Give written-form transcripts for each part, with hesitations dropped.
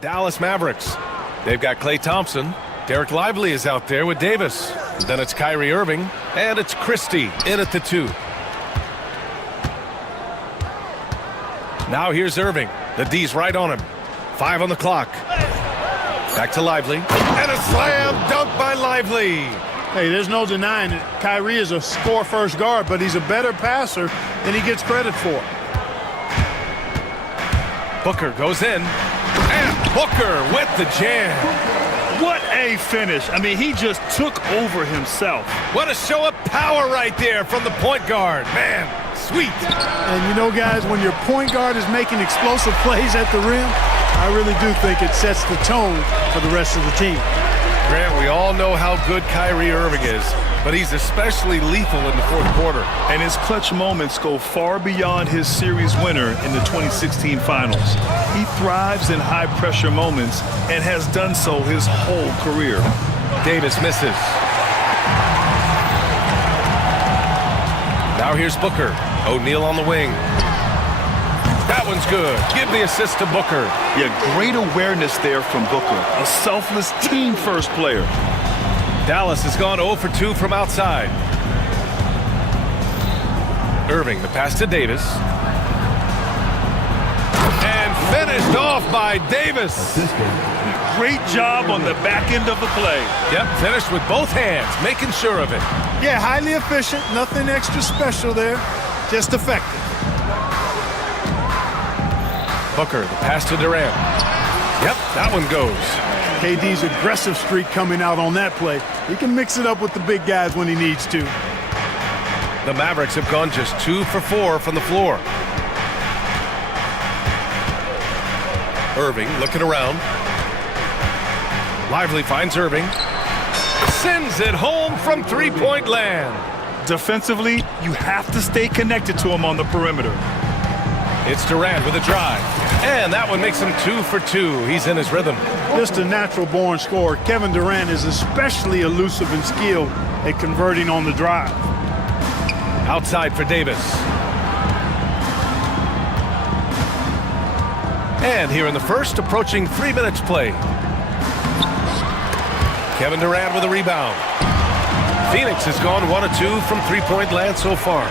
Dallas Mavericks. They've got Klay Thompson. Derek Lively is out there with Davis. Then it's Kyrie Irving. And it's Christie in at the 2. Now here's Irving. The D's right on him. 5 on the clock. Back to Lively. And a slam dunk by Lively. Hey, there's no denying that Kyrie is a score-first guard, but he's a better passer than he gets credit for. Booker goes in. And Booker with the jam. What a finish. I mean, he just took over himself. What a show of power right there from the point guard. Man, sweet. And you know, guys, when your point guard is making explosive plays at the rim, I really do think it sets the tone for the rest of the team. Grant, we all know how good Kyrie Irving is, but he's especially lethal in the fourth quarter. And his clutch moments go far beyond his series winner in the 2016 finals. He thrives in high-pressure moments and has done so his whole career. Davis misses. Now here's Booker. O'Neal on the wing. That one's good. Give the assist to Booker. Yeah, great awareness there from Booker. A selfless team-first player. Dallas has gone 0 for 2 from outside. Irving, the pass to Davis. And finished off by Davis. Great job on the back end of the play. Yep, finished with both hands, making sure of it. Yeah, highly efficient. Nothing extra special there. Just effective. Booker, the pass to Durant. Yep, that one goes. KD's aggressive streak coming out on that play. He can mix it up with the big guys when he needs to. The Mavericks have gone just 2 for 4 from the floor. Irving looking around. Lively finds Irving. Sends it home from three-point land. Defensively, you have to stay connected to him on the perimeter. It's Durant with a drive. And that one makes him 2 for 2. He's in his rhythm. Just a natural-born scorer. Kevin Durant is especially elusive and skilled at converting on the drive. Outside for Davis. And here in the first, approaching 3 minutes play. Kevin Durant with a rebound. Phoenix has gone 1 of 2 from three-point land so far.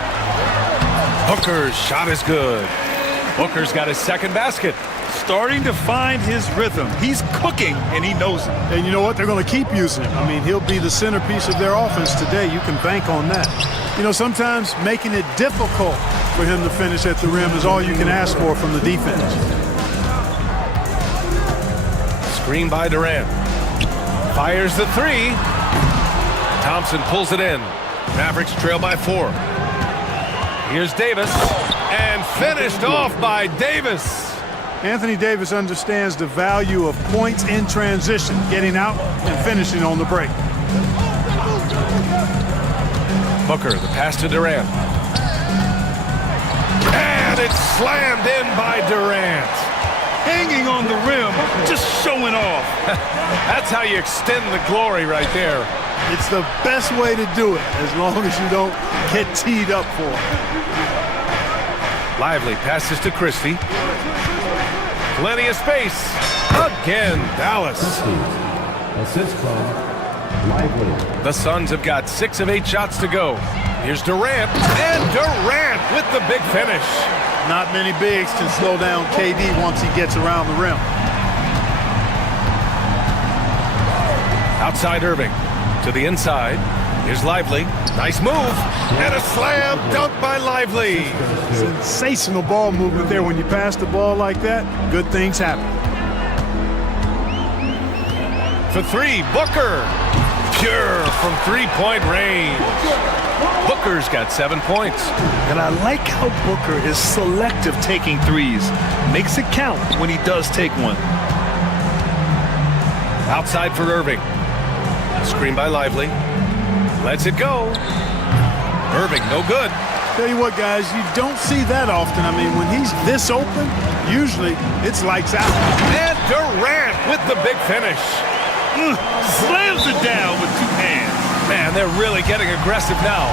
Booker's shot is good. Booker's got his second basket. Starting to find his rhythm. He's cooking, and he knows it. And you know what? They're going to keep using him. I mean, he'll be the centerpiece of their offense today. You can bank on that. You know, sometimes making it difficult for him to finish at the rim is all you can ask for from the defense. Screen by Durant. Fires the 3. Thompson pulls it in. Mavericks trail by 4. Here's Davis. And finished off by Davis. Anthony Davis understands the value of points in transition, getting out and finishing on the break. Booker, the pass to Durant. And it's slammed in by Durant. Hanging on the rim, just showing off. That's how you extend the glory right there. It's the best way to do it, as long as you don't get teed up for it. Lively passes to Christie. Plenty of space. Again, Dallas. Assist from Lively. The Suns have got 6 of 8 shots to go. Here's Durant. And Durant with the big finish. Not many bigs can slow down KD once he gets around the rim. Outside Irving. To the inside. Here's Lively. Nice move. And a slam dunk by Lively. Sensational ball movement there. When you pass the ball like that, good things happen. For 3, Booker. Pure from three-point range. Booker's got 7 points. And I like how Booker is selective taking threes. Makes it count when he does take one. Outside for Irving. Screen by Lively. Lets it go. Irving, no good. Tell you what, guys, you don't see that often. I mean, when he's this open, usually it's lights out. And Durant with the big finish. Slams it down with 2 hands. Man, they're really getting aggressive now.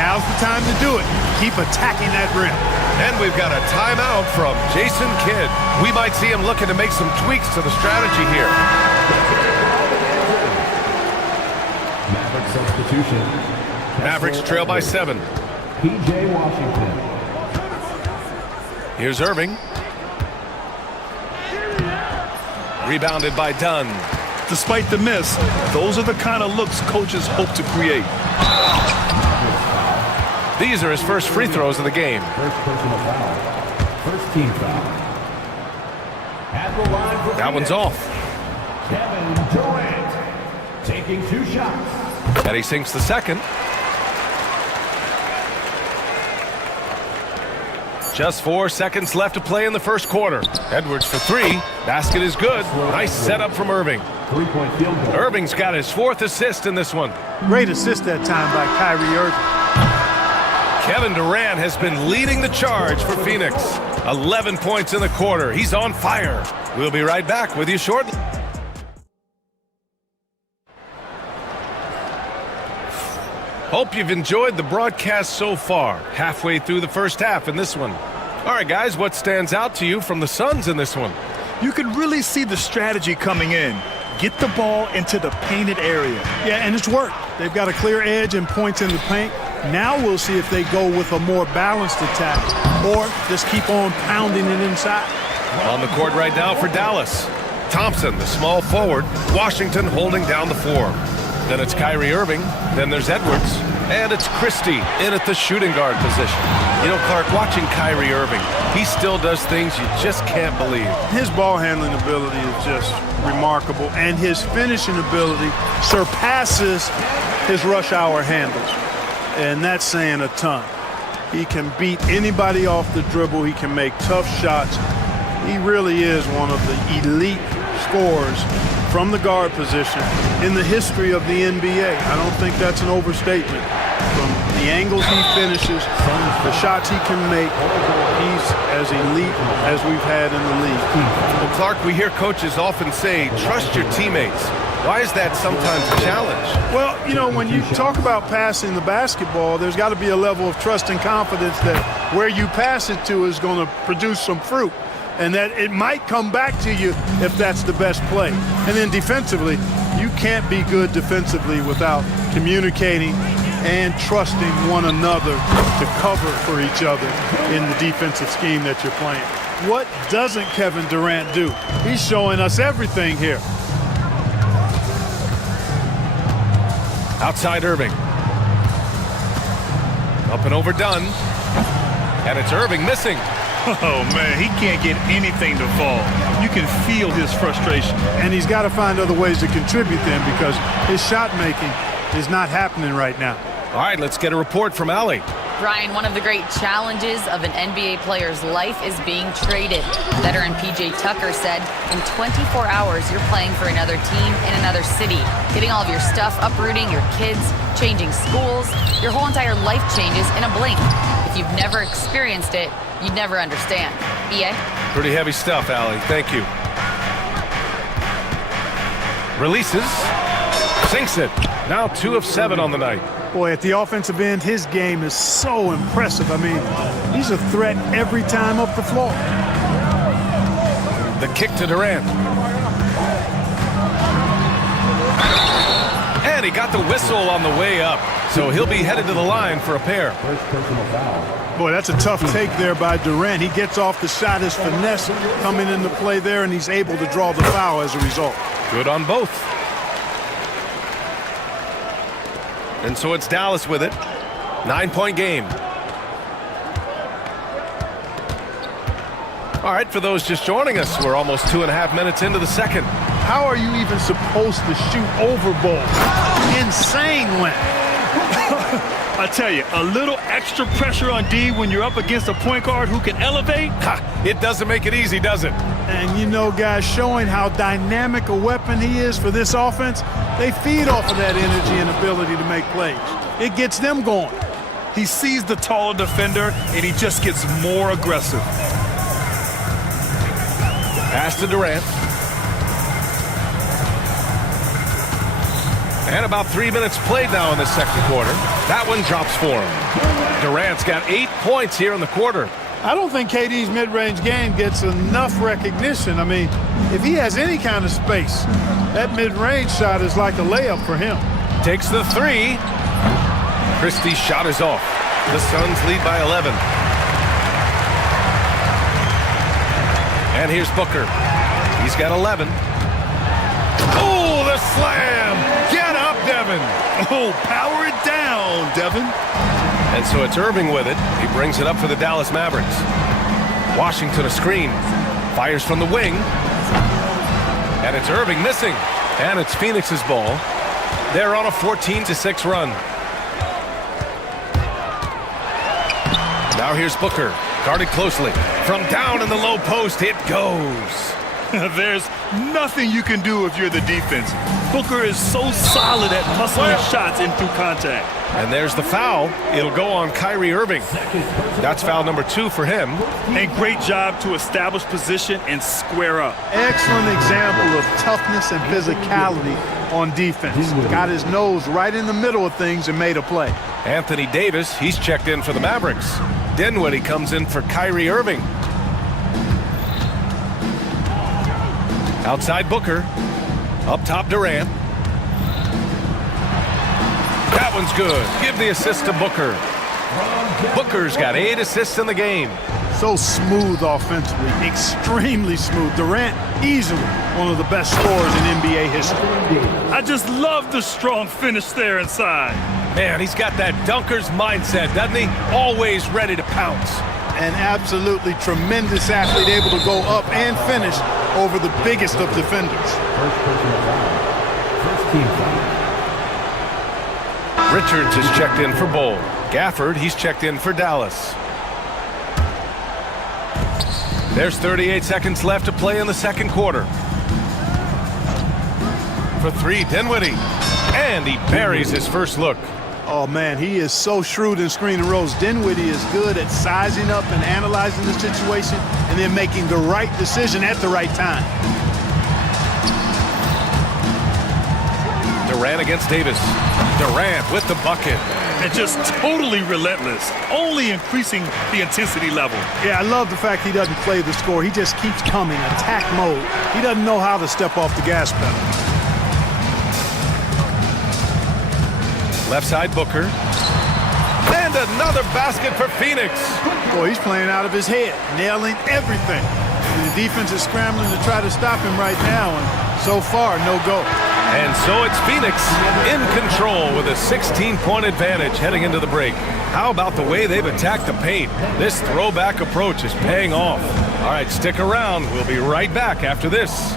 Now's the time to do it. Keep attacking that rim. And we've got a timeout from Jason Kidd. We might see him looking to make some tweaks to the strategy here. Mavericks substitution. Mavericks trail by 7. P.J. Washington. Here's Irving. Rebounded by Dunn. Despite the miss, those are the kind of looks coaches hope to create. These are his first free throws of the game. First personal foul. First team foul. At the line for That one's off. Kevin Durant taking 2 shots. And he sinks the second. Just 4 seconds left to play in the first quarter. Edwards for 3. Basket is good. Nice setup from Irving. 3-point field goal. Irving's got his 4th assist in this one. Great assist that time by Kyrie Irving. Kevin Durant has been leading the charge for Phoenix. 11 points in the quarter. He's on fire. We'll be right back with you shortly. Hope you've enjoyed the broadcast so far. Halfway through the first half in this one. All right, guys, what stands out to you from the Suns in this one? You can really see the strategy coming in. Get the ball into the painted area. Yeah, and it's worked. They've got a clear edge and points in the paint. Now we'll see if they go with a more balanced attack or just keep on pounding it inside. On the court right now for Dallas. Thompson, the small forward. Washington holding down the 4. Then it's Kyrie Irving. Then there's Edwards. And it's Christie in at the shooting guard position. You know, Clark, watching Kyrie Irving, he still does things you just can't believe. His ball handling ability is just remarkable, and his finishing ability surpasses his rush hour handles. And that's saying a ton. He can beat anybody off the dribble. He can make tough shots. He really is one of the elite scorers from the guard position in the history of the NBA. I don't think that's an overstatement. From the angles he finishes, the shots he can make, he's as elite as we've had in the league. Well, Clark, we hear coaches often say, trust your teammates. Why is that sometimes a challenge? Well, you know, when you talk about passing the basketball, there's got to be a level of trust and confidence that where you pass it to is going to produce some fruit, and that it might come back to you if that's the best play. And then defensively, you can't be good defensively without communicating and trusting one another to cover for each other in the defensive scheme that you're playing. What doesn't Kevin Durant do? He's showing us everything here. Outside Irving. Up and over Dunn. And it's Irving missing. Oh, man, he can't get anything to fall. You can feel his frustration. And he's got to find other ways to contribute then, because his shot making is not happening right now. All right, let's get a report from Allie. Brian, one of the great challenges of an NBA player's life is being traded. Veteran P.J. Tucker said, in 24 hours, you're playing for another team in another city, getting all of your stuff, uprooting your kids, changing schools. Your whole entire life changes in a blink. If you've never experienced it, you'd never understand. EA? Pretty heavy stuff, Allie. Thank you. Releases. Sinks it. Now 2 of 7 on the night. Boy, at the offensive end, his game is so impressive. I mean, he's a threat every time up the floor. The kick to Durant. And he got the whistle on the way up. So he'll be headed to the line for a pair. First personal foul. Boy, that's a tough take there by Durant. He gets off the shot, his finesse coming into play there, and he's able to draw the foul as a result. Good on both. And so it's Dallas with it. 9-point game. All right, for those just joining us, we're almost 2.5 minutes into the second. How are you even supposed to shoot over ball? Insane length. I tell you, a little extra pressure on D when you're up against a point guard who can elevate. Ha, it doesn't make it easy, does it? And you know, guys, showing how dynamic a weapon he is for this offense, they feed off of that energy and ability to make plays. It gets them going. He sees the taller defender, and he just gets more aggressive. Pass to Durant. And about 3 minutes played now in the second quarter. That one drops for him. Durant's got 8 points here in the quarter. I don't think KD's mid-range game gets enough recognition. I mean, if he has any kind of space, that mid-range shot is like a layup for him. Takes the three. Christie's shot is off. The Suns lead by 11. And here's Booker. He's got 11. Oh, the slam! Get up, Devin! Oh, power it down, Devin. And so it's Irving with it. He brings it up for the Dallas Mavericks. Washington a screen. Fires from the wing. And it's Irving missing. And it's Phoenix's ball. They're on a 14-6 run. Now here's Booker. Guarded closely. From down in the low post, it goes. There's nothing you can do if you're the defense. Booker is so solid at muscling shots in through contact. And there's the foul. It'll go on Kyrie Irving. That's foul number 2 for him. And great job to establish position and square up. Excellent example of toughness and physicality on defense. Got his nose right in the middle of things and made a play. Anthony Davis, he's checked in for the Mavericks. Dinwiddie comes in for Kyrie Irving. Outside Booker. Up top Durant. That one's good. Give the assist to Booker. Booker's got 8 assists in the game. So smooth offensively, extremely smooth. Durant, easily one of the best scorers in NBA history. I just love the strong finish there inside. Man, he's got that dunker's mindset, doesn't he? Always ready to pounce. An absolutely tremendous athlete, able to go up and finish over the biggest of defenders. First team foul. Richards is checked in for Bowl. Gafford, he's checked in for Dallas. There's 38 seconds left to play in the second quarter. For 3, Dinwiddie. And he buries his first look. Oh, man, he is so shrewd in screen and rolls. Dinwiddie is good at sizing up and analyzing the situation and then making the right decision at the right time. Durant against Davis. Durant with the bucket. And just totally relentless, only increasing the intensity level. Yeah, I love the fact he doesn't play the score. He just keeps coming, attack mode. He doesn't know how to step off the gas pedal. Left side Booker. And another basket for Phoenix. Boy, he's playing out of his head, nailing everything. And the defense is scrambling to try to stop him right now, and so far, no go. And so it's Phoenix in control with a 16-point advantage heading into the break. How about the way they've attacked the paint? This throwback approach is paying off. All right, stick around. We'll be right back after this.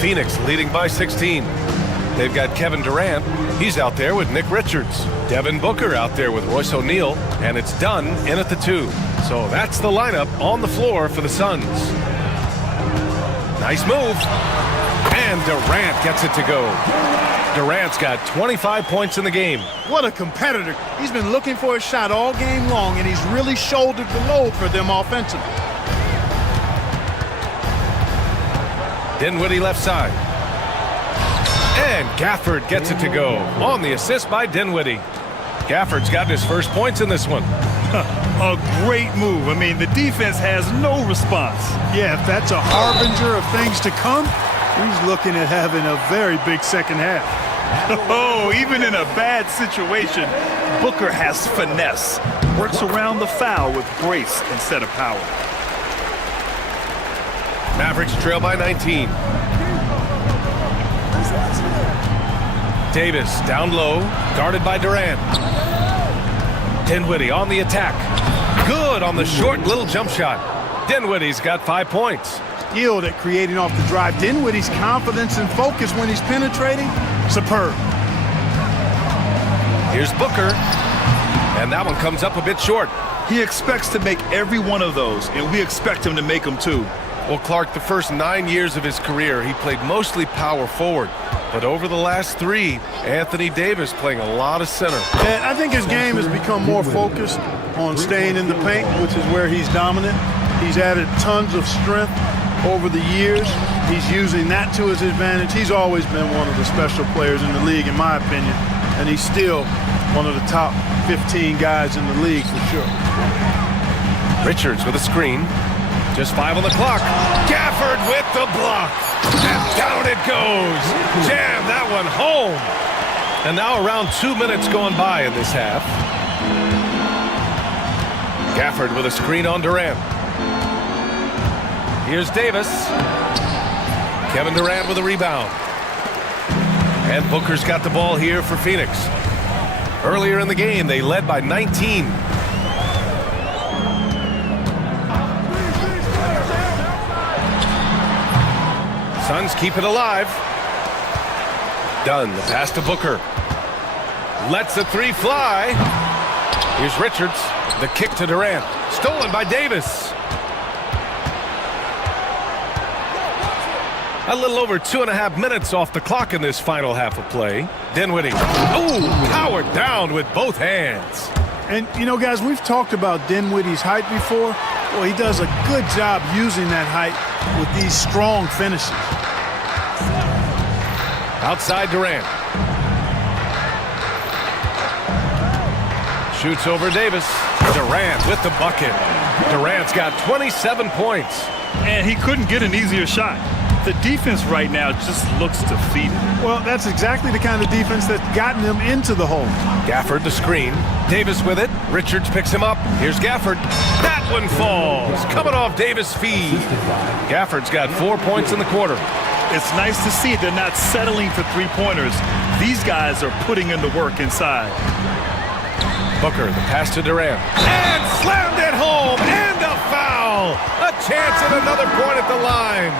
Phoenix leading by 16. they've got Kevin Durant. He's out there with Nick Richards. Devin Booker out there with Royce O'Neal. And it's done in at the 2. So that's the lineup on the floor for the Suns. Nice move. And Durant gets it to go. Durant's got 25 points in the game. What a competitor. He's been looking for a shot all game long, and he's really shouldered the load for them offensively. Dinwiddie left side. And Gafford gets it to go on the assist by Dinwiddie. Gafford's got his first points in this one. A great move. I mean, the defense has no response. Yeah, if that's a harbinger of things to come, he's looking at having a very big second half. Oh, even in a bad situation, Booker has finesse. Works around the foul with grace instead of power. Mavericks trail by 19. Davis down low, guarded by Durant. Dinwiddie on the attack. Good on the short little jump shot. Dinwiddie's got 5 points. Skilled at creating off the drive. Dinwiddie's confidence and focus when he's penetrating, superb. Here's Booker. And that one comes up a bit short. He expects to make every one of those, and we expect him to make them too. Well, Clark, the first 9 years of his career, he played mostly power forward. But over the last 3, Anthony Davis playing a lot of center. And I think his game has become more focused on staying in the paint, which is where he's dominant. He's added tons of strength over the years. He's using that to his advantage. He's always been one of the special players in the league, in my opinion. And he's still one of the top 15 guys in the league for sure. Richards with a screen. Just 5 on the clock. Gafford with the block. And down it goes. Jam that one home. And now around 2 minutes going by in this half. Gafford with a screen on Durant. Here's Davis. Kevin Durant with a rebound. And Booker's got the ball here for Phoenix. Earlier in the game, they led by 19. Suns keep it alive. Dunn, the pass to Booker. Lets the 3 fly. Here's Richards. The kick to Durant. Stolen by Davis. A little over 2.5 minutes off the clock in this final half of play. Dinwiddie. Ooh, powered down with both hands. And, you know, guys, we've talked about Dinwiddie's height before. Well, he does a good job using that height with these strong finishes. Outside Durant. Shoots over Davis. Durant with the bucket. Durant's got 27 points. And he couldn't get an easier shot. The defense right now just looks defeated. Well, that's exactly the kind of defense that's gotten them into the hole. Gafford the screen. Davis with it. Richards picks him up. Here's Gafford. That one falls. Coming off Davis' feed. Gafford's got 4 points in the quarter. It's nice to see they're not settling for three-pointers. These guys are putting in the work inside. Booker, the pass to Durant. And slammed it home. And a foul. A chance at another point at the line.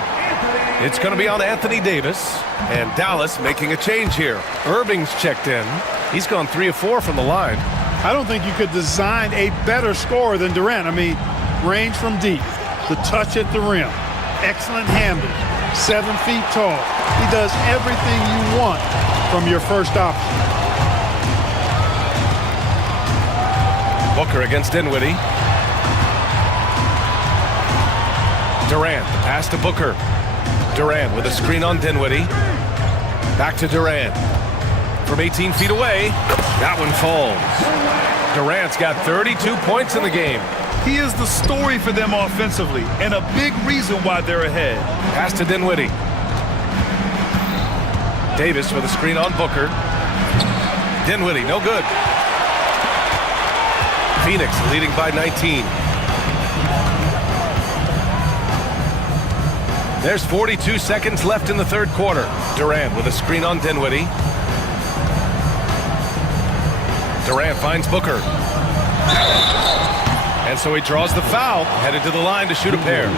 It's going to be on Anthony Davis. And Dallas making a change here. Irving's checked in. He's gone 3 of 4 from the line. I don't think you could design a better scorer than Durant. I mean, range from deep, the touch at the rim, excellent handle, 7 feet tall. He does everything you want from your first option. Booker against Dinwiddie. Durant, the pass to Booker. Durant with a screen on Dinwiddie. Back to Durant. From 18 feet away, that one falls. Durant's got 32 points in the game. He is the story for them offensively and a big reason why they're ahead. Pass to Dinwiddie. Davis with a screen on Booker. Dinwiddie, no good. Phoenix leading by 19. There's 42 seconds left in the third quarter. Durant with a screen on Dinwiddie. Durant finds Booker. And so he draws the foul, headed to the line to shoot a pair.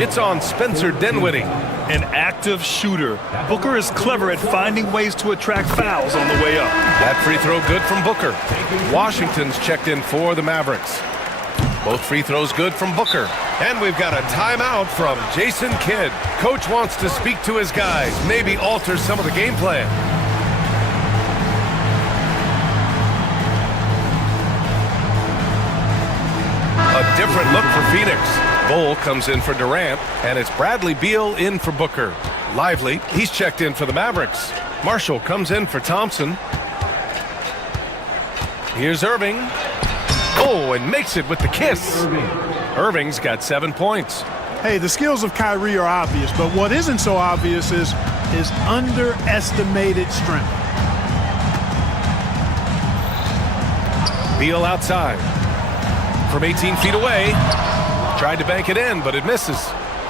It's on Spencer Dinwiddie. An active shooter. Booker is clever at finding ways to attract fouls on the way up. That free throw good from Booker. Washington's checked in for the Mavericks. Both free throws good from Booker. And we've got a timeout from Jason Kidd. Coach wants to speak to his guys, maybe alter some of the game plan. A different look for Phoenix. Bull comes in for Durant, and it's Bradley Beal in for Booker. Lively, he's checked in for the Mavericks. Marshall comes in for Thompson. Here's Irving. Oh, and makes it with the kiss. Irving's got 7 points. Hey, the skills of Kyrie are obvious, but what isn't so obvious is his underestimated strength. Beal outside. From 18 feet away. Tried to bank it in, but it misses.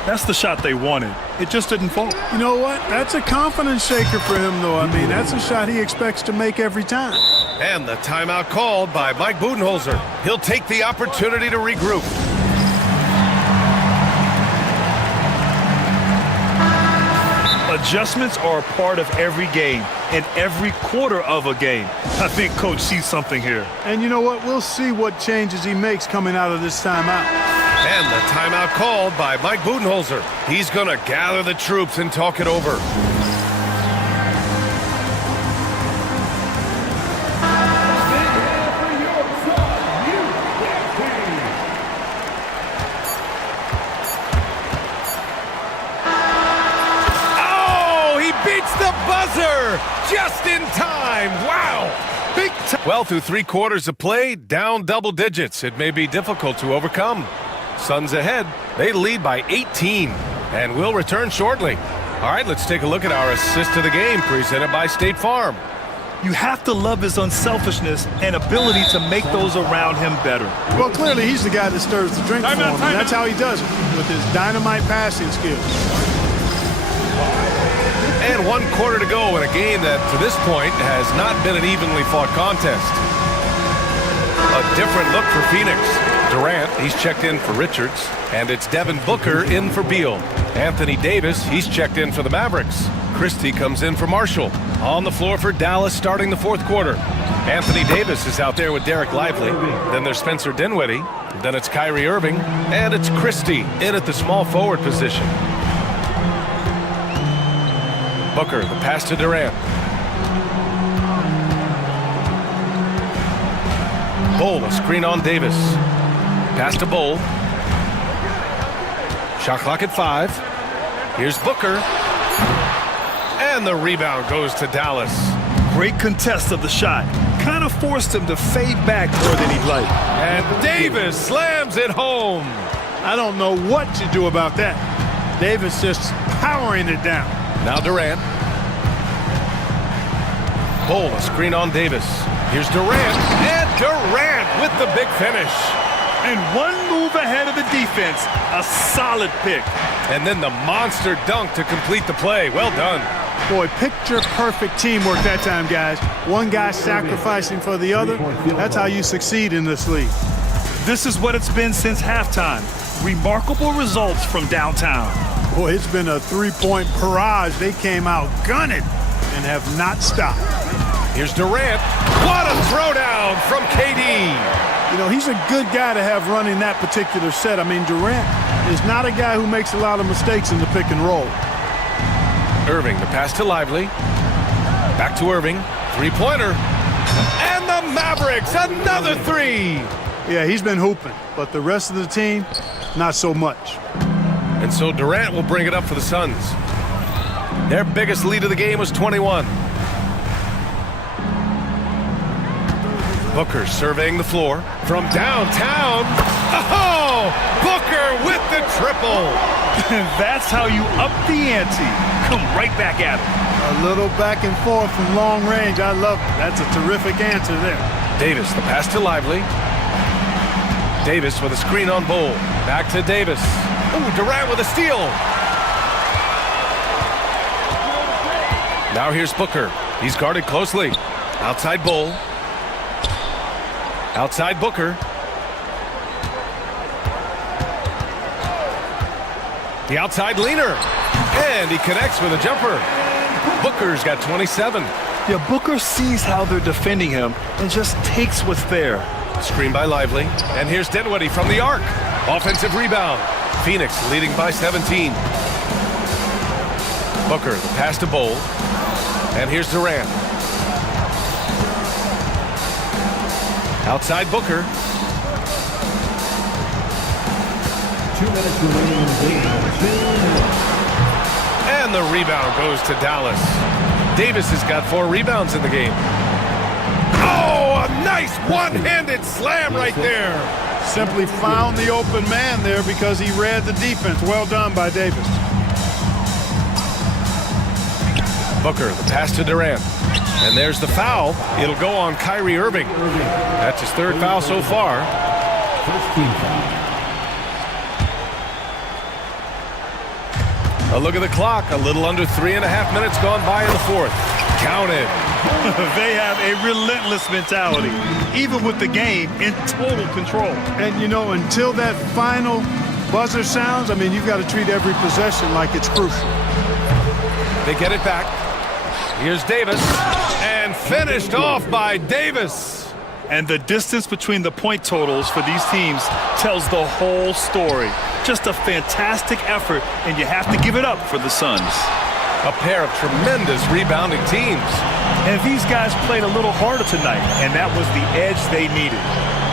That's the shot they wanted. It just didn't fall. You know what? That's a confidence shaker for him, though. I mean, that's a shot he expects to make every time. And the timeout called by Mike Budenholzer. He'll take the opportunity to regroup. Adjustments are a part of every game and every quarter of a game. I think Coach sees something here. And you know what? We'll see what changes he makes coming out of this timeout. And the timeout called by Mike Budenholzer. He's going to gather the troops and talk it over. Beats the buzzer just in time. Wow. Big time. Well, through 3 quarters of play, down double digits. It may be difficult to overcome. Suns ahead. They lead by 18 and will return shortly. All right, let's take a look at our assist of the game presented by State Farm. You have to love his unselfishness and ability to make those around him better. Well, clearly he's the guy that stirs the drink for him, and that's how he does it, with his dynamite passing skills. And 1 quarter to go in a game that, to this point, has not been an evenly fought contest. A different look for Phoenix. Durant, he's checked in for Richards. And it's Devin Booker in for Beal. Anthony Davis, he's checked in for the Mavericks. Christie comes in for Marshall. On the floor for Dallas starting the 4th quarter. Anthony Davis is out there with Derek Lively. Then there's Spencer Dinwiddie. Then it's Kyrie Irving. And it's Christie in at the small forward position. Booker, the pass to Durant. Bull, a screen on Davis. Pass to Bull. Shot clock at 5. Here's Booker. And the rebound goes to Dallas. Great contest of the shot. Kind of forced him to fade back more than he'd like. And Davis slams it home. I don't know what to do about that. Davis just powering it down. Now Durant. Bull, a screen on Davis. Here's Durant. And Durant with the big finish. And 1 move ahead of the defense. A solid pick. And then the monster dunk to complete the play. Well done. Boy, picture-perfect teamwork that time, guys. One guy sacrificing for the other. That's how you succeed in this league. This is what it's been since halftime. Remarkable results from downtown. Boy, it's been a 3-point barrage. They came out gunning and have not stopped. Here's Durant. What a throwdown from KD. You know, he's a good guy to have running that particular set. I mean, Durant is not a guy who makes a lot of mistakes in the pick and roll. Irving, the pass to Lively. Back to Irving. 3-pointer. And the Mavericks, another 3. Yeah, he's been hooping, but the rest of the team, not so much. And so Durant will bring it up for the Suns. Their biggest lead of the game was 21. Booker surveying the floor from downtown. Oh, Booker with the triple. That's how you up the ante. Come right back at him. A little back and forth from long range. I love it. That's a terrific answer there. Davis, the pass to Lively. Davis with a screen on Bull. Back to Davis. Ooh, Durant with a steal. Now here's Booker. He's guarded closely. Outside Bull. Outside Booker. The outside leaner. And he connects with a jumper. Booker's got 27. Yeah, Booker sees how they're defending him and just takes what's there. Screen by Lively. And here's Dinwiddie from the arc. Offensive rebound. Phoenix leading by 17. Booker, the pass to Bowl. And here's Durant. Outside Booker. 2 minutes remaining in the game. And the rebound goes to Dallas. Davis has got 4 rebounds in the game. Oh, a nice one-handed slam right there. Simply found the open man there because he read the defense. Well done by Davis. Booker, the pass to Durant. And there's the foul. It'll go on Kyrie Irving. That's his 3rd foul so far. First team foul. A look at the clock. A little under 3.5 minutes gone by in the 4th. Counted. They have a relentless mentality, even with the game in total control. And, you know, until that final buzzer sounds, I mean, you've got to treat every possession like it's crucial. They get it back. Here's Davis. And finished off by Davis. And the distance between the point totals for these teams tells the whole story. Just a fantastic effort, and you have to give it up for the Suns. A pair of tremendous rebounding teams. And these guys played a little harder tonight, and that was the edge they needed.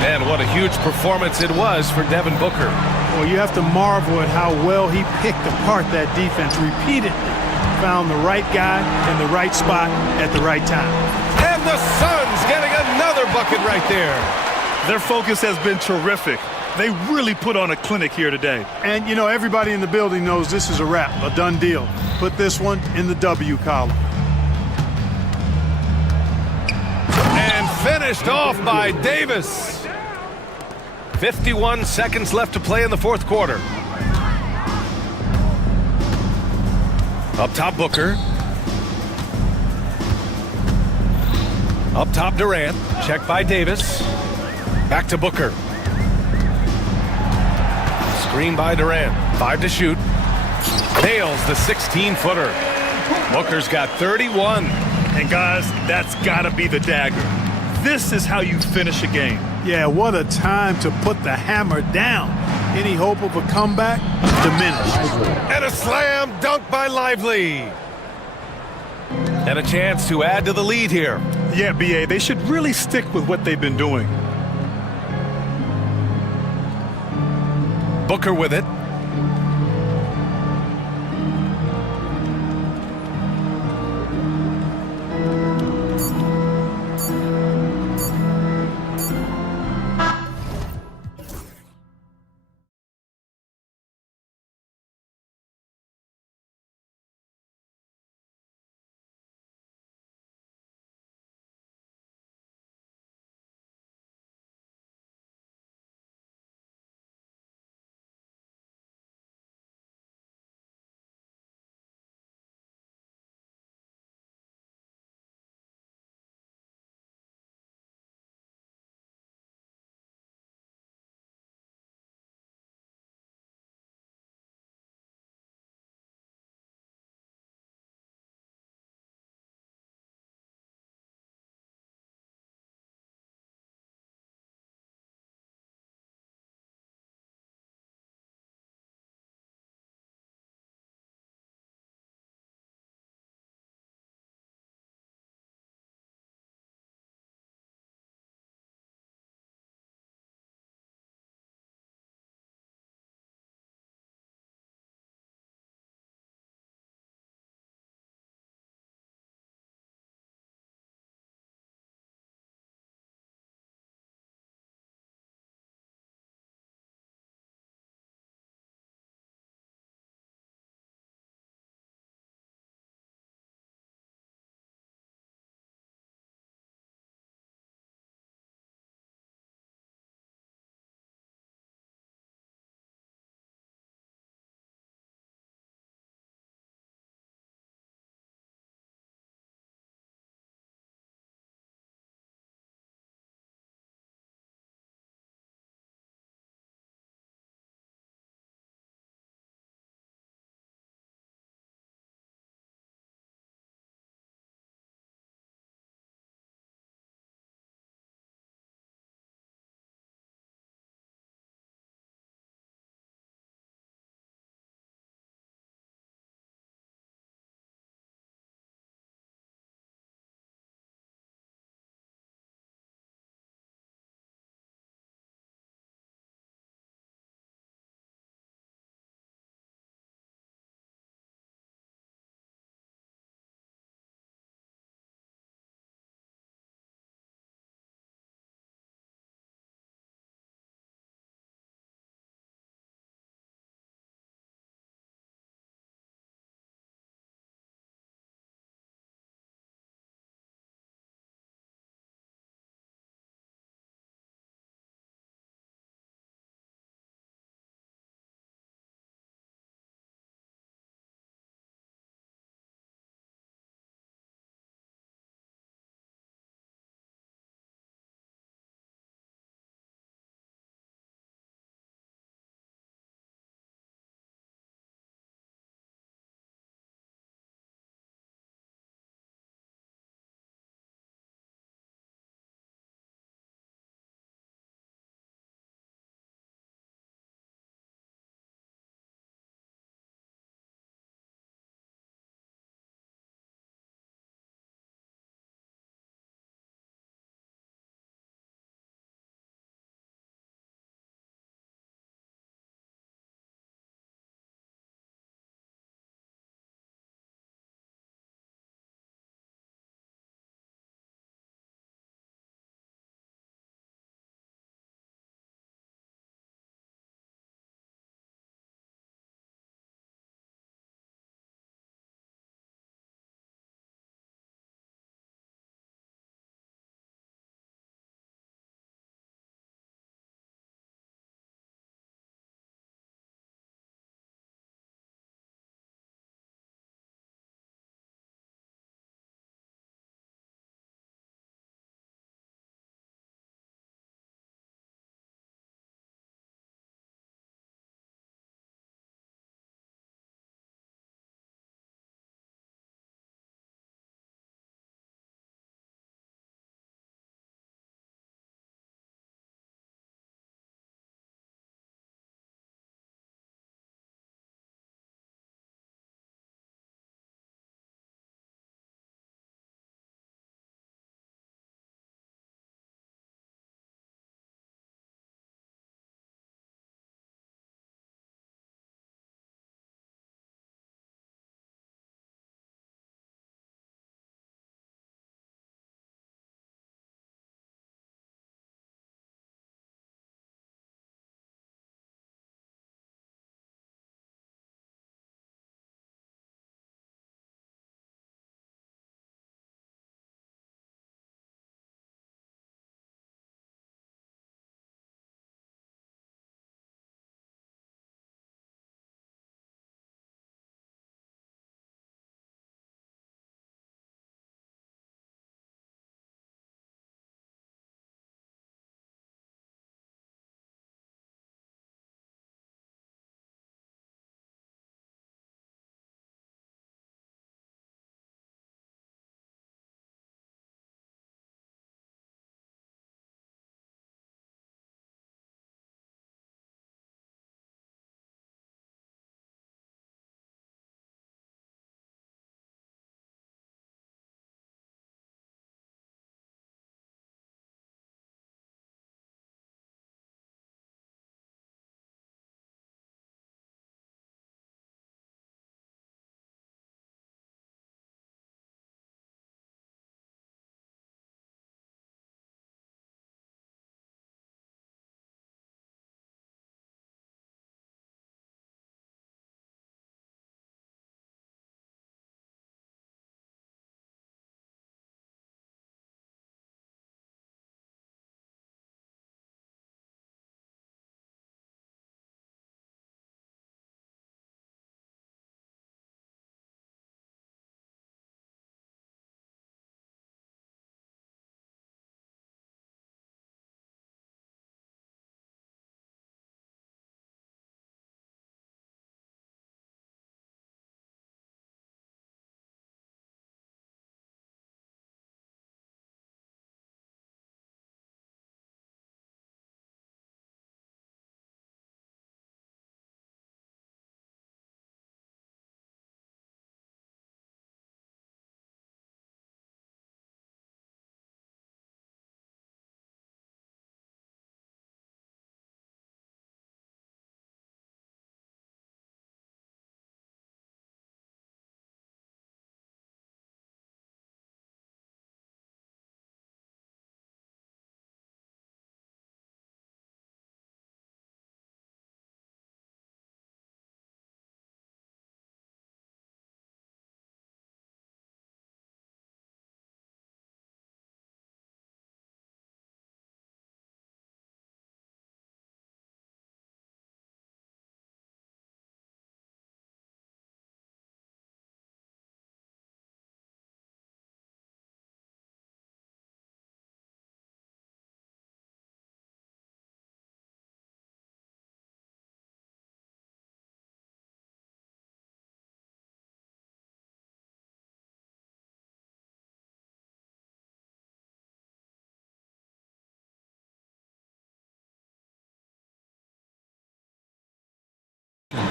And what a huge performance it was for Devin Booker. Well, you have to marvel at how well he picked apart that defense repeatedly. Found the right guy in the right spot at the right time. And the Suns getting another bucket right there. Their focus has been terrific. They really put on a clinic here today. And, you know, everybody in the building knows this is a wrap, a done deal. Put this one in the W column. And finished off by Davis. 51 seconds left to play in the 4th quarter. Up top, Booker. Up top, Durant. Check by Davis. Back to Booker. Screen by Durant. 5 to shoot. Nails the 16-footer. Booker's got 31. And guys, that's got to be the dagger. This is how you finish a game. Yeah, what a time to put the hammer down. Any hope of a comeback? Diminished. And a slam dunk by Lively. And a chance to add to the lead here. Yeah, BA, they should really stick with what they've been doing. Booker with it.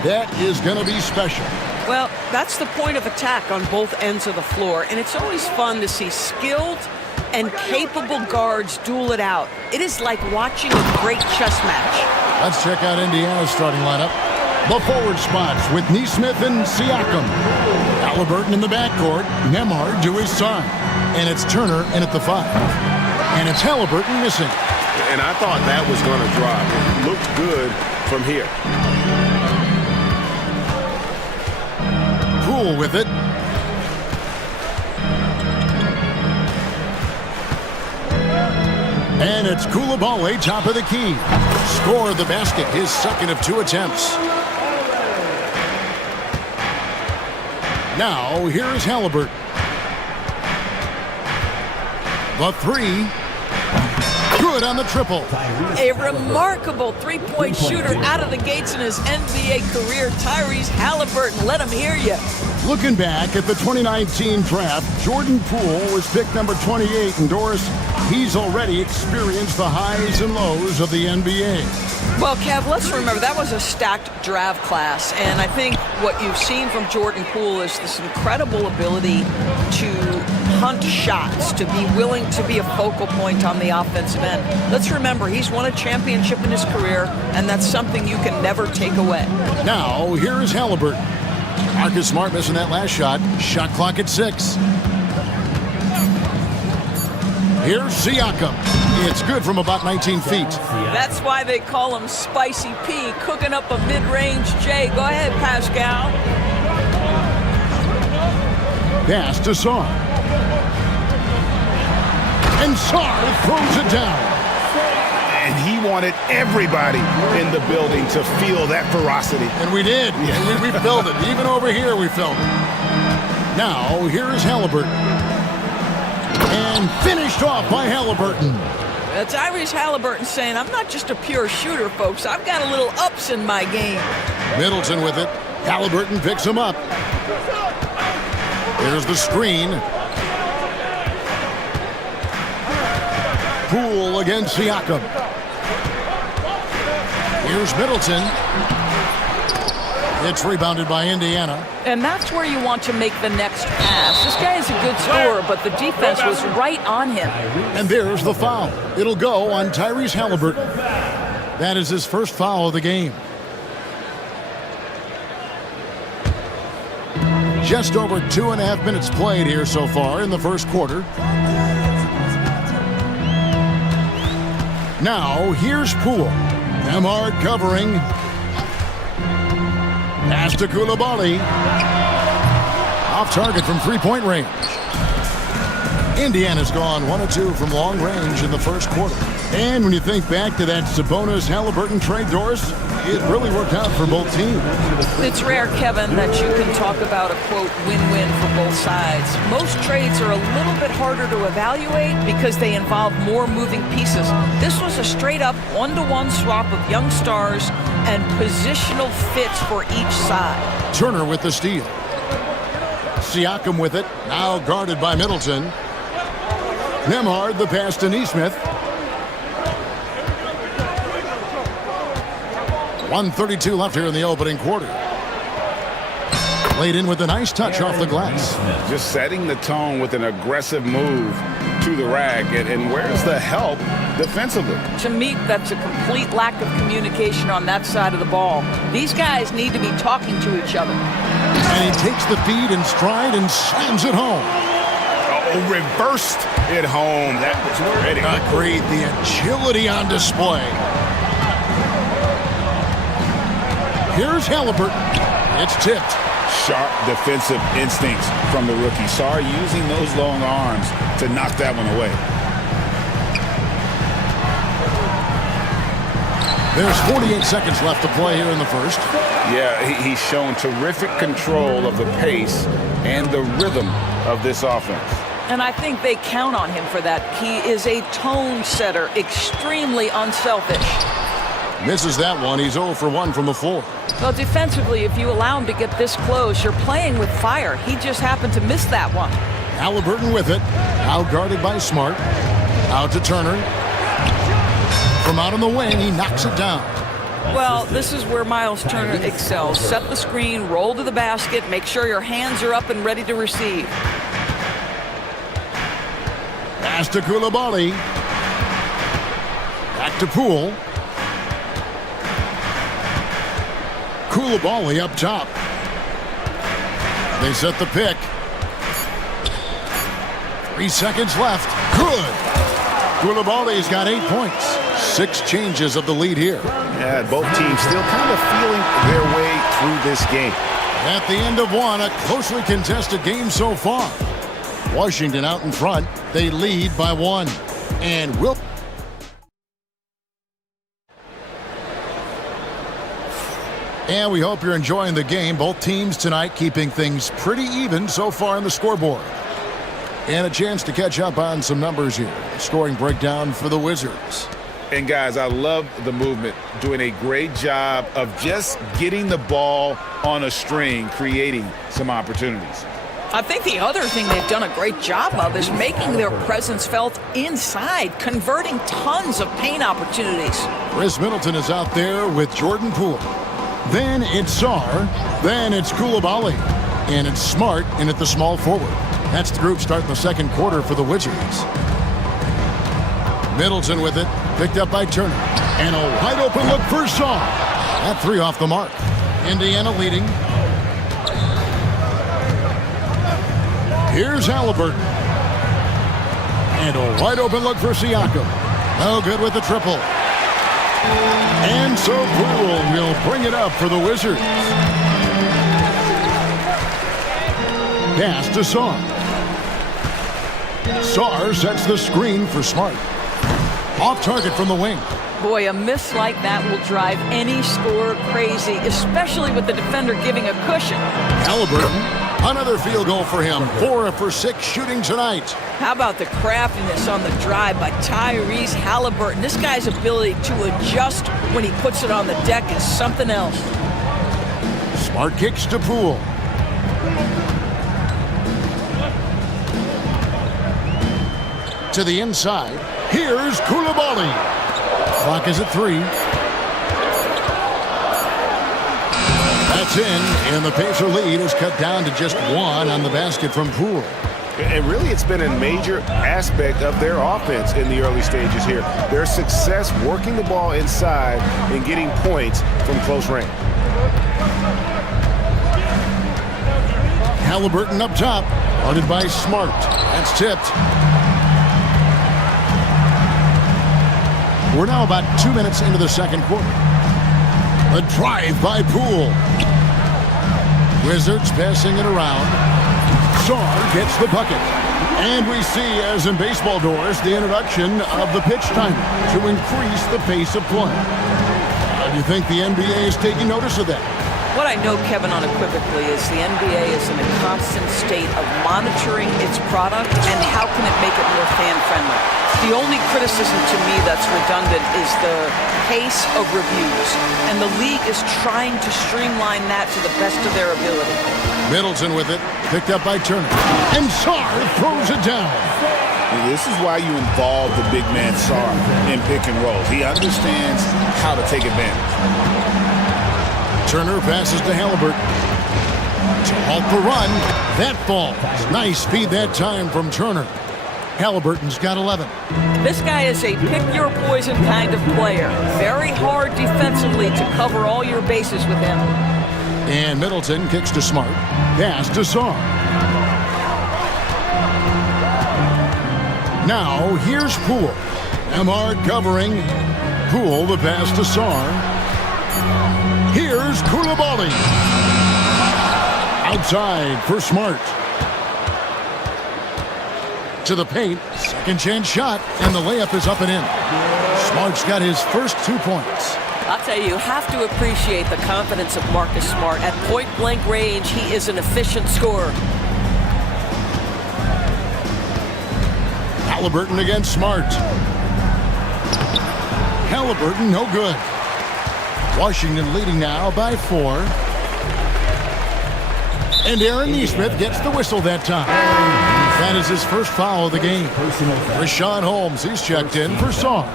That is going to be special. Well, that's the point of attack on both ends of the floor, and it's always fun to see skilled and capable guards duel it out. It is like watching a great chess match. Let's check out Indiana's starting lineup. The forward spots with Neesmith and Siakam. Halliburton in the backcourt, Nembhard to his side. And it's Turner in at the 5. And it's Halliburton missing. And I thought that was going to drop. It looked good from here. Poole with it. And it's Coulibaly, top of the key. Scored the basket, his second of 2 attempts. Now, here's Halliburton. The 3. Good on the triple. A remarkable three-point shooter out of the gates in his NBA career. Tyrese Halliburton, let him hear you. Looking back at the 2019 draft, Jordan Poole was picked number 28, and Doris, he's already experienced the highs and lows of the NBA. Well, Kev, let's remember that was a stacked draft class, and I think what you've seen from Jordan Poole is this incredible ability to hunt shots, to be willing to be a focal point on the offensive end. Let's remember, he's won a championship in his career, and that's something you can never take away. Now, here's Halliburton. Marcus Smart missing that last shot. Shot clock at 6. Here's Siakam. It's good from about 19 feet. That's why they call him Spicy P, cooking up a mid-range J. Go ahead, Pascal. Pass to Sarr. And Sarr throws it down. And he wanted everybody in the building to feel that ferocity. And we did. Yeah. We felt it. Even over here, we felt it. Now, here's Halliburton. And finished off by Halliburton. That's Tyrese Halliburton saying, I'm not just a pure shooter, folks. I've got a little ups in my game. Middleton with it. Halliburton picks him up. Here's the screen. Poole against Siakam. Here's Middleton. It's rebounded by Indiana. And that's where you want to make the next pass. This guy is a good scorer, but the defense was right on him. And there's the foul. It'll go on Tyrese Halliburton. That is his first foul of the game. Just over 2.5 minutes played here so far in the first quarter. Now, here's Poole. Nembhard covering. Pass to Coulibaly. Off target from three-point range. Indiana's gone 1 of 2 from long range in the first quarter. And when you think back to that Sabonis-Halliburton trade, Doris, it really worked out for both teams. It's rare, Kevin, that you can talk about a, quote, win-win for both sides. Most trades are a little bit harder to evaluate because they involve more moving pieces. This was a straight-up one-to-one swap of young stars and positional fits for each side. Turner with the steal. Siakam with it, now guarded by Middleton. Nembhard the pass to Neesmith. 1:32 left here in the opening quarter. Laid in with a nice touch off the glass. Just setting the tone with an aggressive move to the rack. And where's the help defensively? To me, that's a complete lack of communication on that side of the ball. These guys need to be talking to each other. And he takes the feed in stride and slams it home. Oh, reversed it home. That was pretty. Agreed. The agility on display. Here's Halliburton. It's tipped. Sharp defensive instincts from the rookie. Sarr using those long arms to knock that one away. There's 48 seconds left to play here in the first. Yeah, he's shown terrific control of the pace and the rhythm of this offense. And I think they count on him for that. He is a tone setter, extremely unselfish. Misses that one. He's 0 for 1 from the floor. Well, defensively, if you allow him to get this close, you're playing with fire. He just happened to miss that one. Halliburton with it. Out guarded by Smart. Out to Turner. From out on the wing, he knocks it down. Well, this is where Miles Turner excels. Set the screen, roll to the basket, make sure your hands are up and ready to receive. Pass to Koulibaly. Back to Poole. Koulibaly up top. They set the pick. 3 seconds left. Good. Koulibaly's got 8 points. 6 changes of the lead here. Yeah, both teams still kind of feeling their way through this game. At the end of one, a closely contested game so far. Washington out in front. They lead by 1. And will... And we hope you're enjoying the game. Both teams tonight keeping things pretty even so far on the scoreboard. And a chance to catch up on some numbers here. Scoring breakdown for the Wizards. And guys, I love the movement. Doing a great job of just getting the ball on a string, creating some opportunities. I think the other thing they've done a great job of is making their presence felt inside, converting tons of paint opportunities. Chris Middleton is out there with Jordan Poole. Then it's Sarr. Then it's Koulibaly. And it's Smart in at the small forward. That's the group starting the second quarter for the Wizards. Middleton with it. Picked up by Turner. And a wide open look for Sarr. That 3 off the mark. Indiana leading. Here's Halliburton. And a wide open look for Siakam. No good with the triple. And so Poole will bring it up for the Wizards. Pass to Sarr. Sarr sets the screen for Smart. Off target from the wing. Boy, a miss like that will drive any scorer crazy, especially with the defender giving a cushion. Halliburton, another field goal for him. 4 for 6 shooting tonight. How about the craftiness on the drive by Tyrese Halliburton? This guy's ability to adjust when he puts it on the deck is something else. Smart kicks to Poole. To the inside. Here's Koulibaly. Clock is at 3. That's in, and the Pacer lead is cut down to just 1 on the basket from Poole. And really, it's been a major aspect of their offense in the early stages here. Their success working the ball inside and getting points from close range. Halliburton up top, guarded by Smart. That's tipped. We're now about 2 minutes into the second quarter. A drive by Poole. Wizards passing it around. Sarr gets the bucket. And we see, as in baseball doors, the introduction of the pitch timer to increase the pace of play. How do you think the NBA is taking notice of that? What I know, Kevin, unequivocally is the NBA is in a constant state of monitoring its product and how can it make it more fan-friendly. The only criticism to me that's redundant is the pace of reviews, and the league is trying to streamline that to the best of their ability. Middleton with it, picked up by Turner. And Sarr throws it down. And this is why you involve the big man Sarr in pick and rolls. He understands how to take advantage. Turner passes to Halliburton. To halt the run. That falls. Nice speed that time from Turner. Halliburton's got 11. This guy is a pick-your-poison kind of player. Very hard defensively to cover all your bases with him. And Middleton kicks to Smart. Pass to Sarr. Now, here's Poole. Emhart covering. Poole, the pass to Sarr. Here's Koulibaly. Outside for Smart. To the paint. Second chance shot. And the layup is up and in. Smart's got his first 2 points. I'll tell you have to appreciate the confidence of Marcus Smart. At point-blank range, he is an efficient scorer. Halliburton against Smart. Halliburton, no good. Washington leading now by 4. And Aaron Nesmith gets the whistle that time. That is his first foul of the game. Rashad Holmes, he's checked in for Sarr.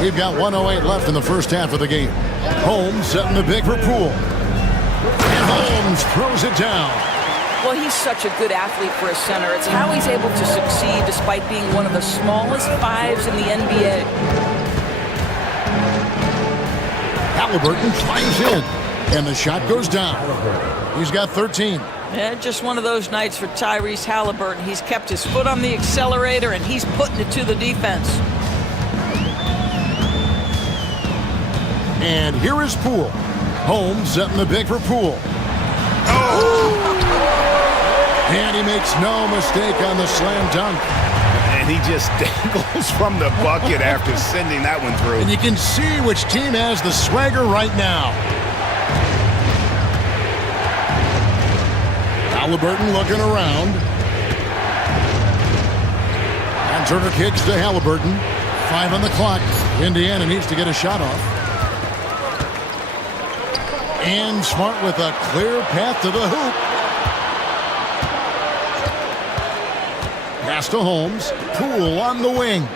We've got 1:08 left in the first half of the game. Holmes setting the big for Poole. And Holmes throws it down. Well, he's such a good athlete for a center. It's how he's able to succeed despite being one of the smallest fives in the NBA. Halliburton drives in, and the shot goes down. He's got 13. Yeah, just one of those nights for Tyrese Halliburton. He's kept his foot on the accelerator, and he's putting it to the defense. And here is Poole. Holmes setting the big for Poole. And he makes no mistake on the slam dunk. And he just dangles from the bucket after sending that one through. And you can see which team has the swagger right now. Halliburton looking around. And Turner kicks to Halliburton. 5 on the clock. Indiana needs to get a shot off. And Smart with a clear path to the hoop. Pass to Holmes. Poole on the wing.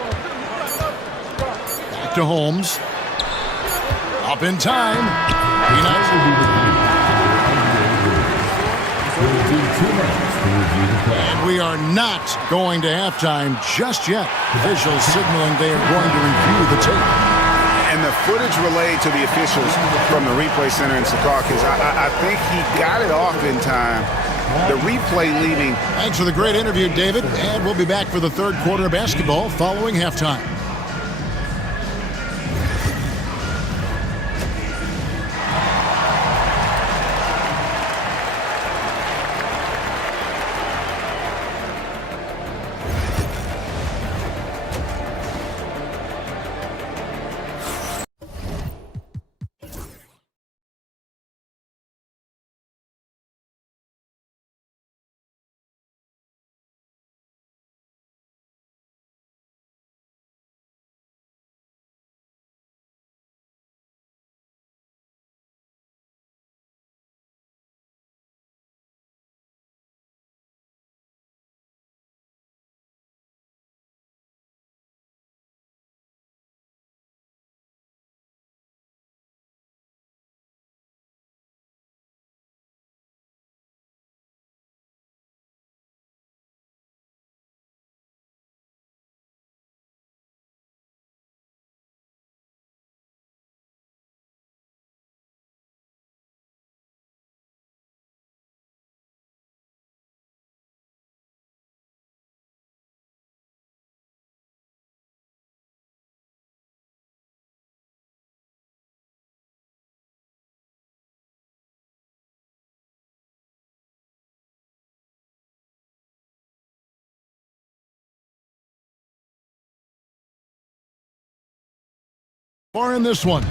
Back to Holmes. Up in time. And we are not going to halftime just yet. Officials signaling they are going to review the tape. And the footage relayed to the officials from the replay center in Secaucus, I think he got it off in time. The replay leaving. Thanks for the great interview, David. And we'll be back for the third quarter of basketball following halftime. Far in this one.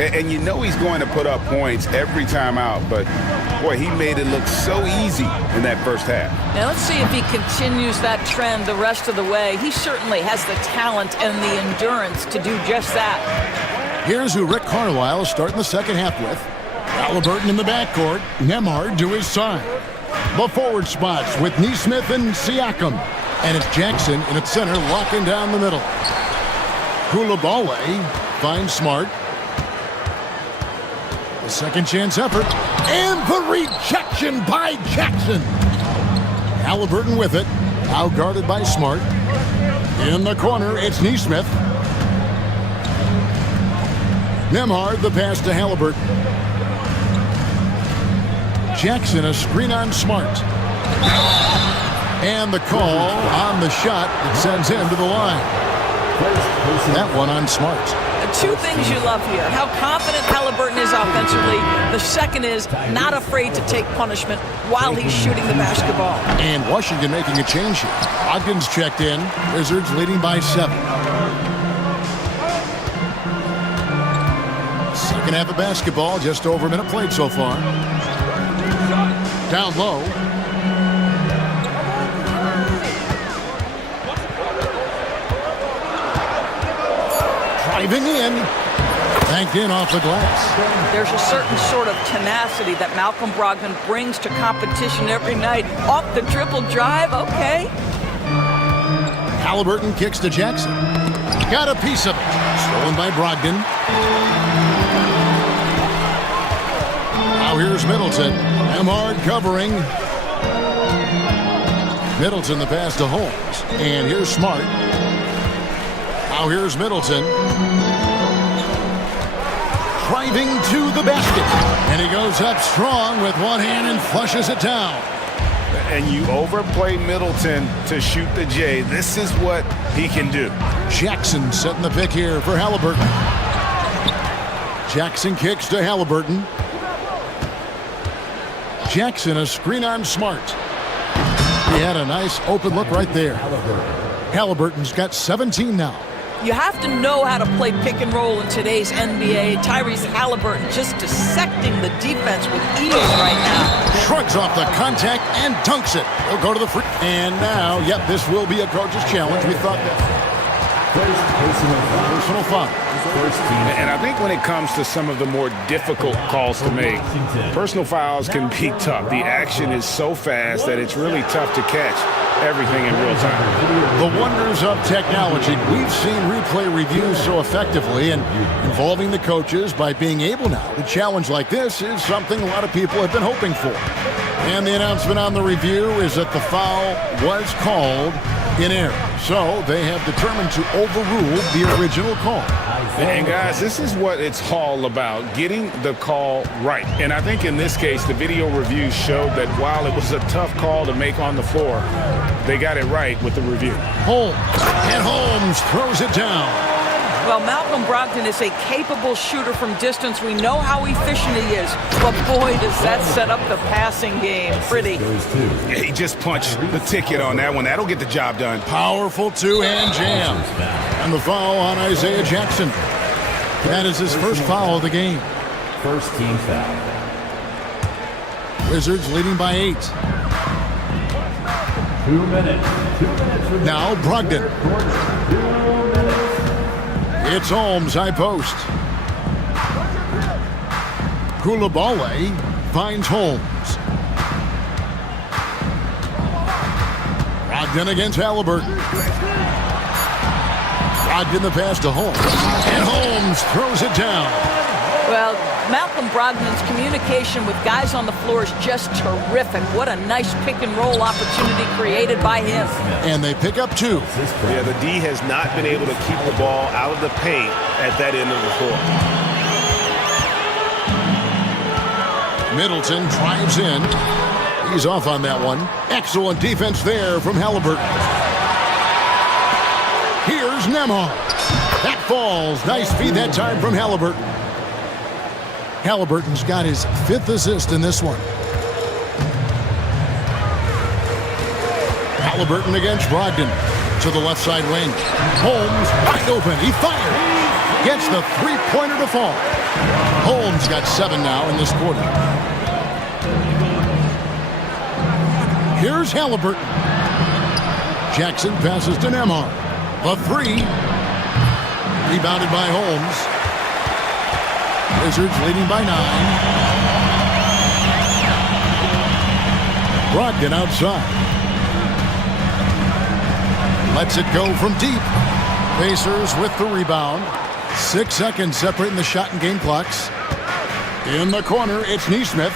And you know he's going to put up points every time out, but boy, he made it look so easy in that first half. Now let's see if he continues that trend the rest of the way. He certainly has the talent and the endurance to do just that. Here's who Rick Carlisle is starting the second half with. Halliburton in the backcourt. Nemhard to his side. The forward spots with Neesmith and Siakam. And it's Jackson in its center, locking down the middle. Koulibaly finds Smart. The second chance effort. And the rejection by Jackson. Halliburton with it. Now guarded by Smart. In the corner, it's Neesmith. Nemhard, the pass to Halliburton. Jackson, a screen on Smart. And the call on the shot that sends him to the line. That one on Smart. Two things you love here. How confident Halliburton is offensively. The second is not afraid to take punishment while he's shooting the basketball. And Washington making a change here. Ogden's checked in. Wizards leading by 7. Second half of basketball, just over a minute played so far. Down low. Driving in. Banked in off the glass. There's a certain sort of tenacity that Malcolm Brogdon brings to competition every night. Off the triple drive, okay. Halliburton kicks to Jackson. Got a piece of it. Stolen by Brogdon. Now here's Middleton. Emhard covering. Middleton the pass to Holmes. And here's Smart. Now here's Middleton. Driving to the basket. And he goes up strong with one hand and flushes it down. And you overplay Middleton to shoot the J. This is what he can do. Jackson setting the pick here for Halliburton. Jackson kicks to Halliburton. Jackson, a screen on Smart. He had a nice open look right there. Halliburton's got 17 now. You have to know how to play pick and roll in today's NBA. Tyrese Halliburton just dissecting the defense with ease right now. Shrugs off the contact and dunks it. He'll go to the free. And now, yep, this will be a coach's challenge. We thought that. Personal foul. And I think when it comes to some of the more difficult calls to make, personal fouls can be tough. The action is so fast that it's really tough to catch everything in real time. The wonders of technology. We've seen replay reviews so effectively, and involving the coaches by being able now to challenge like this is something a lot of people have been hoping for. And the announcement on the review is that the foul was called in error. So they have determined to overrule the original call. And guys, this is what it's all about, getting the call right. And I think in this case, the video review showed that while it was a tough call to make on the floor, they got it right with the review. Holmes, and Holmes throws it down. Well, Malcolm Brogdon is a capable shooter from distance. We know how efficient he is, but boy, does that set up the passing game pretty. He just punched the ticket on that one. That'll get the job done. Powerful two-hand jam. And the foul on Isaiah Jackson. That is his first foul of the game. First team foul. Wizards leading by 8. 2 minutes. 2 minutes. Now Brogdon. 2 minutes. It's Holmes, high post. Koulibaly finds Holmes. Brogdon against Halliburton. Brogdon the pass to Holmes. And Holmes throws it down. Well, Malcolm Brogdon's communication with guys on the floor is just terrific. What a nice pick and roll opportunity created by him. And they pick up 2. Yeah, the D has not been able to keep the ball out of the paint at that end of the floor. Middleton drives in. He's off on that one. Excellent defense there from Halliburton. Here's Nemhard. That falls. Nice feed that time from Halliburton. Halliburton's got his 5th assist in this one. Halliburton against Brogdon to the left side wing. Holmes wide open. He fires. Gets the three-pointer to fall. Holmes got 7 now in this quarter. Here's Halliburton. Jackson passes to Nemhard. The 3. Rebounded by Holmes. Wizards leading by 9. Brogdon outside. Lets it go from deep. Pacers with the rebound. 6 seconds separating the shot and game clocks. In the corner, it's Neesmith.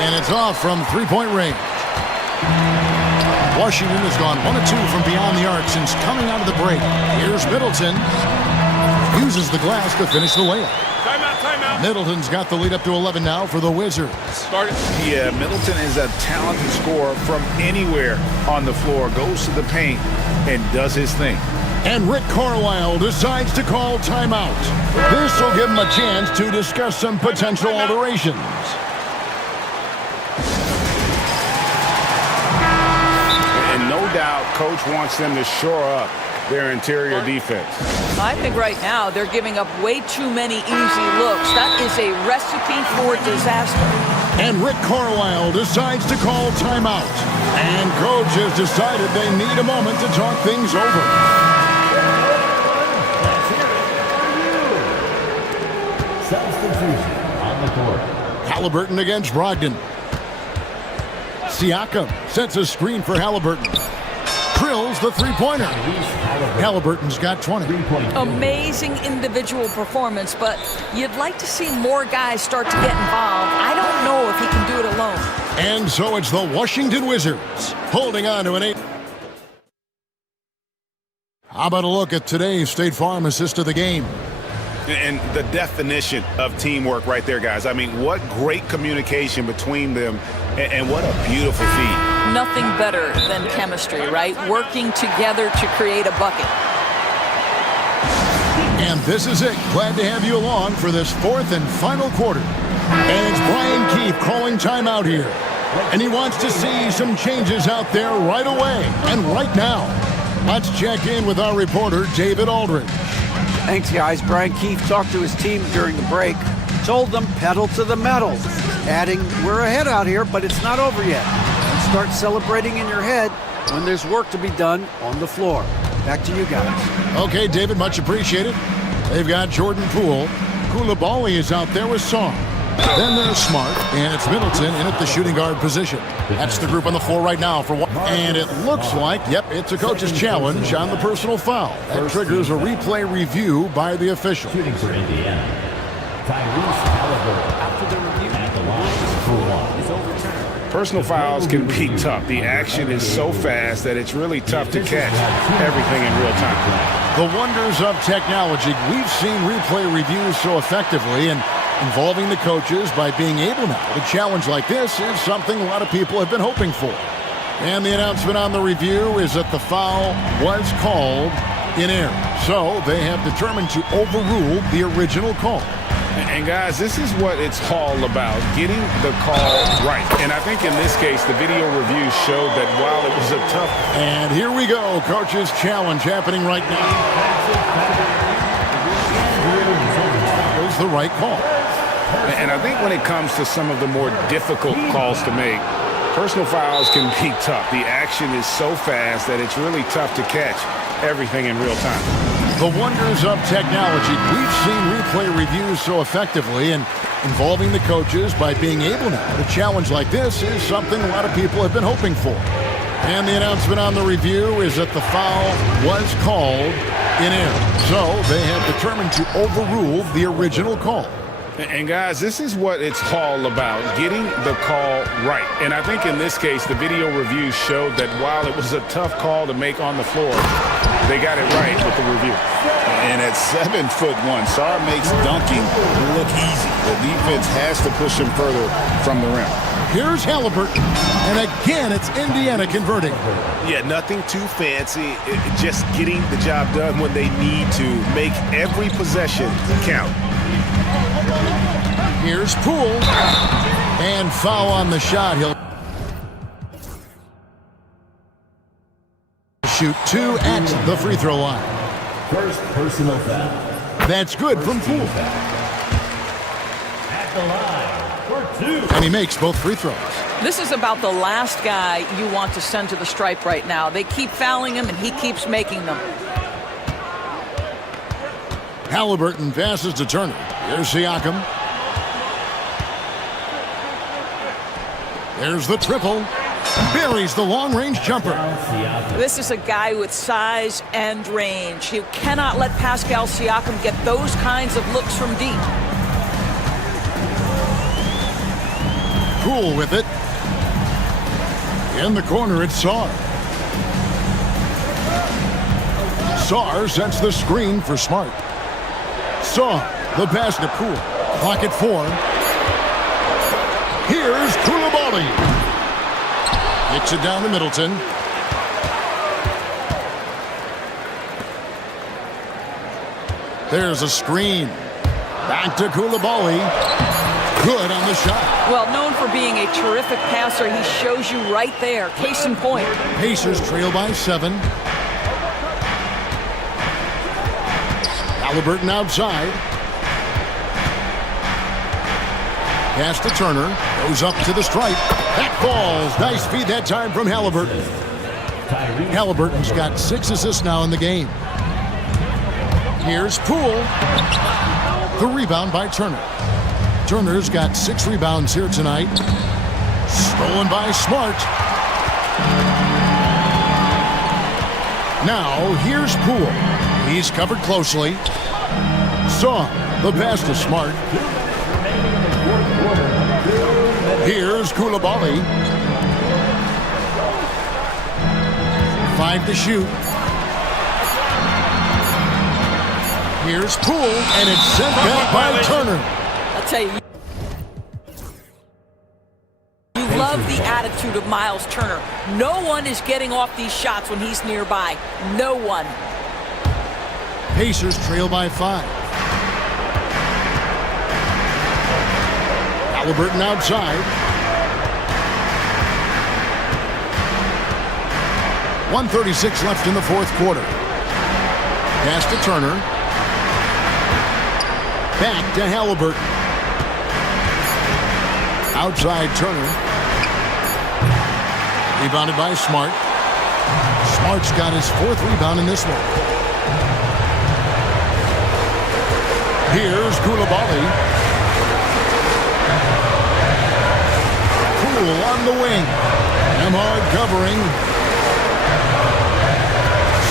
And it's off from three-point range. Washington has gone 1 of 2 from beyond the arc since coming out of the break. Here's Middleton. Uses the glass to finish the layup. Timeout. Middleton's got the lead up to 11 now for the Wizards. Yeah, Middleton is a talented scorer from anywhere on the floor. Goes to the paint and does his thing. And Rick Carlisle decides to call timeout. This will give him a chance to discuss some potential alterations. And no doubt, Coach wants them to shore up their interior defense. I think right now they're giving up way too many easy looks. That is a recipe for disaster. And Rick Carlisle decides to call timeout. And Coach has decided they need a moment to talk things over. Substitution on the court. Halliburton against Brogdon. Siakam sets a screen for Halliburton. drills the three-pointer. Halliburton's got 20. Amazing individual performance, but you'd like to see more guys start to get involved. I don't know if he can do it alone. And so it's the Washington Wizards holding on to an 8. How about a look at today's State Farm assist of the game? And the definition of teamwork right there, guys. I mean, what great communication between them, and what a beautiful feed. Nothing better than chemistry, right? Working together to create a bucket. And this is it. Glad to have you along for this fourth and final quarter. And it's Brian Keefe calling timeout here. And he wants to see some changes out there right away and right now. Let's check in with our reporter, David Aldridge. Thanks, guys. Brian Keefe talked to his team during the break, told them pedal to the metal, adding, we're ahead out here, but it's not over yet. And start celebrating in your head when there's work to be done on the floor. Back to you guys. Okay, David, much appreciated. They've got Jordan Poole. Koulibaly is out there with Song. Then there's Smart, and it's Middleton in at the shooting guard position. That's the group on the floor right now for one. And it looks like, yep, it's a coach's challenge on the personal foul. That triggers a replay review by the official. Shooting for Indiana. Tyrese Halliburton after the review at the line for one is overturned. Personal fouls can be tough. The action is so fast that it's really tough to catch everything in real time. The wonders of technology. We've seen replay reviews so effectively, and involving the coaches by being able now to challenge like this is something a lot of people have been hoping for. And the announcement on the review is that the foul was called in error. So they have determined to overrule the original call. And guys, this is what it's all about, getting the call right. And I think in this case, the video review showed that while it was a tough... And here we go, coach's challenge happening right now. That was the right call. And I think when it comes to some of the more difficult calls to make, personal fouls can be tough. The action is so fast that it's really tough to catch everything in real time. The wonders of technology. We've seen replay reviews so effectively, and involving the coaches by being able now to challenge like this is something a lot of people have been hoping for. And the announcement on the review is that the foul was called in error. So they have determined to overrule the original call. And guys, this is what it's all about, getting the call right. And I think in this case, the video review showed that while it was a tough call to make on the floor, they got it right with the review. And at 7'1", Sarr makes dunking look easy. The defense has to push him further from the rim. Here's Halliburton, and again, it's Indiana converting. Yeah, nothing too fancy, just getting the job done when they need to. Make every possession count. Here's Poole, and foul on the shot. He'll shoot 2 at the free throw line. First personal foul. That's good from Poole. At the line for 2. And he makes both free throws. This is about the last guy you want to send to the stripe right now. They keep fouling him, and he keeps making them. Halliburton passes to Turner. Here's Siakam. There's the triple. Buries the long-range jumper. This is a guy with size and range. You cannot let Pascal Siakam get those kinds of looks from deep. Poole with it. In the corner, it's Sarr. Sarr sets the screen for Smart. Sarr, the pass to Poole. Clock at 4. Here's Koulibaly. Kicks it down to Middleton. There's a screen. Back to Koulibaly. Good on the shot. Well, known for being a terrific passer, he shows you right there. Case in point. Pacers trail by 7. Halliburton outside. Pass to Turner. Goes up to the stripe. That falls. Nice feed that time from Halliburton. Halliburton's got 6 assists now in the game. Here's Poole. The rebound by Turner. Turner's got 6 rebounds here tonight. Stolen by Smart. Now, here's Poole. He's covered closely. Saw the pass to Smart. Here's Koulibaly. 5 to shoot. Here's Poole, and it's sent back by Turner. I'll tell you, you love the attitude of Miles Turner. No one is getting off these shots when he's nearby. No one. Pacers trail by 5. Halliburton outside. 1:36 left in the fourth quarter. Pass to Turner. Back to Halliburton. Outside Turner. Rebounded by Smart. Smart's got his 4th rebound in this one. Here's Koulibaly. Poole on the wing. Nemhard covering.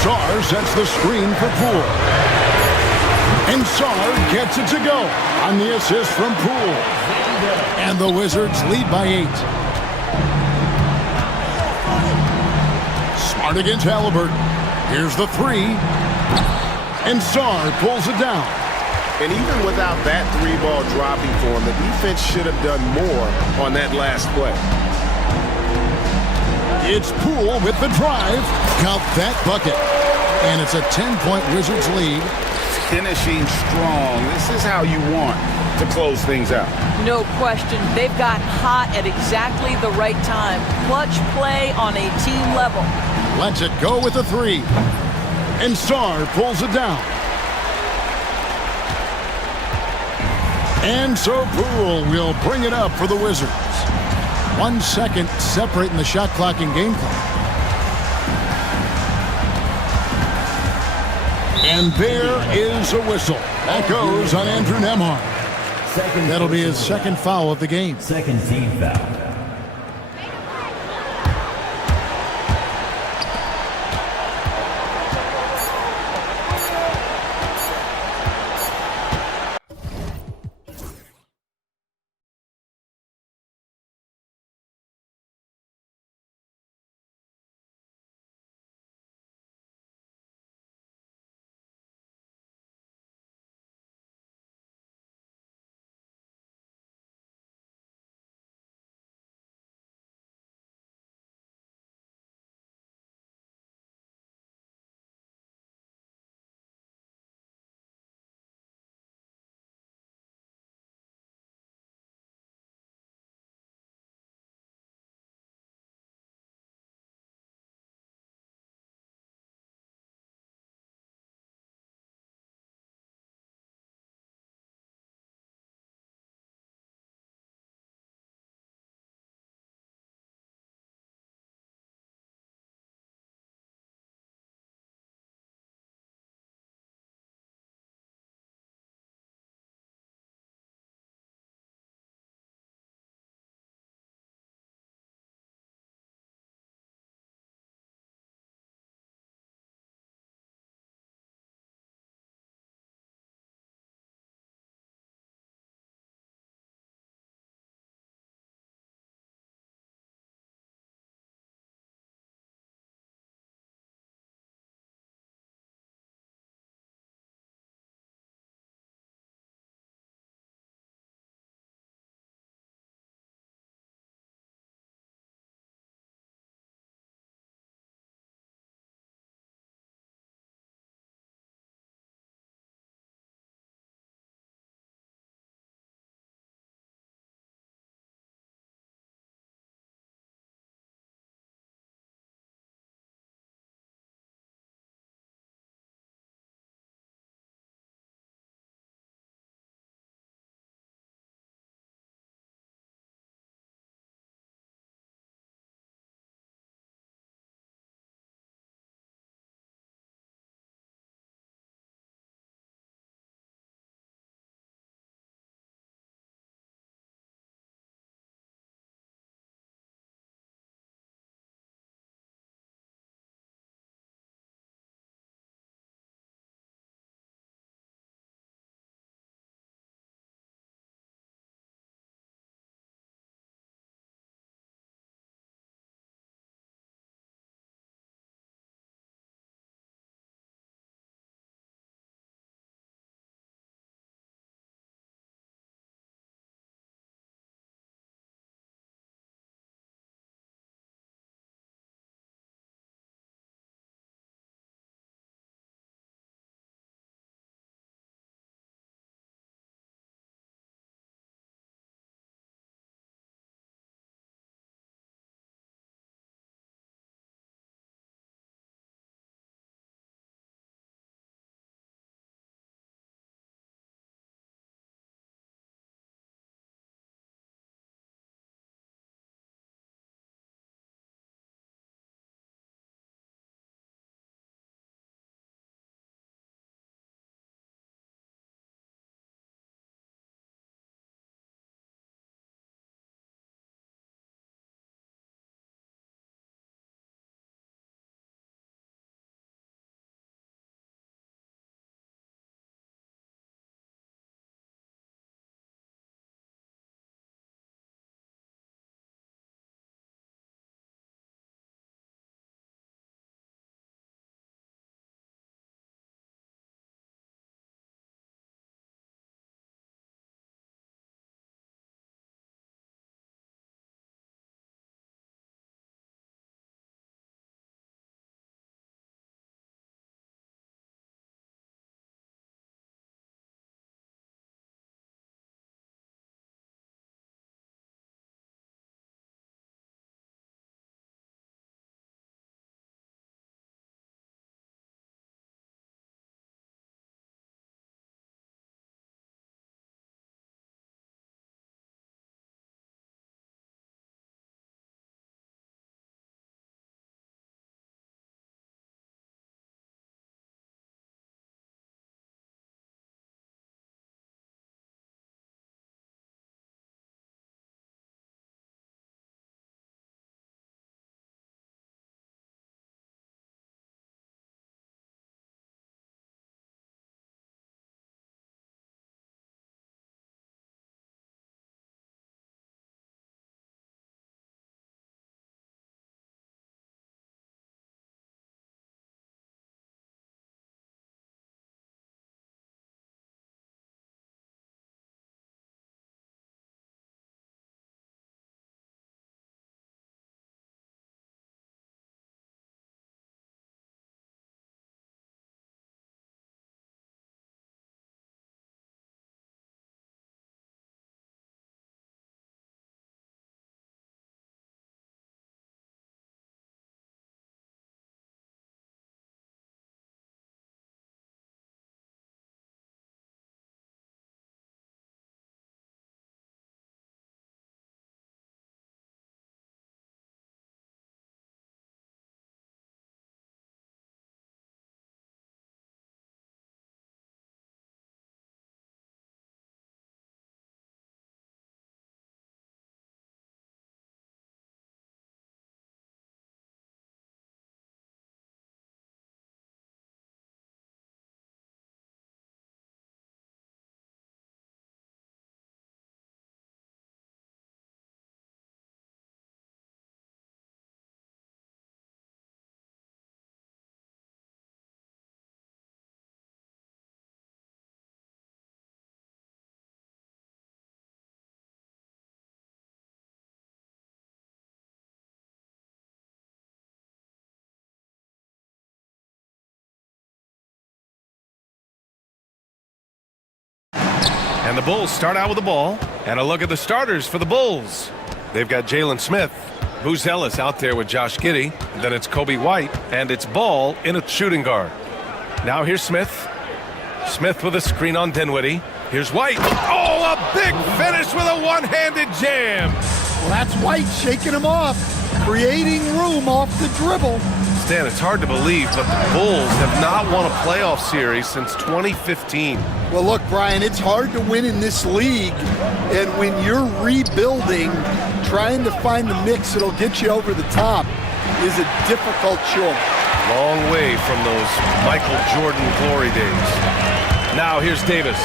Sarr sets the screen for Poole. And Sarr gets it to go on the assist from Poole. And the Wizards lead by 8. Smart against Halliburton. Here's the 3. And Sarr pulls it down. And even without that 3-ball dropping for him, the defense should have done more on that last play. It's Poole with the drive. Count that bucket. And it's a 10-point Wizards lead. Finishing strong. This is how you want to close things out. No question. They've got hot at exactly the right time. Clutch play on a team level. Lets it go with a 3. And Sarr pulls it down. And so Poole will bring it up for the Wizards. 1 second separating the shot clock and game clock. And there is a whistle. That goes on Andrew Nemhard. That'll be his 2nd foul of the game. 2nd team foul. And the Bulls start out with the ball. And a look at the starters for the Bulls. They've got Jalen Smith. Buzelis out there with Josh Giddey. Then it's Kobe White. And it's Ball in a shooting guard. Now here's Smith. Smith with a screen on Dinwiddie. Here's White. Oh, a big finish with a one-handed jam. Well, that's White shaking him off, creating room off the dribble. Stan, it's hard to believe, but the Bulls have not won a playoff series since 2015. Well, look, Brian, it's hard to win in this league. And when you're rebuilding, trying to find the mix that'll get you over the top is a difficult chore. Long way from those Michael Jordan glory days. Now here's Davis.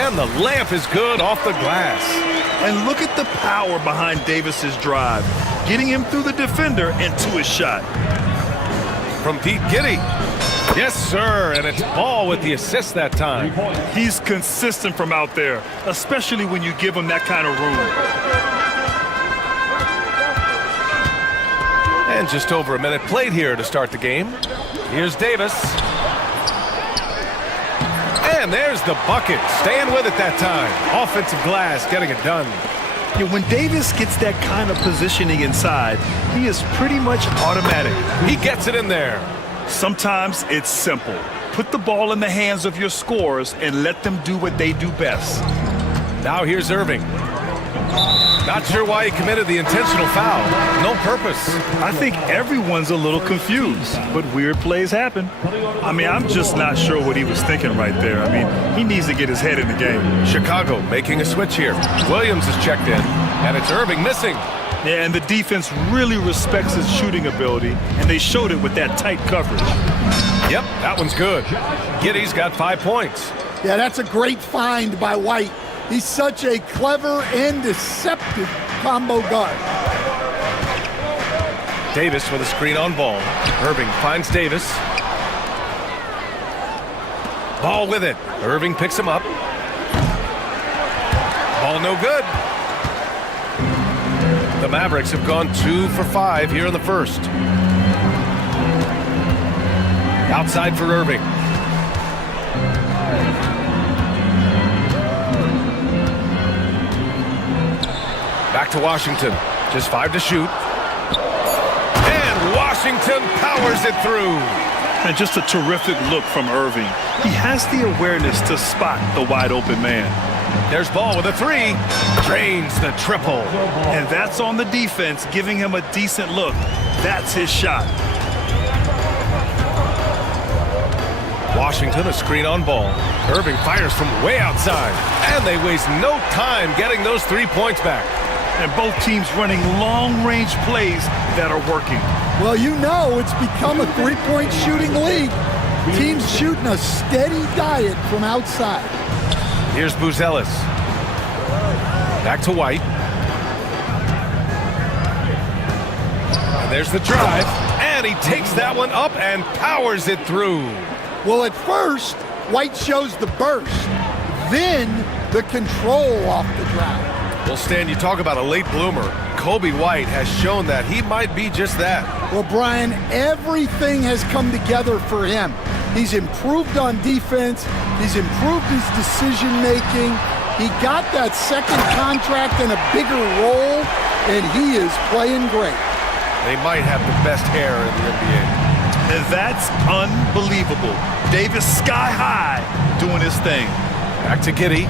And the lamp is good off the glass. And look at the power behind Davis's drive, getting him through the defender and to his shot. From Pete Giddey. Yes, sir, and it's Ball with the assist that time. He's consistent from out there, especially when you give him that kind of room. And just over a minute played here to start the game. Here's Davis. And there's the bucket. Staying with it that time. Offensive glass, getting it done. Yeah, when Davis gets that kind of positioning inside, he is pretty much automatic. He gets it in there. Sometimes it's simple. Put the ball in the hands of your scorers and let them do what they do best. Now here's Irving. Not sure why he committed the intentional foul. No purpose. I think everyone's a little confused, but weird plays happen. I mean, I'm just not sure what he was thinking right there. I mean, he needs to get his head in the game. Chicago making a switch here. Williams is checked in, and it's Irving missing. Yeah, and the defense really respects his shooting ability, and they showed it with that tight coverage. Yep, that one's good. Giddey's got 5 points. Yeah, that's a great find by White. He's such a clever and deceptive combo guard. Davis with a screen on Ball. Irving finds Davis. Ball with it. Irving picks him up. Ball no good. The Mavericks have gone 2 for 5 here in the first. Outside for Irving. Back to Washington. Just 5 to shoot. And Washington powers it through. And just a terrific look from Irving. He has the awareness to spot the wide open man. There's Ball with a 3. Drains the triple. And that's on the defense, giving him a decent look. That's his shot. Washington, a screen on Ball. Irving fires from way outside. And they waste no time getting those 3 points back. And both teams running long-range plays that are working. Well, you know it's become a three-point shooting league. Teams shooting a steady diet from outside. Here's Buzelis. Back to White. And there's the drive. And he takes that one up and powers it through. Well, at first, White shows the burst. Then the control off the drive. Well, Stan, you talk about a late bloomer. Kobe White has shown that he might be just that. Well, Brian, everything has come together for him. He's improved on defense. He's improved his decision-making. He got that second contract and a bigger role, and he is playing great. They might have the best hair in the NBA. And that's unbelievable. Davis sky high doing his thing. Back to Giddey.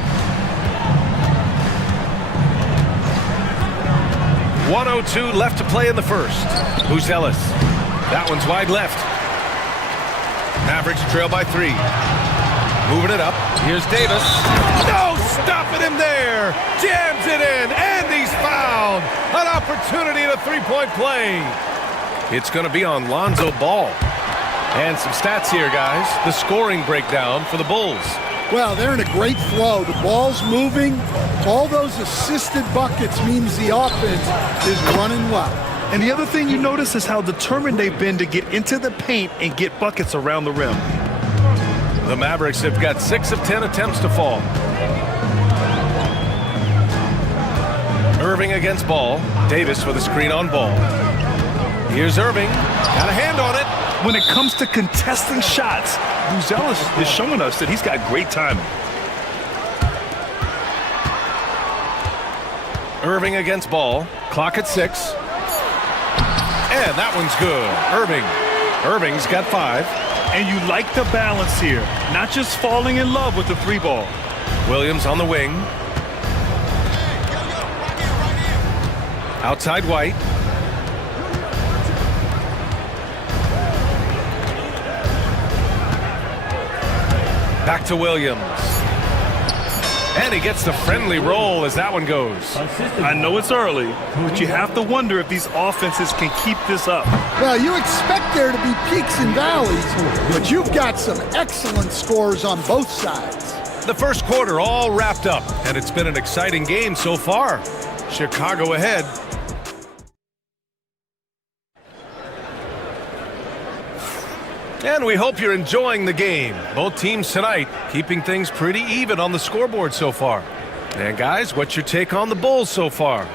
1:02 left to play in the first. Buzelis. That one's wide left. Mavericks trail by 3. Moving it up. Here's Davis. No, stopping him there. Jams it in, and he's fouled. An opportunity at a three-point play. It's going to be on Lonzo Ball. And some stats here, guys. The scoring breakdown for the Bulls. Well, they're in a great flow. The ball's moving. All those assisted buckets means the offense is running well. And the other thing you notice is how determined they've been to get into the paint and get buckets around the rim. The Mavericks have got 6 of 10 attempts to fall. Irving against Ball. Davis with a screen on Ball. Here's Irving. Got a hand on it. When it comes to contesting shots, Buzelis is showing us that he's got great timing. Irving against ball. Clock at 6. And that one's good. Irving's got 5. And you like the balance here, not just falling in love with the 3 ball. Williams on the wing. Outside White. Back to Williams. And he gets the friendly roll as that one goes. I know it's early, but you have to wonder if these offenses can keep this up. Well, you expect there to be peaks and valleys, but you've got some excellent scores on both sides. The first quarter all wrapped up, and it's been an exciting game so far. Chicago ahead. And we hope you're enjoying the game. Both teams tonight keeping things pretty even on the scoreboard so far. And guys, what's your take on the Bulls so far?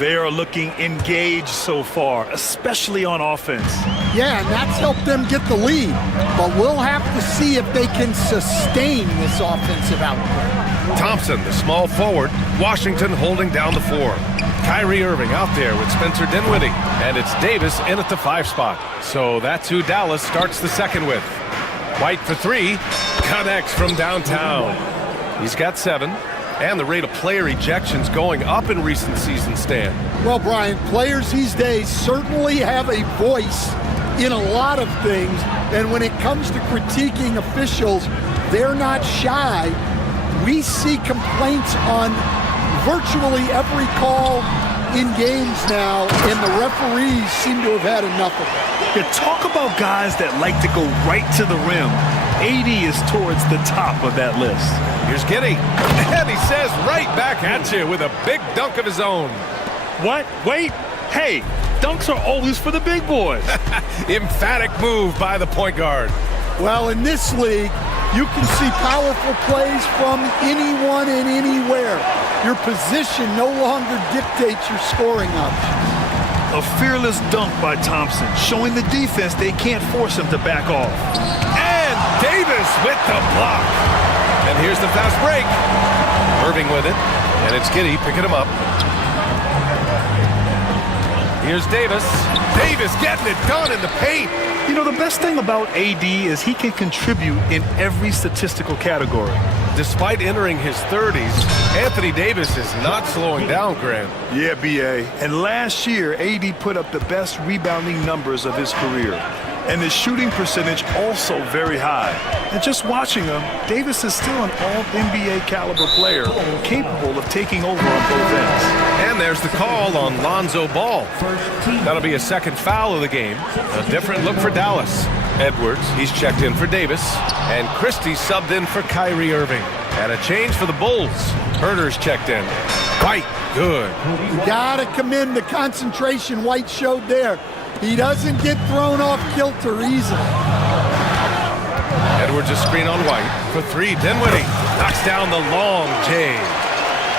They are looking engaged so far, especially on offense. Yeah, and that's helped them get the lead. But we'll have to see if they can sustain this offensive output. Thompson, the small forward. Washington holding down the 4. Kyrie Irving out there with Spencer Dinwiddie. And it's Davis in at the 5 spot. So that's who Dallas starts the second with. White for 3. Connects from downtown. He's got 7. And the rate of player ejections going up in recent seasons, Stan. Well, Brian, players these days certainly have a voice in a lot of things. And when it comes to critiquing officials, they're not shy. We see complaints on virtually every call in games now, and the referees seem to have had enough of it. You talk about guys that like to go right to the rim. AD is towards the top of that list. Here's Giddey, and he says right back at you with a big dunk of his own. What? Wait. Hey, dunks are always for the big boys. Emphatic move by the point guard. Well, in this league, you can see powerful plays from anyone and anywhere. Your position no longer dictates your scoring options. A fearless dunk by Thompson, showing the defense they can't force him to back off. And Davis with the block. And here's the fast break. Irving with it, and it's Giddey picking him up. Here's Davis. Davis getting it done in the paint. You know, the best thing about AD is he can contribute in every statistical category. Despite entering his 30s, Anthony Davis is not slowing down, Grant. Yeah, B.A. And last year, AD put up the best rebounding numbers of his career. And his shooting percentage also very high. And just watching him, Davis is still an all-NBA caliber player, capable of taking over on both ends. And there's the call on Lonzo Ball. That'll be a second foul of the game. A different look for Dallas. Edwards, he's checked in for Davis. And Christie subbed in for Kyrie Irving. And a change for the Bulls. Herter's checked in. White, good. You gotta commend the concentration White showed there. He doesn't get thrown off kilter easily. Edwards a screen on White for 3. Dinwiddie knocks down the long J.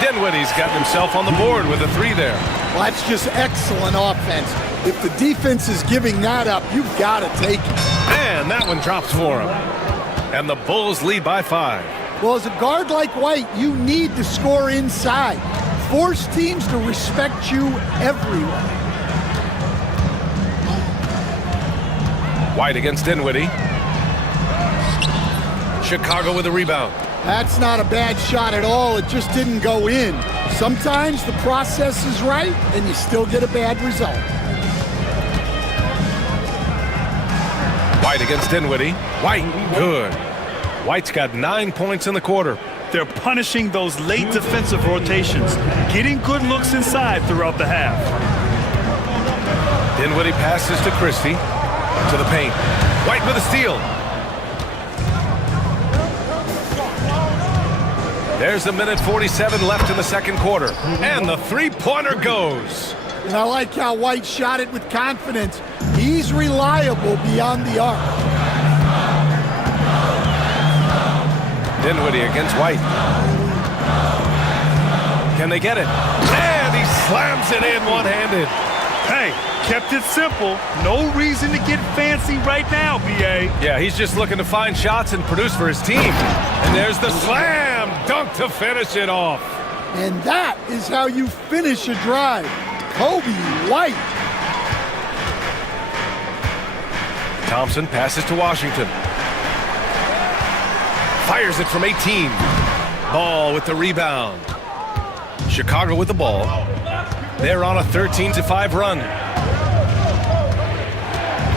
Dinwiddie's got himself on the board with a 3 there. Well, that's just excellent offense. If the defense is giving that up, you've got to take it. And that one drops for him. And the Bulls lead by 5. Well, as a guard like White, you need to score inside. Force teams to respect you everywhere. White against Dinwiddie. Chicago with a rebound. That's not a bad shot at all. It just didn't go in. Sometimes the process is right, and you still get a bad result. White against Dinwiddie. White, good. White's got 9 points in the quarter. They're punishing those late defensive rotations, getting good looks inside throughout the half. Dinwiddie passes to Christie. To the paint. White with a steal. There's a minute 47 left in the second quarter. And the three-pointer goes. And I like how White shot it with confidence. He's reliable beyond the arc. Dinwiddie against White. Can they get it? And he slams it in one-handed. Hey, kept it simple. No reason to get fancy right now, B.A. Yeah, he's just looking to find shots and produce for his team. And there's the slam dunk to finish it off. And that is how you finish a drive. Kobe White. Thompson passes to Washington. Fires it from 18. Ball with the rebound. Chicago with the ball. They're on a 13-5 run.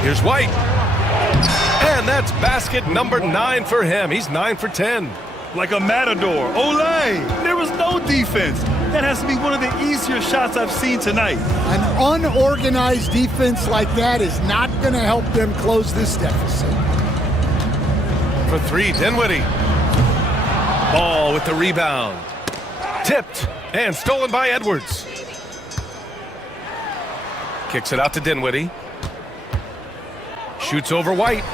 Here's White. And that's basket number 9 for him. He's 9 for 10. Like a matador. Olay! There was no defense. That has to be one of the easier shots I've seen tonight. An unorganized defense like that is not going to help them close this deficit. For 3, Dinwiddie. Ball with the rebound. Tipped and stolen by Edwards. Kicks it out to Dinwiddie. Shoots over White.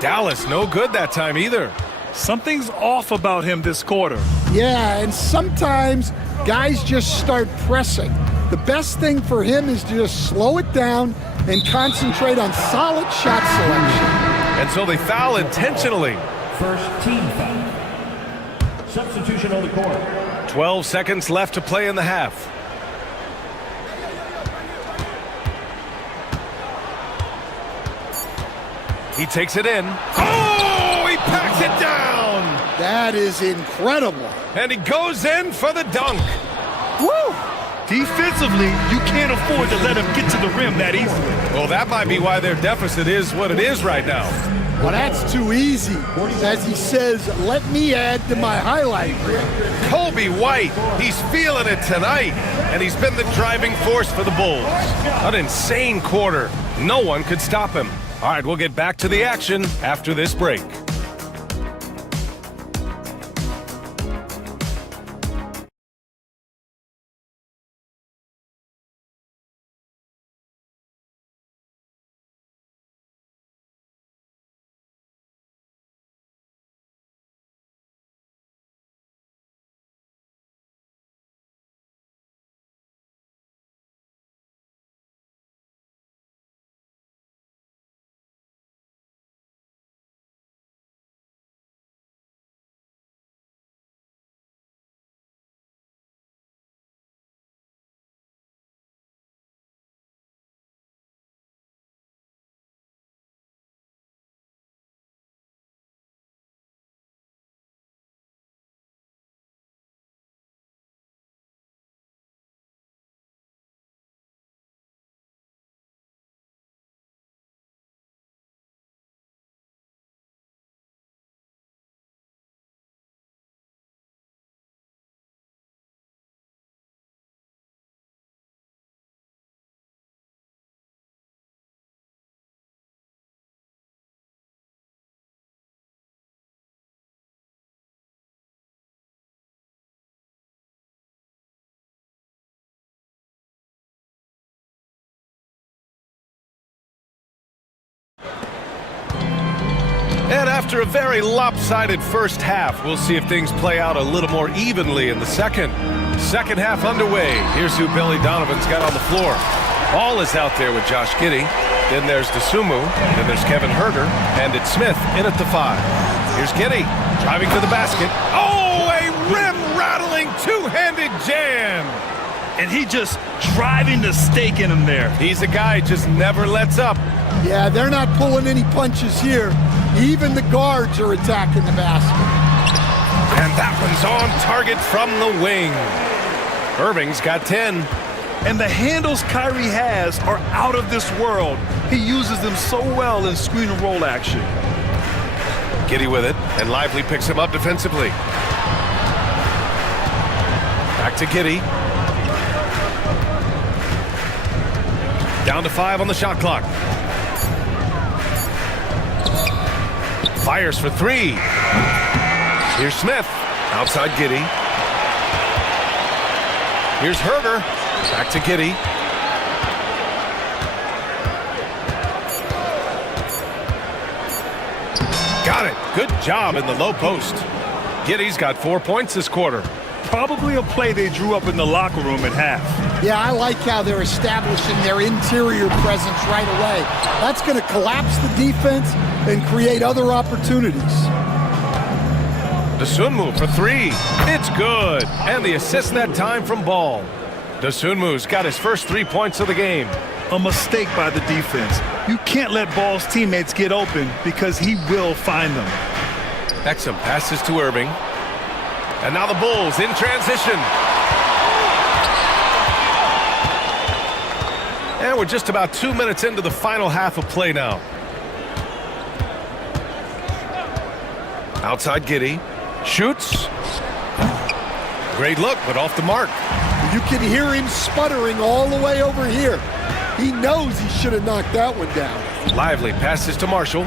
Dallas, no good that time either. Something's off about him this quarter. Yeah, and sometimes guys just start pressing. The best thing for him is to just slow it down and concentrate on solid shot selection. And so they foul intentionally. First team foul. Substitution on the court. 12 seconds left to play in the half. He takes it in. Oh, he packs it down! That is incredible. And he goes in for the dunk. Woo! Defensively, you can't afford to let him get to the rim that easily. Well, that might be why their deficit is what it is right now. Well, that's too easy. As he says, let me add to my highlight reel. Kobe White, he's feeling it tonight, and he's been the driving force for the Bulls. An insane quarter. No one could stop him. All right, we'll get back to the action after this break. And after a very lopsided first half, we'll see if things play out a little more evenly in the second. Second half underway. Here's who Billy Donovan's got on the floor. Ball is out there with Josh Giddey. Then there's Dosunmu. Then there's Kevin Huerter. And it's Smith in at the 5. Here's Giddey driving to the basket. Oh, a rim-rattling two-handed jam. And he just driving the stake in him there. He's a guy who just never lets up. Yeah, they're not pulling any punches here. Even the guards are attacking the basket. And that one's on target from the wing. Irving's got 10. And the handles Kyrie has are out of this world. He uses them so well in screen and roll action. Giddey with it, and Lively picks him up defensively. Back to Giddey. Down to 5 on the shot clock. Fires for 3. Here's Smith. Outside Giddey. Here's Huerter. Back to Giddey. Got it. Good job in the low post. Giddey's got 4 points this quarter. Probably a play they drew up in the locker room at half. Yeah, I like how they're establishing their interior presence right away. That's going to collapse the defense and create other opportunities. Dosunmu for three. It's good. And the assist that time from Ball. Dosunmu's got his first 3 points of the game. A mistake by the defense. You can't let Ball's teammates get open because he will find them. Exum passes to Irving. And now the Bulls in transition. And we're just about 2 minutes into the final half of play now. Outside Giddey. Shoots. Great look, but off the mark. You can hear him sputtering all the way over here. He knows he should have knocked that one down. Lively passes to Marshall.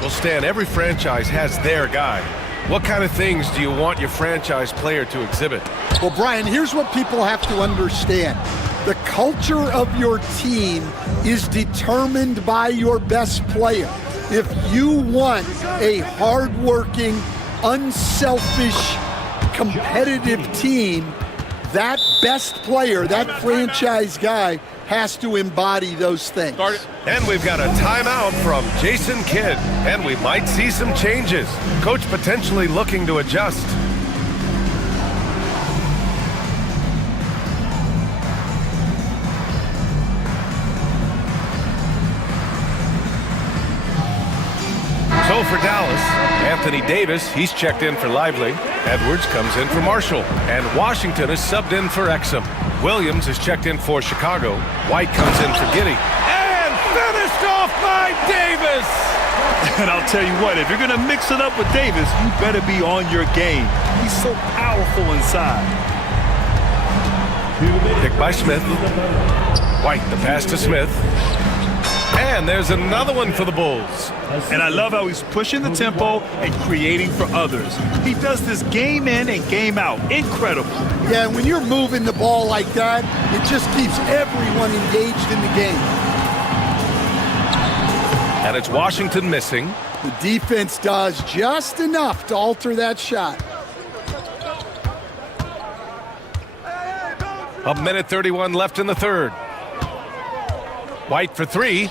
Well, Stan, every franchise has their guy. What kind of things do you want your franchise player to exhibit? Well, Brian, here's what people have to understand. The culture of your team is determined by your best player. If you want a hardworking, unselfish, competitive team, that best player, that franchise guy, has to embody those things. And we've got a timeout from Jason Kidd, and we might see some changes. Coach potentially looking to adjust. So for Dallas, Anthony Davis, he's checked in for Lively. Edwards comes in for Marshall. And Washington is subbed in for Exum. Williams is checked in for Chicago. White comes in for Giddey. And finished off by Davis! And I'll tell you what, if you're going to mix it up with Davis, you better be on your game. He's so powerful inside. Picked by Smith. White, the pass to Smith. And there's another one for the Bulls. And I love how he's pushing the tempo and creating for others. He does this game in and game out. Incredible. Yeah, when you're moving the ball like that, it just keeps everyone engaged in the game. And it's Washington missing. The defense does just enough to alter that shot. A minute 31 left in the third. White for three.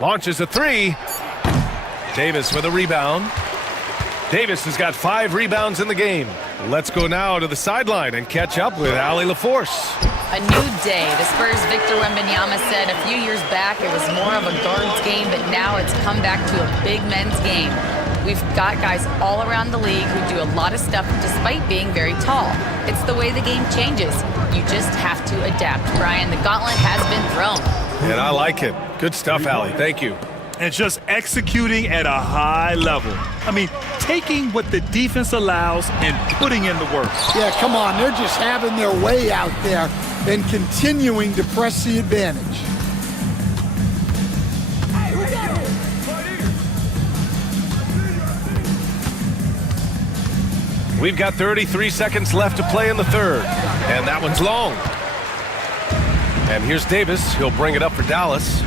Launches a three. Davis with a rebound. Davis has got 5 rebounds in the game. Let's go now to the sideline and catch up with Allie LaForce. A new day. The Spurs' Victor Wembanyama said a few years back it was more of a guards game, but now it's come back to a big men's game. We've got guys all around the league who do a lot of stuff despite being very tall. It's the way the game changes. You just have to adapt. Brian, the gauntlet has been thrown. And I like it. Good stuff, Allie. Thank you. And just executing at a high level. I mean, taking what the defense allows and putting in the work. Yeah, come on. They're just having their way out there and continuing to press the advantage. We've got 33 seconds left to play in the third. And that one's long. And here's Davis. He'll bring it up for Dallas.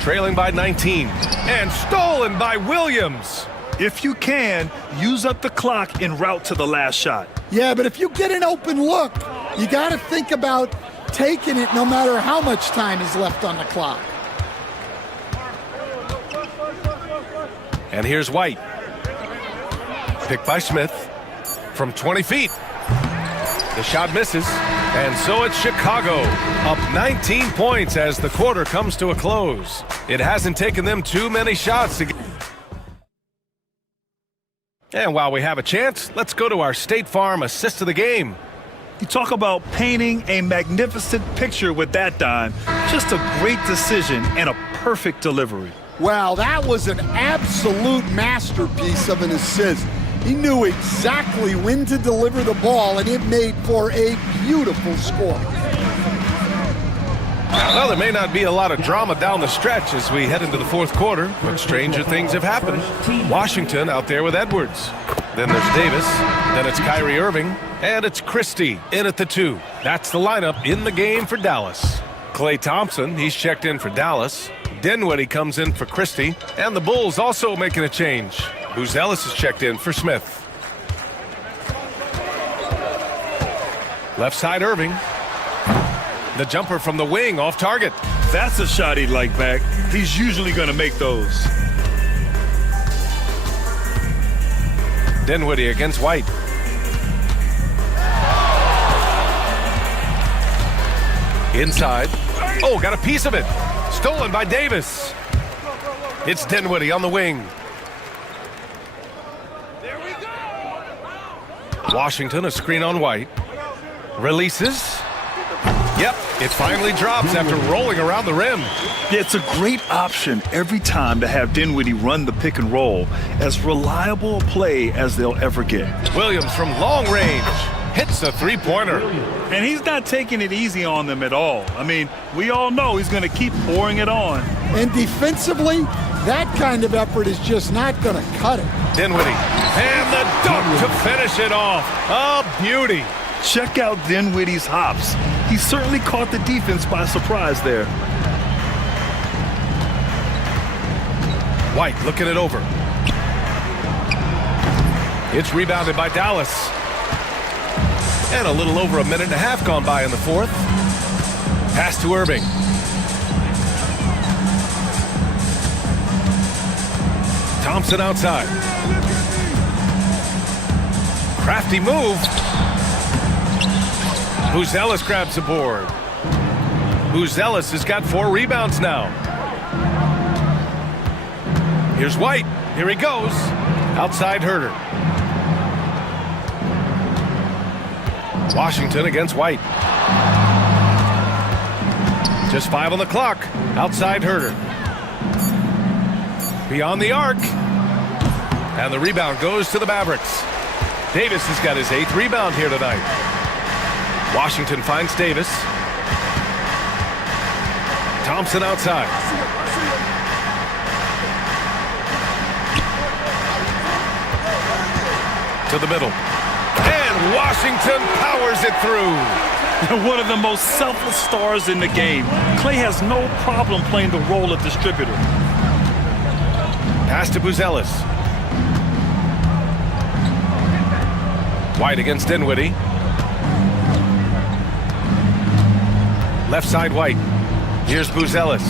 Trailing by 19. And stolen by Williams. If you can, use up the clock en route to the last shot. Yeah, but if you get an open look, you got to think about taking it no matter how much time is left on the clock. And here's White. Picked by Smith from 20 feet. The shot misses. And so it's Chicago, up 19 points as the quarter comes to a close. It hasn't taken them too many shots to get. And while we have a chance, let's go to our State Farm assist of the game. You talk about painting a magnificent picture with that dime. Just a great decision and a perfect delivery. Wow, that was an absolute masterpiece of an assist. He knew exactly when to deliver the ball, and it made for a beautiful score. Well, there may not be a lot of drama down the stretch as we head into the fourth quarter, but stranger things have happened. Washington out there with Edwards. Then there's Davis. Then it's Kyrie Irving. And it's Christie in at the 2. That's the lineup in the game for Dallas. Klay Thompson, he's checked in for Dallas. Dinwiddie comes in for Christie. And the Bulls also making a change. Buzelis is checked in for Smith. Left side Irving. The jumper from the wing off target. That's a shot he'd like back. He's usually going to make those. Dinwiddie against White. Inside. Oh, got a piece of it. Stolen by Davis. It's Dinwiddie on the wing. Washington, a screen on White. Releases. Yep, it finally drops after rolling around the rim. Yeah, it's a great option every time to have Dinwiddie run the pick and roll. As reliable a play as they'll ever get. Williams from long range hits a three-pointer. And he's not taking it easy on them at all. I mean, we all know he's going to keep pouring it on. And defensively, that kind of effort is just not going to cut it. Dinwiddie, and the dunk to finish it off. A beauty. Check out Dinwiddie's hops. He certainly caught the defense by surprise there. White looking it over. It's rebounded by Dallas. And a little over a minute and a half gone by in the fourth. Pass to Irving. Thompson outside. Crafty move. Buzelis grabs the board. Buzelis has got 4 rebounds now. Here's White. Here he goes. Outside Herter. Washington against White. Just 5 on the clock. Outside Herter. Beyond the arc. And the rebound goes to the Mavericks. Davis has got his 8th rebound here tonight. Washington finds Davis. Thompson outside. To the middle. And Washington powers it through. One of the most selfless stars in the game. Clay has no problem playing the role of distributor. Pass to Buzelis. White against Dinwiddie. Left side White. Here's Buzelis.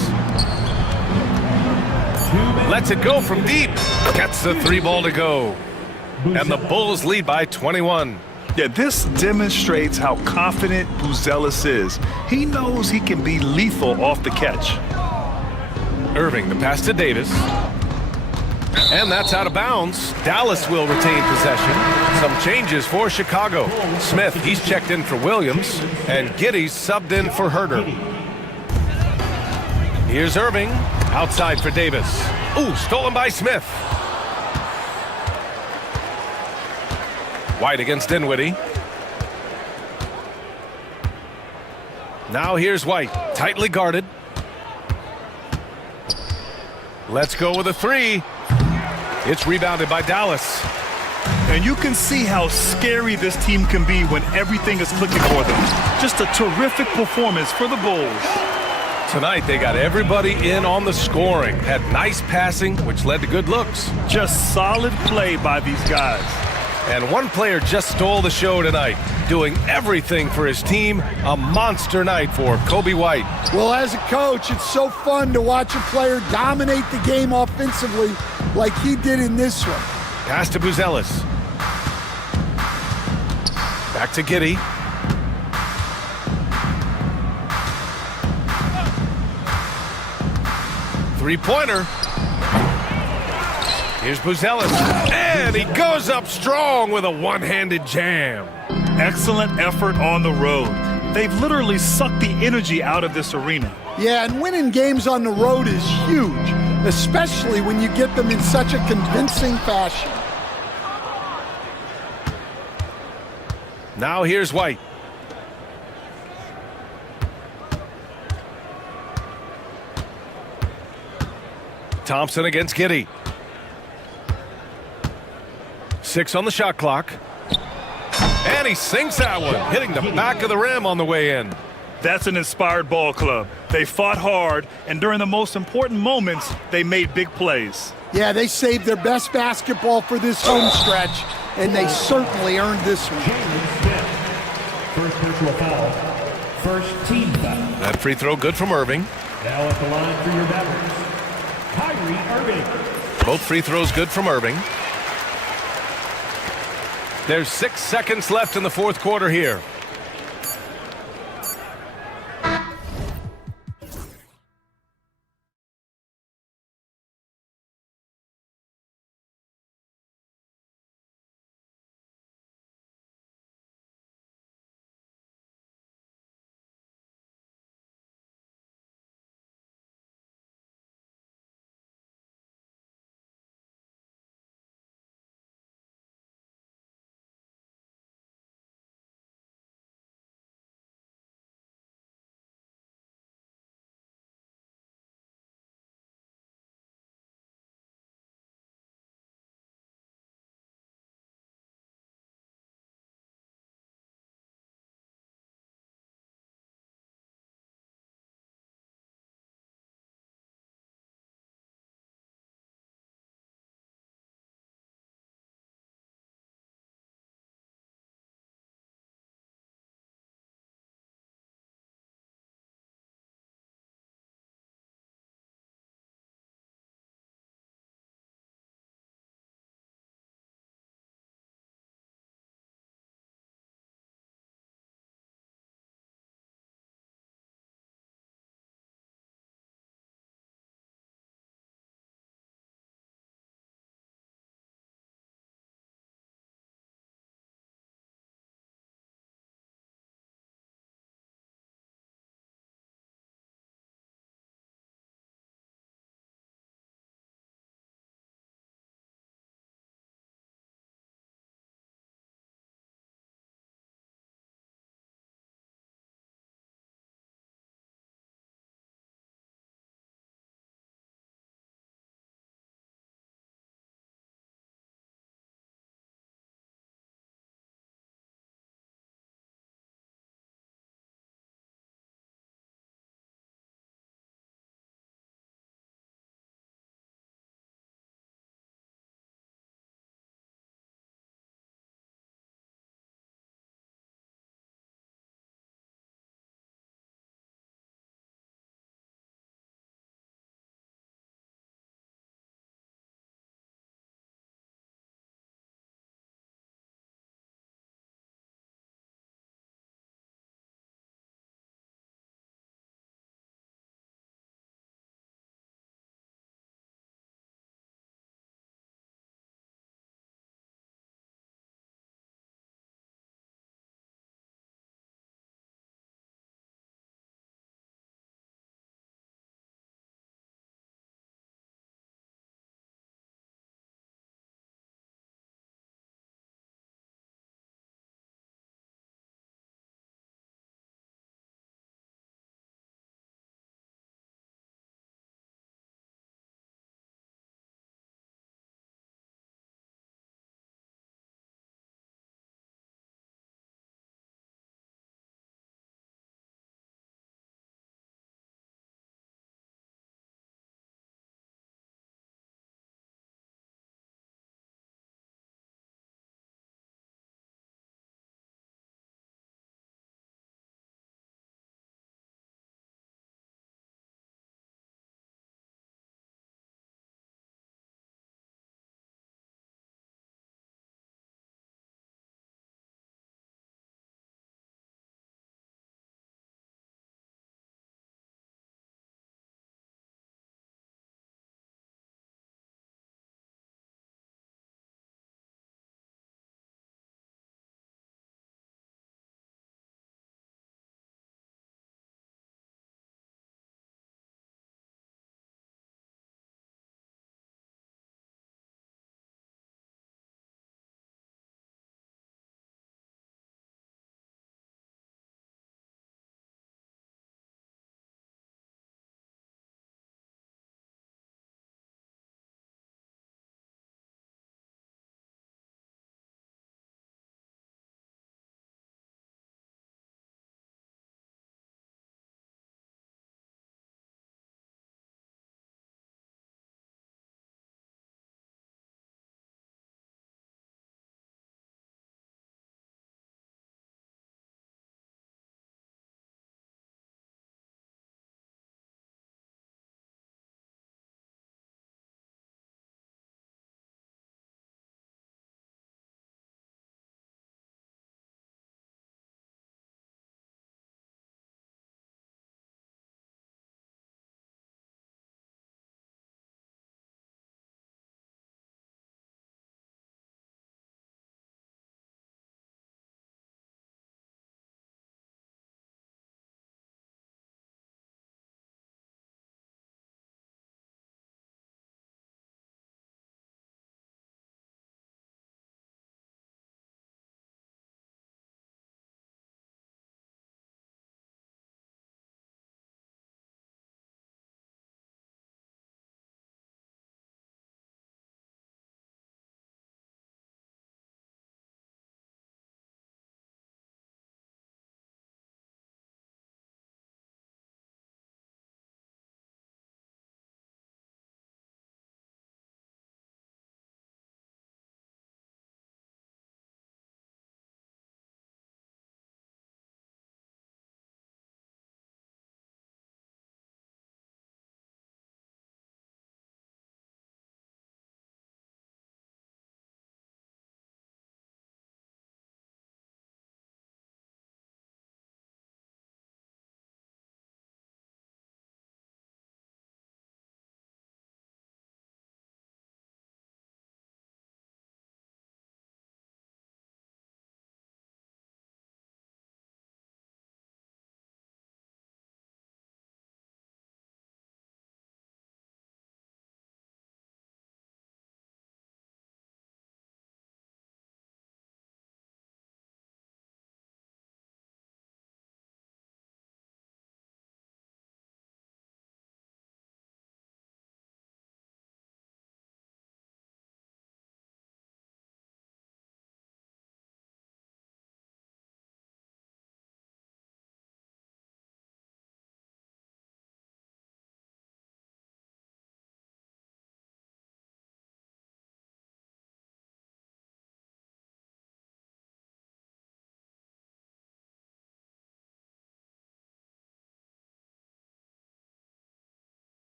Lets it go from deep. Gets the 3 ball to go. And the Bulls lead by 21. Yeah, this demonstrates how confident Buzelis is. He knows he can be lethal off the catch. Irving, the pass to Davis. And that's out of bounds. Dallas will retain possession. Some changes for Chicago. Smith, he's checked in for Williams. And Giddey's subbed in for Herter. Here's Irving. Outside for Davis. Ooh, stolen by Smith. White against Dinwiddie. Now here's White. Tightly guarded. Let's go with a 3. It's rebounded by Dallas. And you can see how scary this team can be when everything is clicking for them. Just a terrific performance for the Bulls. Tonight they got everybody in on the scoring. Had nice passing, which led to good looks. Just solid play by these guys. And one player just stole the show tonight, doing everything for his team. A monster night for Kobe White. Well, as a coach, it's so fun to watch a player dominate the game offensively like he did in this one. Pass to Buzelis. Back to Giddey. Three-pointer. Here's Buzelis. And he goes up strong with a one-handed jam. Excellent effort on the road. They've literally sucked the energy out of this arena. Yeah, and winning games on the road is huge, especially when you get them in such a convincing fashion. Now here's White. Thompson against Giddey. 6 on the shot clock. And he sinks that one, hitting the back of the rim on the way in. That's an inspired ball club. They fought hard, and during the most important moments, they made big plays. Yeah, they saved their best basketball for this home stretch, and they certainly earned this one. First personal foul. First team foul. That free throw good from Irving. Now at the line for your Mavericks, Kyrie Irving. Both free throws good from Irving. There's 6 seconds left in the fourth quarter here.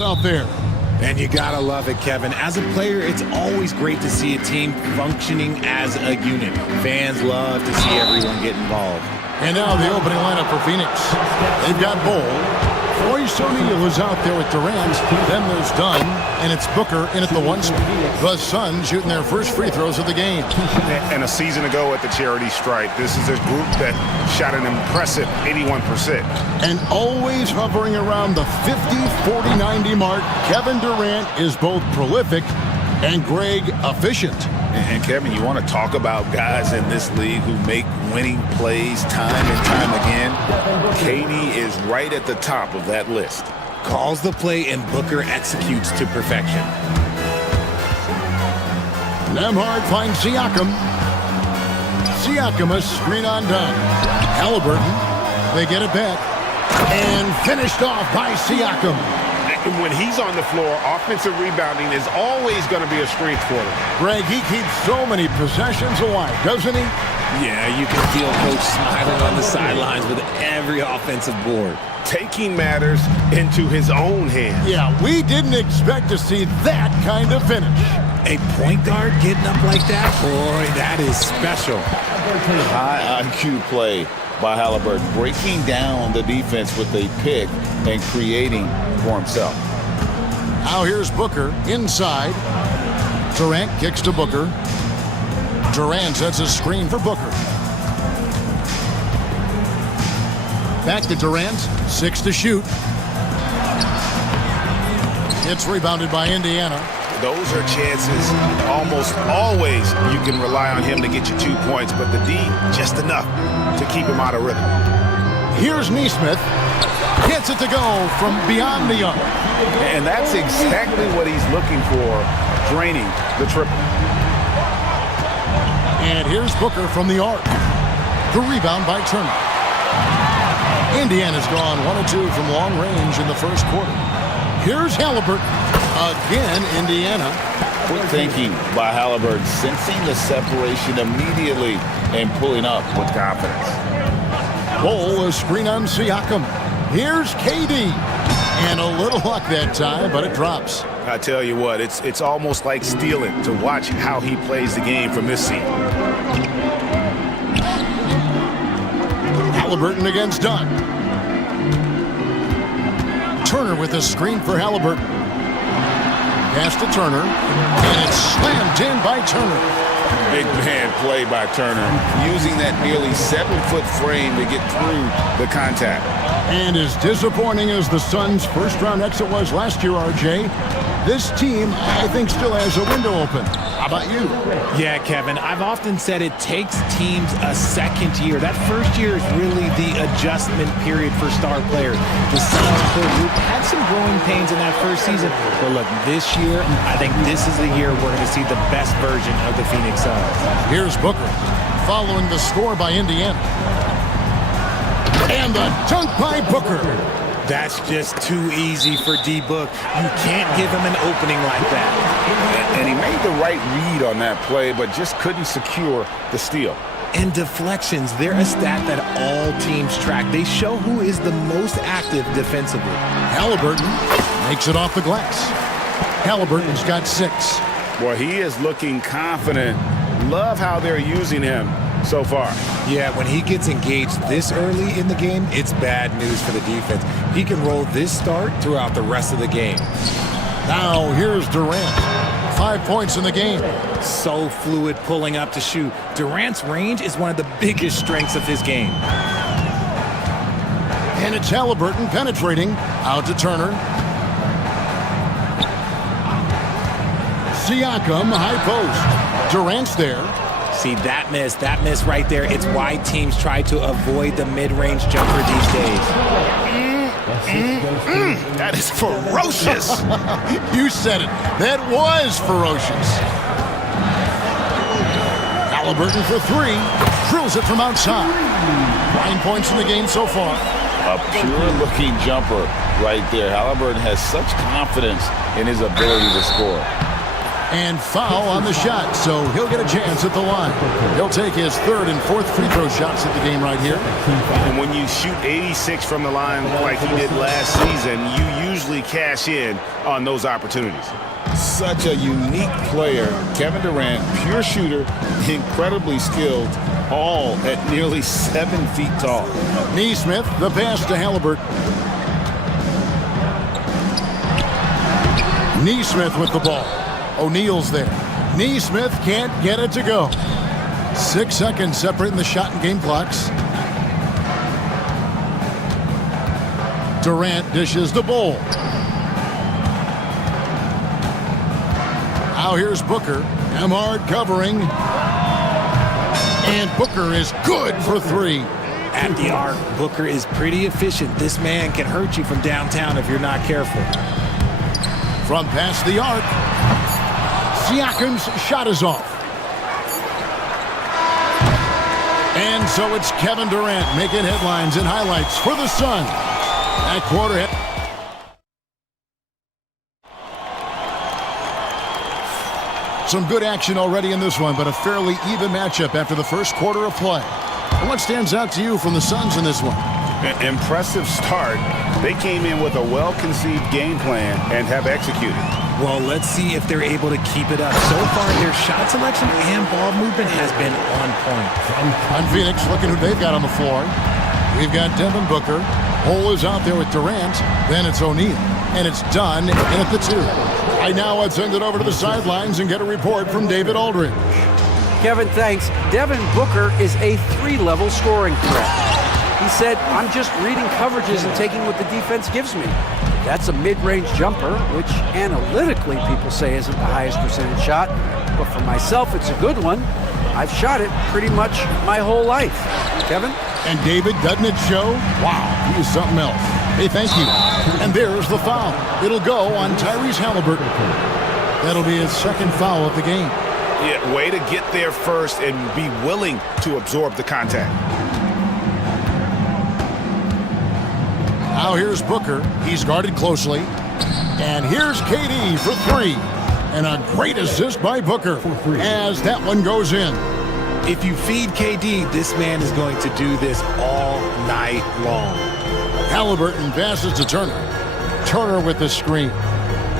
out there. And you gotta love it, Kevin. As a player, it's always great to see a team functioning as a unit. Fans love to see everyone get involved. And now the opening lineup for Phoenix. They've got Bull. Royce O'Neal is out there with Durant. Then there's Dunn, and it's Booker in at the 1 spot. The Suns shooting their first free throws of the game. And a season ago at the charity stripe, this is a group that shot an impressive 81%. And always hovering around the 50, 40, 90 mark, Kevin Durant is both prolific and Greg efficient. And Kevin, you want to talk about guys in this league who make winning plays time and time again? KD is right at the top of that list. Calls the play and Booker executes to perfection. Nembhard finds Siakam. Siakam a screen on Dunn. Halliburton, they get it back. And finished off by Siakam. When he's on the floor, offensive rebounding is always going to be a strength for him. Greg, he keeps so many possessions alive, doesn't he? Yeah, you can feel Coach smiling on the sidelines with every offensive board. Taking matters into his own hands. Yeah, we didn't expect to see that kind of finish. A point guard getting up like that? Boy, that is special. High IQ play by Halliburton, breaking down the defense with a pick and creating for himself. Now here's Booker inside. Durant kicks to Booker. Durant sets a screen for Booker. Back to Durant, 6 to shoot. It's rebounded by Indiana. Those are chances almost always you can rely on him to get you 2 points, but the D, just enough to keep him out of rhythm. Here's Neesmith. Gets it to go from beyond the arc. And that's exactly what he's looking for, draining the triple. And here's Booker from the arc. The rebound by Turner. Indiana's gone 1 of 2 from long range in the first quarter. Here's Halliburton. Again, Indiana. Quick thinking by Halliburton, sensing the separation immediately and pulling up with confidence. Bull, a screen on Siakam. Here's KD. And a little luck that time, but it drops. I tell you what, it's almost like stealing to watch how he plays the game from this seat. Halliburton against Dunn. Turner with a screen for Halliburton. Pass to Turner, and it's slammed in by Turner. Big man play by Turner, using that nearly 7-foot frame to get through the contact. And as disappointing as the Suns' first-round exit was last year, RJ, this team, I think, still has a window open. How about you? Yeah, Kevin, I've often said it takes teams a second year. That first year is really the adjustment period for star players. The Suns core group had some growing pains in that first season, but look, this year, I think this is the year we're going to see the best version of the Phoenix Suns. Here's Booker, following the score by Indiana. And the dunk by Booker. That's just too easy for D-Book. You can't give him an opening like that. And he made the right read on that play, but just couldn't secure the steal. And deflections, they're a stat that all teams track. They show who is the most active defensively. Halliburton makes it off the glass. Halliburton's got 6. Boy, he is looking confident. Love how they're using him so far. Yeah, when he gets engaged this early in the game, it's bad news for the defense. He can roll this start throughout the rest of the game. Now here's Durant. 5 points in the game. So fluid pulling up to shoot. Durant's range is one of the biggest strengths of his game. And it's Halliburton penetrating. Out to Turner. Siakam, high post. Durant's there. See, that miss right there. It's why teams try to avoid the mid-range jumper these days. That is ferocious. You said it. That was ferocious. Halliburton for 3. Drills it from outside. 9 points in the game so far. A pure-looking jumper right there. Halliburton has such confidence in his ability to score. And foul on the shot, so he'll get a chance at the line. He'll take his third and fourth free throw shots at the game right here. And when you shoot 86 from the line like he did last season, you usually cash in on those opportunities. Such a unique player. Kevin Durant, pure shooter, incredibly skilled, all at nearly 7 feet tall. Neesmith, the pass to Halliburton. Neesmith with the ball. O'Neal's there. Neesmith can't get it to go. 6 seconds separating the shot and game clocks. Durant dishes the ball. Now here's Booker. Emhart covering. And Booker is good for 3. At the arc, Booker is pretty efficient. This man can hurt you from downtown if you're not careful. From past the arc, Siakam's shot is off. And so it's Kevin Durant making headlines and highlights for the Sun. At quarter. Some good action already in this one, but a fairly even matchup after the first quarter of play. And what stands out to you from the Suns in this one? An impressive start. They came in with a well-conceived game plan and have executed. Well, let's see if they're able to keep it up. So far, their shot selection and ball movement has been on point. On Phoenix, looking who they've got on the floor. We've got Devin Booker. Hole is out there with Durant. Then it's O'Neal. And it's done in at the 2. Right now, let's send it over to the sidelines and get a report from David Aldridge. Kevin, thanks. Devin Booker is a 3-level scoring threat. He said, I'm just reading coverages and taking what the defense gives me. That's a mid-range jumper, which analytically people say isn't the highest percentage shot. But for myself, it's a good one. I've shot it pretty much my whole life. Kevin? And David, doesn't it show? Wow, he is something else. Hey, thank you. And there's the foul. It'll go on Tyrese Halliburton. That'll be his second foul of the game. Yeah, way to get there first and be willing to absorb the contact. Now here's Booker. He's guarded closely. And here's KD for 3. And a great assist by Booker as that one goes in. If you feed KD, this man is going to do this all night long. Halliburton passes to Turner. Turner with the screen.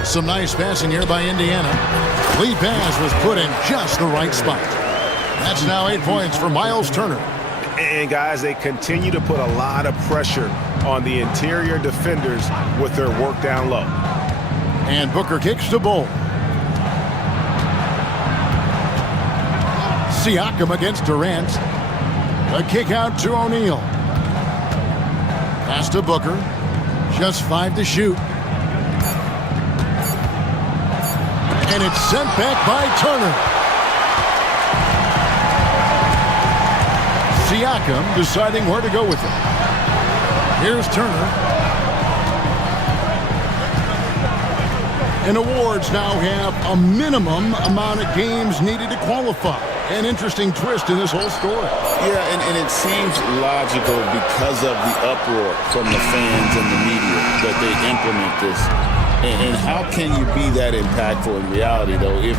Some nice passing here by Indiana. Lead pass was put in just the right spot. That's now 8 points for Miles Turner. And guys, they continue to put a lot of pressure on the interior defenders with their work down low. And Booker kicks the ball. Siakam against Durant. A kick out to O'Neal. Pass to Booker. Just 5 to shoot. And it's sent back by Turner. Siakam deciding where to go with it. Here's Turner. And awards now have a minimum amount of games needed to qualify. An interesting twist in this whole story. Yeah, and it seems logical because of the uproar from the fans and the media that they implement this. And how can you be that impactful in reality, though, if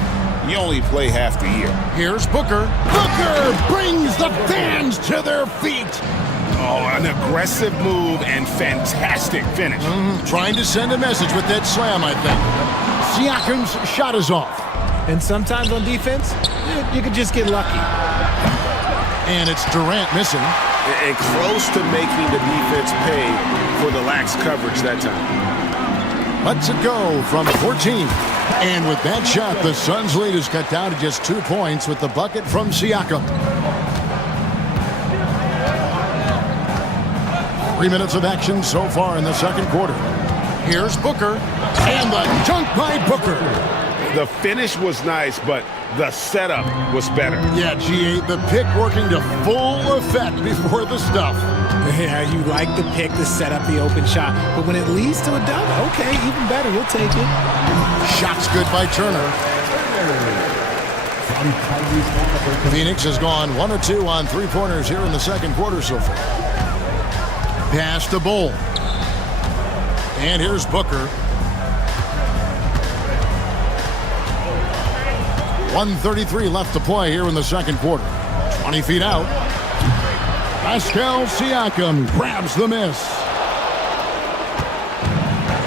you only play half the year? Here's Booker. Booker brings the fans to their feet. Oh, an aggressive move and fantastic finish. Trying to send a message with that slam, I think. Siakam's shot is off. And sometimes on defense, you could just get lucky. And it's Durant missing. And close to making the defense pay for the lax coverage that time. Lets it go from 14. And with that shot, the Suns' lead is cut down to just 2 points with the bucket from Siakam. 3 minutes of action so far in the second quarter. Here's Booker. And the dunk by Booker. The finish was nice, but the setup was better. Yeah, G8, the pick working to full effect before the stuff. Yeah, you like the pick to set up the open shot, but when it leads to a dunk, okay, even better, we'll take it. Shot's good by Turner. Phoenix has gone 1 of 2 on 3-pointers here in the second quarter so far. Pass to Bull. And here's Booker. 1:33 left to play here in the second quarter. 20 feet out. Pascal Siakam grabs the miss.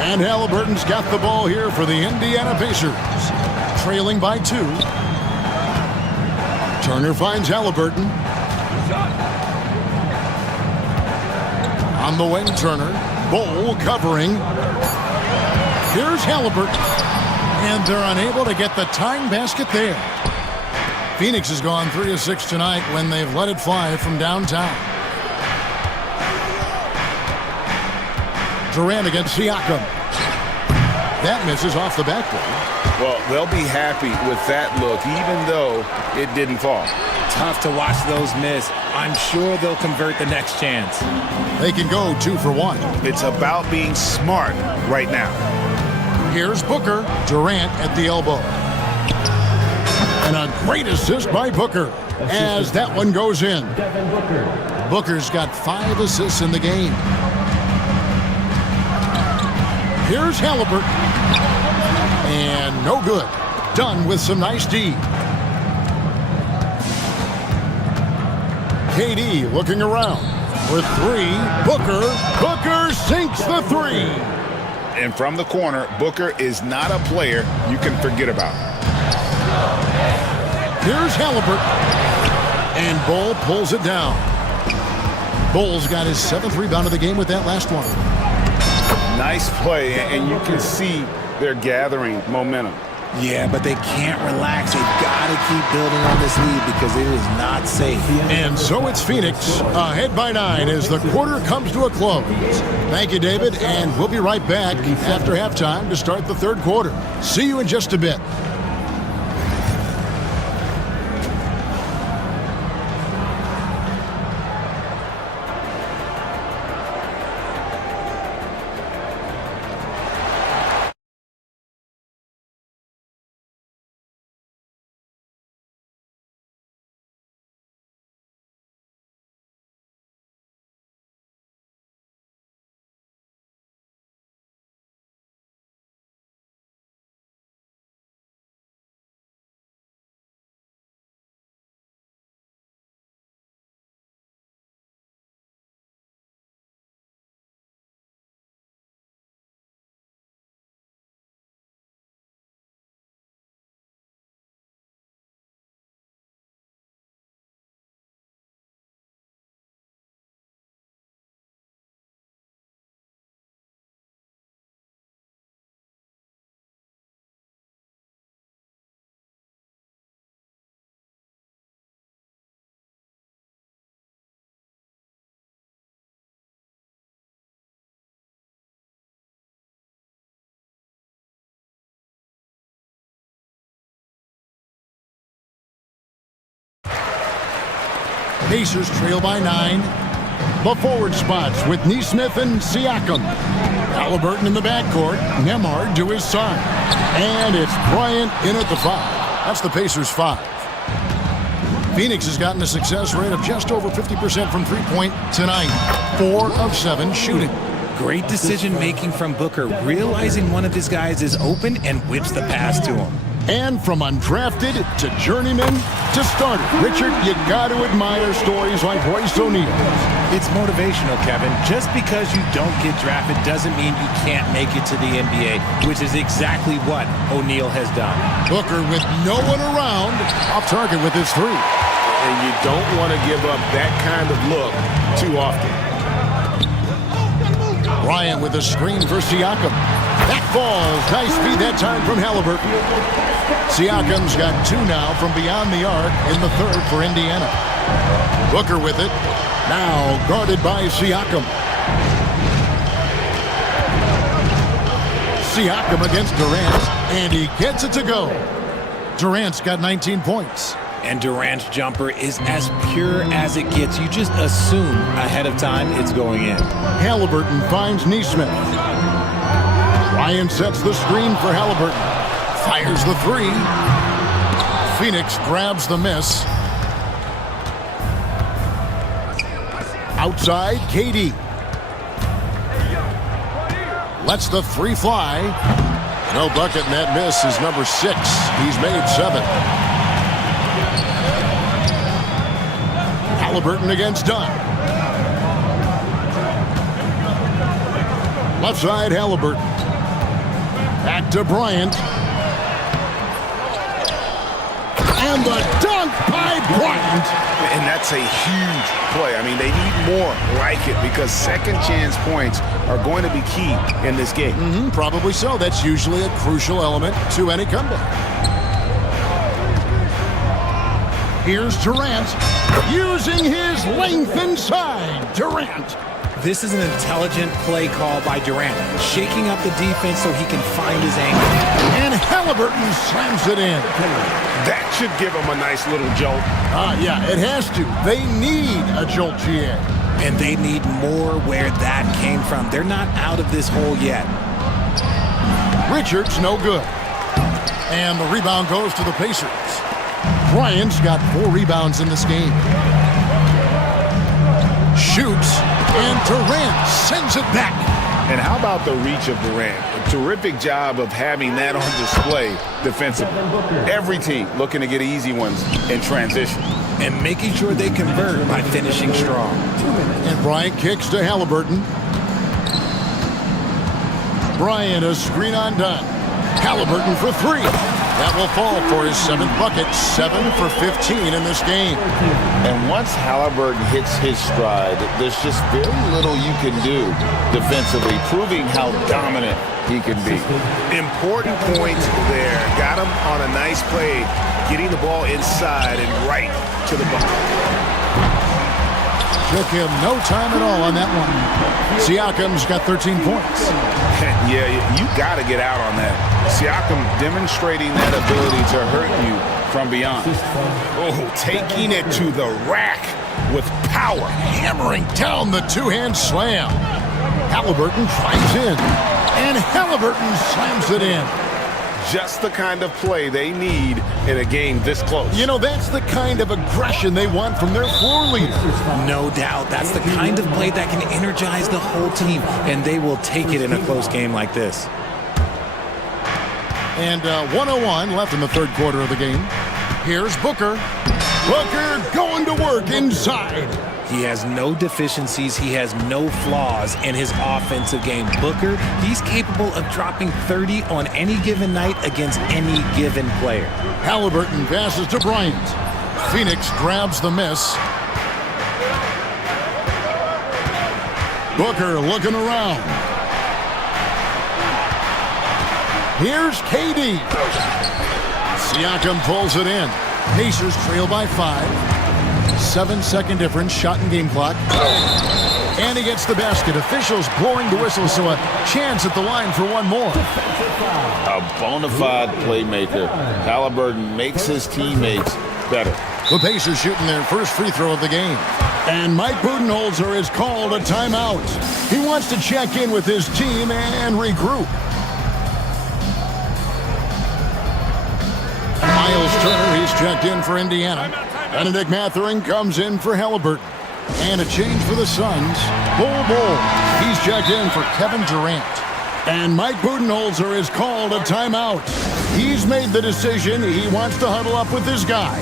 And Halliburton's got the ball here for the Indiana Pacers. Trailing by 2. Turner finds Halliburton. On the wing, Turner. Bull covering. Here's Halliburton. And they're unable to get the tying basket there. Phoenix has gone 3 of 6 tonight when they've let it fly from downtown. Durant against Siakam. That misses off the backboard. Well, they'll be happy with that look, even though it didn't fall. Tough to watch those miss. I'm sure they'll convert the next chance. They can go 2 for 1. It's about being smart right now. Here's Booker. Durant at the elbow. And a great assist by Booker as that one goes in. Booker's got 5 assists in the game. Here's Halliburton. And no good. Done with some nice D. KD looking around for 3. Booker sinks the 3. And from the corner, Booker is not a player you can forget about. Here's Halliburton. And Bull pulls it down. Bull's got his 7th rebound of the game with that last one. Nice play, and you can see they're gathering momentum. Yeah, but they can't relax. They've got to keep building on this lead because it is not safe. And so it's Phoenix ahead by 9 as the quarter comes to a close. Thank you, David, and we'll be right back after halftime to start the third quarter. See you in just a bit. Pacers trail by 9. The forward spots with Neesmith and Siakam. Halliburton in the backcourt. Nembhard to his side. And it's Bryant in at the 5. That's the Pacers' 5. Phoenix has gotten a success rate of just over 50% from three-point tonight. 4 of 7 shooting. Great decision-making from Booker, realizing one of his guys is open and whips the pass to him. And from undrafted to journeyman to starter, Richard, you got to admire stories like Royce O'Neal. It's motivational, Kevin. Just because you don't get drafted doesn't mean you can't make it to the NBA, which is exactly what O'Neal has done. Booker with no one around, off target with his 3. And you don't want to give up that kind of look too often. Bryant with a screen for Siakam. That falls. Nice feed that time from Halliburton. Siakam's got 2 now from beyond the arc in the third for Indiana. Booker with it. Now guarded by Siakam. Siakam against Durant. And he gets it to go. Durant's got 19 points. And Durant's jumper is as pure as it gets. You just assume ahead of time it's going in. Halliburton finds Neesmith. Ryan sets the screen for Halliburton. Fires the 3. Phoenix grabs the miss. Outside, KD. Lets the 3 fly. No bucket, and that miss is number 6. He's made 7. Halliburton against Dunn. Left side, Halliburton. Back to Bryant. And the dunk by Bryant. And that's a huge play. I mean, they need more like it because second chance points are going to be key in this game. Probably so. That's usually a crucial element to any comeback. Here's Durant using his length inside. Durant. This is an intelligent play call by Durant, shaking up the defense so he can find his angle. And Halliburton slams it in. That should give them a nice little jolt. Yeah, it has to. They need a jolt, GA. And they need more where that came from. They're not out of this hole yet. Richards, no good. And the rebound goes to the Pacers. Bryant's got 4 rebounds in this game. Shoots, and Durant sends it back. And how about the reach of Durant? A terrific job of having that on display defensively. Every team looking to get easy ones in transition. And making sure they convert by finishing strong. And Bryant kicks to Halliburton. Bryant, a screen on Dunn. Halliburton for 3. That will fall for his 7th bucket. 7 for 15 in this game. And once Halliburton hits his stride, there's just very little you can do defensively, proving how dominant he can be. Important points there. Got him on a nice play, getting the ball inside and right to the bucket. Took him no time at all on that one. Siakam's got 13 points. Yeah, you got to get out on that. Siakam demonstrating that ability to hurt you from beyond. Oh, taking it to the rack with power. Hammering down the 2-hand slam. Halliburton drives in. And Halliburton slams it in. Just the kind of play they need in a game this close. You know, that's the kind of aggression they want from their floor leader. No doubt. That's the kind of play that can energize the whole team, and they will take it in a close game like this. And 1:01 left in the third quarter of the game. Here's Booker. Booker going to work inside. He has no deficiencies. He has no flaws in his offensive game. Booker, he's capable of dropping 30 on any given night against any given player. Halliburton passes to Bryant. Phoenix grabs the miss. Booker looking around. Here's KD. Siakam pulls it in. Pacers trail by 5. 7-second difference, shot and game clock. And he gets the basket. Officials blowing the whistle, so a chance at the line for one more. A bona fide playmaker. Halliburton makes his teammates better. The Pacers shooting their first free throw of the game. And Mike Budenholzer has called a timeout. He wants to check in with his team and regroup. Miles Turner, he's checked in for Indiana. Benedict Mathurin comes in for Halliburton. And a change for the Suns. Bull. He's checked in for Kevin Durant. And Mike Budenholzer has called a timeout. He's made the decision he wants to huddle up with his guys.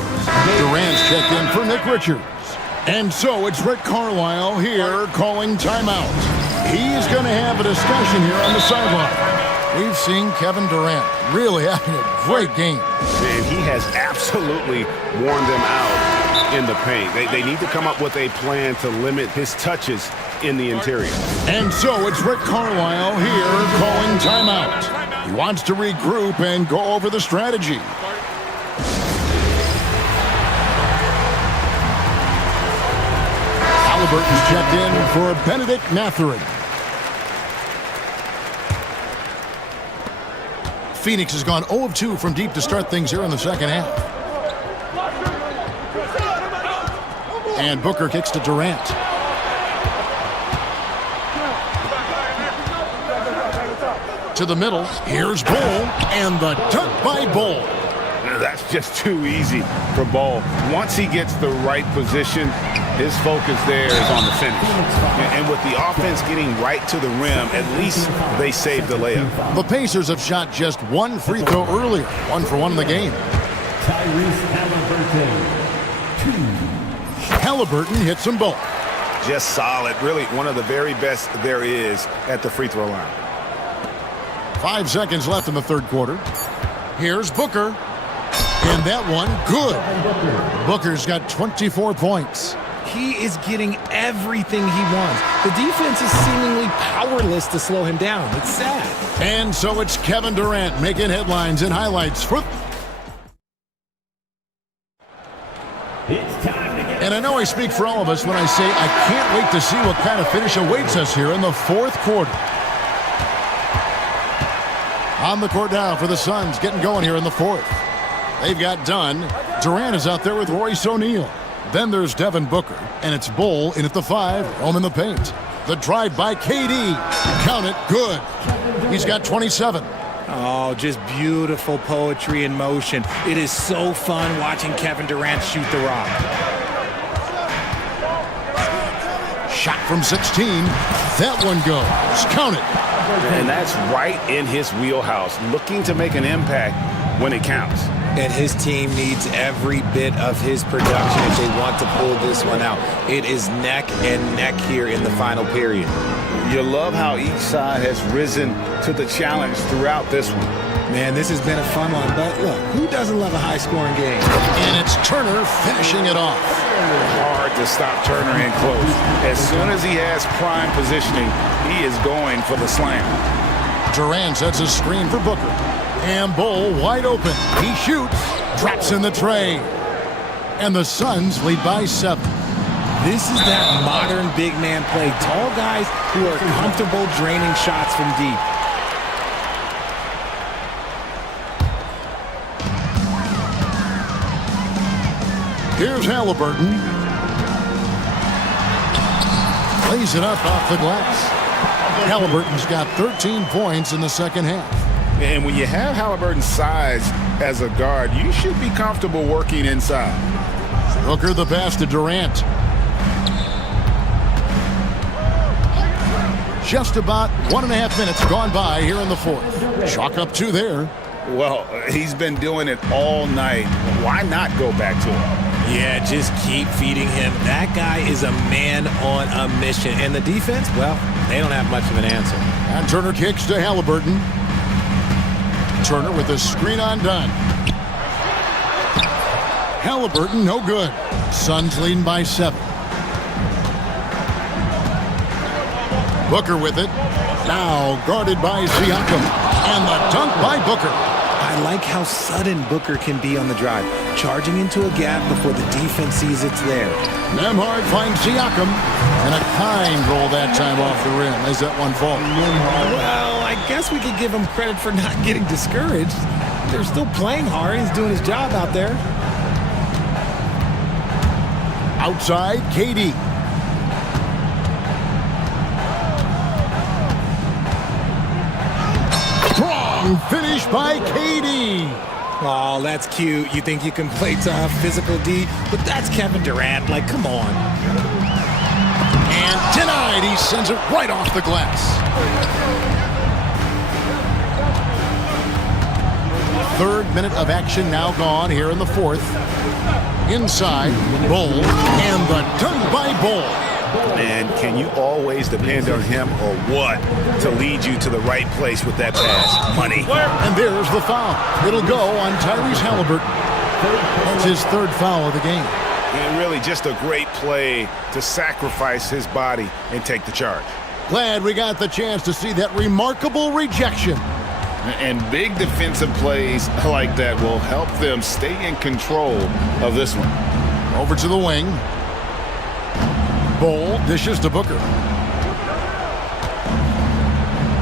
Durant's checked in for Nick Richards. And so it's Rick Carlisle here calling timeout. He's going to have a discussion here on the sideline. We've seen Kevin Durant really having a great game. And he has absolutely worn them out in the paint. They need to come up with a plan to limit his touches in the interior. And so it's Rick Carlisle here calling timeout. He wants to regroup and go over the strategy. Halliburton's checked in for Benedict Mathurin. Phoenix has gone 0 of 2 from deep to start things here in the second half. And Booker kicks to Durant. To the middle. Here's Bull. And the dunk by Bull. That's just too easy for Ball. Once he gets the right position, his focus there is on the finish. And with the offense getting right to the rim, at least they saved the layup. The Pacers have shot just one free throw earlier. 1 for 1 in the game. Halliburton hits them both. Just solid. Really one of the very best there is at the free throw line. 5 seconds left in the third quarter. Here's Booker. And that one, good. Booker's got 24 points. He is getting everything he wants. The defense is seemingly powerless to slow him down. It's sad. And so it's Kevin Durant making headlines and highlights for... And I know I speak for all of us when I say I can't wait to see what kind of finish awaits us here in the fourth quarter. On the court now for the Suns, getting going here in the fourth. They've got Dunn. Durant is out there with Royce O'Neal. Then there's Devin Booker, and it's Bull in at the 5, roaming the paint. The drive by KD. Count it, good. He's got 27. Oh, just beautiful poetry in motion. It is so fun watching Kevin Durant shoot the rock. Shot from 16. That one goes. Count it. And that's right in his wheelhouse, looking to make an impact when it counts. And his team needs every bit of his production if they want to pull this one out. It is neck and neck here in the final period. You love how each side has risen to the challenge throughout this one. Man, this has been a fun one, but look, who doesn't love a high-scoring game? And it's Turner finishing it off. Hard to stop Turner in close. As soon as he has prime positioning, he is going for the slam. Durant sets a screen for Booker. And Bull wide open. He shoots. Drops in the tray. And the Suns lead by 7. This is that modern big man play. Tall guys who are comfortable draining shots from deep. Here's Halliburton. Lays it up off the glass. Halliburton's got 13 points in the second half. And when you have Halliburton's size as a guard, you should be comfortable working inside. Booker the pass to Durant. Just about 1.5 minutes gone by here in the fourth. Chalk up 2 there. Well, he's been doing it all night. Why not go back to him? Yeah, just keep feeding him. That guy is a man on a mission. And the defense, well, they don't have much of an answer. And Turner kicks to Halliburton. Turner with a screen on Dunn. Halliburton, no good. Suns leading by 7. Booker with it. Now guarded by Siakam. And the dunk by Booker. I like how sudden Booker can be on the drive, charging into a gap before the defense sees it's there. Nembhard finds Siakam, and a kind roll that time off the rim as that one falls. Well, I guess we could give him credit for not getting discouraged. They're still playing hard. He's doing his job out there. Outside, KD. Strong finish by KD. Oh, that's cute. You think you can play tough, physical D, but that's Kevin Durant. Like, come on. And denied. He sends it right off the glass. Third minute of action now gone here in the fourth. Inside, Bull, and the dunk by Bull. And can you always depend on him or what to lead you to the right place with that pass? Money. And there's the foul. It'll go on Tyrese Halliburton. That's his third foul of the game. And really just a great play to sacrifice his body and take the charge. Glad we got the chance to see that remarkable rejection. And big defensive plays like that will help them stay in control of this one. Over to the wing. Bull dishes to Booker.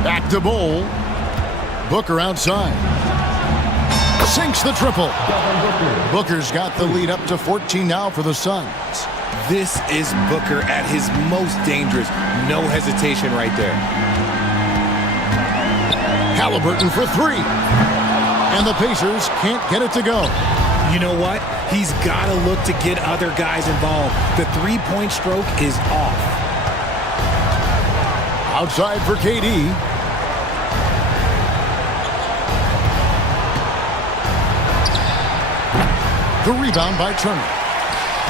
Back to Bull. Booker outside. Sinks the triple. Booker's got the lead up to 14 now for the Suns. This is Booker at his most dangerous. No hesitation right there. Halliburton for 3. And the Pacers can't get it to go. You know what? He's got to look to get other guys involved. The three-point stroke is off. Outside for KD. The rebound by Turner.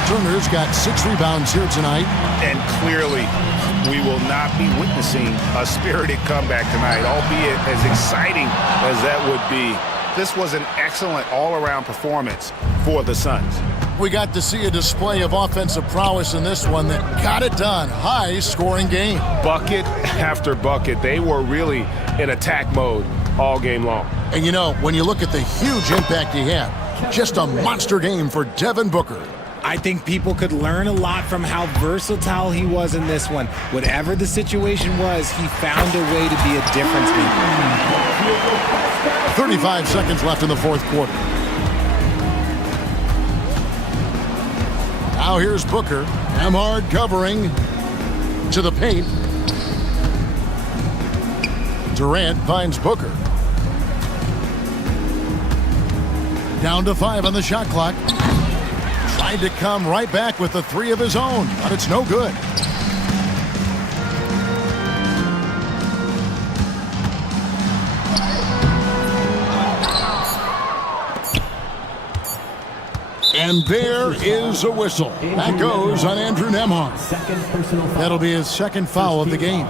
Turner's got 6 rebounds here tonight. And clearly, we will not be witnessing a spirited comeback tonight, albeit as exciting as that would be. This was an excellent all-around performance for the Suns. We got to see a display of offensive prowess in this one that got it done. High-scoring game. Bucket after bucket. They were really in attack mode all game long. And you know, when you look at the huge impact he had, just a monster game for Devin Booker. I think people could learn a lot from how versatile he was in this one. Whatever the situation was, he found a way to be a difference maker. 35 seconds left in the fourth quarter. Now here's Booker. Amhard covering to the paint. Durant finds Booker. Down to 5 on the shot clock. Tried to come right back with the 3 of his own, but it's no good. And there is a whistle. That goes on Andrew Nembhard. That'll be his second foul of the game.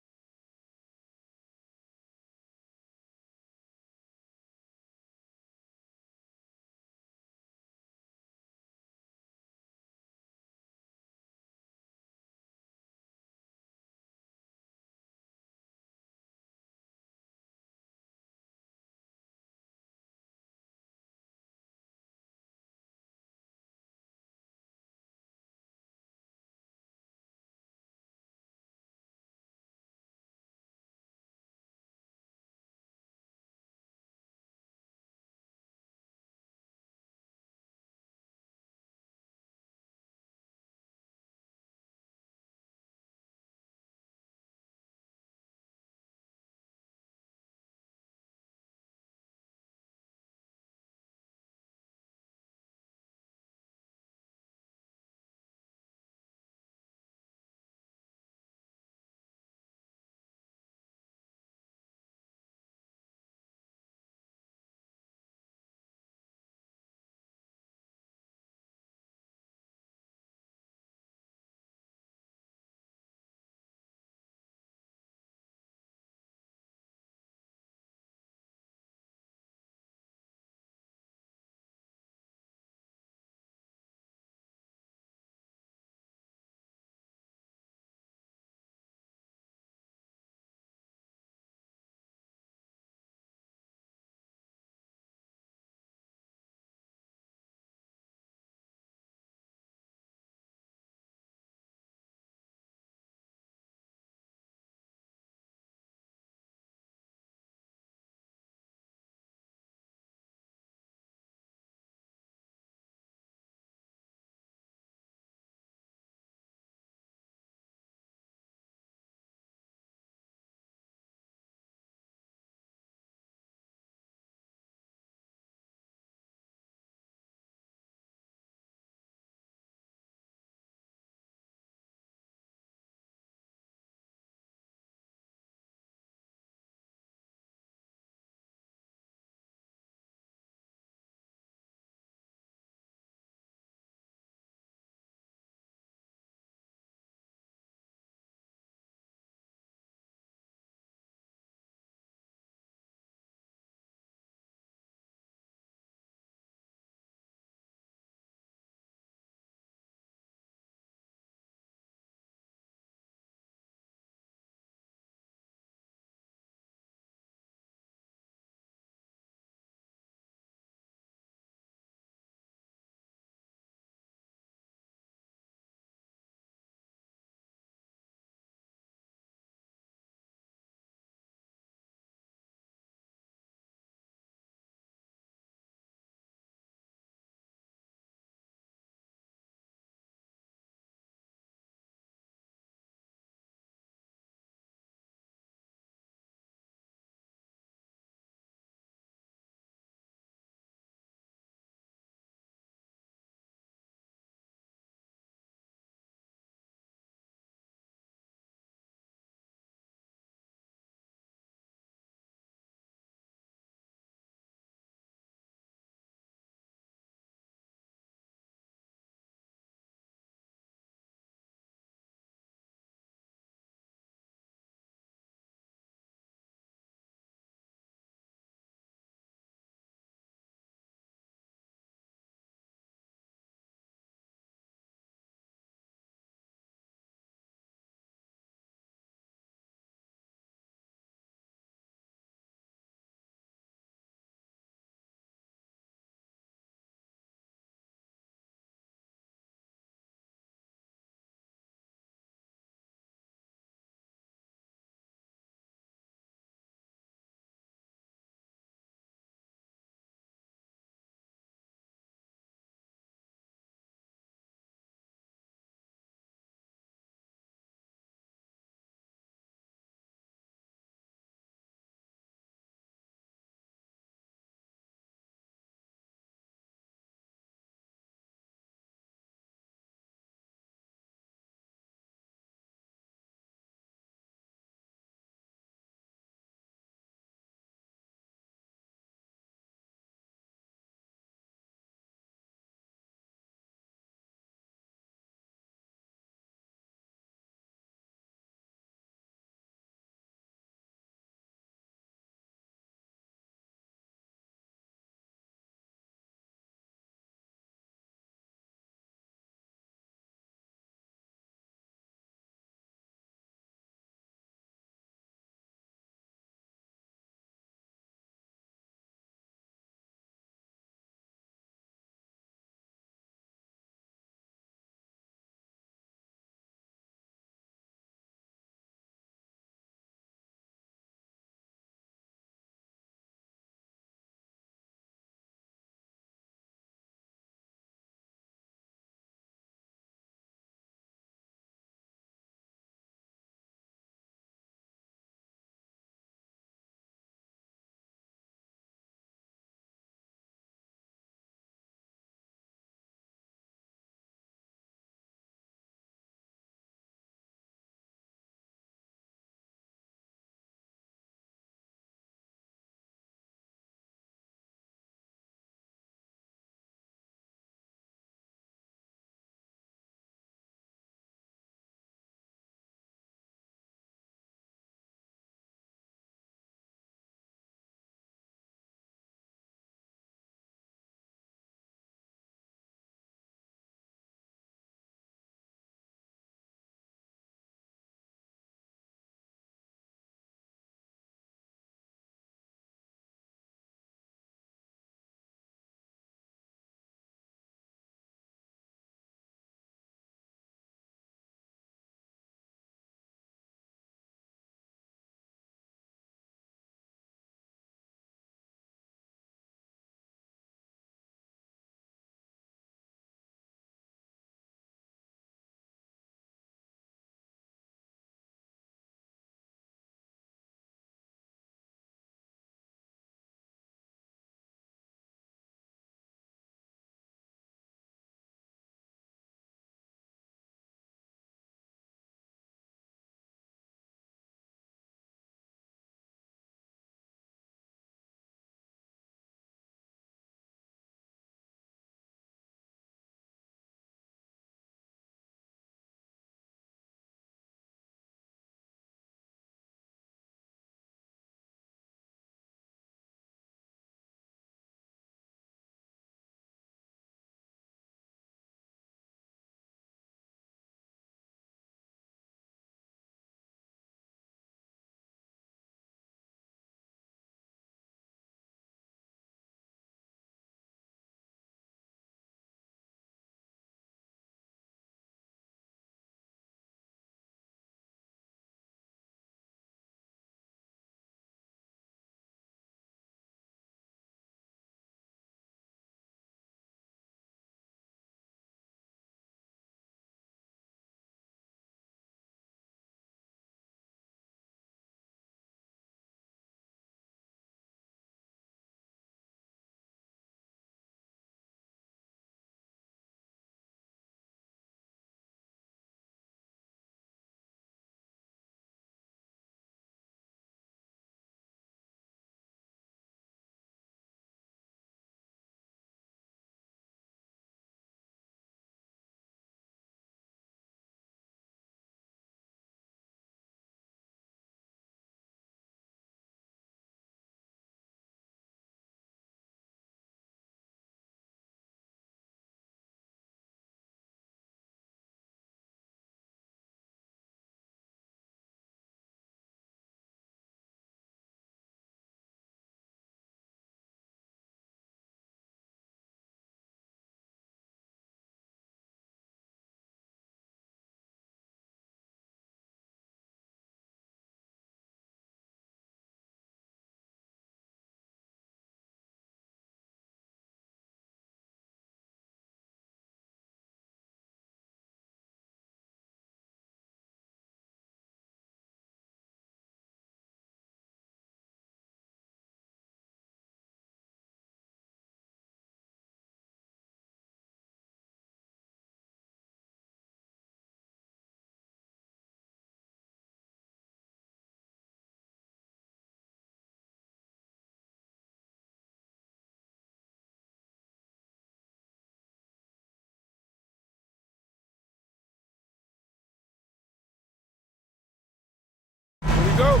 go.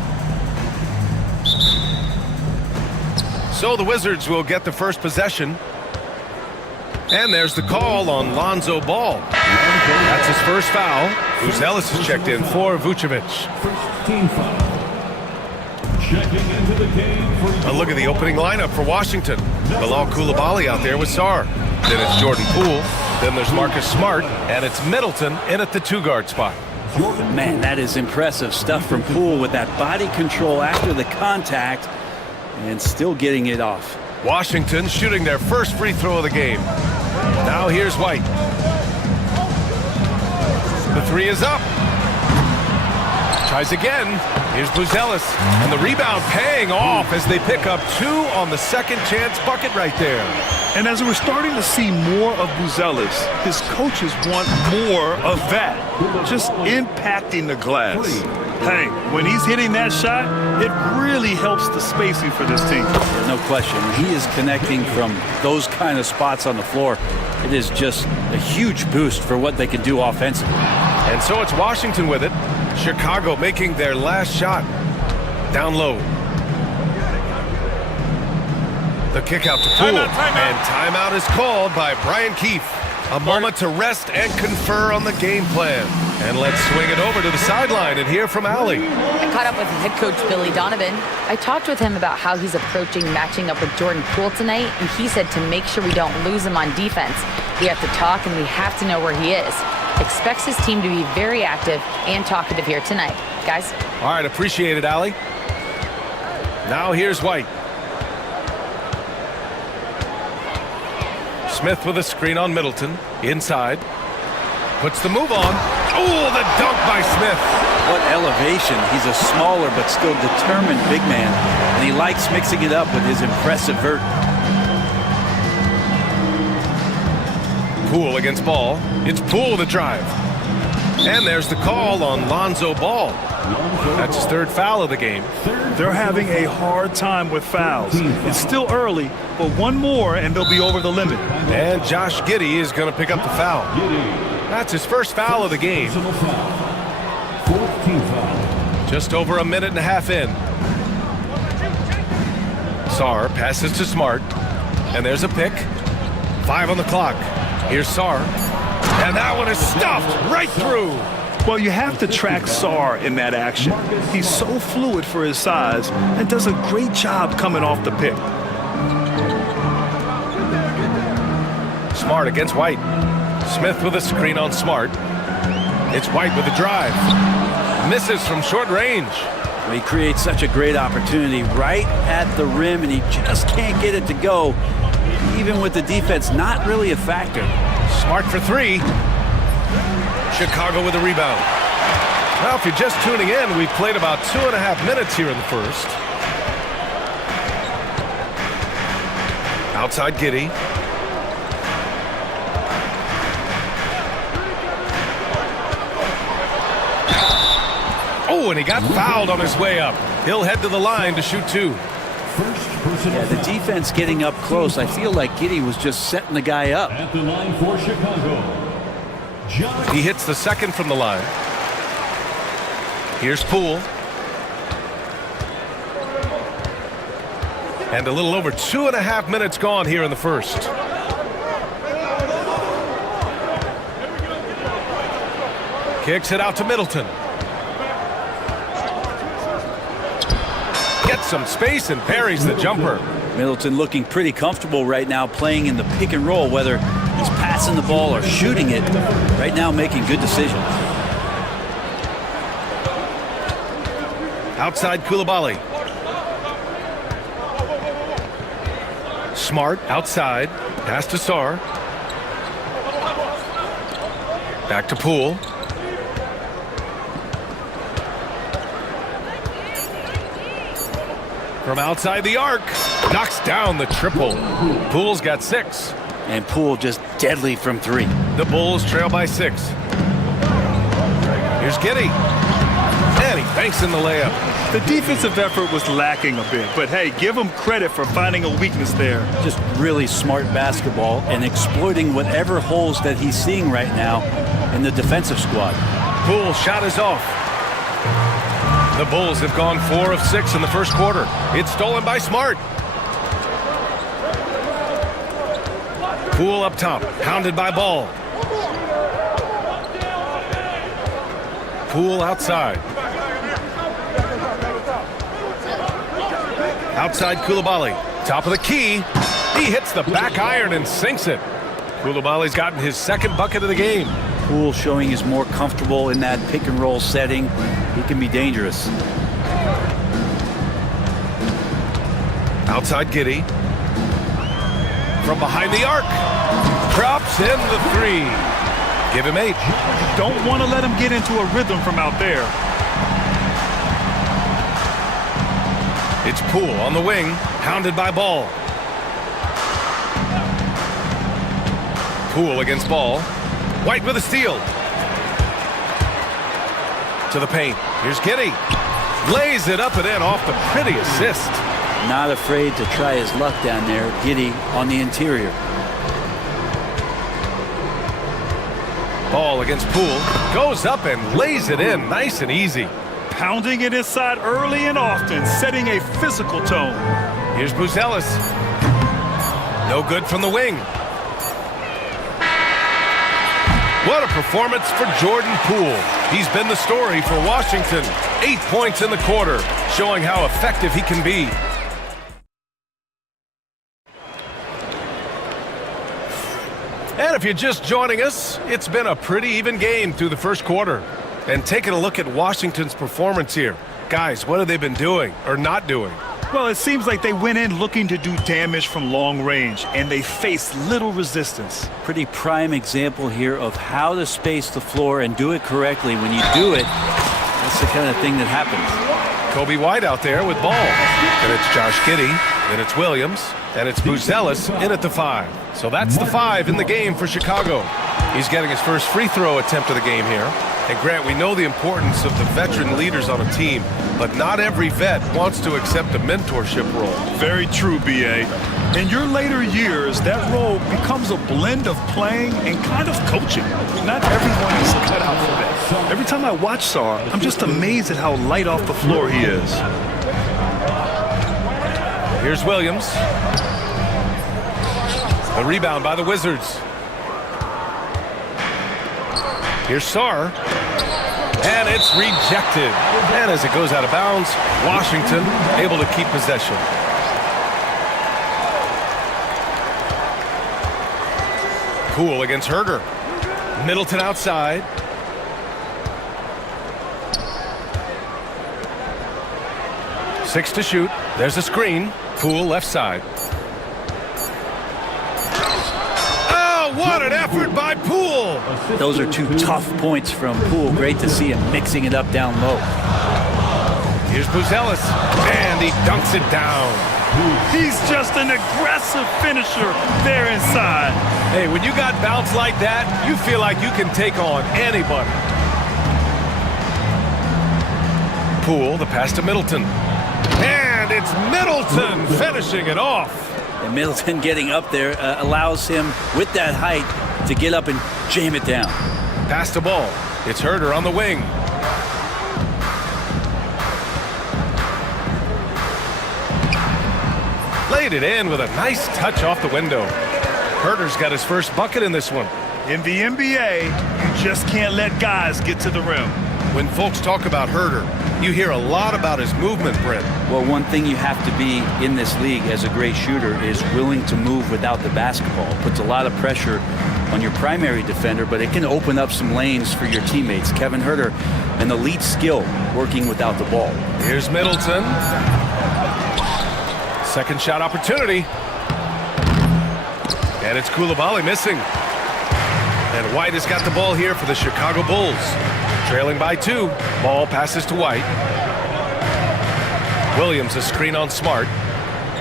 So the Wizards will get the first possession. And there's the call on Lonzo Ball. That's his first foul. Ellis is checked in for Vucevic. First team foul. Checking into the game for A look at the opening lineup for Washington. Bilal Coulibaly out there with Sarr. Then it's Jordan Poole. Then there's Marcus Smart. And it's Middleton in at the two-guard spot. Man, that is impressive stuff from Poole with that body control after the contact and still getting it off. Washington shooting their first free throw of the game. Now here's White. The three is up. Tries again. Here's Ellis. And the rebound paying off as they pick up two on the second chance bucket right there. And as we're starting to see more of Ellis, his coaches want more of that. Just impacting the glass. Hey, when he's hitting that shot, it really helps the spacing for this team. No question. He is connecting from those kind of spots on the floor. It is just a huge boost for what they can do offensively. And so it's Washington with it. Chicago making their last shot. Down low. The kick out to Poole. And timeout is called by Brian Keefe. A moment to rest and confer on the game plan. And let's swing it over to the sideline and hear from Allie. I caught up with head coach Billy Donovan. I talked with him about how he's approaching matching up with Jordan Poole tonight, and he said to make sure we don't lose him on defense. We have to talk, and we have to know where he is. Expects his team to be very active and talkative here tonight. Guys? All right, appreciate it, Allie. Now here's White. Smith with a screen on Middleton. Inside. Puts the move on. Oh, the dunk by Smith. What elevation. He's a smaller but still determined big man. And he likes mixing it up with his impressive vert. Poole against Ball. It's Poole the drive. And there's the call on Lonzo Ball. That's his third foul of the game. They're having a hard time with fouls. It's still early, but one more and they'll be over the limit. And Josh Giddey is going to pick up the foul. That's his first foul of the game. Just over a minute and a half in. Sarr passes to Smart. And there's a pick. 5 on the clock. Here's Sarr. And that one is stuffed right through. Well, you have to track Sarr in that action. He's so fluid for his size and does a great job coming off the pick. Smart against White. Smith with a screen on Smart. It's White with a drive. Misses from short range. He creates such a great opportunity right at the rim, and he just can't get it to go, even with the defense not really a factor. Smart for three. Chicago with a rebound. Now, if you're just tuning in, we've played about 2.5 minutes here in the first. Outside Giddey. Oh, and he got fouled on his way up. He'll head to the line to shoot two. Yeah, the defense getting up close. I feel like Giddey was just setting the guy up. At the line for Chicago. He hits the second from the line. Here's Poole. And a little over 2.5 minutes gone here in the first. Kicks it out to Middleton. Gets some space and parries the jumper. Middleton looking pretty comfortable right now playing in the pick and roll, whether he's passing the ball or shooting it. Right now making good decisions. Outside Coulibaly. Smart outside. Pass to Sarr. Back to Poole. From outside the arc. Knocks down the triple. Poole's got 6. And Poole just deadly from 3. The Bulls trail by 6. Here's Giddey. And he banks in the layup. The defensive effort was lacking a bit, but hey, give him credit for finding a weakness there. Just really smart basketball and exploiting whatever holes that he's seeing right now in the defensive squad. Poole shot is off. The Bulls have gone 4 of 6 in the first quarter. It's stolen by Smart. Poole up top, hounded by Ball. Poole outside. Outside Koulibaly. Top of the key. He hits the back iron and sinks it. Koulibaly's gotten his second bucket of the game. Poole showing he's more comfortable in that pick and roll setting. He can be dangerous. Outside Giddey. From behind the arc. Drops in the 3. Give him 8. Don't want to let him get into a rhythm from out there. It's Poole on the wing, hounded by Ball. Poole against Ball. White with a steal. To the paint. Here's Giddey. Lays it up and in off the pretty assist. Not afraid to try his luck down there. Giddey on the interior. Ball against Poole. Goes up and lays it in. Nice and easy. Pounding it inside early and often, setting a physical tone. Here's Buzelis. No good from the wing. What a performance for Jordan Poole. He's been the story for Washington. 8 points in the quarter, showing how effective he can be. And if you're just joining us, it's been a pretty even game through the first quarter. And taking a look at Washington's performance here. Guys, what have they been doing or not doing? Well, it seems like they went in looking to do damage from long range, and they faced little resistance. Pretty prime example here of how to space the floor and do it correctly. When you do it, that's the kind of thing that happens. Kobe White out there with Ball. And it's Josh Giddey. Then it's Williams. And it's Buzelis in at the 5. So that's the 5 in the game for Chicago. He's getting his first free throw attempt of the game here. And Grant, we know the importance of the veteran leaders on a team, but not every vet wants to accept a mentorship role. Very true, B.A. In your later years, that role becomes a blend of playing and kind of coaching. Not everyone is cut out for that. Every time I watch Sarr, I'm just amazed at how light off the floor he is. Here's Williams. A rebound by the Wizards. Here's Sarr. And it's rejected. And as it goes out of bounds, Washington able to keep possession. Poole against Herder. Middleton outside. Six to shoot. There's a screen. Poole left side. What an effort by Poole! Those are two tough points from Poole. Great to see him mixing it up down low. Here's Buzelis, and he dunks it down. He's just an aggressive finisher there inside. Hey, when you got bounce like that, you feel like you can take on anybody. Poole, the pass to Middleton. And it's Middleton finishing it off. And Middleton getting up there allows him, with that height, to get up and jam it down. Pass to Ball. It's Herder on the wing. Laid it in with a nice touch off the window. Herder's got his first bucket in this one. In the NBA, you just can't let guys get to the rim. When folks talk about Herder, you hear a lot about his movement, Brent. Well, one thing you have to be in this league as a great shooter is willing to move without the basketball. It puts a lot of pressure on your primary defender, but it can open up some lanes for your teammates. Kevin Herder, an elite skill working without the ball. Here's Middleton. Second shot opportunity. And it's Koulibaly missing. And White has got the ball here for the Chicago Bulls. Trailing by 2. Ball passes to White. Williams a screen on Smart.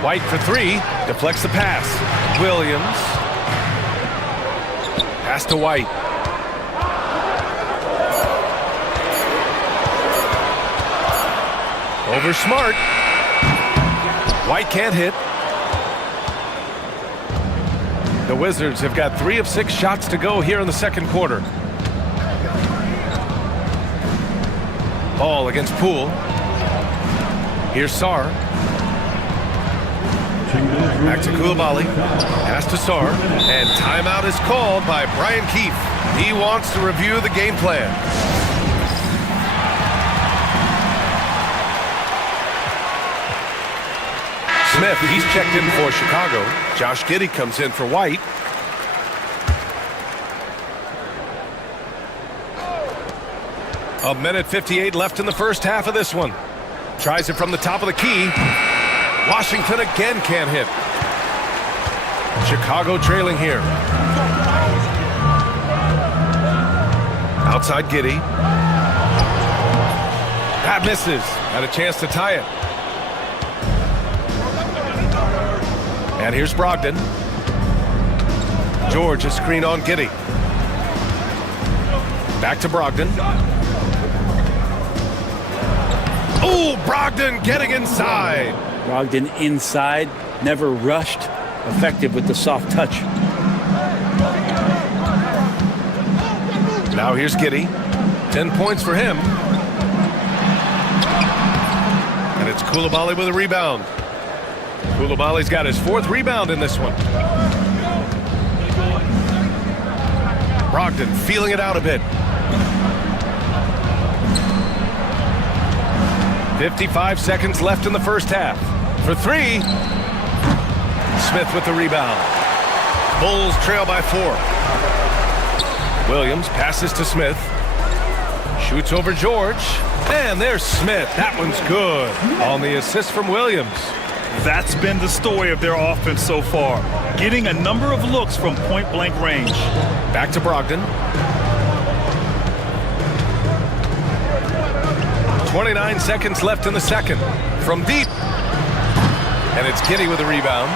White for 3. Deflects the pass. Williams. Pass to White. Over Smart. White can't hit. The Wizards have got 3 of 6 shots to go here in the second quarter. Ball against Poole. Here's Sar. Back to Koulibaly. Pass to Sar. And timeout is called by Brian Keefe. He wants to review the game plan. Smith, he's checked in for Chicago. Josh Giddey comes in for White. A minute 58 left in the first half of this one. Tries it from the top of the key. Washington again can't hit. Chicago trailing here. Outside Giddey. That misses. Had a chance to tie it. And here's Brogdon. George, a screen on Giddey. Back to Brogdon. Oh, Brogdon getting inside. Brogdon inside, never rushed, effective with the soft touch. Now here's Giddey. 10 points for him. And it's Koulibaly with a rebound. Koulibaly's got his 4th rebound in this one. Brogdon feeling it out a bit. 55 seconds left in the first half. For 3. Smith with the rebound. Bulls trail by 4. Williams passes to Smith. Shoots over George. And there's Smith. That one's good on the assist from Williams. That's been the story of their offense so far, getting a number of looks from point-blank range. Back to Brogdon. 29 seconds left in the second. From deep. And it's Giddey with a rebound.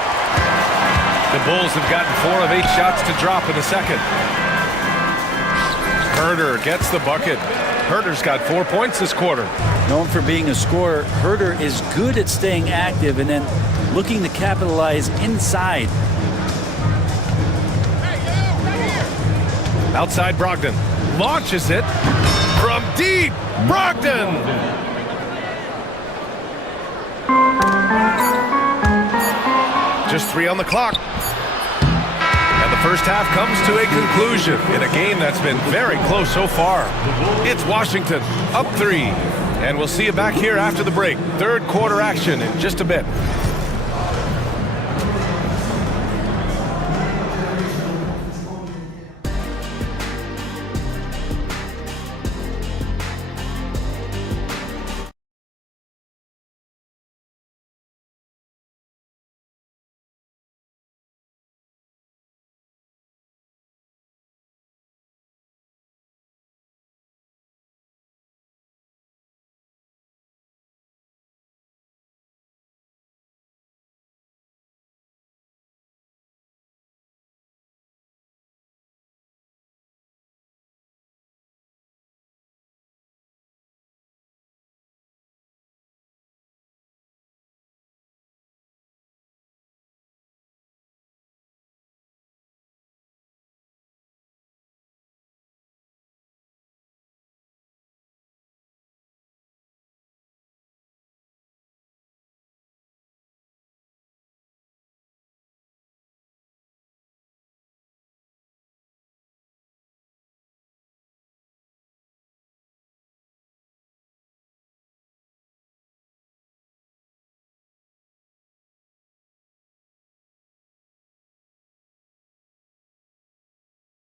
The Bulls have gotten 4 of 8 shots to drop in the second. Herder gets the bucket. Herder's got 4 points this quarter. Known for being a scorer, Herder is good at staying active and then looking to capitalize inside. Outside Brogdon. Launches it from deep. Brogdon! Just 3 on the clock. And the first half comes to a conclusion in a game that's been very close so far. It's Washington up 3. And we'll see you back here after the break. Third quarter action in just a bit.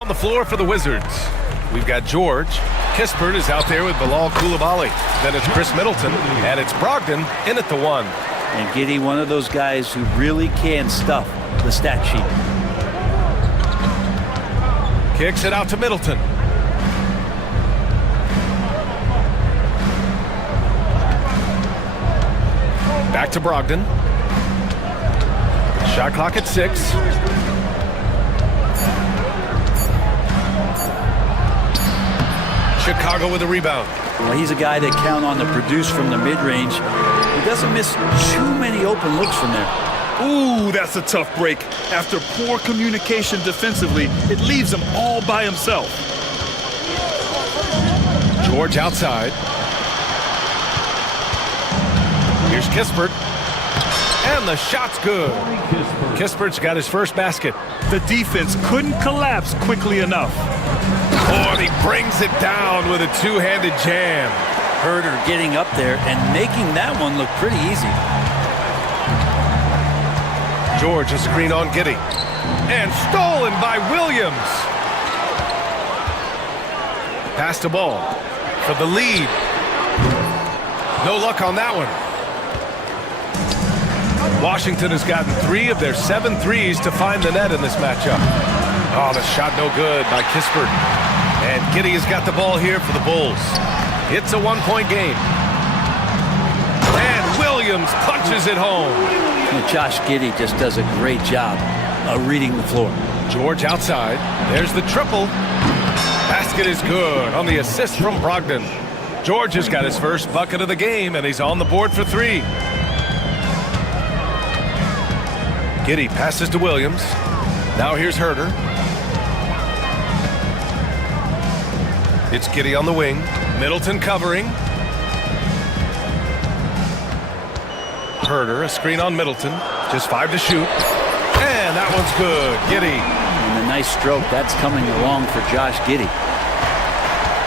On the floor for the Wizards, we've got George. Kispert is out there with Bilal Koulibaly. Then it's Chris Middleton, and it's Brogdon in at the 1. And Giddey, one of those guys who really can stuff the stat sheet. Kicks it out to Middleton. Back to Brogdon. Shot clock at 6. Chicago with a rebound. Well, he's a guy that count on to produce from the mid-range. He doesn't miss too many open looks from there. Ooh, that's a tough break. After poor communication defensively, it leaves him all by himself. George outside. Here's Kispert. And the shot's good. Kispert's got his first basket. The defense couldn't collapse quickly enough. Oh, and he brings it down with a two-handed jam. Herder getting up there and making that one look pretty easy. George, a screen on Giddey. And stolen by Williams. Pass the ball for the lead. No luck on that one. Washington has gotten 3 of their 7 threes to find the net in this matchup. Oh, the shot no good by Kispert. And Giddey has got the ball here for the Bulls. It's a 1-point game. And Williams punches it home. And Josh Giddey just does a great job of reading the floor. George outside. There's the triple. Basket is good on the assist from Brogdon. George has got his first bucket of the game, and he's on the board for 3. Giddey passes to Williams. Now here's Herder. It's Giddey on the wing. Middleton covering. Herder, a screen on Middleton. Just 5 to shoot. And that one's good. Giddey. And a nice stroke. That's coming along for Josh Giddey.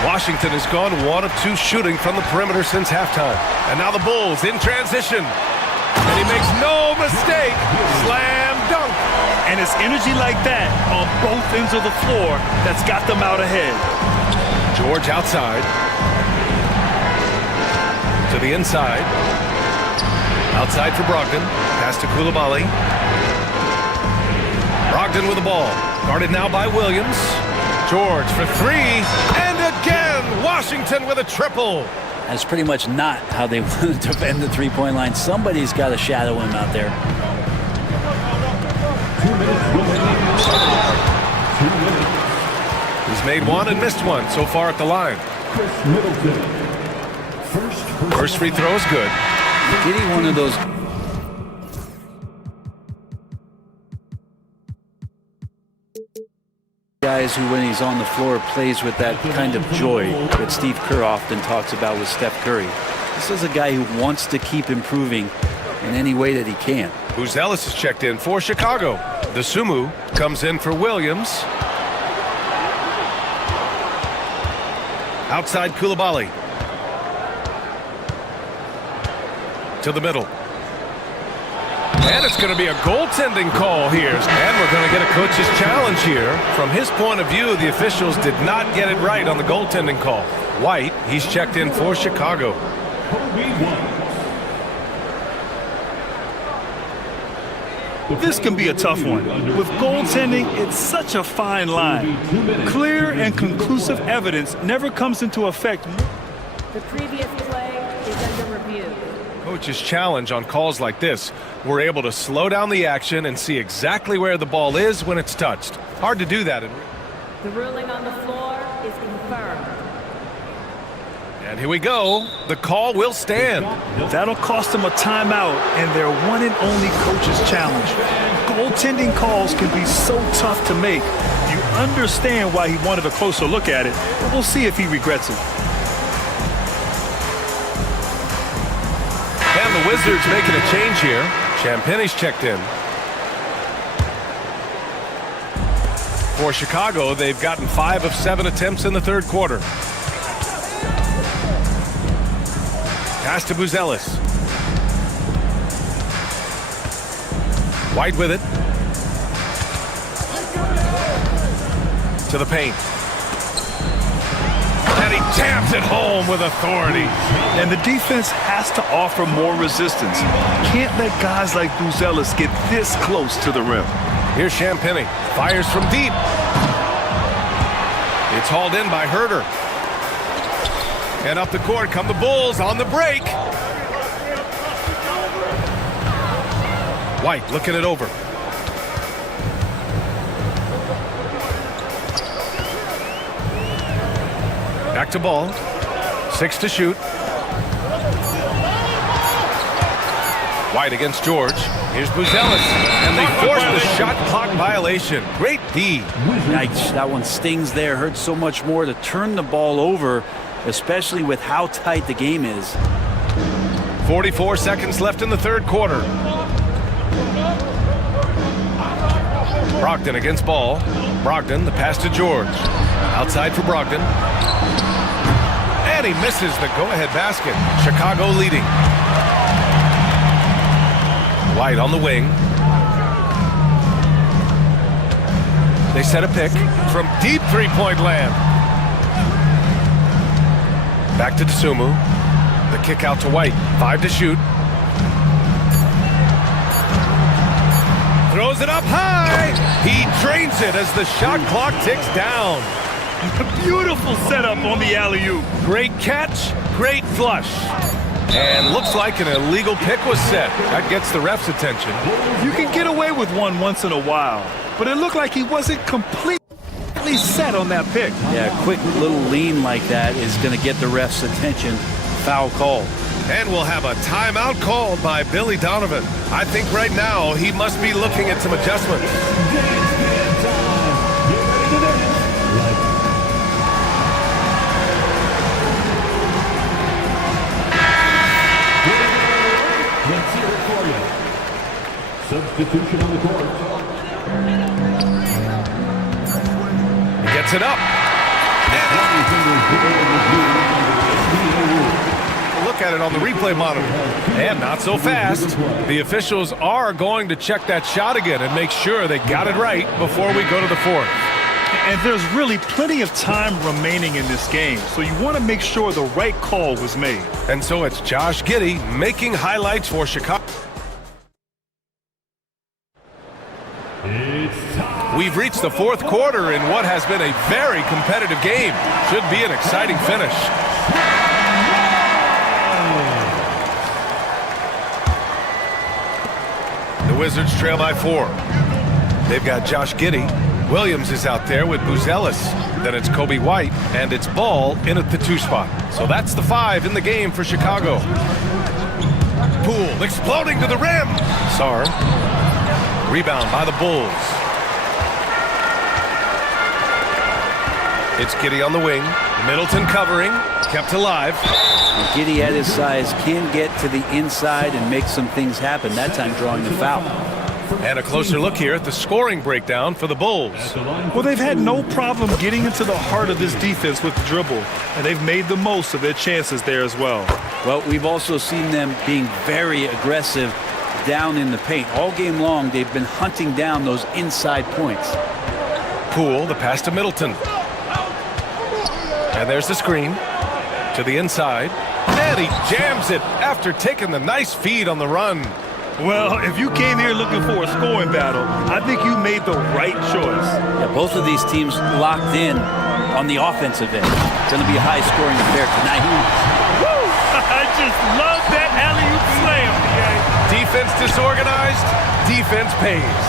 Washington has gone 1 of 2 shooting from the perimeter since halftime. And now the Bulls in transition. And he makes no mistake. Slam dunk. And it's energy like that on both ends of the floor that's got them out ahead. George outside. To the inside. Outside for Brogdon. Pass to Coulibaly. Brogdon with the ball. Guarded now by Williams. George for 3. And again, Washington with a triple. That's pretty much not how they want to defend the three-point line. Somebody's got to shadow him out there. 2 minutes remaining. 2 minutes. He's made 1 and missed 1 so far at the line. Chris Middleton. First free throw is good. Giddey, one of those guys who, when he's on the floor, plays with that kind of joy that Steve Kerr often talks about with Steph Curry. This is a guy who wants to keep improving in any way that he can. Buzelis is checked in for Chicago. The Sumu comes in for Williams. Outside Coulibaly. To the middle. And it's going to be a goaltending call here. And we're going to get a coach's challenge here. From his point of view, the officials did not get it right on the goaltending call. White, he's checked in for Chicago. This can be a tough one. With goaltending, it's such a fine line. Clear and conclusive evidence never comes into effect. The previous play is under review. Coach's challenge on calls like this. We're able to slow down the action and see exactly where the ball is when it's touched. Hard to do that. The ruling on the floor is confirmed. And here we go. The call will stand. That'll cost them a timeout and their one and only coach's challenge. Goaltending calls can be so tough to make. You understand why he wanted a closer look at it, but we'll see if he regrets it. And the Wizards making a change here. Champagne's checked in. For Chicago, they've gotten 5 of 7 attempts in the third quarter. Pass to Buzelis. White with it. To the paint. And he jams it home with authority. And the defense has to offer more resistance. Can't let guys like Buzelis get this close to the rim. Here's Champagnie. Fires from deep. It's hauled in by Herder. And up the court come the Bulls on the break. White looking it over. Back to ball. 6 to shoot. White against George. Here's Buzelis. And they force the shot clock violation. Great D. Yikes, that one stings there. Hurts so much more to turn the ball over, especially with how tight the game is. 44 seconds left in the third quarter. Brogdon against ball. Brogdon, the pass to George. Outside for Brogdon. And he misses the go-ahead basket. Chicago leading. White on the wing. They set a pick from deep three-point land. Back to Tsumu. The kick out to White. 5 to shoot. Throws it up high. He drains it as the shot clock ticks down. Beautiful setup on the alley-oop. Great catch, great flush. And looks like an illegal pick was set. That gets the ref's attention. You can get away with one once in a while, but it looked like he wasn't completely set on that pick. Yeah, a quick little lean like that is going to get the ref's attention. Foul call. And we'll have a timeout called by Billy Donovan. I think right now he must be looking at some adjustments. Substitution on the court. He gets it up. Look at it on the replay monitor. And not so fast. The officials are going to check that shot again and make sure they got it right before we go to the fourth. And there's really plenty of time remaining in this game, so you want to make sure the right call was made. And so it's Josh Giddey making highlights for Chicago. We've reached the fourth quarter in what has been a very competitive game. Should be an exciting finish. The Wizards trail by 4. They've got Josh Giddey. Williams is out there with Buzelis. Then it's Kobe White, and it's Ball in at the 2 spot. So that's the 5 in the game for Chicago. Poole exploding to the rim. Sarr. Rebound by the Bulls. It's Giddey on the wing. Middleton covering. Kept alive. And Giddey at his size can get to the inside and make some things happen, that time drawing the foul. And a closer look here at the scoring breakdown for the Bulls. Well, they've had no problem getting into the heart of this defense with the dribble, and they've made the most of their chances there as well. Well, we've also seen them being very aggressive down in the paint. All game long, they've been hunting down those inside points. Poole, the pass to Middleton. And there's the screen to the inside. And he jams it after taking the nice feed on the run. Well, if you came here looking for a scoring battle, I think you made the right choice. Yeah, both of these teams locked in on the offensive end. It's going to be a high-scoring affair tonight. Woo! I just love that alley-oop slam. Defense disorganized, defense pays.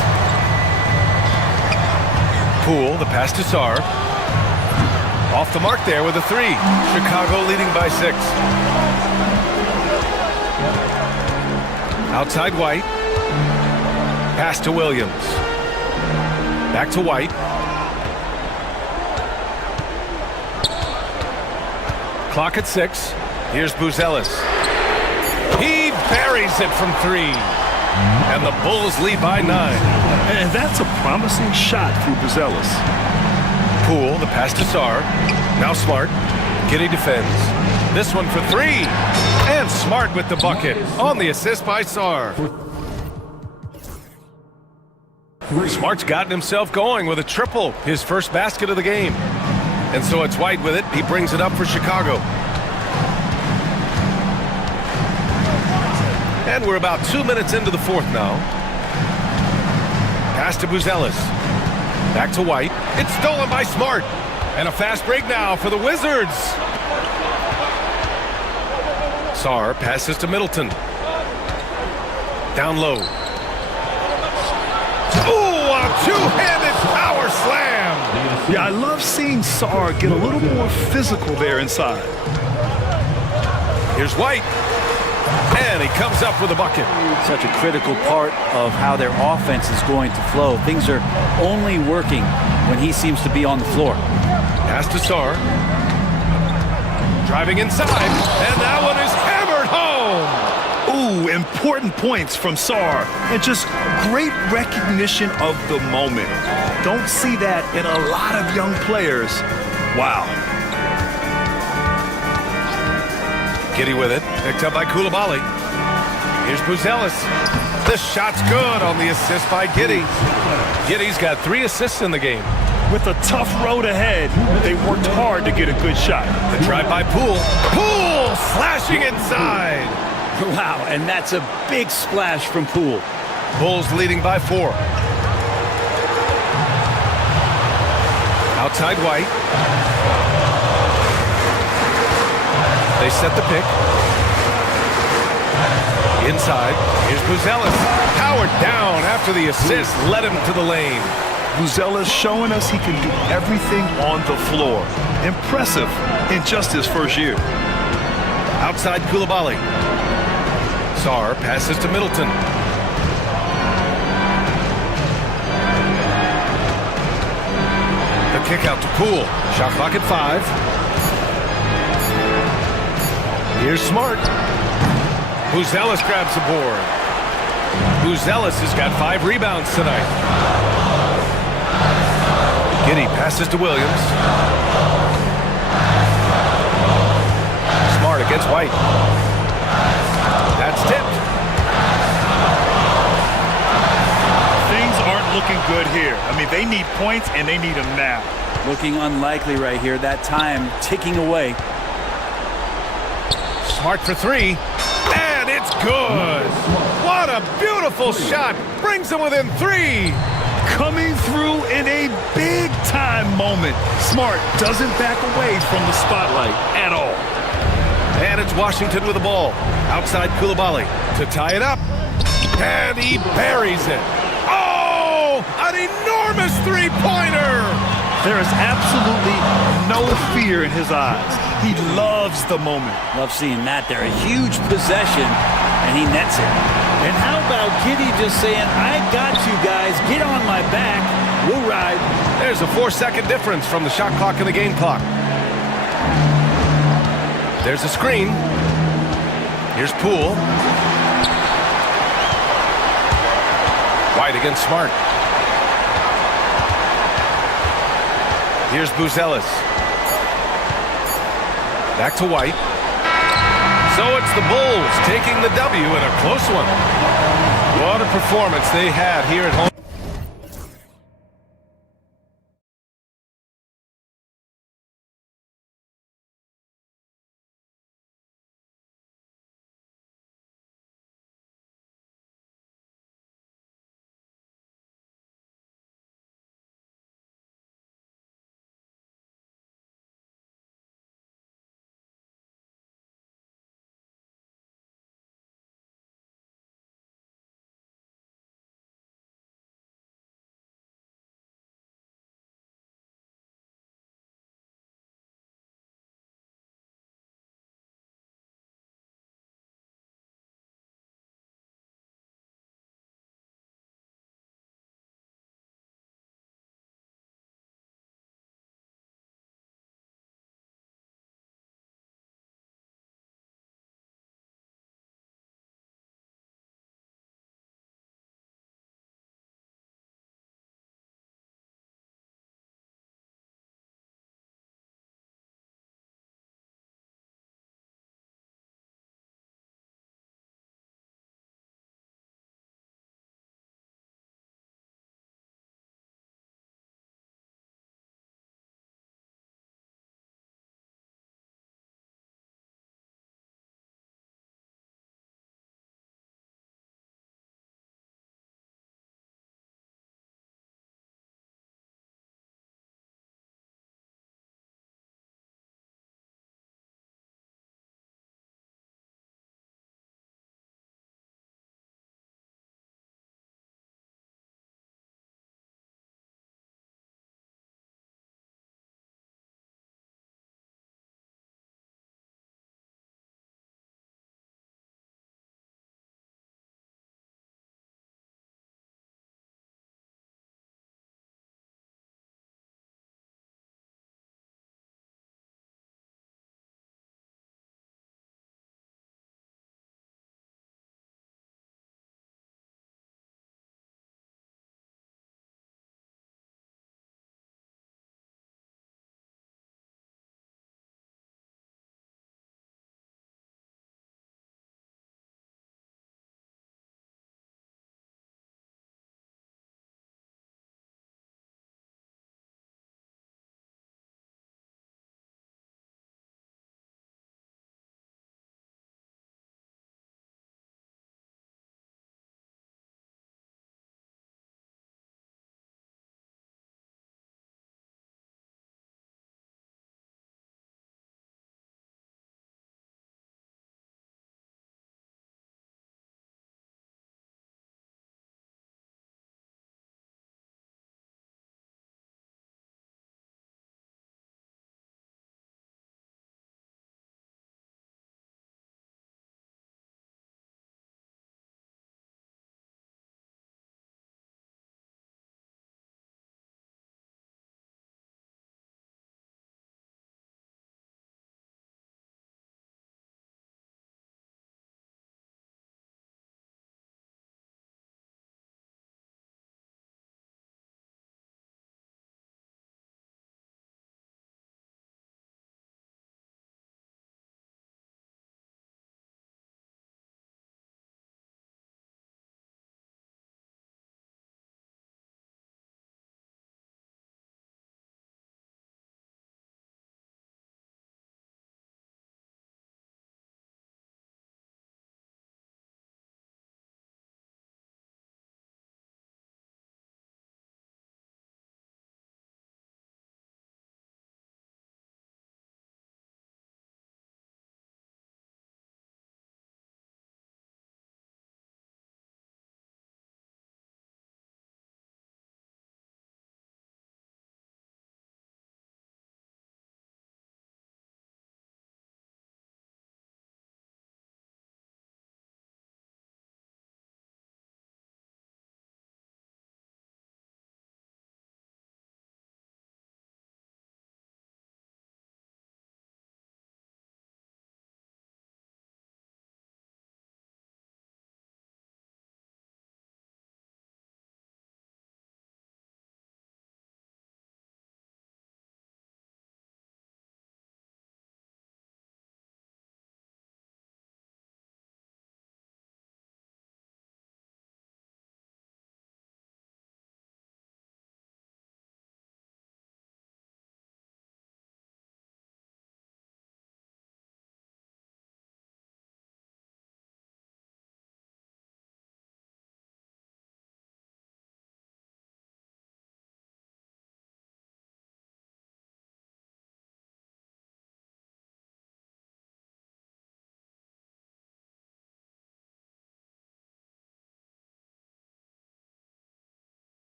Poole, the pass to Sarr. Off the mark there with a 3. Chicago leading by 6. Outside White. Pass to Williams. Back to White. Clock at 6. Here's Buzelis. He buries it from 3. And the Bulls lead by 9. And that's a promising shot through Buzelis. Poole, the pass to Sarr. Now Smart. Giddey defends. This one for 3. And Smart with the bucket on the assist by Sarr. Smart's gotten himself going with a triple, his first basket of the game. And so it's White with it. He brings it up for Chicago. And we're about 2 minutes into the fourth now. Pass to Buzelis. Back to White. It's stolen by Smart. And a fast break now for the Wizards. Sarr passes to Middleton. Down low. Ooh, a two-handed power slam. Yeah, I love seeing Sarr get a little more physical there inside. Here's White. And he comes up with a bucket. Such a critical part of how their offense is going to flow. Things are only working when he seems to be on the floor. Pass to Sarr. Driving inside. And that one is hammered home. important points from Sar, and just great recognition of the moment. Don't see that in a lot of young players. Wow. Giddy with it, picked up by Koulibaly. Here's Buzelis. The shot's good on the assist by Giddy. Giddy's got 3 assists in the game. With a tough road ahead, they worked hard to get a good shot. The drive by Poole. Poole slashing inside. Wow, and that's a big splash from Poole. Bulls leading by 4. Outside White. They set the pick. Inside. Here's Buzelis. Powered down after the assist. Led him to the lane. Buzelis showing us he can do everything on the floor. Impressive in just his first year. Outside Koulibaly. Sar passes to Middleton. The kick out to Poole. Shot clock at 5. Here's Smart. Buzelis grabs the board. Buzelis has got 5 rebounds tonight. Giddy passes to Williams. Smart against White. That's tipped. Things aren't looking good here. I mean, they need points, and they need them now. Looking unlikely right here. That time ticking away. Smart for 3. And it's good. What a beautiful shot. Brings them within 3. Coming through in a big-time moment. Smart doesn't back away from the spotlight at all. And it's Washington with the ball. Outside Koulibaly to tie it up. And he buries it. Oh, an enormous three-pointer. There is absolutely no fear in his eyes. He loves the moment. Love seeing that there. A huge possession, and he nets it. And how about Giddy just saying, I got you guys, get on my back, we'll ride. There's a 4-second difference from the shot clock and the game clock. There's a screen. Here's Poole. White against Smart. Here's Buzelis. Back to White. So it's the Bulls taking the W in a close one. What a performance they had here at home.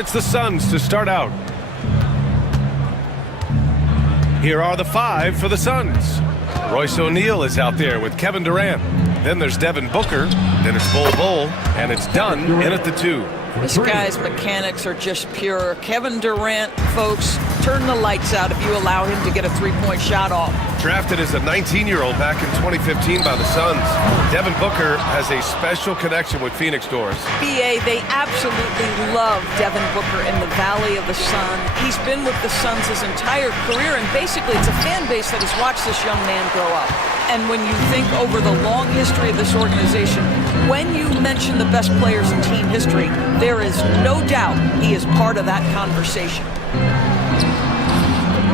it's the Suns to start out. Here are the 5 for the Suns. Royce O'Neal is out there with Kevin Durant. Then there's Devin Booker. Then it's Bol, and it's Dunn in at the 2. This guy's mechanics are just pure. Kevin Durant, folks, turn the lights out if you allow him to get a three-point shot off. Drafted as a 19-year-old back in 2015 by the Suns, Devin Booker has a special connection with Phoenix Doors. BA, they absolutely love Devin Booker in the Valley of the Sun. He's been with the Suns his entire career, and basically it's a fan base that has watched this young man grow up. And when you think over the long history of this organization, when you mention the best players in team history, there is no doubt he is part of that conversation.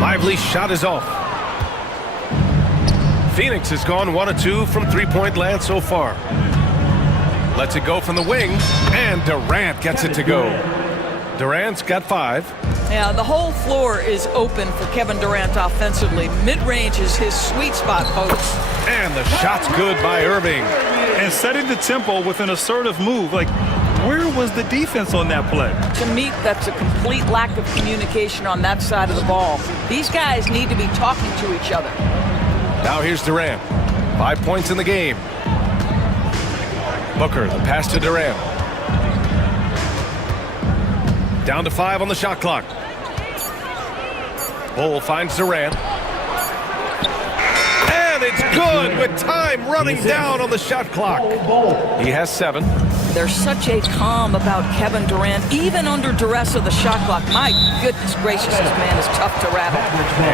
Lively shot is off. Phoenix has gone 1 of 2 from three-point land so far. Lets it go from the wing, and Durant gets it to go. Durant's got 5. Yeah, the whole floor is open for Kevin Durant offensively. Mid-range is his sweet spot, folks. And the shot's good by Irving. And setting the tempo with an assertive move. Like, where was the defense on that play? To me, that's a complete lack of communication on that side of the ball. These guys need to be talking to each other. Now here's Durant. 5 points in the game. Booker, the pass to Durant. Down to 5 on the shot clock. Bol finds Durant. And it's good with time running down on the shot clock. He has 7. There's such a calm about Kevin Durant, even under duress of the shot clock. My goodness gracious, this man is tough to rattle.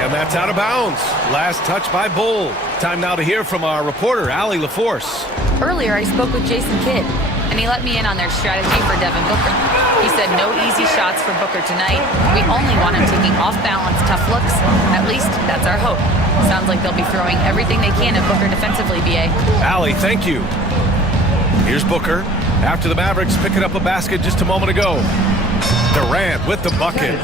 And that's out of bounds. Last touch by Bol. Time now to hear from our reporter, Allie LaForce. Earlier, I spoke with Jason Kidd, and he let me in on their strategy for Devin Booker. He said no easy shots for Booker tonight. We only want him taking off-balance tough looks. At least, that's our hope. Sounds like they'll be throwing everything they can at Booker defensively, BA. Allie, thank you. Here's Booker. After the Mavericks picking up a basket just a moment ago. Durant with the bucket.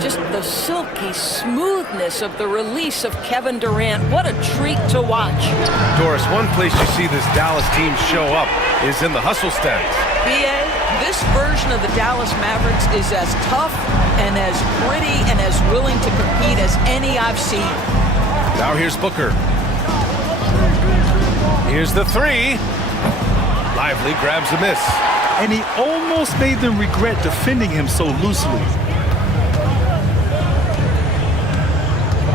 Just the silky smoothness of the release of Kevin Durant. What a treat to watch. Doris, one place you see this Dallas team show up is in the hustle stats. BA, this version of the Dallas Mavericks is as tough and as gritty and as willing to compete as any I've seen. Now here's Booker. Here's the 3. Lively grabs a miss. And he almost made them regret defending him so loosely.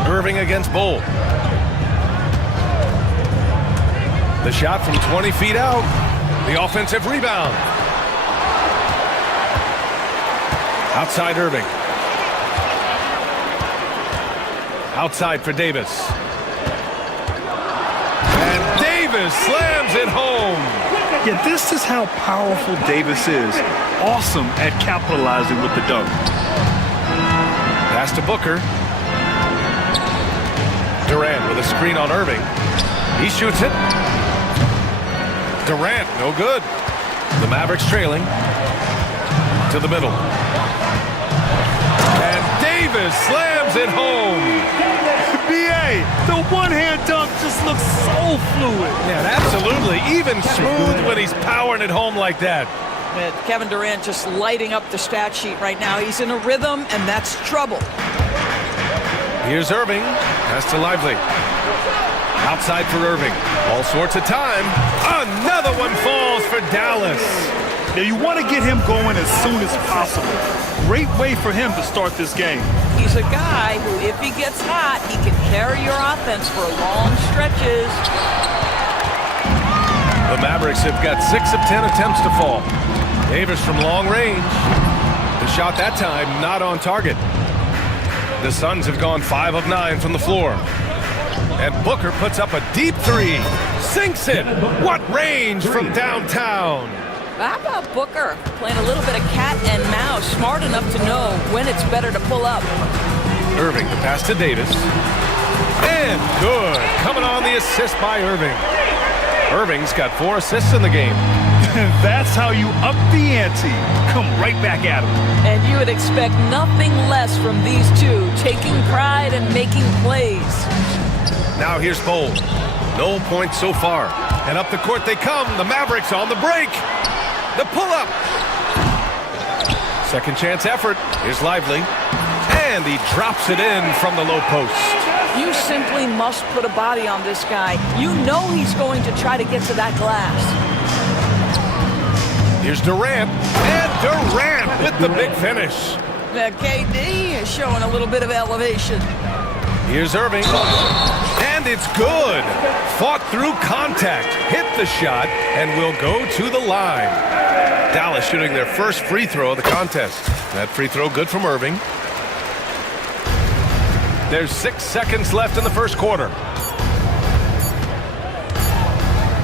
Irving against Bol. The shot from 20 feet out. The offensive rebound. Outside Irving. Outside for Davis. And Davis slams it home. Yeah, this is how powerful Davis is. Awesome at capitalizing with the dunk. Pass to Booker. Durant with a screen on Irving. He shoots it. Durant, no good. The Mavericks trailing. To the middle. And Davis slams it home. BA, the one-hand dunk just looks so fluid. Yeah, absolutely. Even smooth when he's powering it home like that. Kevin Durant just lighting up the stat sheet right now. He's in a rhythm, and that's trouble. Here's Irving. Pass to Lively. Outside for Irving. All sorts of time. Another one falls for Dallas. Now you want to get him going as soon as possible. Great way for him to start this game. He's a guy who, if he gets hot, he can carry your offense for long stretches. The Mavericks have got 6 of 10 attempts to fall. Davis from long range. The shot that time not on target. The Suns have gone 5 of 9 from the floor. And Booker puts up a deep 3. Sinks it. What range from downtown. How about Booker playing a little bit of cat and mouse, smart enough to know when it's better to pull up. Irving, the pass to Davis. And good. Coming on the assist by Irving. Irving's got 4 assists in the game. That's how you up the ante. Come right back at him. And you would expect nothing less from these two, taking pride and making plays. Now here's Bol. No points so far. And up the court they come. The Mavericks on the break. The pull-up. Second chance effort. Here's Lively. And he drops it in from the low post. You simply must put a body on this guy. You know he's going to try to get to that glass. Here's Durant. And Durant with the big finish. KD is showing a little bit of elevation. Here's Irving. And it's good. Fought through contact. Hit the shot and will go to the line. Dallas shooting their first free throw of the contest. That free throw good from Irving. There's 6 seconds left in the first quarter.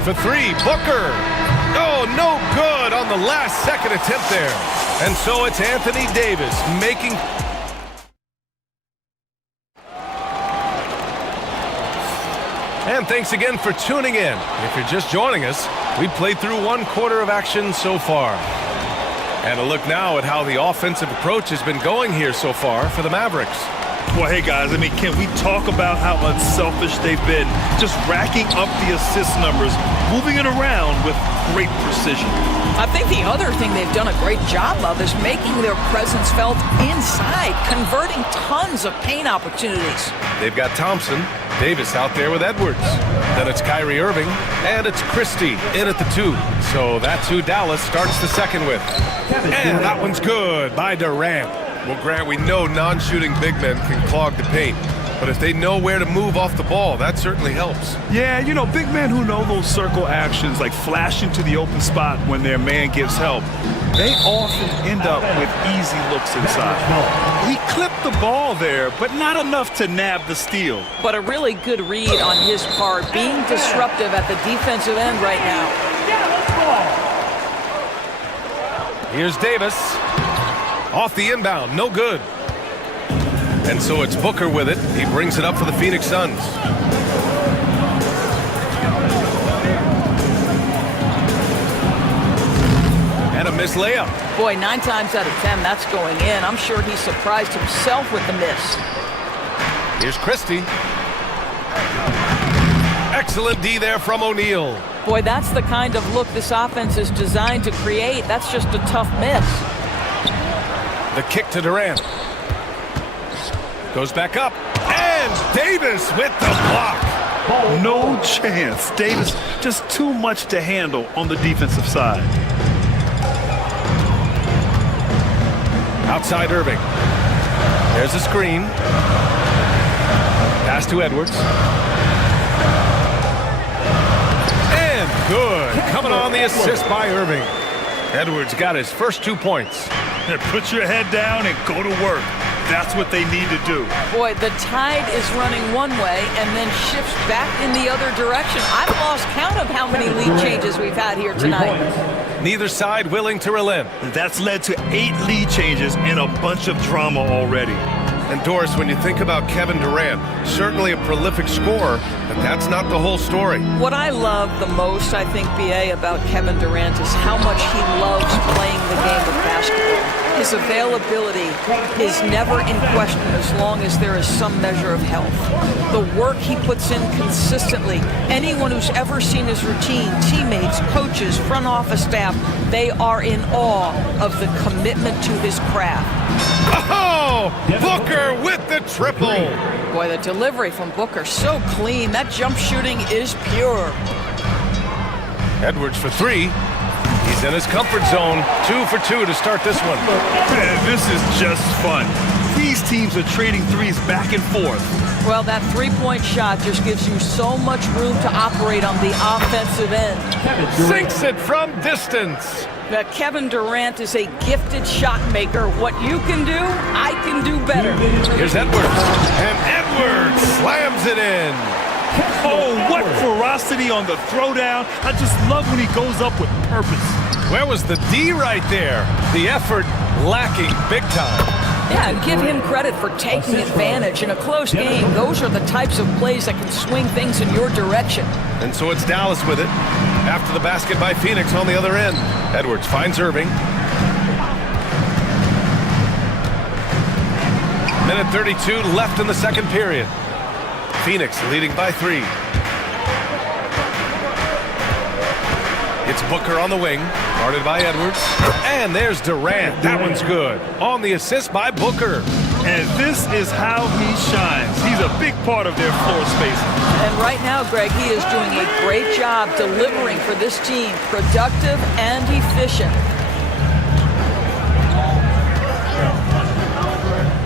For three, Booker. Oh, no good on the last second attempt there. And so it's Anthony Davis making... And thanks again for tuning in. If you're just joining us, we played through 1 quarter of action so far. And a look now at how the offensive approach has been going here so far for the Mavericks. Well, hey, guys, I mean, can we talk about how unselfish they've been? Just racking up the assist numbers, moving it around with great precision. I think the other thing they've done a great job of is making their presence felt inside, converting tons of paint opportunities. They've got Thompson, Davis out there with Edwards. Then it's Kyrie Irving, and it's Christie in at the 2. So that's who Dallas starts the second with. And that one's good by Durant. Well, Grant, we know non-shooting big men can clog the paint. But if they know where to move off the ball, that certainly helps. Yeah, you know, big men who know those circle actions, like flashing to the open spot when their man gives help, they often end up with easy looks inside. He clipped the ball there, but not enough to nab the steal. But a really good read on his part, being disruptive at the defensive end right now. Here's Davis. Off the inbound, no good. And so it's Booker with it. He brings it up for the Phoenix Suns. And a missed layup. Boy, 9 times out of 10, that's going in. I'm sure he surprised himself with the miss. Here's Christie. Excellent D there from O'Neal. Boy, that's the kind of look this offense is designed to create. That's just a tough miss. The kick to Durant. Goes back up. And Davis with the block. No chance. Davis just too much to handle on the defensive side. Outside Irving. There's a screen. Pass to Edwards. And good. Coming on the assist by Irving. Edwards got his first 2 points. Put your head down and go to work. That's what they need to do. Boy, the tide is running one way and then shifts back in the other direction. I've lost count of how many lead changes we've had here tonight. Neither side willing to relent. That's led to 8 lead changes and a bunch of drama already. And Doris, when you think about Kevin Durant, certainly a prolific scorer, but that's not the whole story. What I love the most, I think, BA, about Kevin Durant is how much he loves playing the game of basketball. His availability is never in question as long as there is some measure of health. The work he puts in consistently, anyone who's ever seen his routine, teammates, coaches, front office staff, they are in awe of the commitment to his craft. Oh, Booker with the triple. Boy, the delivery from Booker, so clean. That jump shooting is pure. Edwards for 3. He's in his comfort zone. 2 for 2 to start this one. Man, this is just fun. These teams are trading threes back and forth. Well, that three-point shot just gives you so much room to operate on the offensive end. Sinks it from distance. Kevin Durant is a gifted shot maker. What you can do, I can do better. Here's Edwards. And Edwards slams it in. Oh, what ferocity on the throwdown. I just love when he goes up with purpose. Where was the D right there? The effort lacking big time. Yeah, and give him credit for taking advantage in a close game. Those are the types of plays that can swing things in your direction. And so it's Dallas with it. After the basket by Phoenix on the other end. Edwards finds Irving. Minute 32 left in the second period. Phoenix leading by 3. It's Booker on the wing, guarded by Edwards. And there's Durant. That one's good. On the assist by Booker. And this is how he shines. He's a big part of their floor space. And right now, Greg, he is doing a great job delivering for this team, productive and efficient.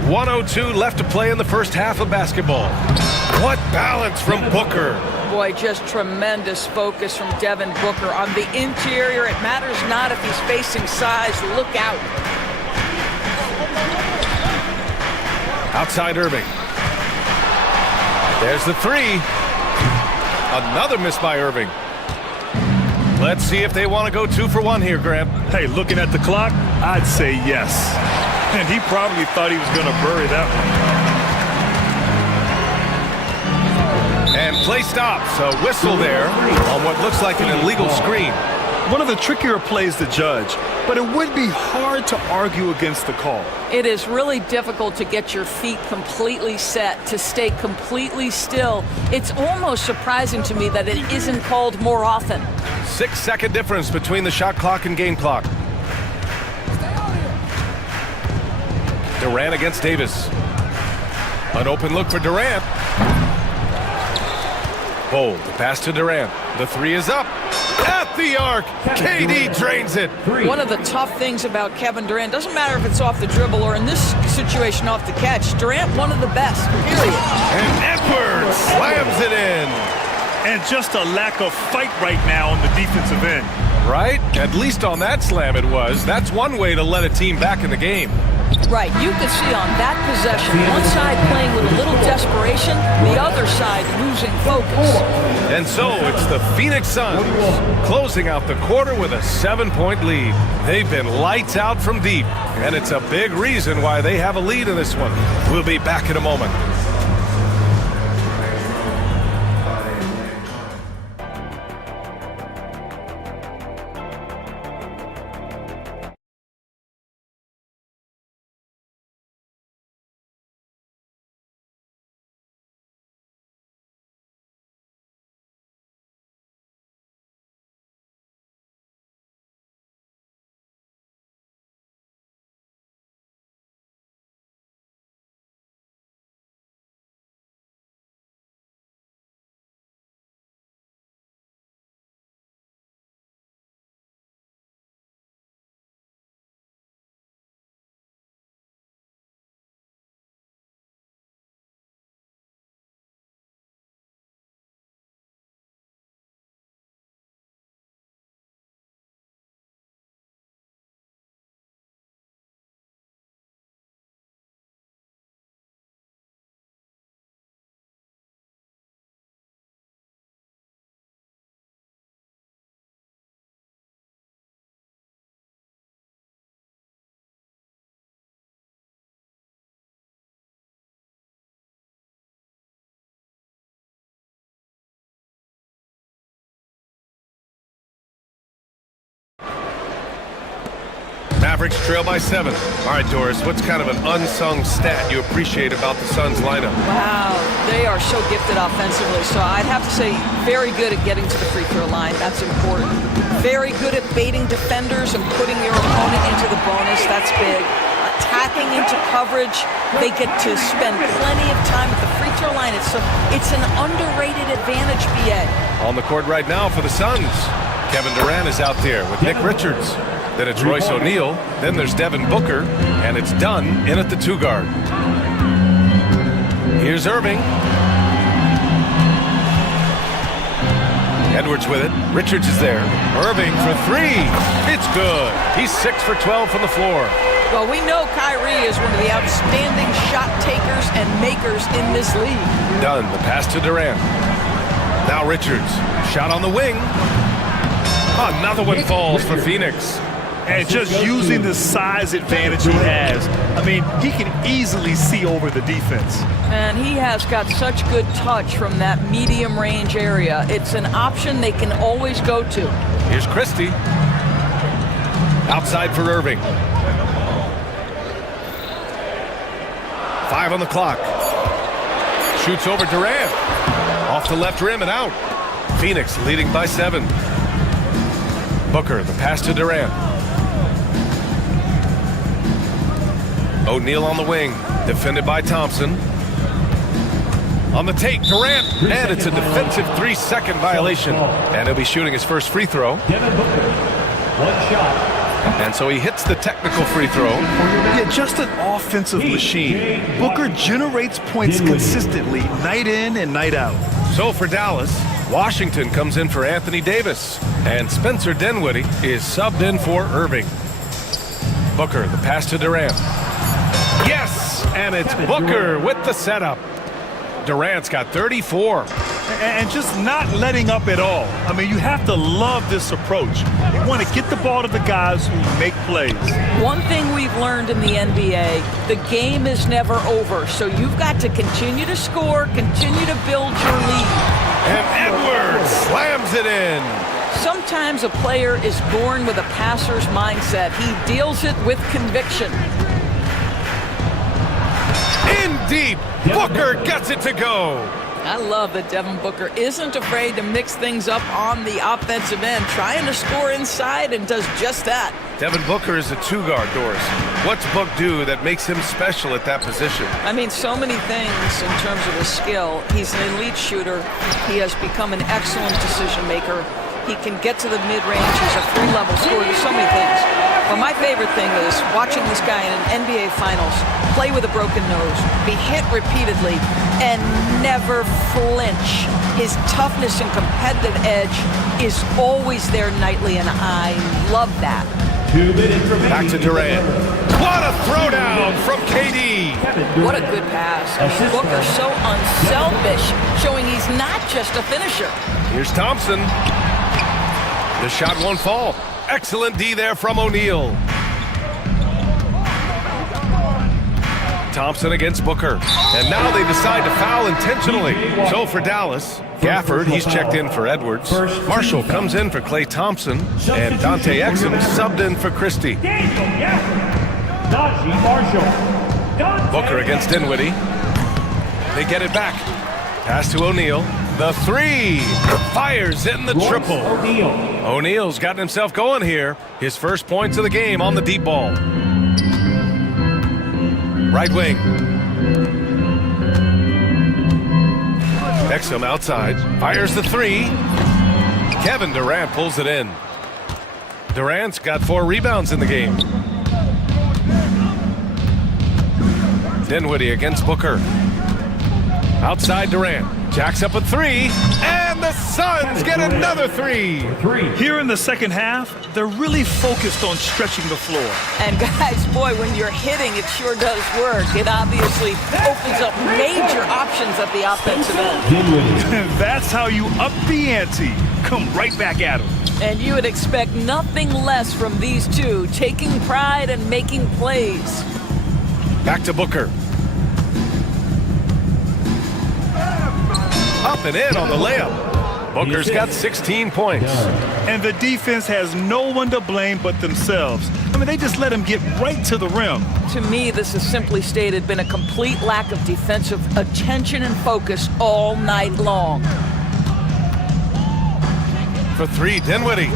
1:02 left to play in the first half of basketball. What balance from Booker. Boy, just tremendous focus from Devin Booker on the interior. It matters not if he's facing size. Look out. Outside Irving. There's the three. Another miss by Irving. Let's see if they want to go 2 for 1 here, Graham. Hey, looking at the clock, I'd say yes. And he probably thought he was going to bury that one. And play stops. A whistle there on what looks like an illegal screen. One of the trickier plays to judge, but it would be hard to argue against the call. It is really difficult to get your feet completely set, to stay completely still. It's almost surprising to me that it isn't called more often. 6-second difference between the shot clock and game clock. Durant against Davis. An open look for Durant. Bold, the pass to Durant. The three is up. At the arc, KD drains it. One of the tough things about Kevin Durant, doesn't matter if it's off the dribble or in this situation off the catch, Durant one of the best, period. And Edwards slams it in. And just a lack of fight right now on the defensive end. Right? At least on that slam it was. That's one way to let a team back in the game. Right, you could see on that possession, one side playing with a little desperation, the other side losing focus. And so it's the Phoenix Suns closing out the quarter with a 7-point lead. They've been lights out from deep, and it's a big reason why they have a lead in this one. We'll be back in a moment. Mavericks trail by 7. All right, Doris, what's kind of an unsung stat you appreciate about the Suns lineup? Wow, they are so gifted offensively. So I'd have to say very good at getting to the free throw line. That's important. Very good at baiting defenders and putting your opponent into the bonus. That's big. Attacking into coverage. They get to spend plenty of time at the free throw line. It's an underrated advantage, BA. On the court right now for the Suns, Kevin Durant is out there with Nick Richards. Then it's Royce O'Neal. Then there's Devin Booker. And it's Dunn in at the 2 guard. Here's Irving. Edwards with it. Richards is there. Irving for 3. It's good. He's 6 for 12 from the floor. Well, we know Kyrie is one of the outstanding shot takers and makers in this league. Dunn, the pass to Durant. Now Richards. Shot on the wing. Another one falls for Phoenix. And just using the size advantage he has, I mean, he can easily see over the defense. And he has got such good touch from that medium range area. It's an option they can always go to. Here's Christie. Outside for Irving. 5 on the clock. Shoots over Durant. Off the left rim and out. Phoenix leading by 7. Booker, the pass to Durant. O'Neal on the wing, defended by Thompson. On the take, Durant, and it's a defensive 3-second violation. And he'll be shooting his first free throw. Devin Booker, 1 shot. And so he hits the technical free throw. Yeah, just an offensive machine. Booker generates points consistently, night in and night out. So for Dallas, Washington comes in for Anthony Davis. And Spencer Dinwiddie is subbed in for Irving. Booker, the pass to Durant. Yes, and it's Booker with the setup. Durant's got 34. And just not letting up at all. I mean, you have to love this approach. You want to get the ball to the guys who make plays. One thing we've learned in the NBA, the game is never over. So you've got to continue to score, continue to build your lead. And Edwards slams it in. Sometimes a player is born with a passer's mindset. He deals it with conviction. In deep, Booker gets it to go. I love that Devin Booker isn't afraid to mix things up on the offensive end, trying to score inside and does just that. Devin Booker is a two-guard, Doris. What's Book do that makes him special at that position? I mean, so many things in terms of his skill. He's an elite shooter. He has become an excellent decision maker. He can get to the mid-range. He's a three-level scorer. There's so many things. But my favorite thing is watching this guy in an NBA Finals play with a broken nose, be hit repeatedly, and never flinch. His toughness and competitive edge is always there nightly, and I love that. 2 minutes remaining. Back to Durant. What a throwdown from KD. What a good pass. I mean, Booker's so unselfish, showing he's not just a finisher. Here's Thompson. The shot won't fall. Excellent D there from O'Neal. Thompson against Booker. And now they decide to foul intentionally. So for Dallas, Gafford, he's checked in for Edwards. Marshall comes in for Klay Thompson. And Dante Exum subbed in for Christie. Booker against Dinwiddie. They get it back. Pass to O'Neal. The three fires in the triple. O'Neal's gotten himself going here. His first points of the game on the deep ball. Right wing. Exum outside. Fires the three. Kevin Durant pulls it in. Durant's got 4 rebounds in the game. Dinwiddie against Booker. Outside Durant. Jacks up a 3, and the Suns get another 3. Here in the second half, they're really focused on stretching the floor. And guys, boy, when you're hitting, it sure does work. It obviously opens up major options at the offensive end. That's how you up the ante. Come right back at them. And you would expect nothing less from these two, taking pride and making plays. Back to Booker. Up and in on the layup. Booker's got 16 points. And the defense has no one to blame but themselves. I mean, they just let him get right to the rim. To me, this has simply stated been a complete lack of defensive attention and focus all night long. For 3, Dinwiddie.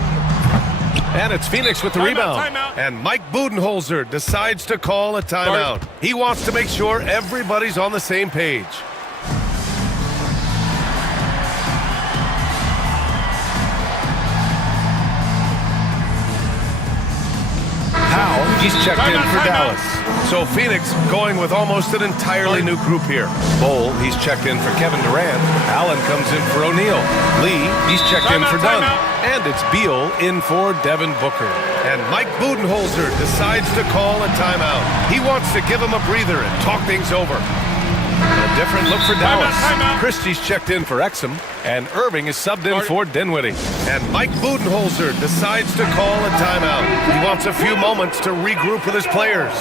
And it's Phoenix with the rebound. Timeout. And Mike Budenholzer decides to call a timeout. He wants to make sure everybody's on the same page. He's checked in for Dallas. So Phoenix going with almost an entirely new group here. Bowl, he's checked in for Kevin Durant. Allen comes in for O'Neal. Lee, he's checked in for Dunn. And it's Beal in for Devin Booker. And Mike Budenholzer decides to call a timeout. He wants to give him a breather and talk things over. A different look for Dallas. Christie's checked in for Exum, and Irving is subbed in for Dinwiddie. And Mike Budenholzer decides to call a timeout. He wants a few moments to regroup with his players.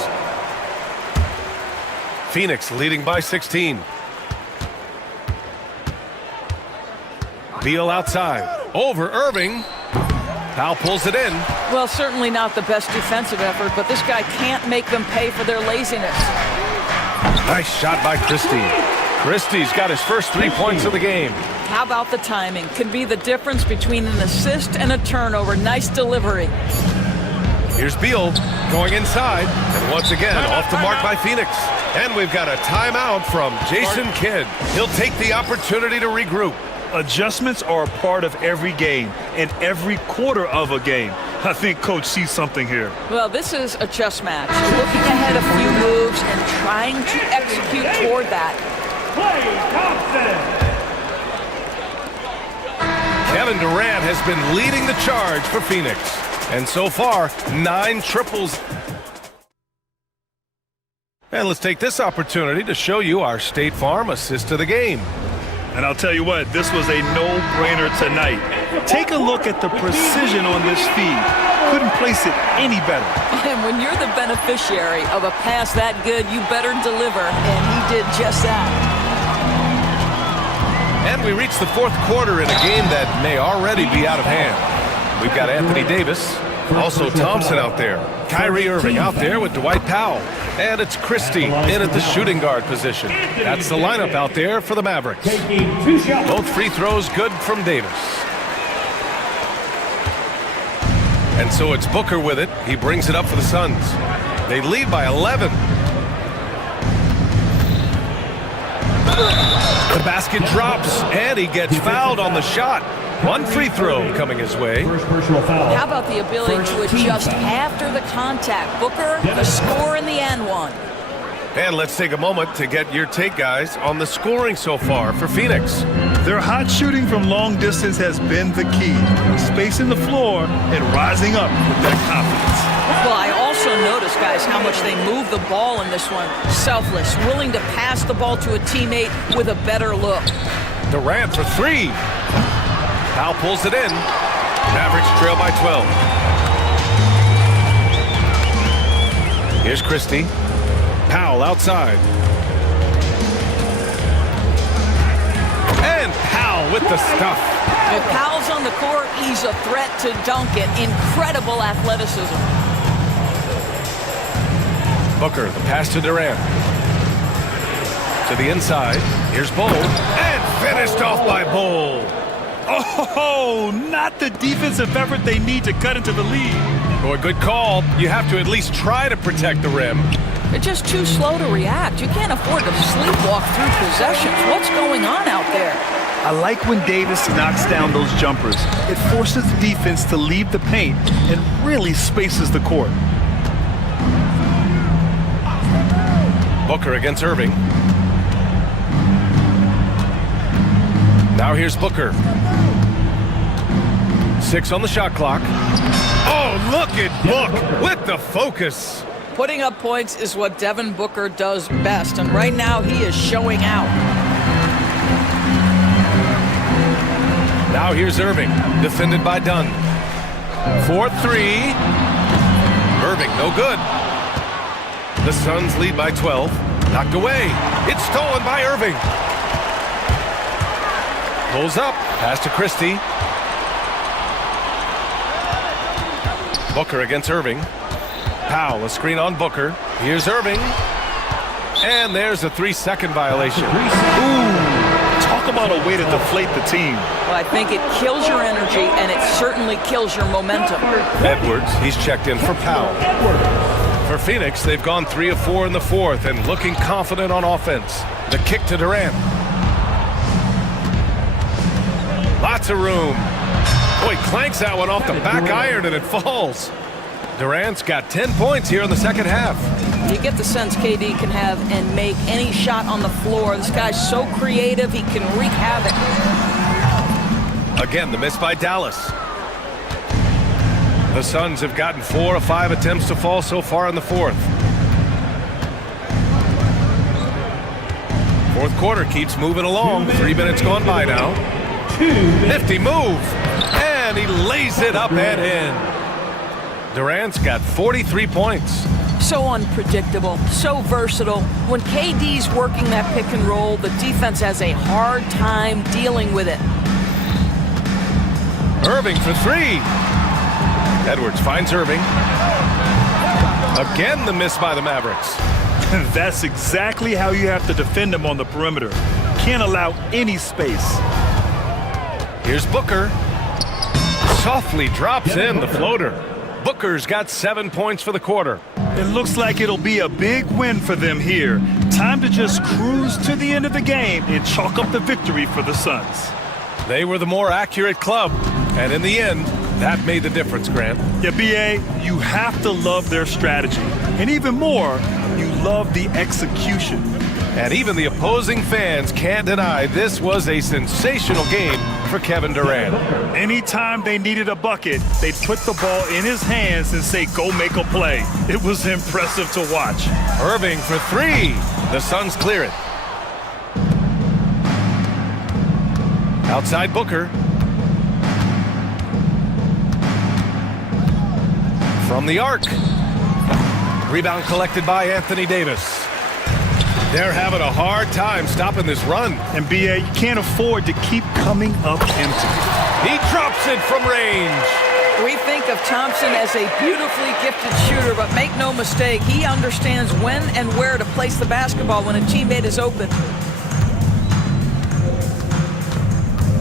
Phoenix leading by 16. Beal outside. Over Irving. Powell pulls it in. Well, certainly not the best defensive effort, but this guy can't make them pay for their laziness. Nice shot by Christie. Christie's got his first 3 points of the game. How about the timing? Can be the difference between an assist and a turnover. Nice delivery. Here's Beal going inside, and once again off the mark by Phoenix. And we've got a timeout from Jason Kidd. He'll take the opportunity to regroup. Adjustments are a part of every game and every quarter of a game. I think Coach sees something here. Well, this is a chess match. Looking ahead a few moves and trying to execute toward that. Kevin Durant has been leading the charge for Phoenix. And so far, 9 triples. And let's take this opportunity to show you our State Farm assist of the game. And I'll tell you what, this was a no-brainer tonight. Take a look at the precision on this feed. Couldn't place it any better. And when you're the beneficiary of a pass that good, you better deliver, and he did just that. And we reach the 4th quarter in a game that may already be out of hand. We've got Anthony Davis, also Thompson out there, Kyrie Irving out there with Dwight Powell, and it's Christie in at the shooting guard position. That's the lineup out there for the Mavericks. Both free throws good from Davis. And so it's Booker with it. He brings it up for the Suns. They lead by 11. The basket drops, and he gets fouled on the shot. 1 free throw coming his way. How about the ability to adjust after the contact? Booker, the score in the and one. And let's take a moment to get your take, guys, on the scoring so far for Phoenix. Their hot shooting from long distance has been the key. Spacing the floor and rising up with that confidence. Well, I also noticed, guys, how much they move the ball in this one. Selfless, willing to pass the ball to a teammate with a better look. Durant for 3. Powell pulls it in. Mavericks trail by 12. Here's Christie. Powell outside. And Powell with the stuff. If Powell's on the court, he's a threat to dunk it. Incredible athleticism. Booker, the pass to Durant. To the inside. Here's Bowl. And finished off by Bowl. Oh, not the defensive effort they need to cut into the lead. Boy, good call. You have to at least try to protect the rim. They're just too slow to react. You can't afford to sleepwalk through possessions. What's going on out there? I like when Davis knocks down those jumpers. It forces the defense to leave the paint and really spaces the court. Booker against Irving. Now here's Booker. 6 on the shot clock. Oh, look at Book with the focus. Putting up points is what Devin Booker does best, and right now he is showing out. Now here's Irving, defended by Dunn. 4-3. Irving, no good. The Suns lead by 12. Knocked away. It's stolen by Irving. Pulls up. Pass to Christie. Booker against Irving. Powell, a screen on Booker. Here's Irving. And there's a 3-second violation. Ooh, talk about a way to deflate the team. Well, I think it kills your energy, and it certainly kills your momentum. Edwards, he's checked in for Powell. For Phoenix, they've gone 3 of 4 in the 4th and looking confident on offense. The kick to Durant. Lots of room. Boy, clanks that one off the back iron and it falls. Durant's got 10 points here in the second half. You get the sense KD can have and make any shot on the floor. This guy's so creative, he can wreak havoc. Again, the miss by Dallas. The Suns have gotten 4 of 5 attempts to fall so far in the 4th. 4th quarter keeps moving along. 3 minutes gone by now. Nifty move. And he lays it up and in. Durant's got 43 points. So unpredictable, so versatile. When KD's working that pick and roll, the defense has a hard time dealing with it. Irving for 3. Edwards finds Irving. Again, the miss by the Mavericks. That's exactly how you have to defend them on the perimeter. Can't allow any space. Here's Booker. Softly drops in the floater. Booker's got 7 points for the quarter. It looks like it'll be a big win for them here. Time to just cruise to the end of the game and chalk up the victory for the Suns. They were the more accurate club, and in the end, that made the difference, Grant. Yeah, B.A., you have to love their strategy. And even more, you love the execution. And even the opposing fans can't deny this was a sensational game for Kevin Durant. Anytime they needed a bucket, they'd put the ball in his hands and say, go make a play. It was impressive to watch. Irving for three. The Suns clear it. Outside Booker. From the arc. Rebound collected by Anthony Davis. They're having a hard time stopping this run. And B.A., you can't afford to keep coming up empty. He drops it from range. We think of Thompson as a beautifully gifted shooter, but make no mistake, he understands when and where to place the basketball when a teammate is open.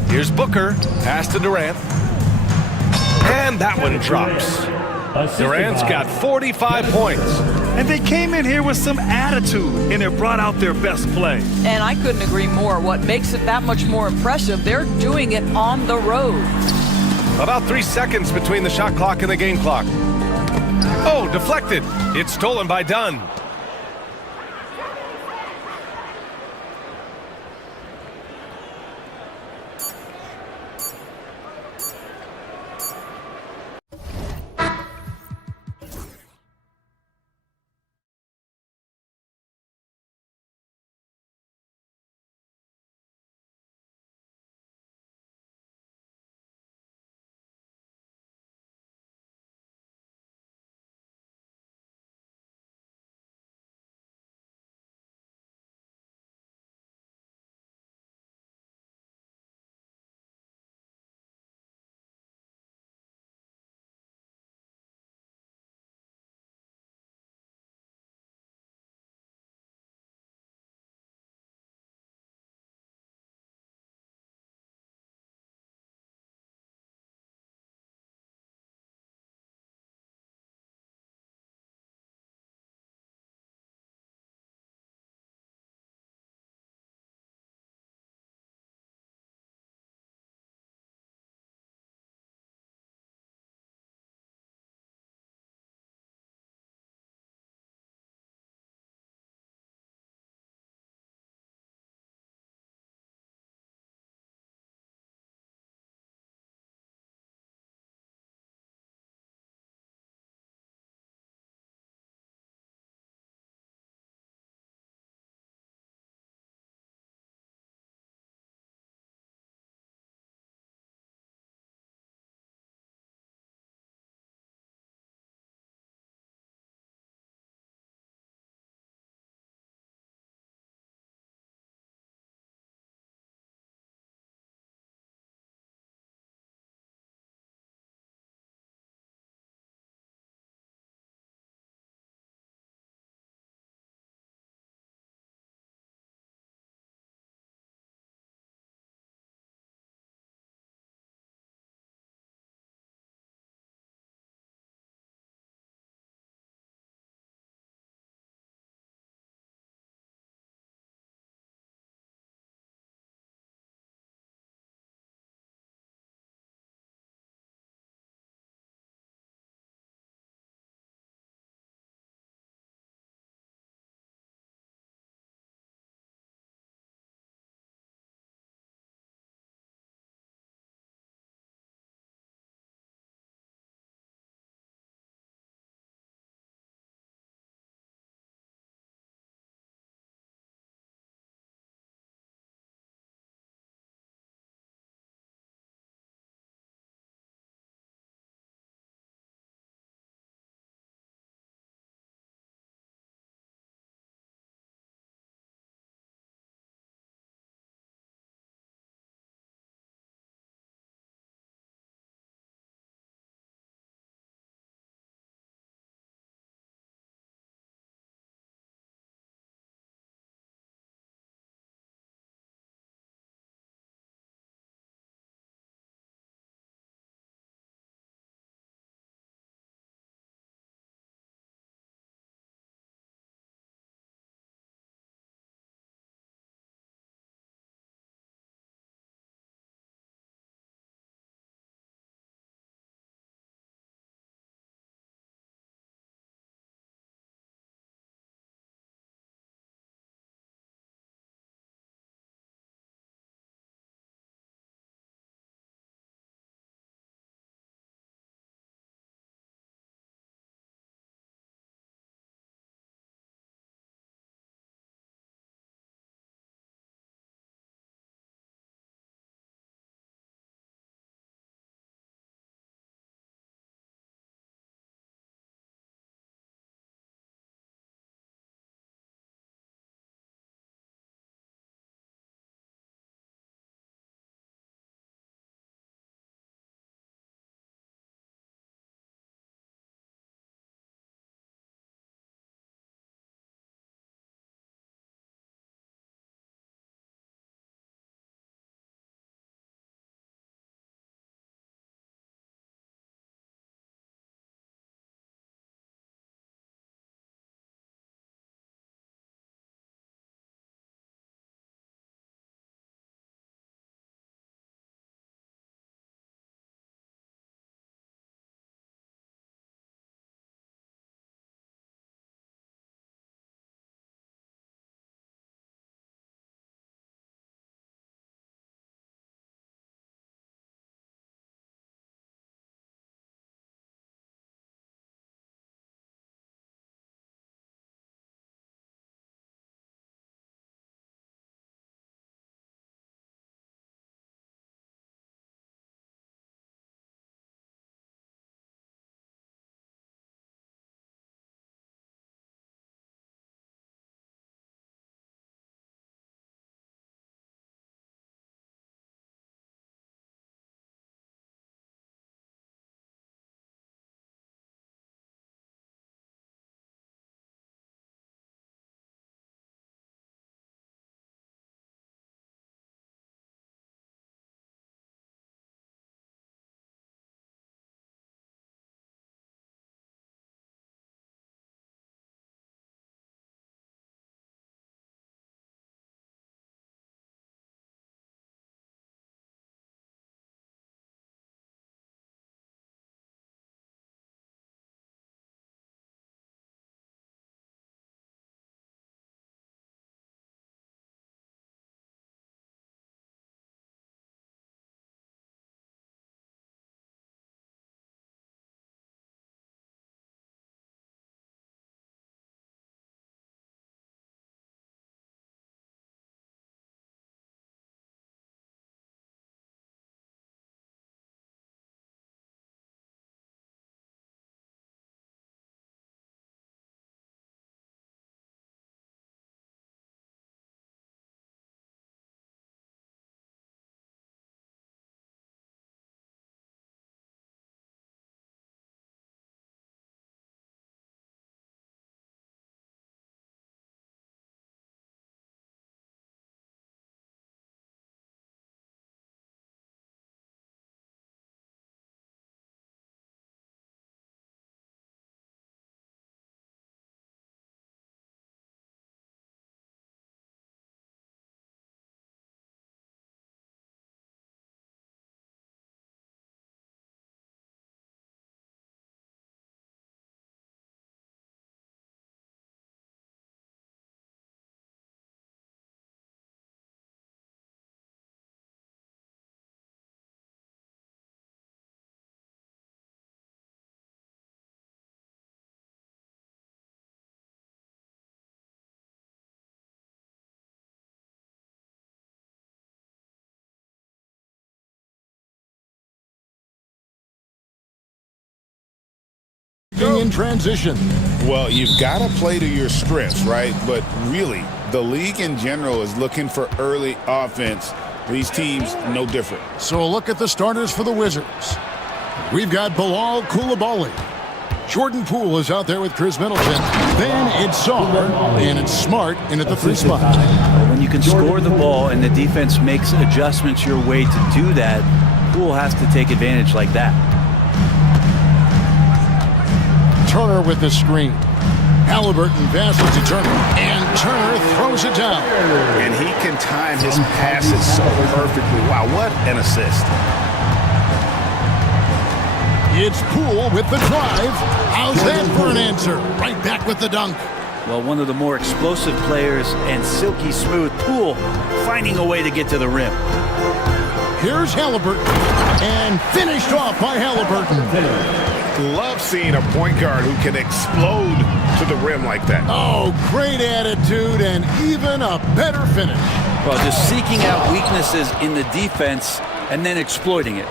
Here's Booker, pass to Durant. And that one drops. Durant's got 45 points. And they came in here with some attitude, and it brought out their best play. And I couldn't agree more. What makes it that much more impressive, they're doing it on the road. About 3 seconds between the shot clock and the game clock. Oh, deflected. It's stolen by Dunn. in transition. Well, you've got to play to your strengths, right? But really, the league in general is looking for early offense. These teams, no different. So a look at the starters for the Wizards. We've got Bilal Coulibaly. Jordan Poole is out there with Chris Middleton. Then it's Saar, and it's Smart in at the 3 spot. When you can score the ball and the defense makes adjustments your way to do that, Poole has to take advantage like that. Turner with the screen. Halliburton passes to Turner, and Turner throws it down. And he can time his passes so perfectly. Wow, what an assist. It's Poole with the drive. How's that for an answer? Right back with the dunk. Well, one of the more explosive players and silky smooth, Poole finding a way to get to the rim. Here's Halliburton, and finished off by Halliburton. Love seeing a point guard who can explode to the rim like that. Oh, great attitude and even a better finish. Well, just seeking out weaknesses in the defense and then exploiting it.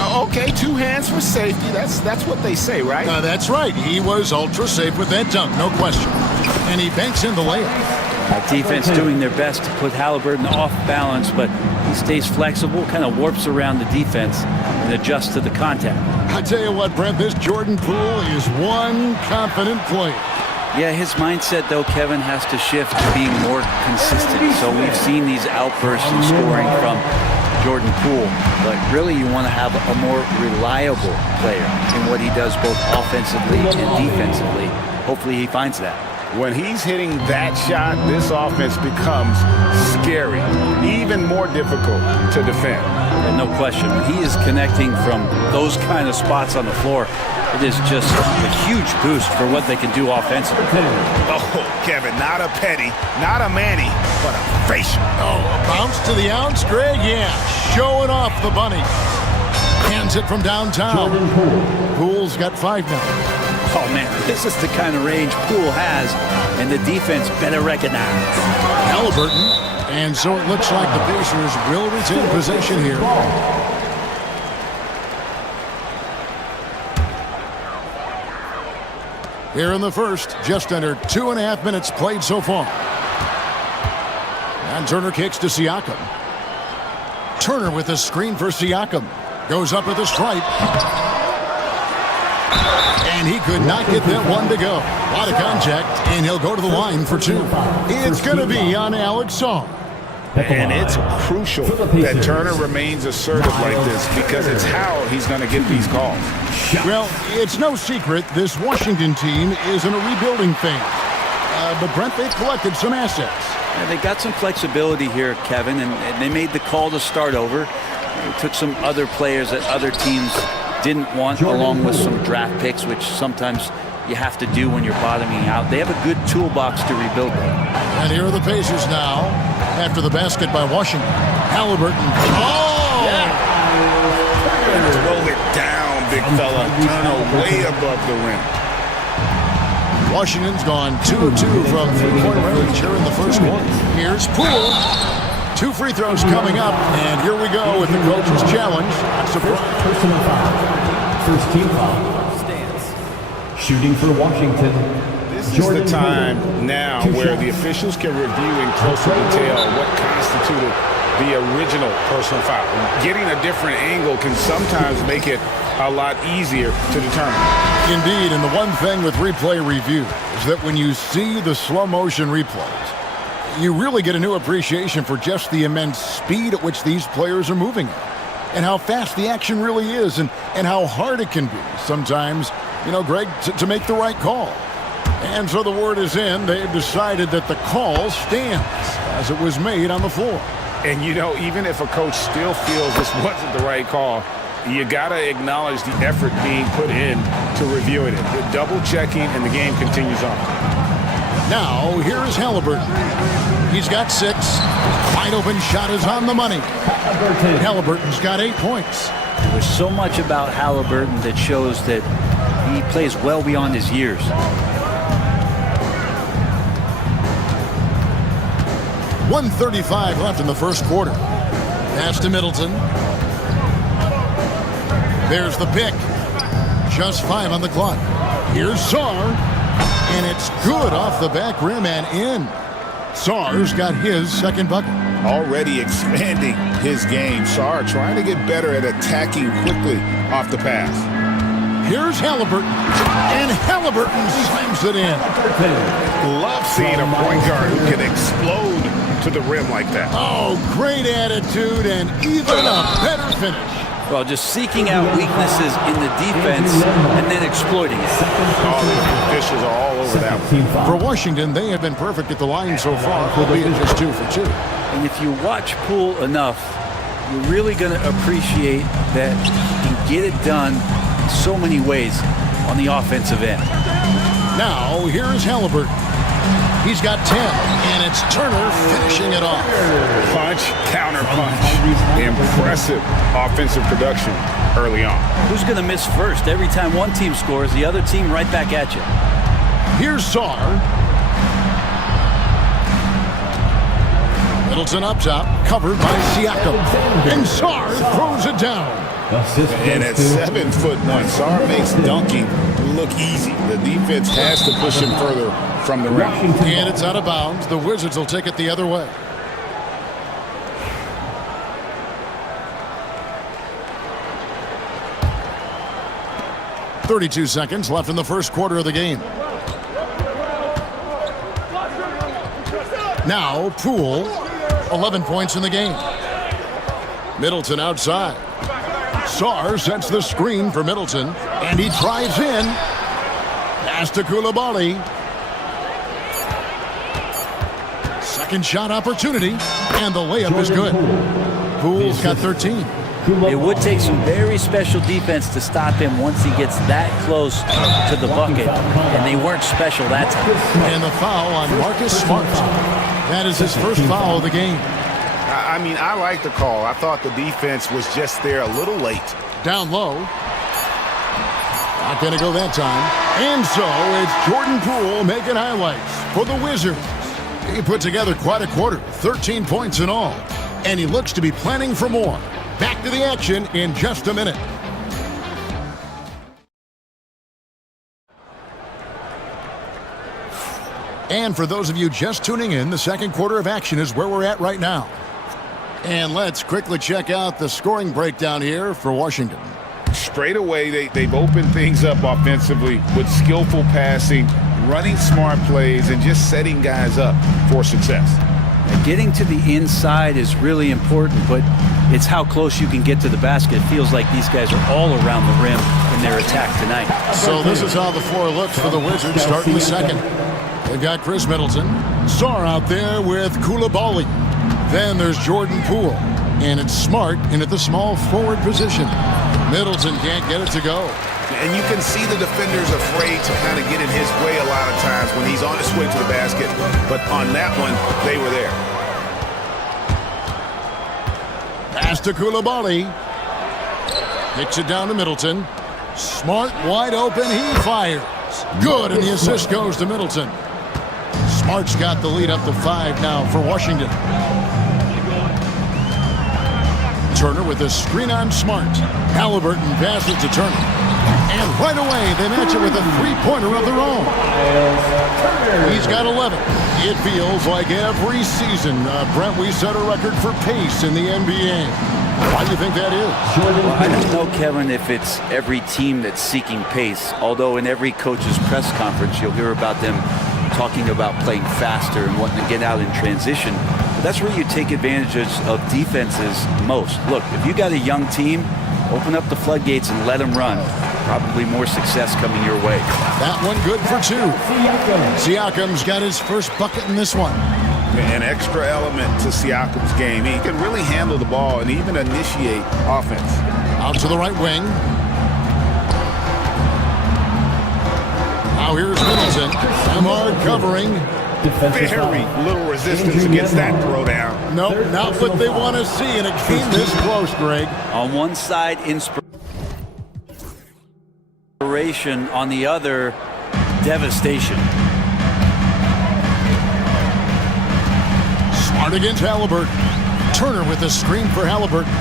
Okay, 2 hands for safety. That's what they say, right? That's right. He was ultra safe with that dunk, no question. And he banks in the layup. Defense doing their best to put Halliburton off balance, but he stays flexible, kind of warps around the defense and adjusts to the contact. I tell you what, Brent, this Jordan Poole is one confident player. Yeah, his mindset, though, Kevin, has to shift to being more consistent. So we've seen these outbursts in scoring from Jordan Poole, but really you want to have a more reliable player in what he does both offensively and defensively. Hopefully he finds that. When he's hitting that shot, this offense becomes scary, even more difficult to defend. And no question, when he is connecting from those kind of spots on the floor, it is just a huge boost for what they can do offensively. Oh, Kevin, not a petty, not a Manny, but a facial. Oh, a bounce to the ounce, Greg? Yeah, showing off the bunny. Hands it from downtown. Poole's got 5 now. Oh, man, this is the kind of range Poole has, and the defense better recognize. Halliburton, and so it looks like the Pacers will retain possession here. Here in the first, just under 2.5 minutes played so far. And Turner kicks to Siakam. Turner with a screen for Siakam. Goes up with a stripe. And he could not get that one to go. A lot of contact, and he'll go to the line for 2. It's going to be on Alex Saar. And it's crucial that Turner remains assertive like this because it's how he's going to get these calls. Well, it's no secret this Washington team is in a rebuilding phase. But Brent, they've collected some assets. Yeah, they got some flexibility here, Kevin, and they made the call to start over. They took some other players that other teams didn't want, along with some draft picks, which sometimes you have to do when you're bottoming out. They have a good toolbox to rebuild them. And here are the Pacers now, after the basket by Washington. Halliburton. Oh! Yeah. Roll it down, big fella. Turner way above the rim. Washington's gone 2 of 2 from three-point range here in the first quarter. Here's Poole. 2 free throws coming up, and here we go with the coach's challenge. Personal foul. First team foul. Stance. Shooting for Washington. This is the time now where the officials can review in closer detail what constituted the original personal foul. Getting a different angle can sometimes make it a lot easier to determine. Indeed, and the one thing with replay review is that when you see the slow motion replays, you really get a new appreciation for just the immense speed at which these players are moving at, and how fast the action really is, and how hard it can be sometimes, you know, Greg, to make the right call. And so the word is in. They've decided that the call stands as it was made on the floor. And, you know, even if a coach still feels this wasn't the right call, you got to acknowledge the effort being put in to reviewing it. The double checking, and the game continues on. Now, here is Halliburton. He's got 6. Wide open shot is on the money. Halliburton's got 8 points. There's so much about Halliburton that shows that he plays well beyond his years. .135 left in the first quarter. Pass to Middleton. There's the pick. Just 5 on the clock. Here's Saar, and it's good off the back rim and in. Saar's got his second bucket. Already expanding his game. Saar trying to get better at attacking quickly off the pass. Here's Halliburton, and Halliburton slams it in. Love seeing a point guard who can explode to the rim like that. Oh, great attitude and even a better finish. Well, just seeking out weaknesses in the defense and then exploiting it. All the officials are all over that one. For Washington, they have been perfect at the line so far, albeit just 2 for 2. And if you watch Poole enough, you're really going to appreciate that he can get it done in so many ways on the offensive end. Now, here's Halliburton. He's got 10, and it's Turner finishing it off. Punch, counter punch. Impressive offensive production early on. Who's going to miss first? Every time one team scores, the other team right back at you. Here's Saar. Middleton up top, covered by Siakam. And Saar throws it down. And at 7'1", Saar makes dunking look easy. The defense has to push him further from the rim. And it's out of bounds. The Wizards will take it the other way. .32 seconds left in the first quarter of the game. Now, Poole, 11 points in the game. Middleton outside. Saar sets the screen for Middleton, and he drives in. Pass to Coulibaly. Second shot opportunity, and the layup is good. Poole's got 13. It would take some very special defense to stop him once he gets that close to the bucket, and they weren't special that time. And the foul on Marcus Smart. That is his first foul of the game. I mean, I like the call. I thought the defense was just there a little late. Down low. Not going to go that time. And so it's Jordan Poole making highlights for the Wizards. He put together quite a quarter, 13 points in all. And he looks to be planning for more. Back to the action in just a minute. And for those of you just tuning in, the second quarter of action is where we're at right now. And let's quickly check out the scoring breakdown here for Washington. Straight away, they've opened things up offensively with skillful passing, running smart plays, and just setting guys up for success. Getting to the inside is really important, but it's how close you can get to the basket. It feels like these guys are all around the rim in their attack tonight. So this is how the floor looks for the Wizards starting the second. They've got Chris Middleton. Saar out there with Coulibaly. Then there's Jordan Poole. And it's Smart in at the small forward position. Middleton can't get it to go. And you can see the defenders afraid to kind of get in his way a lot of times when he's on his way to the basket. But on that one, they were there. Pass to Coulibaly. Kicks it down to Middleton. Smart wide open. He fires. Good, and the assist goes to Middleton. Smart's got the lead up to 5 now for Washington. Turner with a screen on Smart. Halliburton passes to Turner. And right away, they match it with a three-pointer of their own. He's got 11. It feels like every season, Brent, we set a record for pace in the NBA. Why do you think that is? Well, I don't know, Kevin, if it's every team that's seeking pace, although in every coach's press conference, you'll hear about them talking about playing faster and wanting to get out in transition. But that's where you take advantage of defenses most. Look, if you got a young team, open up the floodgates and let them run. Probably more success coming your way. That one good for 2. Siakam's got his first bucket in this one. An extra element to Siakam's game. He can really handle the ball and even initiate offense. Out to the right wing. Now here's Middleton. Lamar covering. Very little resistance against that throwdown. Nope, not what they want to see, and it came this close, Greg. On one side, inspiration. On the other, devastation. Smart against Halliburton. Turner with a screen for Halliburton.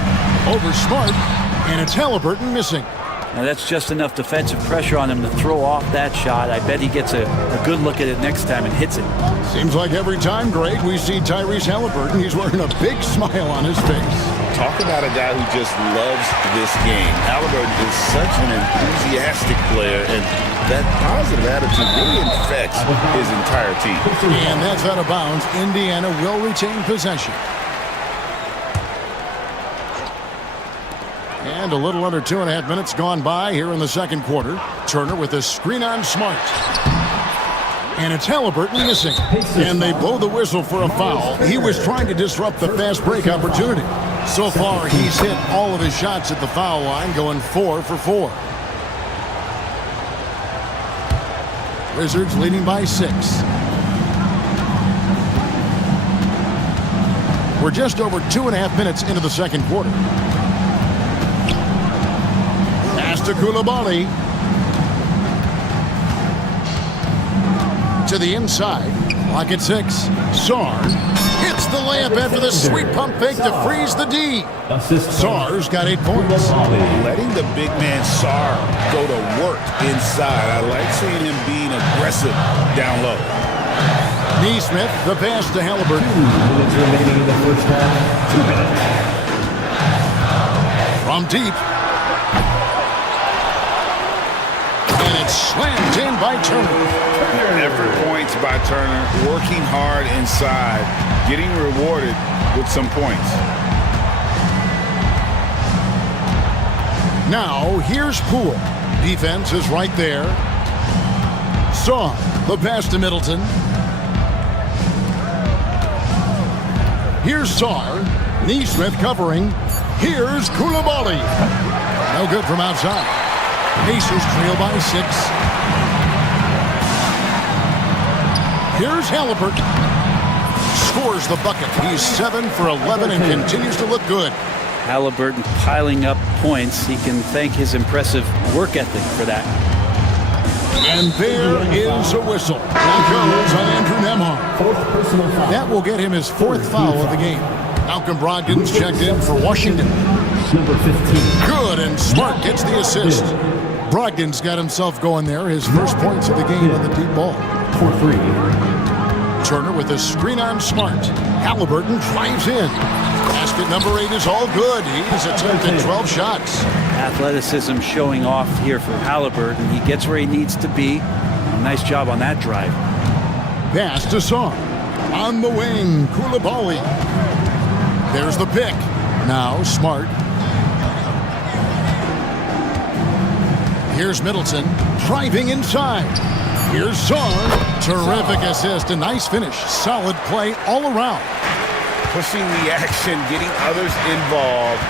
Over Smart, and it's Halliburton missing. Now that's just enough defensive pressure on him to throw off that shot. I bet he gets a good look at it next time and hits it. Seems like every time, Greg, we see Tyrese Halliburton, he's wearing a big smile on his face. Talk about a guy who just loves this game. Halliburton is such an enthusiastic player, and that positive attitude really infects his entire team. And that's out of bounds. Indiana will retain possession. And a little under 2.5 minutes gone by here in the second quarter. Turner with a screen on Smart. And it's Halliburton missing. And they blow the whistle for a foul. He was trying to disrupt the fast break opportunity. So far, he's hit all of his shots at the foul line, going 4 for 4. Wizards leading by 6. We're just over 2.5 minutes into the second quarter. Pass to Koulibaly. To the inside. Lock at 6. Sarr hits the layup after the sweet pump fake to freeze the D. Sarr's got 8 points. Letting the big man Sarr go to work inside. I like seeing him being aggressive down low. Neesmith, the pass to Halliburton. 2 minutes remaining in the first half. 2 minutes. From deep. And it's slammed in by Turner. Effort points by Turner, working hard inside, getting rewarded with some points. Now, here's Poole. Defense is right there. Saw the pass to Middleton. Here's Sarr. Neesmith covering. Here's Koulibaly. No good from outside. Pacers trail by 6. Here's Halliburton. Scores the bucket. He's 7 for 11 and continues to look good. Halliburton piling up points. He can thank his impressive work ethic for that. And there is a whistle. Now goes on Andrew Nembhard. That will get him his 4th foul of the game. Malcolm Brogdon's checked in for Washington. Number 15. Good, and Smart gets the assist. Brogdon's got himself going there. His first points of the game on the deep ball. 4-3. Turner with a screen on Smart. Halliburton drives in. Basket number 8 is all good. He's attempted 12 shots. Athleticism showing off here for Halliburton. He gets where he needs to be. Nice job on that drive. Pass to Sarr. On the wing, Koulibaly. There's the pick. Now Smart. Here's Middleton driving inside. Here's Sarr. Terrific assist. A nice finish. Solid play all around. Pushing the action, getting others involved.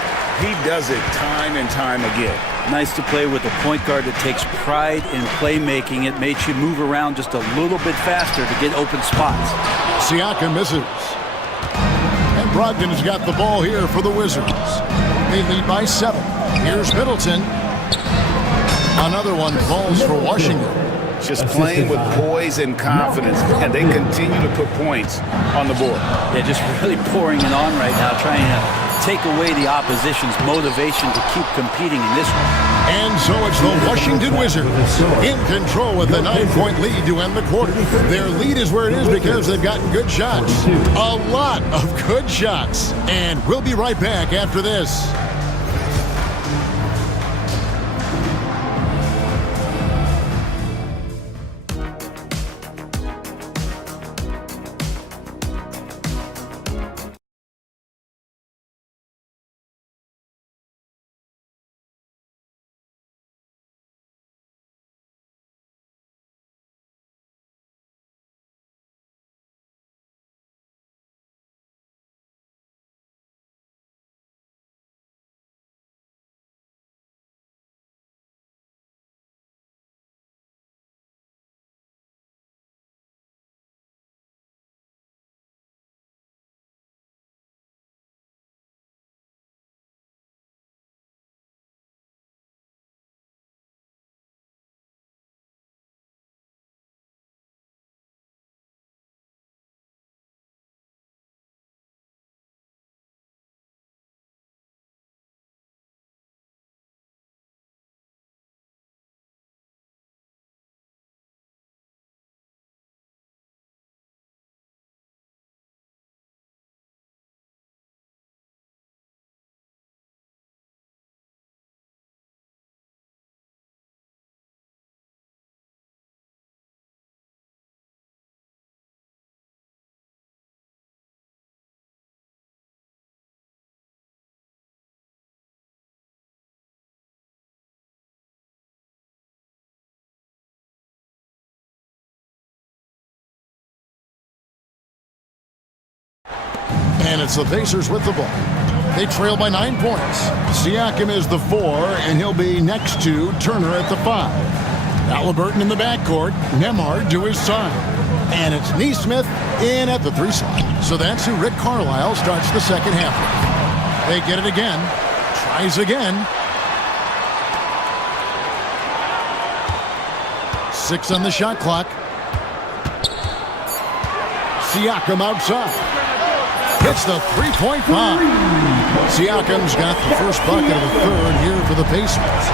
He does it time and time again. Nice to play with a point guard that takes pride in playmaking. It makes you move around just a little bit faster to get open spots. Siakam misses. And Brogdon's got the ball here for the Wizards. They lead by 7. Here's Middleton. Another one falls for Washington. Just playing with poise and confidence, and they continue to put points on the board. They're just really pouring it on right now, trying to take away the opposition's motivation to keep competing in this one. And so it's the Washington Wizards in control with a 9-point lead to end the quarter. Their lead is where it is because they've gotten good shots. A lot of good shots. And we'll be right back after this. And it's the Pacers with the ball. They trail by 9 points. Siakam is the 4, and he'll be next to Turner at the 5. Halliburton in the backcourt. Nembhard to his side. And it's Neesmith in at the 3 slot. So that's who Rick Carlisle starts the second half with. They get it again. Tries again. 6 on the shot clock. Siakam outside. Hits the three-point line. Siakam's got the first bucket of the third here for the Pacers.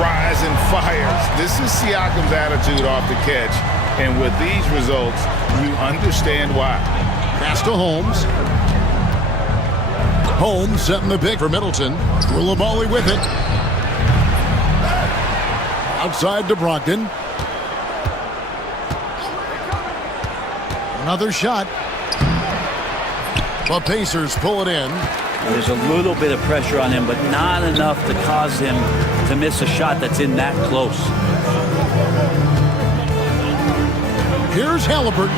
Rise and fires. This is Siakam's attitude off the catch. And with these results, you understand why. Pass to Holmes. Holmes setting the pick for Middleton. Koulibaly with it. Outside to Brogdon. Another shot. The Pacers pull it in. There's a little bit of pressure on him, but not enough to cause him to miss a shot that's in that close. Here's Halliburton.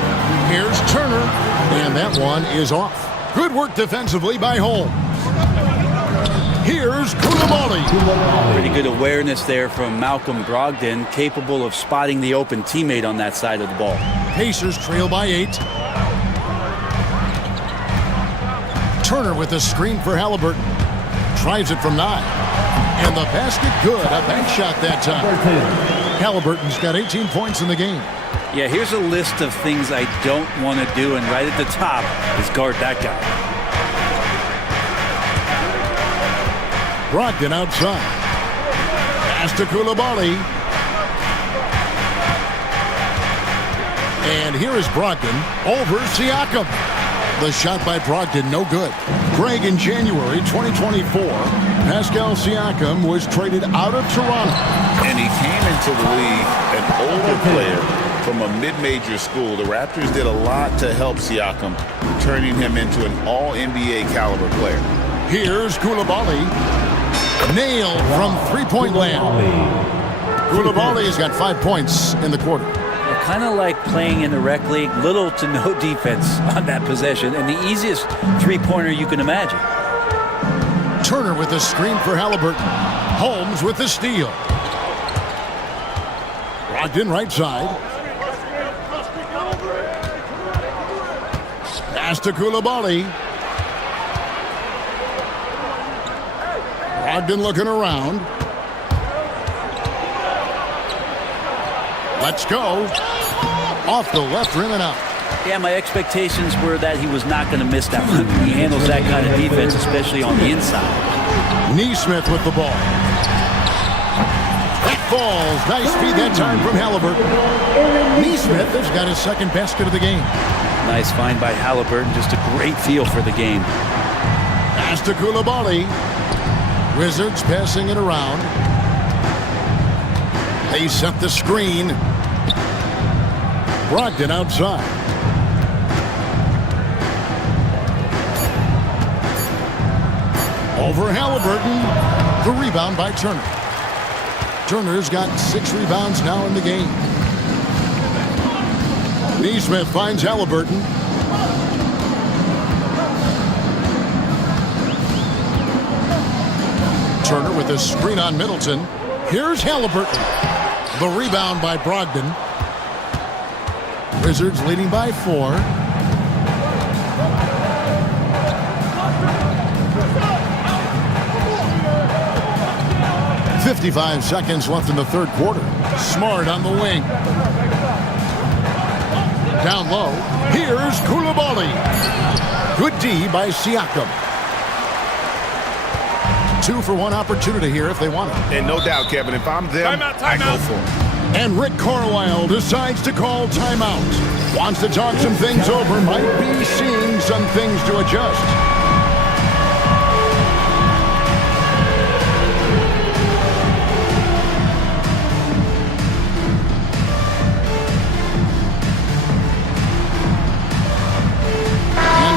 Here's Turner. And that one is off. Good work defensively by Holmes. Here's Koulibaly. Pretty good awareness there from Malcolm Brogdon, capable of spotting the open teammate on that side of the ball. Pacers trail by 8. Turner with a screen for Halliburton. Tries it from 9. And the basket good. A bank shot that time. Halliburton's got 18 points in the game. Yeah, here's a list of things I don't want to do, and right at the top is guard that guy. Brogdon outside. Pass to Koulibaly. And here is Brogdon over Siakam. The shot by Brogdon, no good. Greg, in January 2024, Pascal Siakam was traded out of Toronto. And he came into the league an older player from a mid-major school. The Raptors did a lot to help Siakam, turning him into an all-NBA caliber player. Here's Koulibaly. Nailed from three-point land. Koulibaly has got 5 points in the quarter. Kind of like playing in the rec league, little to no defense on that possession, and the easiest three-pointer you can imagine. Turner with the screen for Halliburton. Holmes with the steal. Brogdon right side. Pass to Koulibaly. Brogdon looking around. Let's go. Off the left rim and out. Yeah, my expectations were that he was not going to miss that one. He handles that kind of defense, especially on the inside. Neesmith with the ball. That falls. Nice feed that time from Halliburton. Neesmith has got his second basket of the game. Nice find by Halliburton. Just a great feel for the game. Pass to Koulibaly. Wizards passing it around. They set the screen. Brogdon outside. Over Halliburton. The rebound by Turner. Turner's got 6 rebounds now in the game. Neesmith finds Halliburton. Turner with a screen on Middleton. Here's Halliburton. The rebound by Brogdon. Wizards leading by 4. .55 seconds left in the third quarter. Smart on the wing. Down low. Here's Koulibaly. Good D by Siakam. 2-for-1 opportunity here if they want it. And no doubt, Kevin, if I'm them, I go for it. And Rick Carlisle decides to call timeout. Wants to talk some things over. Might be seeing some things to adjust.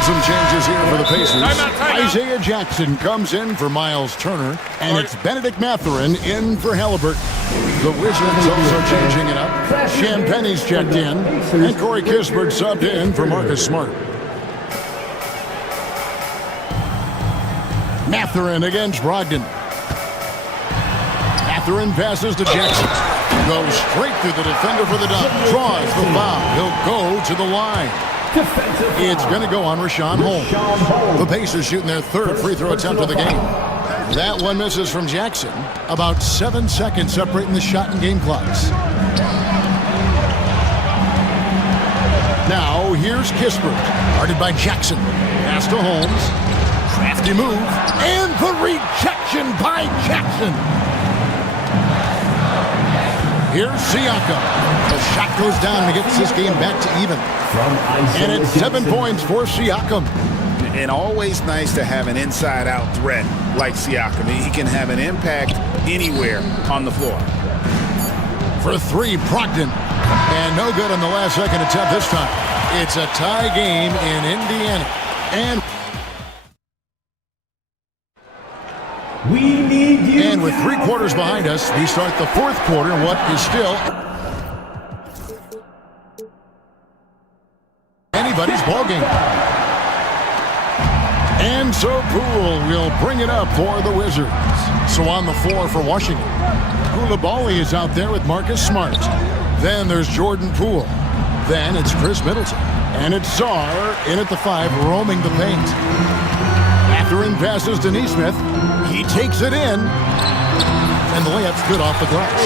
Some changes here for the Pacers. Isaiah Jackson comes in for Miles Turner, and it's Benedict Mathurin in for Halliburton. The Wizards also changing it up. Champagne's checked in, and Corey Kispert subbed in for Marcus Smart. Mathurin against Brogdon. Mathurin passes to Jackson. Goes straight through the defender for the dunk. Draws the foul. He'll go to the line. It's going to go on Rashawn Holmes. The Pacers shooting their third free throw attempt of the game. That one misses from Jackson. About 7 seconds separating the shot and game clocks. Now, here's Kispert. Guarded by Jackson. Pass to Holmes. Crafty move. And the rejection by Jackson. Here's Siakam. The shot goes down and gets this game back to even. And it's 7 points for Siakam. And always nice to have an inside-out threat like Siakam. He can have an impact anywhere on the floor. For three, Brogdon. And no good on the last second attempt this time. It's a tie game in Indiana. And with 3 quarters behind us, we start the fourth quarter in what is still anybody's ballgame. And so Poole will bring it up for the Wizards. So on the floor for Washington, Koulibaly is out there with Marcus Smart. Then there's Jordan Poole. Then it's Chris Middleton. And it's Sarr in at the 5, roaming the paint. Mathurin passes to Neesmith. He takes it in. And the layup's good off the glass.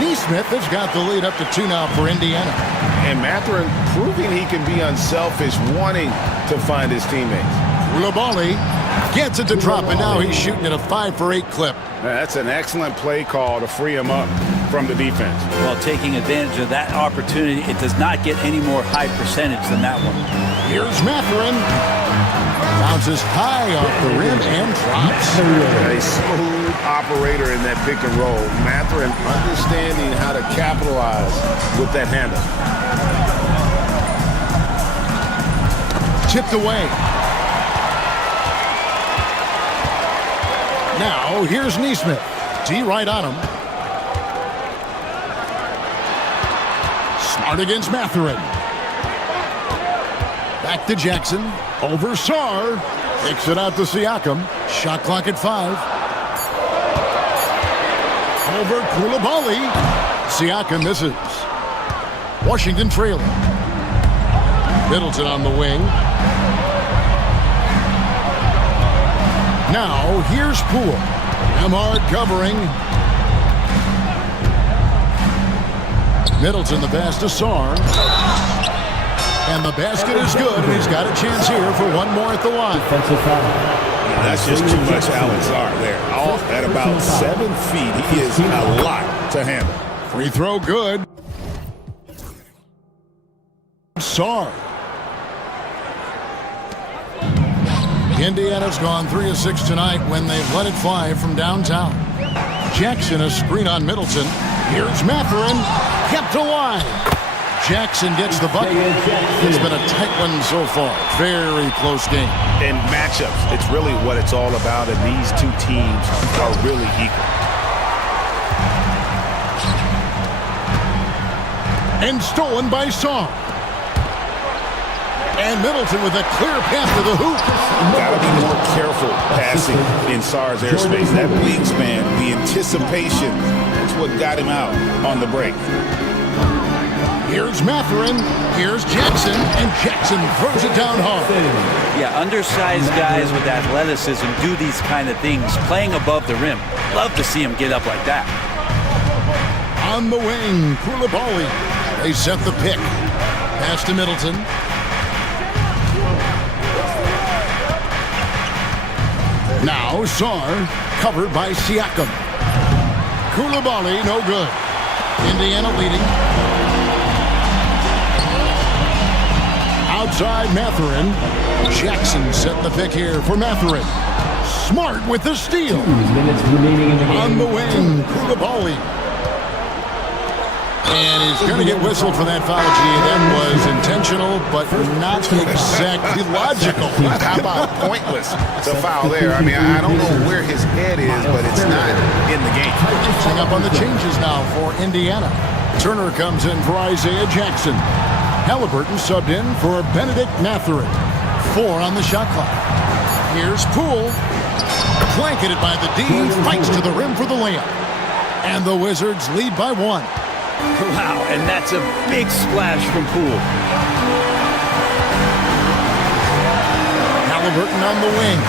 Neesmith has got the lead up to 2 now for Indiana. And Mathurin proving he can be unselfish, wanting to find his teammates. Koulibaly gets it to drop, and now he's shooting at a 5 for 8 clip. That's an excellent play call to free him up from the defense. Well, taking advantage of that opportunity, it does not get any more high percentage than that one. Here's Mathurin. Bounces high off the rim and drops. A smooth operator in that pick and roll. Mathurin understanding how to capitalize with that handle. Tipped away. Now, here's Neesmith. D right on him. Smart against Mathurin. Back to Jackson. Over Sarr. Takes it out to Siakam. Shot clock at 5. Over Koulibaly. Siakam misses. Washington trailing. Middleton on the wing. Now, here's Poole. Emhart covering. Middleton the pass to Sarr. And the basket is good, and he's got a chance here for one more at the line. That's just too much Alex Sarr there. All at about 7 feet. He is a lot to handle. Free throw good. Sarr. Indiana's gone 3 of 6 tonight when they've let it fly from downtown. Jackson a screen on Middleton. Here's Mathurin. Kept alive. Jackson gets the bucket. It's been a tight one so far. Very close game. And matchups, it's really what it's all about, and these two teams are really equal. And stolen by Sarr. And Middleton with a clear path to the hoop. Got to be more careful passing in Sarr's airspace. That wingspan, the anticipation, that's what got him out on the break. Here's Mathurin. Here's Jackson. And Jackson throws it down hard. Yeah, undersized guys with athleticism do these kind of things, playing above the rim. Love to see him get up like that. On the wing, Koulibaly. They set the pick. Pass to Middleton. Now Sarr, covered by Siakam. Koulibaly, no good. Indiana leading. Outside Mathurin. Jackson set the pick here for Mathurin. Smart with the steal. 2 minutes remaining in the game. On the wing, Koulibaly. And he's going to get whistled for that foul. Gee, that was intentional, but not exactly logical. How about pointless to foul there? I mean, I don't know where his head is, but it's not in the game. Hang up on the changes now for Indiana. Turner comes in for Isaiah Jackson. Halliburton subbed in for Benedict Mathurin. 4 on the shot clock. Here's Poole. Blanketed by the D, fights to the rim for the layup. And the Wizards lead by 1. Wow, and that's a big splash from Poole. Halliburton on the wing.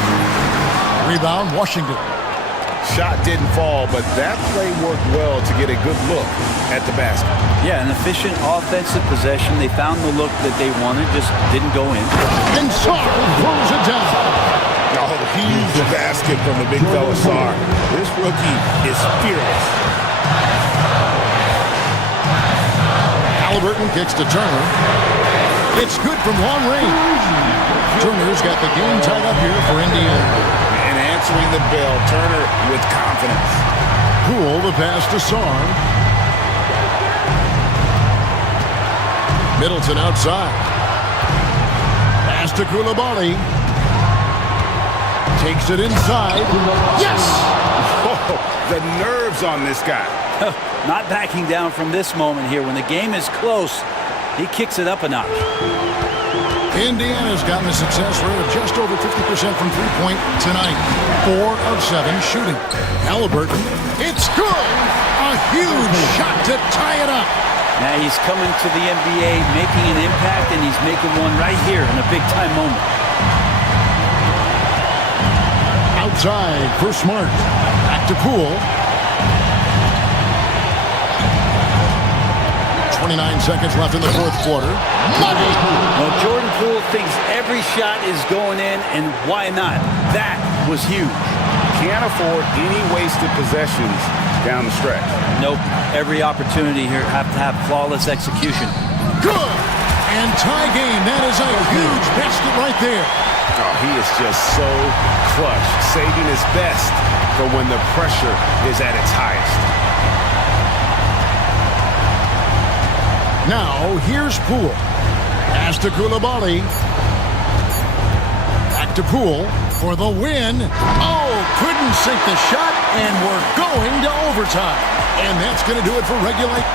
Rebound, Washington. Shot didn't fall, but that play worked well to get a good look at the basket. Yeah, an efficient offensive possession. They found the look that they wanted, just didn't go in. And Sarr throws it down. Oh, huge basket from the big fella Sarr. This rookie is fearless. Halliburton kicks to Turner. It's good from long range. Turner's got the game tied up here for Indiana. And answering the bell, Turner with confidence. Poole the pass to Sarr. Middleton outside. Pass to Koulibaly. Takes it inside. Yes! Oh, the nerves on this guy. Not backing down from this moment here. When the game is close, he kicks it up a notch. Indiana's gotten a success rate of just over 50% from three-point tonight. 4 of 7 shooting. Halliburton, it's good! A huge shot to tie it up. Now he's coming to the NBA, making an impact, and he's making one right here in a big-time moment. Outside for Smart. Back to Poole. 29 seconds left in the fourth quarter. Money! Well, Jordan Poole thinks every shot is going in, and why not? That was huge. Can't afford any wasted possessions down the stretch. Nope. Every opportunity here have to have flawless execution. Good! And tie game. That is a huge basket right there. Oh, he is just so clutch, saving his best for when the pressure is at its highest. Now, here's Poole. Pass to Koulibaly. Back to Poole for the win. Oh, couldn't sink the shot, and we're going to overtime. And that's going to do it for regulation.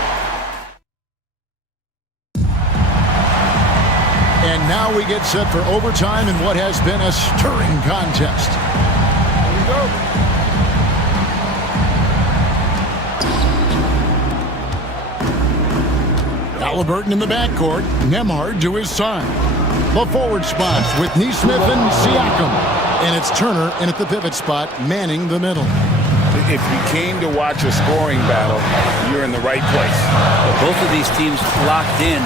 And now we get set for overtime in what has been a stirring contest. Here we go. Halliburton in the backcourt. Nembhard to his side. The forward spots with Neesmith and Siakam. And it's Turner in at the pivot spot, manning the middle. If you came to watch a scoring battle, you're in the right place. Well, both of these teams locked in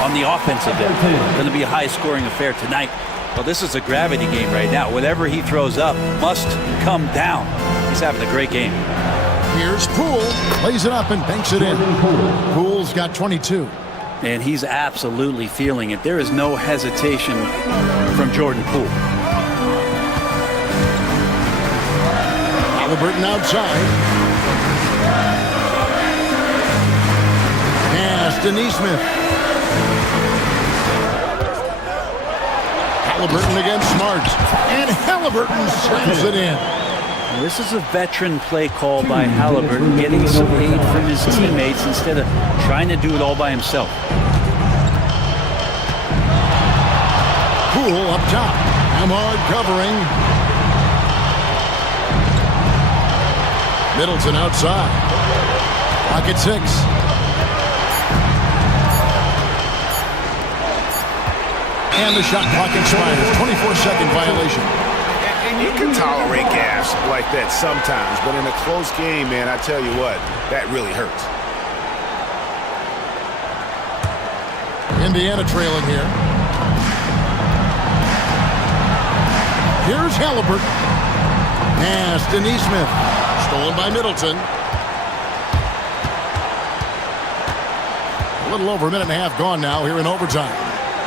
on the offensive end. Going to be a high-scoring affair tonight. Well, this is a gravity game right now. Whatever he throws up must come down. He's having a great game. Here's Poole. Plays it up and banks it in. Poole's got 22. And he's absolutely feeling it. There is no hesitation from Jordan Poole. Halliburton outside. Pass to Neesmith. Halliburton against Smart. And Halliburton slams it in. This is a veteran play call by Halliburton, getting some aid from his teammates instead of trying to do it all by himself. Poole up top. Nembhard covering. Middleton outside. Pocket 6. And the shot clock expires. 24-second violation. And you can tolerate gaffes like that sometimes, but in a close game, man, I tell you what, that really hurts. Indiana trailing here. Here's Halliburton. Pass to Neesmith. Stolen by Middleton. A little over a minute and a half gone now here in overtime.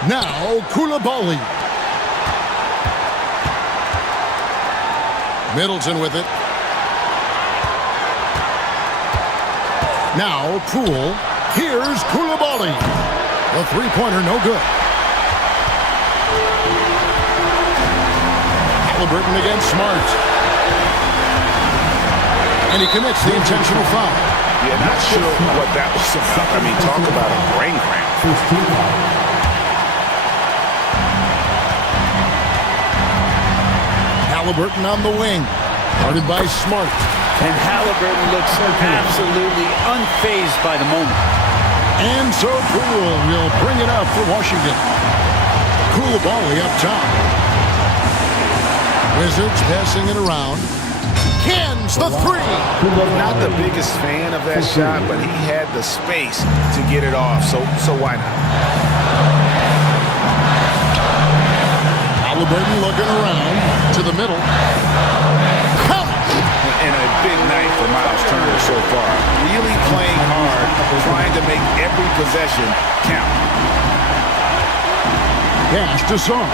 Now, Koulibaly. Middleton with it. Now, Poole. Here's Koulibaly. The three-pointer, no good. Halliburton against Smart. And he commits the intentional foul. Yeah, not sure what that was about. I mean, talk about a brain cramp. Halliburton on the wing. Guarded by Smart. And Halliburton looks absolutely unfazed by the moment. And so Poole will bring it up for Washington. Koulibaly up top. Wizards passing it around. Cans the three. Not the biggest fan of that shot, but he had the space to get it off, so why not? Halliburton looking around to the middle. And a big night for Miles Turner so far. Really playing hard, trying to make every possession count. Pass to Song.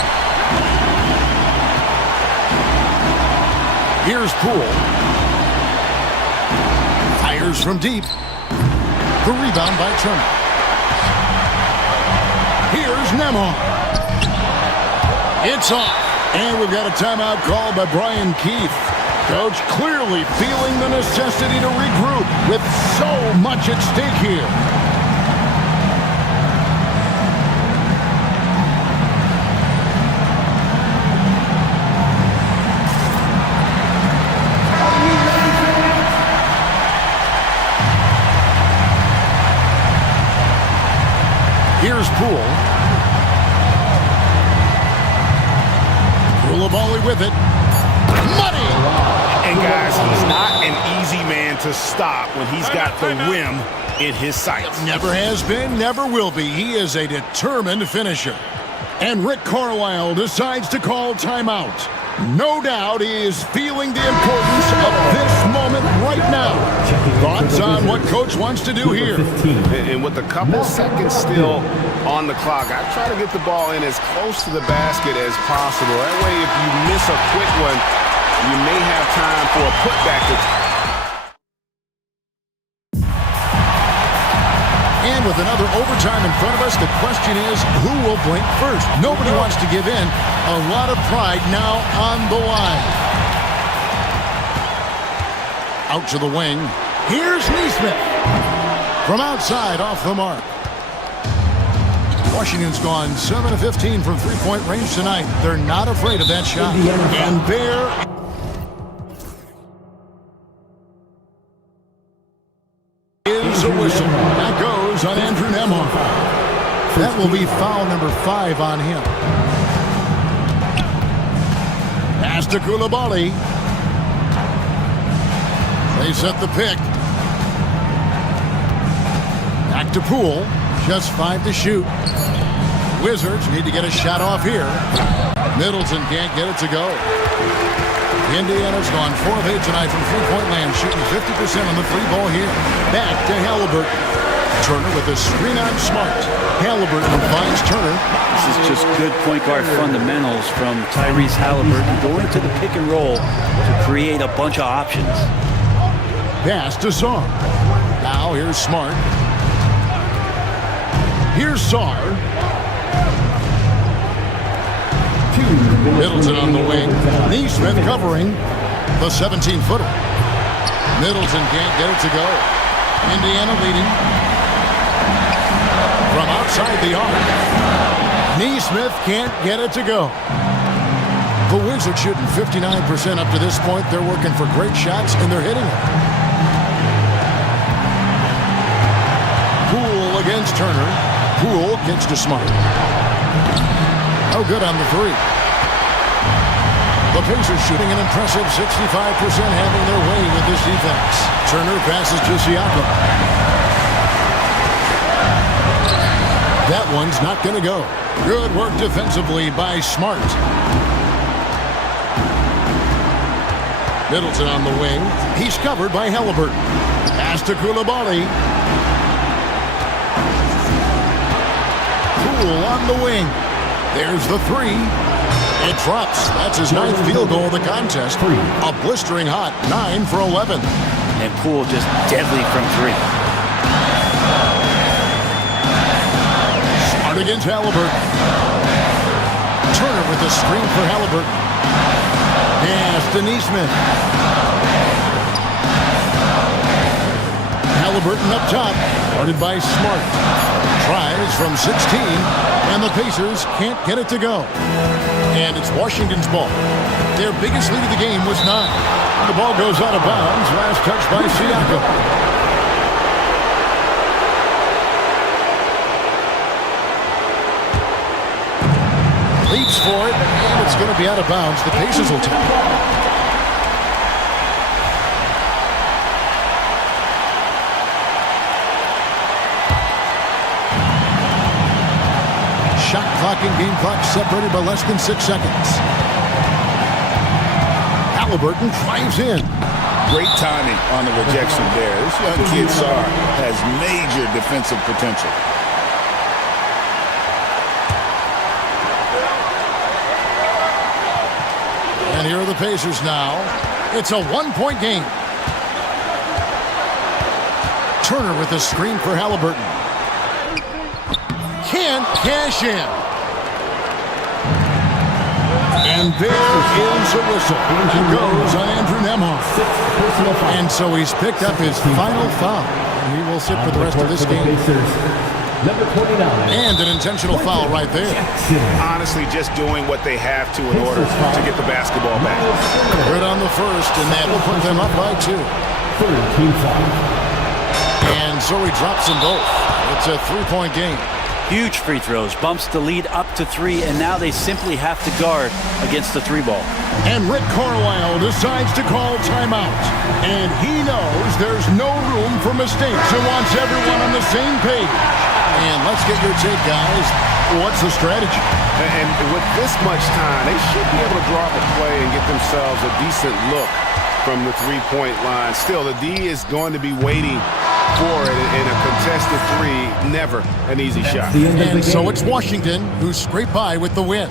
Here's Poole. Fires from deep. The rebound by Turner. Here's Nemhard. It's off. And we've got a timeout called by Brian Keith. Coach clearly feeling the necessity to regroup with so much at stake here. Here's Poole. Koulibaly with it. Money! And guys, he's not an easy man to stop when he's got the rim in his sights. Never has been, never will be. He is a determined finisher. And Rick Carlisle decides to call timeout. No doubt he is feeling the importance of this moment right now. Thoughts on what Coach wants to do here? And with a couple seconds still on the clock, I try to get the ball in as close to the basket as possible. That way, if you miss a quick one, you may have time for a putback. And with another overtime in front of us, the question is, who will blink first? Nobody wants to give in. A lot of pride now on the line. Out to the wing. Here's Neesmith. From outside, off the mark. Washington's gone 7 of 15 from three-point range tonight. They're not afraid of that shot. And there is a whistle. That goes on Andrew Nemhard. That will be foul number 5 on him. Pass to Koulibaly. They set the pick. Back to Poole. Just 5 to shoot. Wizards need to get a shot off here. Middleton can't get it to go. Indiana's gone 4 of 8 tonight from three-point land, shooting 50% on the free ball here. Back to Halliburton. Turner with a screen on Smart. Halliburton finds Turner. This is just good point guard fundamentals from Tyrese Halliburton, going to the pick and roll to create a bunch of options. Pass to Sarr. Now here's Smart. Here's Sarr. Middleton on the wing. Neesmith covering the 17-footer. Middleton can't get it to go. Indiana leading. From outside the arc. Neesmith can't get it to go. The Wizards shooting 59% up to this point. They're working for great shots, and they're hitting it. Poole against Turner. Poole gets to Smart. Oh, good on the three. The Pacers shooting an impressive 65%, having their way with this defense. Turner passes to Siakam. That one's not going to go. Good work defensively by Smart. Middleton on the wing. He's covered by Halliburton. Pass to Koulibaly. Poole on the wing. There's the three. It drops. That's his 9th field goal of the contest. A blistering hot 9 for 11. And Poole just deadly from 3. Smart against Halliburton. Turner with the screen for Halliburton. Pass to Neesmith. Halliburton up top. Guarded by Smart. Tries from 16. And the Pacers can't get it to go. And it's Washington's ball. Their biggest lead of the game was 9. The ball goes out of bounds. Last touch by Siakam. Leaps for it, and it's going to be out of bounds. The Pacers will take it. Shot clock and game clock separated by less than 6 seconds. Halliburton drives in. Great timing on the rejection there. This young kid, Sarr, has major defensive potential. And here are the Pacers now. It's a one-point game. Turner with a screen for Halliburton. Can't cash in. And there is a whistle. He goes on Andrew Nembhard. And so he's picked up his final foul. And he will sit for the rest of this game. Number 29. And an intentional foul right there. Honestly, just doing what they have to in order to get the basketball back. Good on the first, and that'll put them up by 2. And so he drops them both. It's a 3-point game. Huge free throws, bumps the lead up to 3, and now they simply have to guard against the 3 ball. And Rick Carlisle decides to call timeout. And he knows there's no room for mistakes and wants everyone on the same page. And let's get your take, guys. What's the strategy? And with this much time, they should be able to draw up a play and get themselves a decent look from the 3-point line. Still, the D is going to be waiting for it in a contested 3. Never an easy shot. And so it's Washington who scraped by with the win.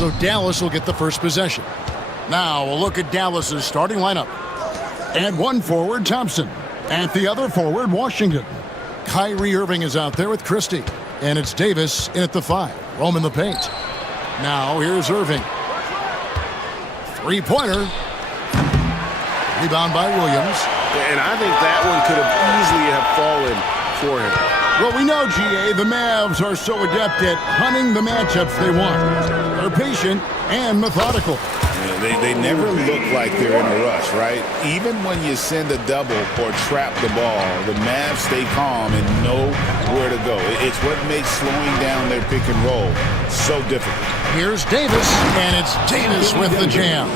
So Dallas will get the first possession. Now we'll look at Dallas's starting lineup. At one forward, Thompson. At the other forward, Washington. Kyrie Irving is out there with Christie. And it's Davis in at the 5. Roaming the paint. Now here's Irving. Three-pointer. Rebound by Williams. And I think that one could have easily have fallen for him. Well, we know, GA, the Mavs are so adept at hunting the matchups they want. They're patient and methodical. They never look like they're in a rush, right? Even when you send a double or trap the ball, the Mavs stay calm and know where to go. It's what makes slowing down their pick and roll so difficult. Here's Davis, and it's Davis with the jam.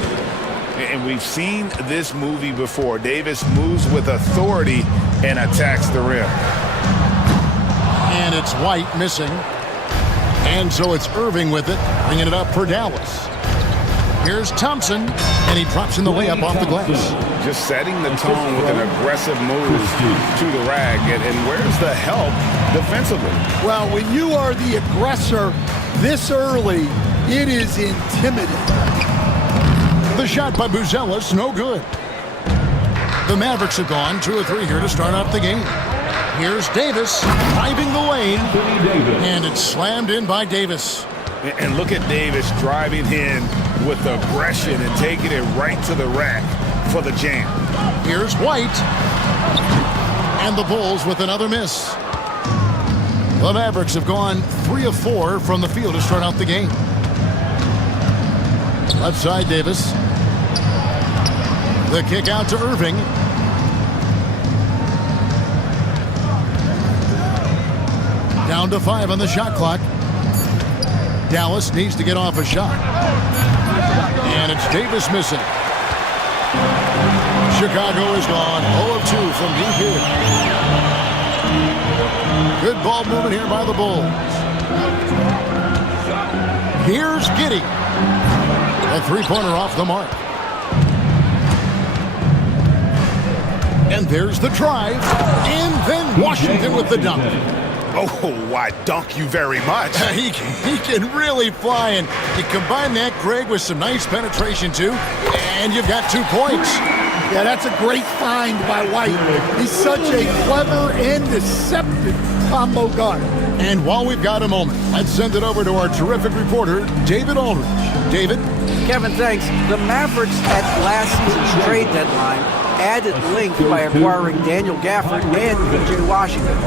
And we've seen this movie before. Davis moves with authority and attacks the rim. And it's White missing. And so it's Irving with it, bringing it up for Dallas. Here's Thompson, and he drops in the layup off the glass. Just setting the tone with an aggressive move to the rack. And where's the help defensively? Well, when you are the aggressor this early, it is intimidating. The shot by Buzelis, no good. The Mavericks have gone 2 or 3 here to start off the game. Here's Davis, driving the lane, and it's slammed in by Davis. And look at Davis driving in with aggression and taking it right to the rack for the jam. Here's White, and the Bulls with another miss. The Mavericks have gone 3 of 4 from the field to start out the game. Left side, Davis. The kick out to Irving. Down to 5 on the shot clock. Dallas needs to get off a shot. And it's Davis missing. Chicago is gone 0 of 2 from deep here. Good ball movement here by the Bulls. Here's Giddey. A three-pointer off the mark. And there's the drive. And then Washington with the dunk. Oh, why, dunk you very much. He can really fly, and you combine that, Greg, with some nice penetration, too, and you've got 2 points. Yeah, that's a great find by White. He's such a clever and deceptive combo guard. And while we've got a moment, let's send it over to our terrific reporter, David Aldridge. David? Kevin, thanks. The Mavericks at last season's trade deadline added length by acquiring Daniel Gafford and PJ Washington.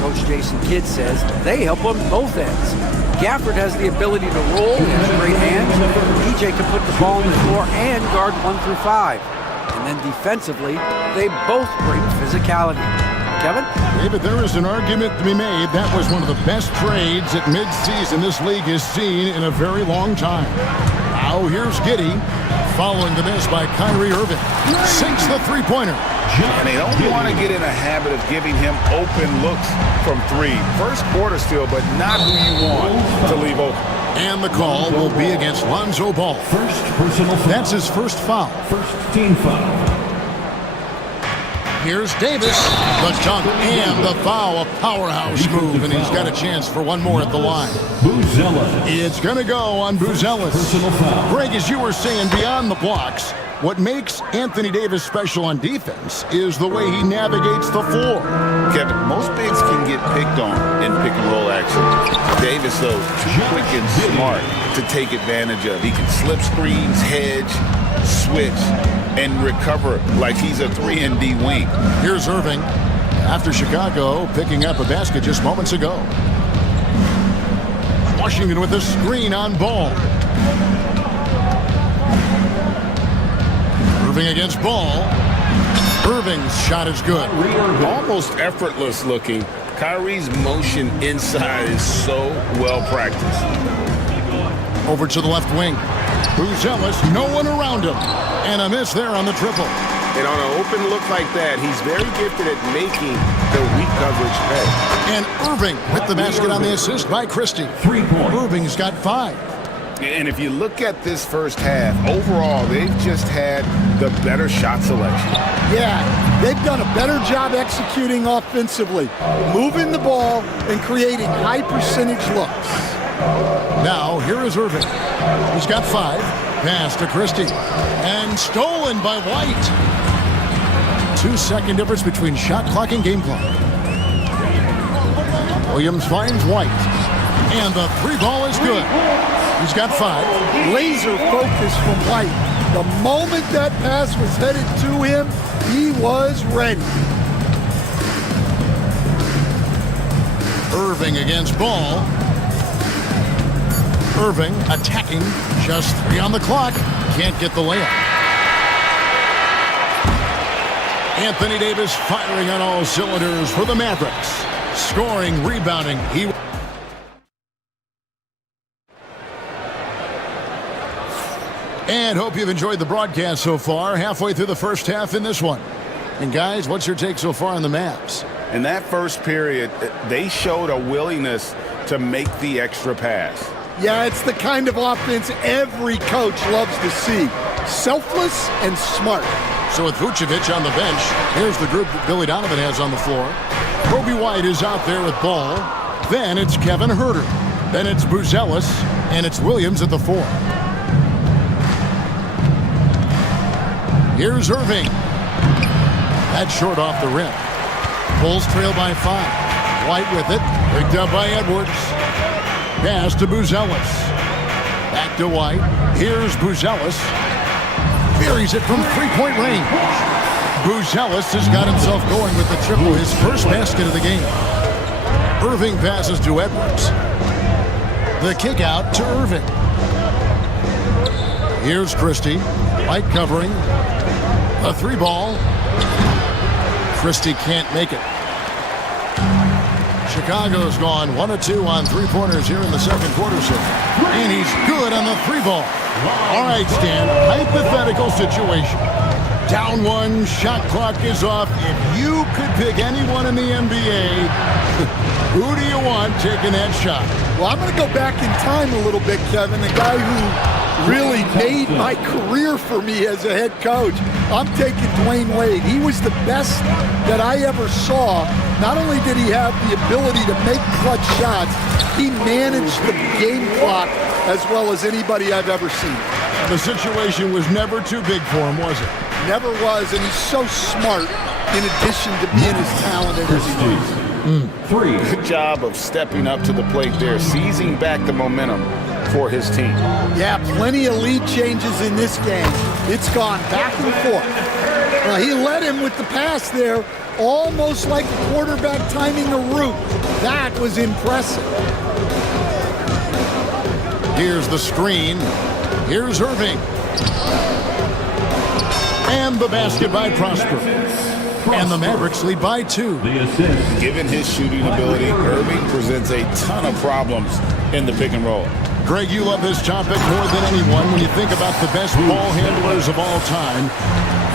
Coach Jason Kidd says they help on both ends. Gafford has the ability to roll, he has great hands. PJ can put the ball on the floor and guard 1 through 5. And then defensively, they both bring physicality. Kevin? David, there is an argument to be made. That was one of the best trades at midseason this league has seen in a very long time. Now here's Giddey, following the miss by Kyrie Irving. Sinks the three-pointer. And they don't want to get in a habit of giving him open looks from 3. First quarter still, but not who you want to leave open. And the call will be against Lonzo Ball. First personal foul. That's his first foul. First team foul. Here's Davis, the dunk and the foul, a powerhouse move, and he's got a chance for one more at the line. Buzelis. It's going to go on Buzelis. Personal foul. Greg, as you were saying, beyond the blocks, what makes Anthony Davis special on defense is the way he navigates the floor. Kevin, most bigs can get picked on in pick and roll action. Davis, though, too quick and smart to take advantage of. He can slip screens, hedge, switch, and recover like he's a 3-and-D wing. Here's Irving after Chicago picking up a basket just moments ago. Washington with a screen on Ball. Irving against Ball. Irving's shot is good. Almost effortless looking. Kyrie's motion inside is so well practiced. Over to the left wing. Buzelis, no one around him. And a miss there on the triple. And on an open look like that, he's very gifted at making the weak coverage pay. And Irving with the basket on the assist by Christie. 3 points. Irving's got 5. And if you look at this first half, overall, they've just had the better shot selection. Yeah, they've done a better job executing offensively, moving the ball and creating high percentage looks. Now, here is Irving. He's got 5. Pass to Christie. And stolen by White. 2-second difference between shot clock and game clock. Williams finds White. And the 3-ball is good. He's got 5. Laser focus from White. The moment that pass was headed to him, he was ready. Irving against Ball. Irving attacking. Just 3 on the clock. Can't get the layup. Anthony Davis firing on all cylinders for the Mavericks. Scoring, rebounding. And hope you've enjoyed the broadcast so far. Halfway through the first half in this one. And guys, what's your take so far on the Mavs? In that first period, they showed a willingness to make the extra pass. Yeah, it's the kind of offense every coach loves to see. Selfless and smart. So with Vucevic on the bench, here's the group that Billy Donovan has on the floor. Kobe White is out there with Ball. Then it's Kevin Huerter. Then it's Buzelis. And it's Williams at the 4. Here's Irving. That's short off the rim. Bulls trail by 5. White with it. Picked up by Edwards. Pass to Buzelis. Back to White. Here's Buzelis. Buries it from 3-point range. Buzelis has got himself going with the triple, his first basket of the game. Irving passes to Edwards. The kick out to Irving. Here's Christie. White covering. A 3-ball. Christie can't make it. Chicago's gone 1 of 2 on 3-pointers here in the second quarter. And he's good on the 3-ball. All right, Stan, hypothetical situation. Down 1, shot clock is off. If you could pick anyone in the NBA, who do you want taking that shot? Well, I'm going to go back in time a little bit, Kevin. The guy who really made my career for me as a head coach. I'm taking Dwayne Wade. He was the best that I ever saw. Not only did he have the ability to make clutch shots, he managed the game clock as well as anybody I've ever seen. The situation was never too big for him, was it? Never was, and he's so smart in addition to being as talented as he is. Good job of stepping up to the plate there, seizing back the momentum for his team. Yeah, plenty of lead changes in this game. It's gone back and forth. He led him with the pass there, almost like a quarterback timing a route. That was impressive. Here's the screen. Here's Irving. And the basket by Prosper. And the Mavericks lead by 2. Given his shooting ability, Irving presents a ton of problems in the pick and roll. Greg, you love this topic more than anyone. When you think about the best ball handlers of all time,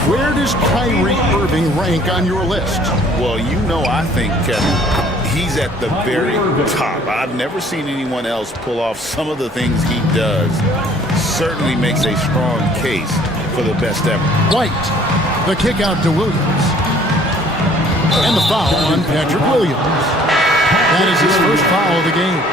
where does Kyrie Irving rank on your list? Well, you know, I think, Kevin, he's at the very top. I've never seen anyone else pull off some of the things he does. Certainly makes a strong case for the best ever. White, the kick out to Williams. And the foul on Patrick Williams. That is his first foul of the game.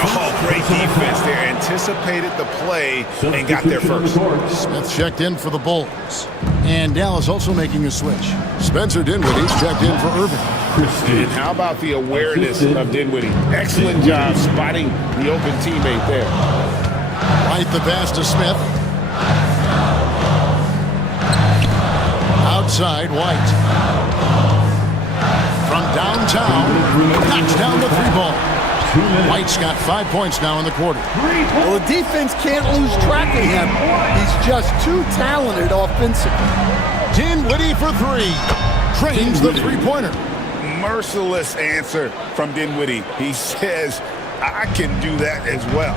Oh, great defense there. Anticipated the play and got there first. Smith checked in for the Bulls. And Dallas also making a switch. Spencer Dinwiddie's checked in for Irving. And how about the awareness of Dinwiddie? Excellent job spotting the open teammate there. Right the pass to Smith. Outside, White. From downtown, knocks down the 3-ball. White's got 5 points now in the quarter. Well, the defense can't lose track of him. He's just too talented offensively. Dinwiddie for 3. Trains the 3-pointer. Merciless answer from Dinwiddie. He says, I can do that as well.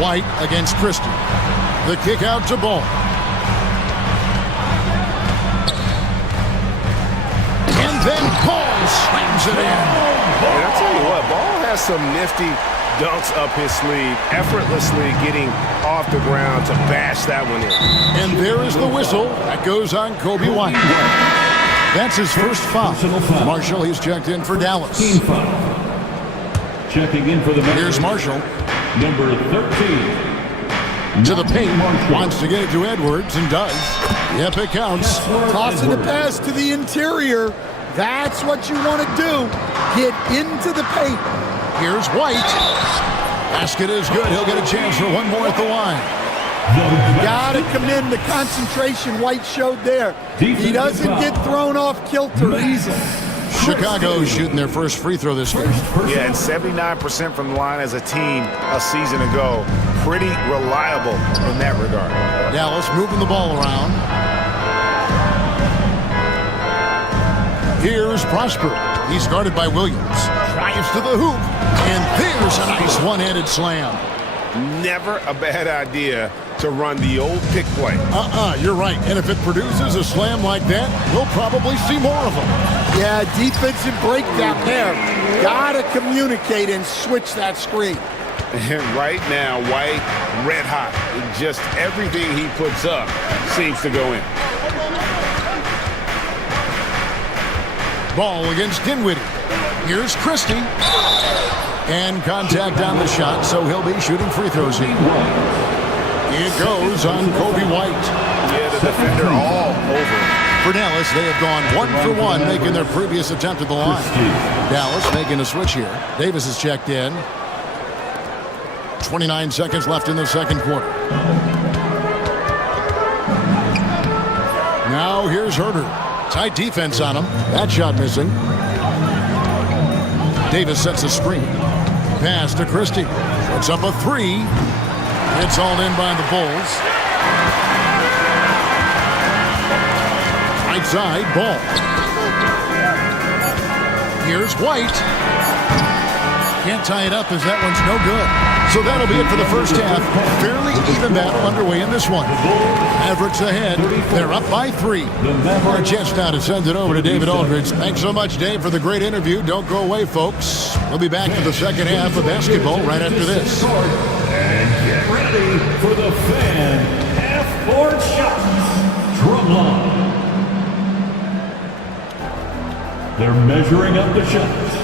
White against Christie. The kick out to Ball. And then Ball slams it in. And I'll tell you what, Ball has some nifty dunks up his sleeve, effortlessly getting off the ground to bash that one in. And there is the whistle. That goes on Kobe White. That's his first foul. Marshall, he's checked in for Dallas. Checking in for the Mavericks. Here's Marshall. Number 13. To the paint, wants to get it to Edwards and does. Yep, it counts. Tossing the pass to the interior. That's what you want to do. Get into the paint. Here's White. Basket is good. He'll get a chance for one more at the line. Got to commend the concentration White showed there. He doesn't get thrown off kilter easily. Chicago shooting their first free throw this game. Yeah, and 79% from the line as a team a season ago. Pretty reliable in that regard. Dallas moving the ball around. Here's Prosper. He's guarded by Williams. Drives to the hoop. And there's a nice one-handed slam. Never a bad idea to run the old pick play. You're right. And if it produces a slam like that, we'll probably see more of them. Yeah, defensive breakdown there. Got to communicate and switch that screen. And right now, White, red hot. Just everything he puts up seems to go in. Ball against Dinwiddie. Here's Christie. And contact on the shot, so he'll be shooting free throws here. It goes on Kobe White. Yeah, the defender all over. For Dallas, they have gone 1 for 1, making their previous attempt at the line. Dallas making a switch here. Davis is checked in. 29 seconds left in the second quarter. Now here's Herter. Tight defense on him. That shot missing. Davis sets a screen. Pass to Christie. Puts up a three. It's all in by the Bulls. Right side, Ball. Here's White. Can't tie it up as that one's no good. So that'll be it for the first half. Fairly even battle underway in this one. Mavericks ahead. They're up by 3. For a chance now to send it over to David Aldridge. Thanks so much, Dave, for the great interview. Don't go away, folks. We'll be back for the second half of basketball right after this. And get ready for the fan half-court shots. Drumline. They're measuring up the shots.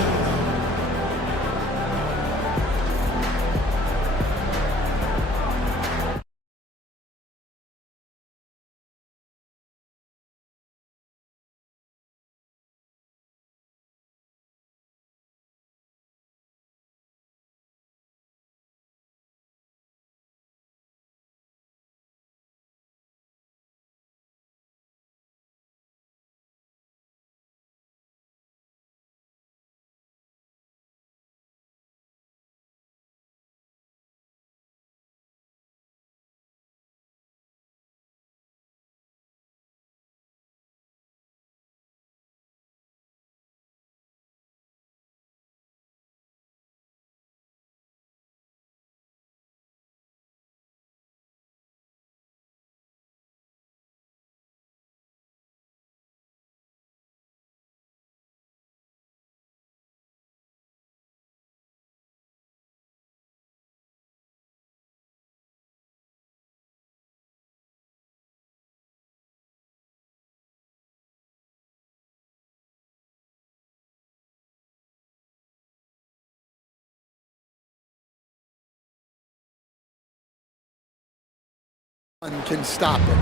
Can stop it.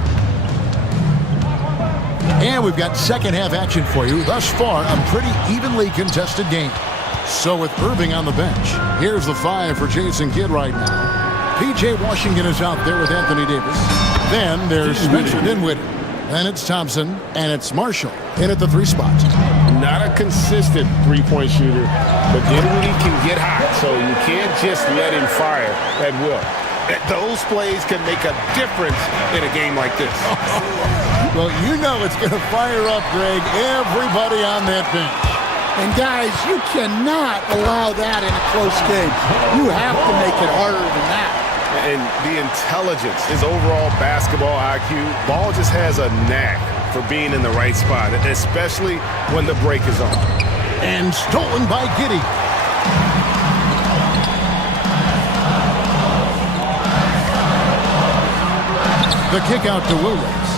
And we've got second half action for you. Thus far, a pretty evenly contested game. So with Irving on the bench, here's the 5 for Jason Kidd right now. P.J. Washington is out there with Anthony Davis. Then there's Spencer Dinwiddie. Then it's Thompson, and it's Marshall in at the 3 spot. Not a consistent three-point shooter, but Dinwiddie can get hot, so you can't just let him fire at will. Those plays can make a difference in a game like this. Well, you know it's going to fire up, Greg, everybody on that bench. And guys, you cannot allow that in a close game. You have to make it harder than that. And the intelligence, his overall basketball IQ, Ball just has a knack for being in the right spot, especially when the break is on. And stolen by Giddey. The kick out to Williams.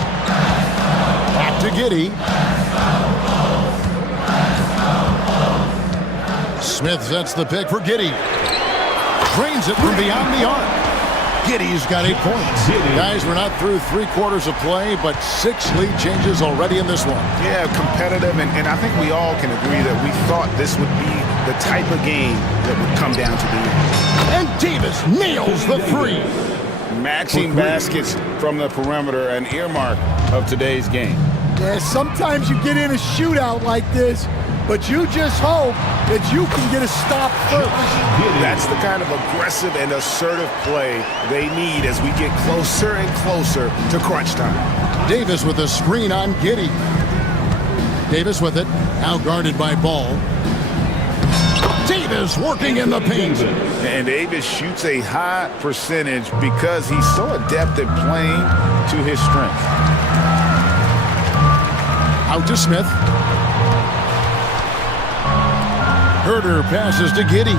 Back to Giddey. Smith sets the pick for Giddey. Drains it from beyond the arc. Giddey's got 8 points. Guys, we're not through 3 quarters of play, but 6 lead changes already in this one. Yeah, competitive, and I think we all can agree that we thought this would be the type of game that would come down to the end. And Davis nails the 3. Matching baskets from the perimeter, an earmark of today's game. Yeah, sometimes you get in a shootout like this, but you just hope that you can get a stop first. That's the kind of aggressive and assertive play they need as we get closer and closer to crunch time. Davis with a screen on Giddey. Davis with it, now guarded by Ball. Davis working in the paint. And Davis shoots a high percentage because he's so adept at playing to his strength. Out to Smith. Herder passes to Giddey.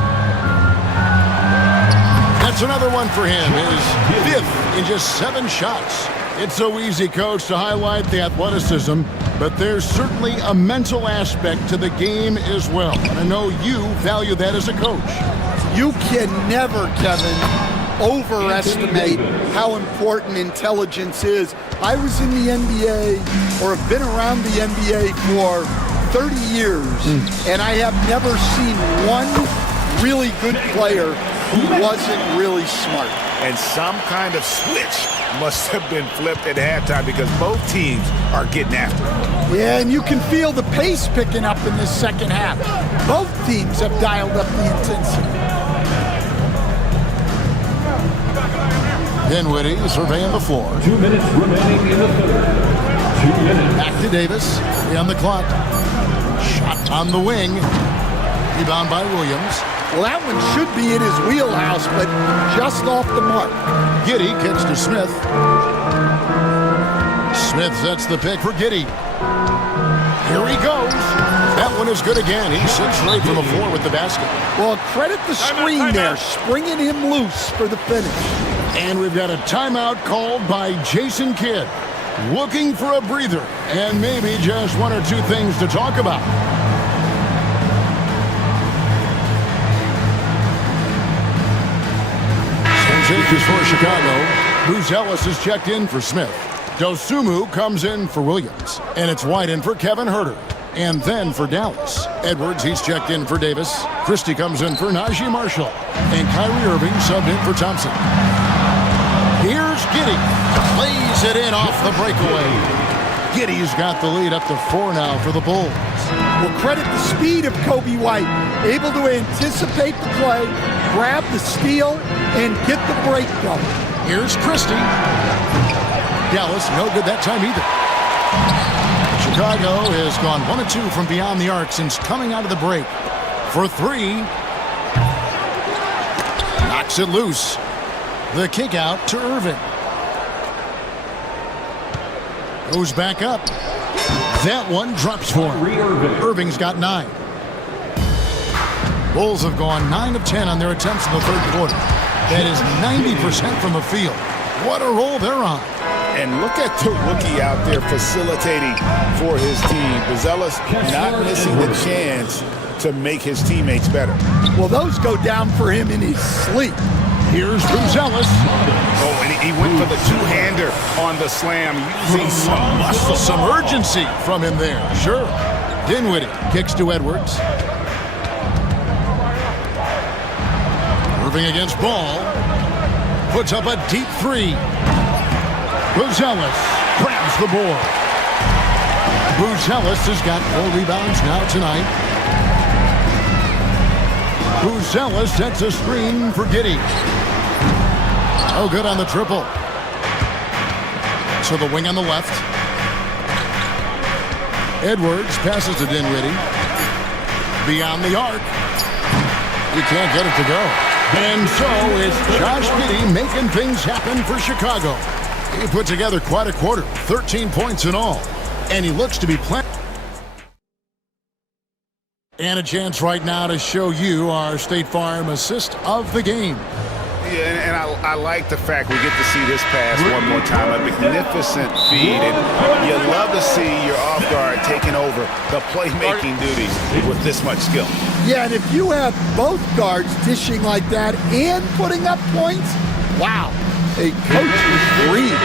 That's another one for him. His 5th in just 7 shots. It's so easy, Coach, to highlight the athleticism, but there's certainly a mental aspect to the game as well. And I know you value that as a coach. You can never, Kevin, overestimate how important intelligence is. I was in the NBA, or have been around the NBA for 30 years, and I have never seen one really good player who wasn't really smart. And some kind of switch must have been flipped at halftime because both teams are getting after it. Yeah, and you can feel the pace picking up in this second half. Both teams have dialed up the intensity. Dinwiddie surveying the floor. 2 minutes remaining in the third. 2 minutes. Back to Davis. 3 on the clock. Shot on the wing. Rebound by Williams. Well, that one should be in his wheelhouse, but just off the mark. Giddey kicks to Smith. Smith sets the pick for Giddey. Here he goes. That one is good again. He sits right from the floor with the basket. Well, credit the screen there, springing him loose for the finish. And we've got a timeout called by Jason Kidd. Looking for a breather and maybe just 1 or 2 things to talk about. Changes for Chicago. Bruce Ellis is checked in for Smith. Dosumu comes in for Williams. And it's White in for Kevin Herder. And then for Dallas. Edwards, he's checked in for Davis. Christie comes in for Najee Marshall. And Kyrie Irving subbed in for Thompson. Here's Giddey. Plays it in off the breakaway. Giddey's got the lead up to 4 now for the Bulls. Well, credit the speed of Kobe White. Able to anticipate the play, grab the steal, and get the break going. Here's Christie. Dallas, no good that time either. Chicago has gone 1 of 2 from beyond the arc since coming out of the break. For 3. Knocks it loose. The kick out to Irving. Goes back up. That one drops for him. Irving's got 9. Bulls have gone 9 of 10 on their attempts in the third quarter. That is 90% from the field. What a roll they're on. And look at the rookie out there facilitating for his team. Buzelis not missing the chance to make his teammates better. Well, those go down for him in his sleep. Here's Buzelis. Oh, and he went for the two-hander on the slam, using some muscle. Some urgency from him there, sure. Dinwiddie kicks to Edwards. Irving against Ball. Puts up a deep 3. Buzelis grabs the board. Buzelis has got 4 rebounds now tonight. Buzelis sets a screen for Giddey. Oh, good on the triple. So the wing on the left. Edwards passes to Dinwiddie. Beyond the arc. He can't get it to go. And so it's Josh Giddey making things happen for Chicago. He put together quite a quarter, 13 points in all. And he looks to be playing. And a chance right now to show you our State Farm assist of the game. Yeah, and I like the fact we get to see this pass one more time. A magnificent feed, and you love to see your off guard taking over the playmaking duties with this much skill. Yeah, and if you have both guards dishing like that and putting up points, wow, a coach's dream.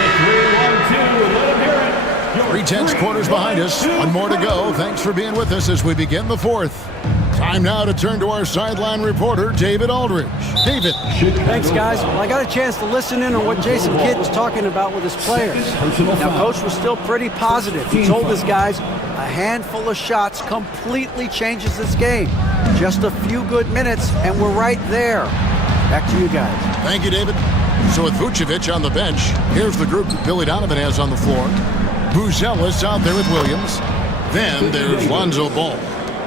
3 quarters behind us. One more to go. Thanks for being with us as we begin the fourth. Time now to turn to our sideline reporter, David Aldridge. David. Thanks, guys. Well, I got a chance to listen in on what Jason Kidd was talking about with his players. Now, Coach was still pretty positive. He told his guys a handful of shots completely changes this game. Just a few good minutes, and we're right there. Back to you guys. Thank you, David. So with Vucevic on the bench, here's the group that Billy Donovan has on the floor. Buzelis out there with Williams. Then there's Lonzo Ball.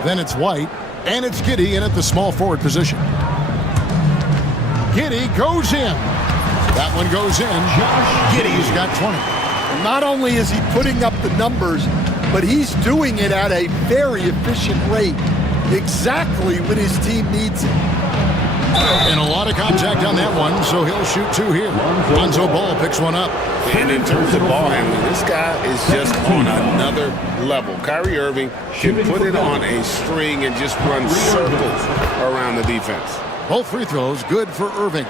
Then it's White. And it's Giddey in at the small forward position. Giddey goes in. That one goes in. Giddey's got 20. And not only is he putting up the numbers, but he's doing it at a very efficient rate. Exactly when his team needs it. And a lot of contact on that one, so he'll shoot 2 here. Lonzo Ball picks one up. And in terms of ball handling, this guy is just on another level. Kyrie Irving can put it on a string and just run circles around the defense. Both free throws good for Irving.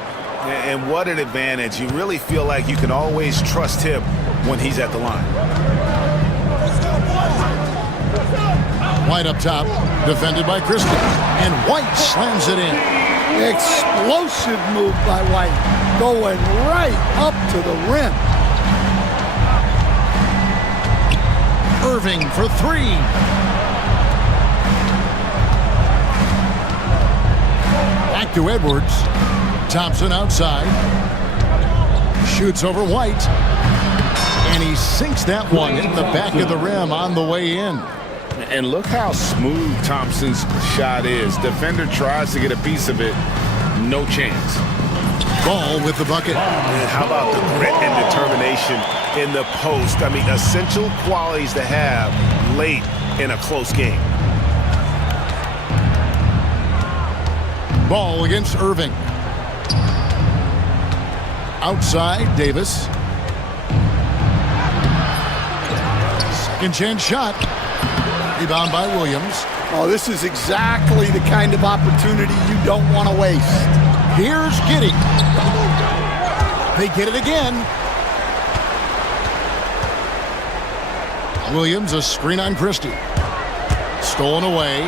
And what an advantage. You really feel like you can always trust him when he's at the line. White up top, defended by Christie. And White slams it in. Explosive move by White, going right up to the rim. Irving for 3. Back to Edwards. Thompson outside. Shoots over White. And he sinks that one in the back of the rim on the way in. And look how smooth Thompson's shot is. Defender tries to get a piece of it. No chance. Ball with the bucket. And how about the grit and determination in the post? I mean, essential qualities to have late in a close game. Ball against Irving. Outside, Davis. Second chance shot. Rebound by Williams. Oh, this is exactly the kind of opportunity you don't want to waste. Here's Giddey. They get it again. Williams, a screen on Christie. Stolen away.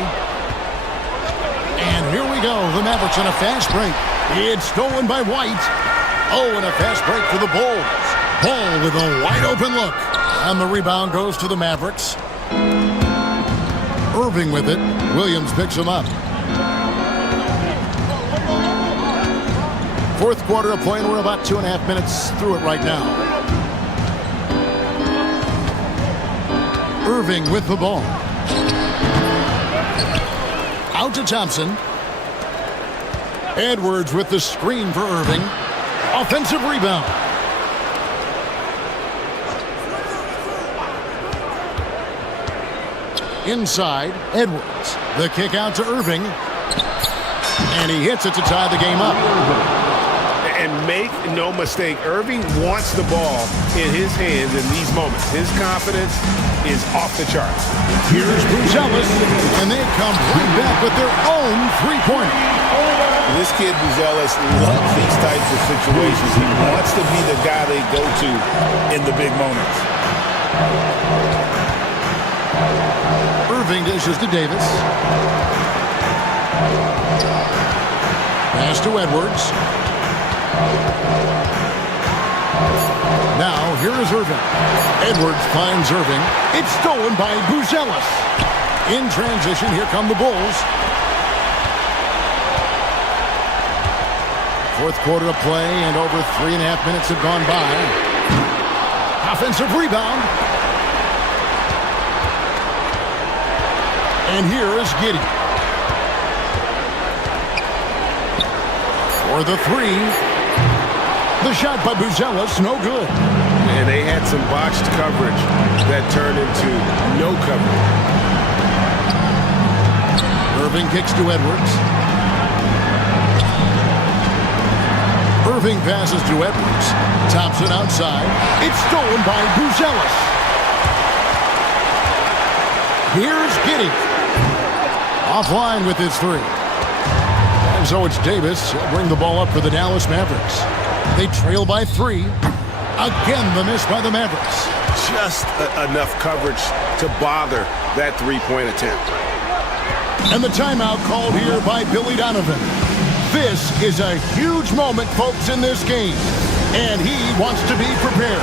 And here we go. The Mavericks on a fast break. It's stolen by White. Oh, and a fast break for the Bulls. Ball with a wide open look. And the rebound goes to the Mavericks. Irving with it. Williams picks him up. Fourth quarter of play, and we're about 2.5 minutes through it right now. Irving with the ball. Out to Thompson. Edwards with the screen for Irving. Offensive rebound. Inside, Edwards. The kick out to Irving. And he hits it to tie the game up. And make no mistake, Irving wants the ball in his hands in these moments. His confidence is off the charts. Here's Buzelis, and they come right back with their own three-pointer. This kid, Buzelis, loves these types of situations. He wants to be the guy they go to in the big moments. Irving dishes to Davis. Pass to Edwards. Now, here is Irving. Edwards finds Irving. It's stolen by Buzelis. In transition, here come the Bulls. Fourth quarter of play, and over 3.5 minutes have gone by. Offensive rebound. And here is Giddey. For the 3. The shot by Buzelis, no good. And they had some botched coverage that turned into no coverage. Irving kicks to Edwards. Curving passes to Edwards. Thompson outside. It's stolen by Buzelis. Here's Giddey. Offline with his three. And so it's Davis. He'll bring the ball up for the Dallas Mavericks. They trail by 3. Again, the miss by the Mavericks. Just enough coverage to bother that three-point attempt. And the timeout called here by Billy Donovan. This is a huge moment, folks, in this game. And he wants to be prepared.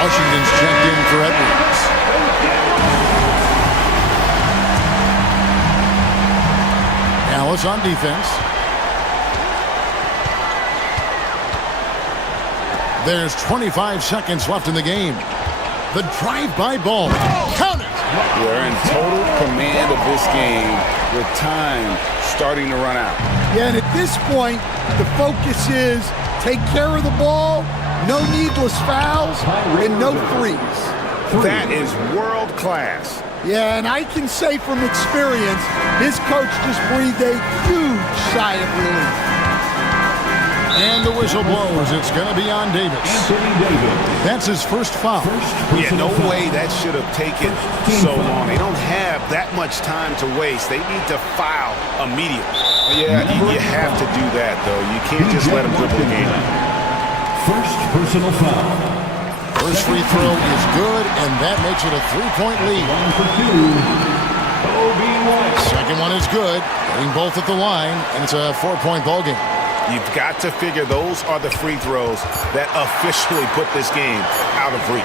Washington's checked in for Edwards. Dallas on defense. There's 25 seconds left in the game. The drive-by ball. Count it! They're in total command of this game with time starting to run out. Yeah, and at this point, the focus is take care of the ball, no needless fouls, and no threes. That is world class. Yeah, and I can say from experience, his coach just breathed a huge sigh of relief. And the whistle blows. It's going to be on Davis. That's his first foul. Yeah, no way that should have taken so long. They don't have that much time to waste. They need to foul immediately. Yeah, you have to do that, though. You can't just let them dribble the game. First personal foul. First free throw is good, and that makes it a 3-point lead. 1 for 2. Second one is good. Getting both at the line, and it's a 4-point ball game. You've got to figure those are the free throws that officially put this game out of reach.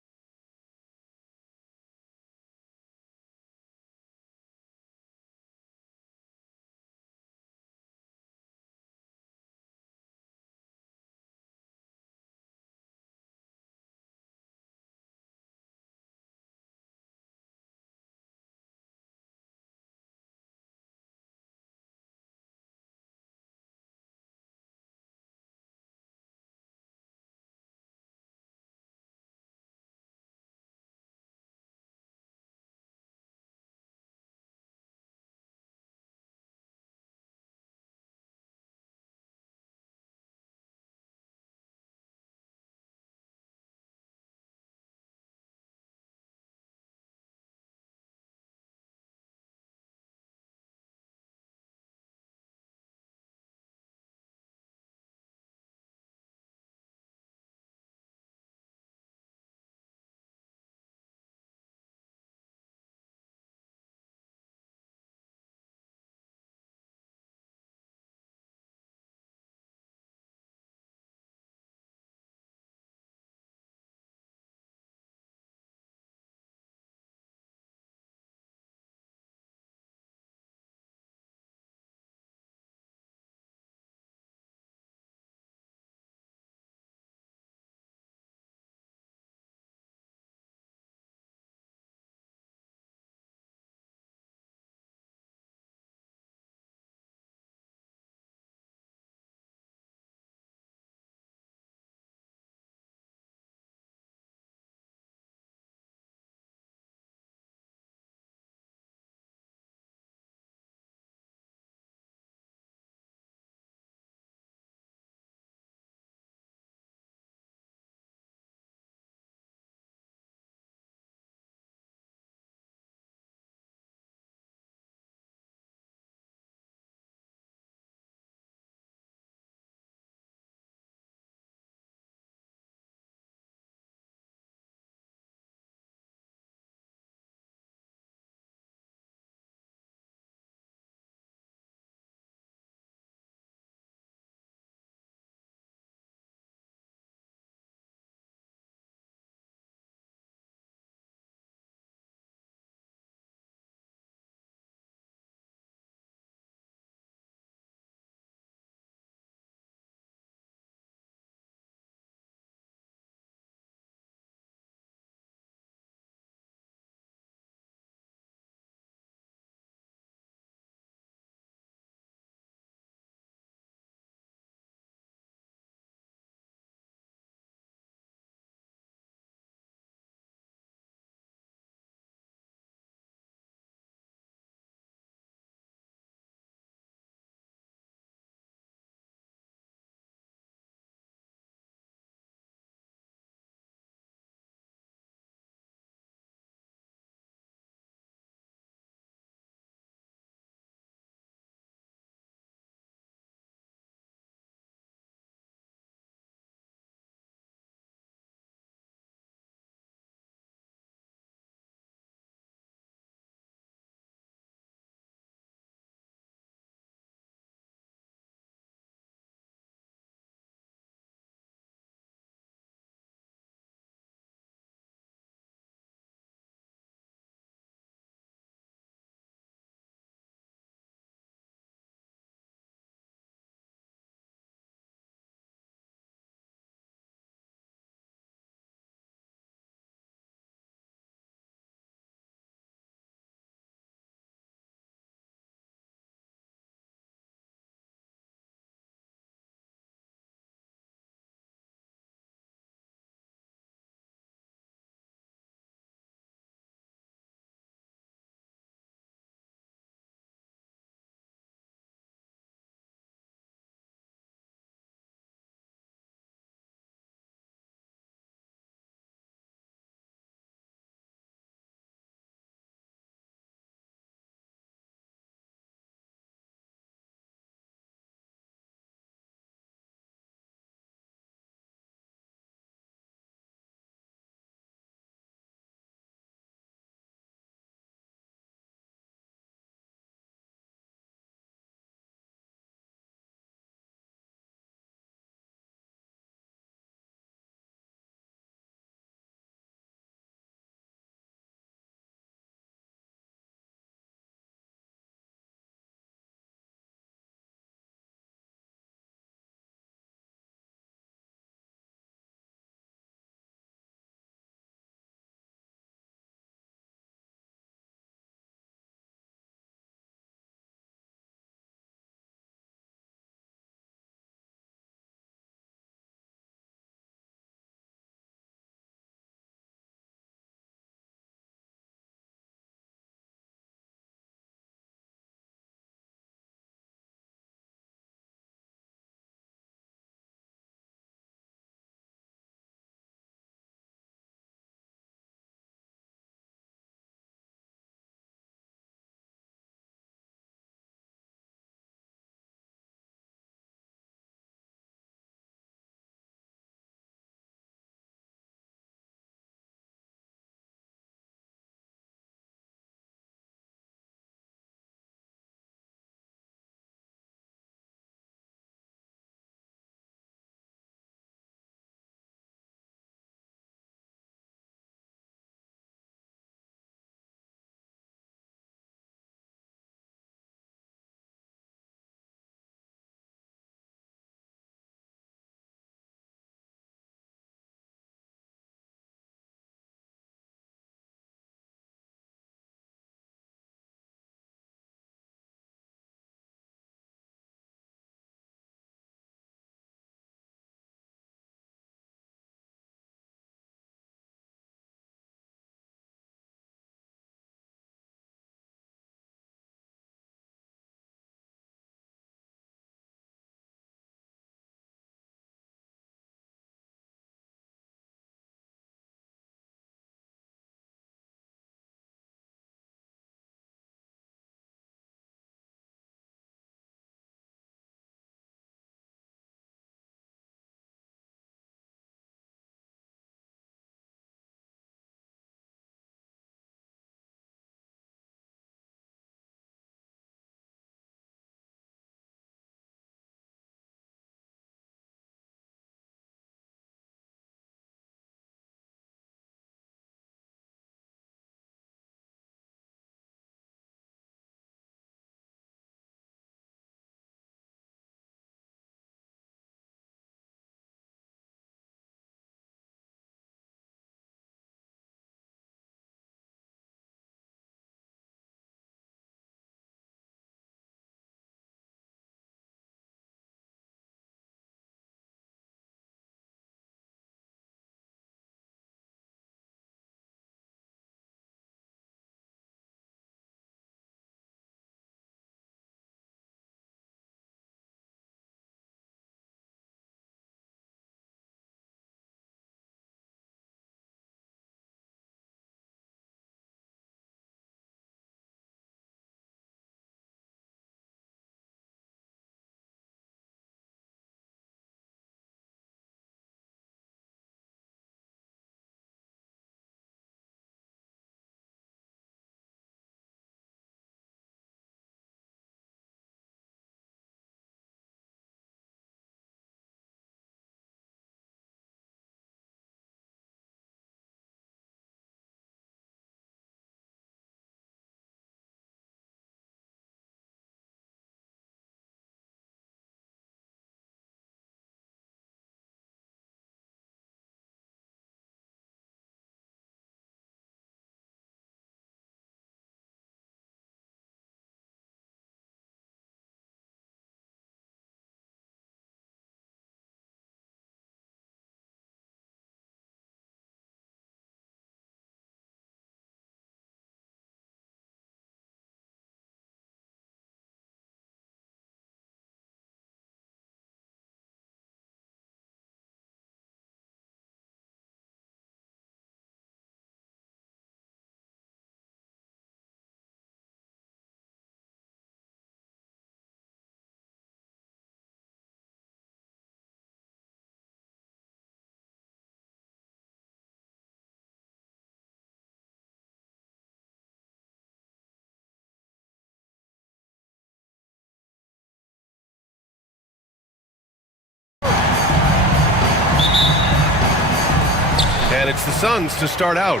And it's the Suns to start out.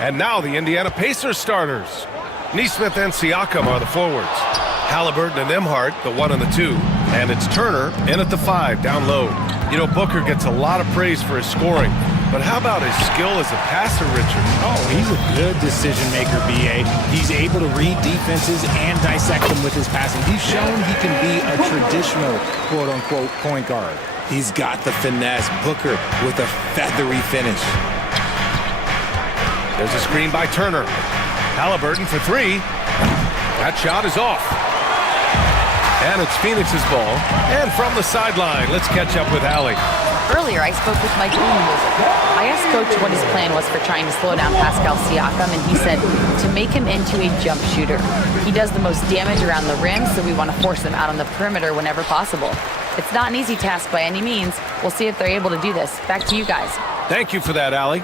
And now the Indiana Pacers starters. Nesmith and Siakam are the forwards. Halliburton and Nembhard, the 1 and the 2. And it's Turner in at the 5, down low. You know, Booker gets a lot of praise for his scoring. But how about his skill as a passer, Richard? Oh, he's a good decision maker, B.A. He's able to read defenses and dissect them with his passing. He's shown he can be a traditional, quote-unquote, point guard. He's got the finesse. Booker with a feathery finish. There's a screen by Turner. Halliburton for 3. That shot is off. And it's Phoenix's ball. And from the sideline, let's catch up with Allie. Earlier, I spoke with Mike Budenholzer. I asked Coach what his plan was for trying to slow down Pascal Siakam, and he said to make him into a jump shooter. He does the most damage around the rim, so we want to force him out on the perimeter whenever possible. It's not an easy task by any means. We'll see if they're able to do this. Back to you guys. Thank you for that, Allie.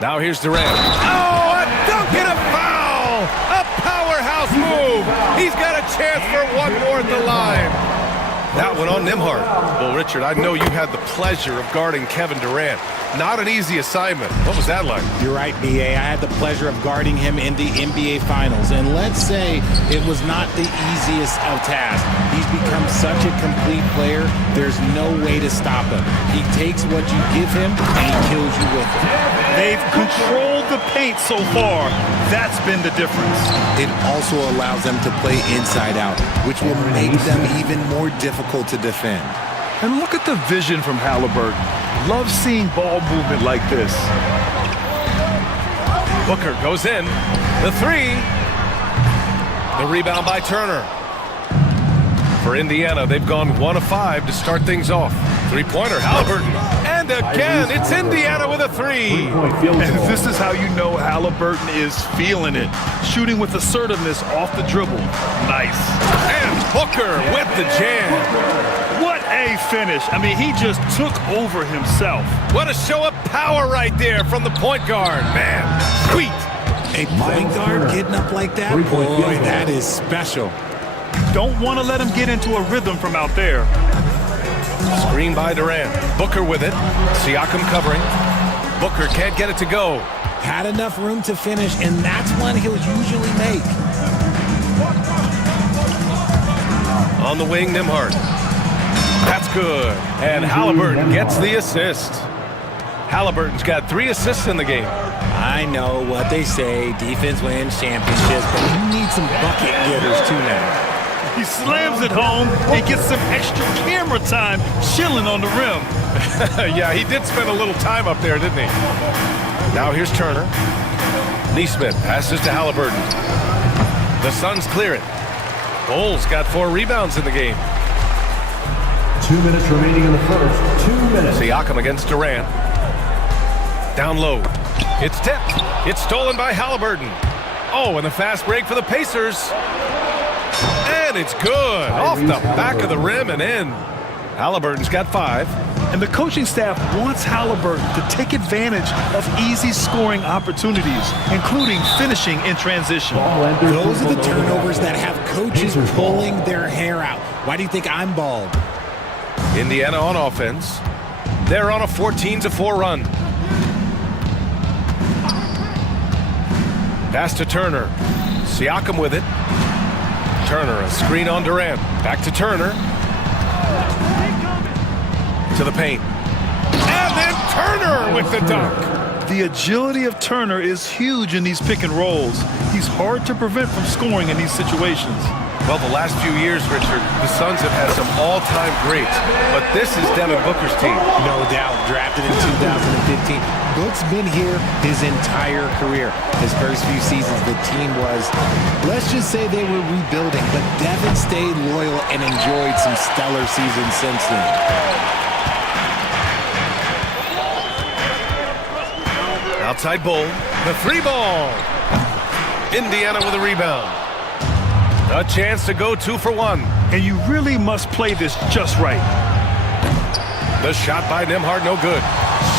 Now here's Durant. Oh, a dunk and a foul! A powerhouse move! He's got a chance for one more at the line. That one on Nembhard. Well, Richard, I know you had the pleasure of guarding Kevin Durant. Not an easy assignment. What was that like? You're right, B.A. I had the pleasure of guarding him in the NBA Finals. And let's say it was not the easiest of tasks. He's become such a complete player, there's no way to stop him. He takes what you give him, and he kills you with it. They've controlled the paint so far. That's been the difference. It also allows them to play inside out, which will make them even more difficult to defend. And look at the vision from Halliburton. Love seeing ball movement like this. Booker goes in. The 3. The rebound by Turner. For Indiana, they've gone 1 of 5 to start things off. 3-pointer, Halliburton. And again, it's Indiana with a 3. And this is how you know Halliburton is feeling it. Shooting with assertiveness off the dribble. Nice. And Booker with the jam. What a finish. I mean, he just took over himself. What a show of power right there from the point guard. Man, sweet. A point guard getting up like that? Boy, that is special. Don't want to let him get into a rhythm from out there. Screen by Durant. Booker with it. Siakam covering. Booker can't get it to go. Had enough room to finish, and that's one he'll usually make. On the wing, Nembhard. That's good. And Halliburton gets the assist. Halliburton's got 3 assists in the game. I know what they say, defense wins championships, but you need some bucket getters too now. He slams it home and gets some extra camera time chilling on the rim. Yeah, he did spend a little time up there, didn't he? Now here's Turner. Nesmith passes to Halliburton. The Suns clear it. Bulls got 4 rebounds in the game. 2 minutes remaining in the first. 2 minutes. Siakam against Durant. Down low. It's tipped. It's stolen by Halliburton. Oh, and a fast break for the Pacers. And it's good. Off the back of the rim and in. Halliburton's got 5. And the coaching staff wants Halliburton to take advantage of easy scoring opportunities, including finishing in transition. Those are the turnovers that have coaches pulling their hair out. Why do you think I'm bald? Indiana on offense. They're on a 14-4 run. Pass to Turner. Siakam with it. Turner, a screen on Durant. Back to Turner. To the paint. And then Turner with the dunk. The agility of Turner is huge in these pick and rolls. He's hard to prevent from scoring in these situations. Well, the last few years, Richard, the Suns have had some all-time greats, but this is Devin Booker's team. No doubt, drafted in 2015. Book's been here his entire career. His first few seasons, the team was, let's just say they were rebuilding, but Devin stayed loyal and enjoyed some stellar seasons since then. Outside Bull, the 3 ball. Indiana with a rebound. A chance to go 2 for 1. And you really must play this just right. The shot by Nembhard, no good.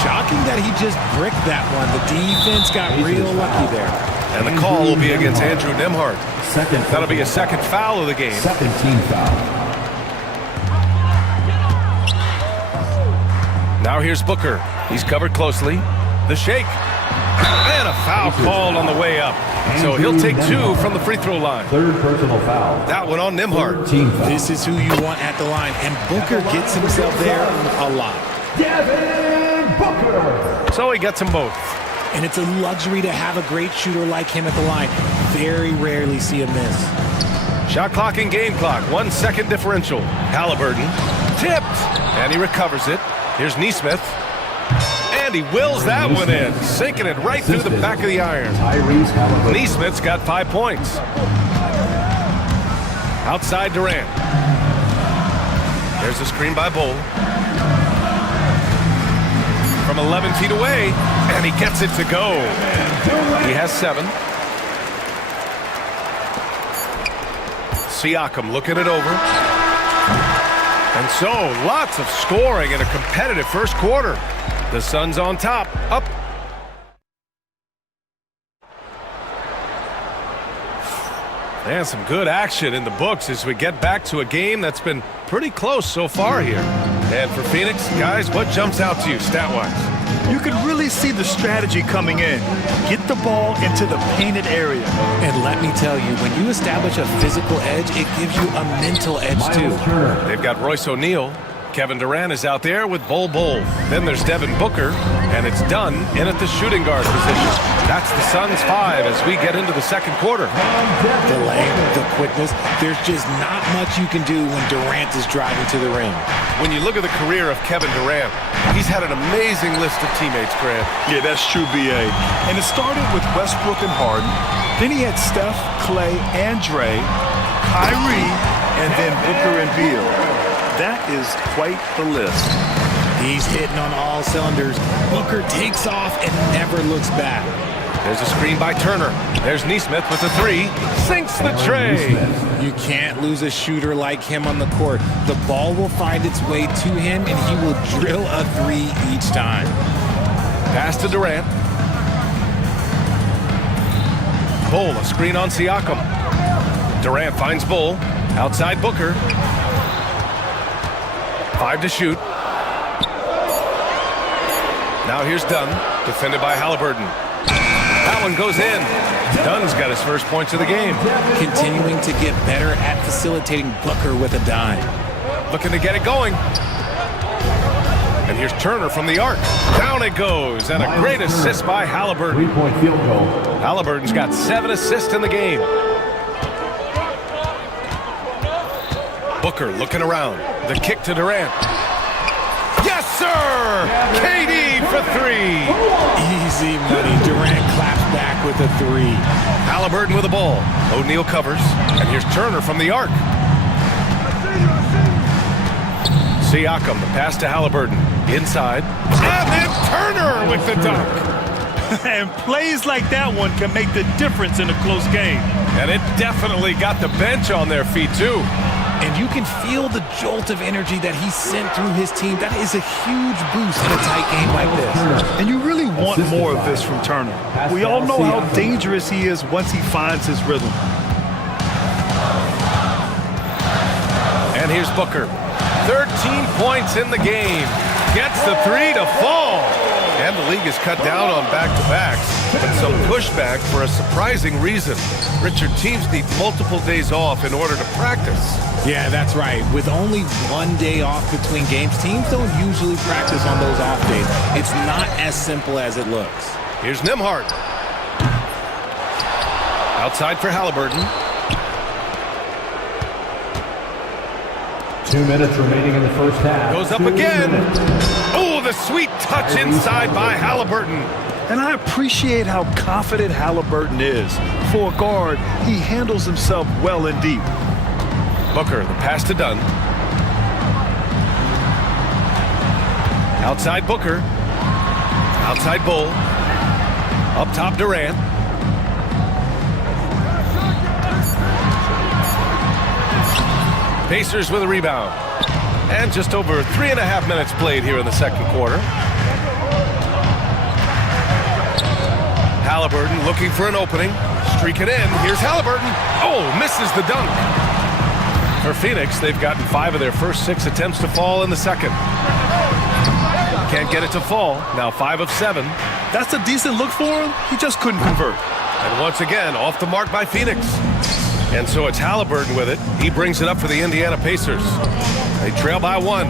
Shocking that he just bricked that one. The defense got real lucky there. And the call will be against Andrew Nembhard. That'll be a second foul of the game. Second team foul. Now here's Booker. He's covered closely. The shake. And a foul called on the way up. So he'll take 2 from the free throw line. Third personal foul. That one on Nembhard. This is who you want at the line, and Booker gets himself there a lot. Devin Booker. So he gets them both. And it's a luxury to have a great shooter like him at the line. Very rarely see a miss. Shot clock and game clock. 1 second differential. Halliburton tipped, and he recovers it. Here's Neesmith. And he wills that one in, sinking it right through the back of the iron. Neesmith's got 5 points. Outside Durant. There's a screen by Bull. From 11 feet away, and he gets it to go. He has 7. Siakam looking it over. And so, lots of scoring in a competitive first quarter. The Suns on top, up. And some good action in the books as we get back to a game that's been pretty close so far here. And for Phoenix, guys, what jumps out to you stat-wise? You can really see the strategy coming in. Get the ball into the painted area. And let me tell you, when you establish a physical edge, it gives you a mental edge too. They've got Royce O'Neal. Kevin Durant is out there with Bol Bol. Then there's Devin Booker, and it's Dunn in at the shooting guard position. That's the Suns' 5 as we get into the second quarter. The length, the quickness, there's just not much you can do when Durant is driving to the rim. When you look at the career of Kevin Durant, he's had an amazing list of teammates, Grant. Yeah, that's true, B.A. And it started with Westbrook and Harden. Then he had Steph, Clay, and Dre, Kyrie, and then Booker and Beal. That is quite the list. He's hitting on all cylinders. Booker takes off and never looks back. There's a screen by Turner. There's Neesmith with a 3. Sinks the tray. You can't lose a shooter like him on the court. The ball will find its way to him, and he will drill a 3 each time. Pass to Durant. Bull, a screen on Siakam. Durant finds Bull. Outside Booker. 5 to shoot. Now here's Dunn, defended by Halliburton. That one goes in. Dunn's got his first points of the game. Continuing to get better at facilitating Booker with a dime. Looking to get it going. And here's Turner from the arc. Down it goes, and a great assist by Halliburton. 3-point field goal. Halliburton's got 7 assists in the game. Booker looking around. The kick to Durant. Yes, sir! KD for 3. Easy money. Durant claps back with a 3. Halliburton with the ball. O'Neal covers. And here's Turner from the arc. Siakam, the pass to Halliburton. Inside. And then Turner with the dunk. And plays like that one can make the difference in a close game. And it definitely got the bench on their feet, too. And you can feel the jolt of energy that he sent through his team. That is a huge boost in a tight game like this. And you really want more of this from Turner. We all know how dangerous he is once he finds his rhythm. And here's Booker. 13 points in the game. Gets the 3 to fall. And the league has cut down on back-to-backs, but some pushback for a surprising reason. Richard, teams need multiple days off in order to practice. Yeah, that's right. With only 1 day off between games, teams don't usually practice on those off days. It's not as simple as it looks. Here's Nembhard. Outside for Halliburton. 2 minutes remaining in the first half. Goes up again. Oh, the sweet touch inside by Halliburton. And I appreciate how confident Halliburton is. For a guard, he handles himself well and deep. Booker, the pass to Dunn. Outside Booker. Outside Bull. Up top Durant. Pacers with a rebound. And just over 3.5 minutes played here in the second quarter. Halliburton looking for an opening. Streak it in. Here's Halliburton. Oh, misses the dunk. For Phoenix, they've gotten 5 of their first 6 attempts to fall in the second. Can't get it to fall. Now 5 of 7. That's a decent look for him. He just couldn't convert. And once again, off the mark by Phoenix. And so it's Halliburton with it. He brings it up for the Indiana Pacers. They trail by 1.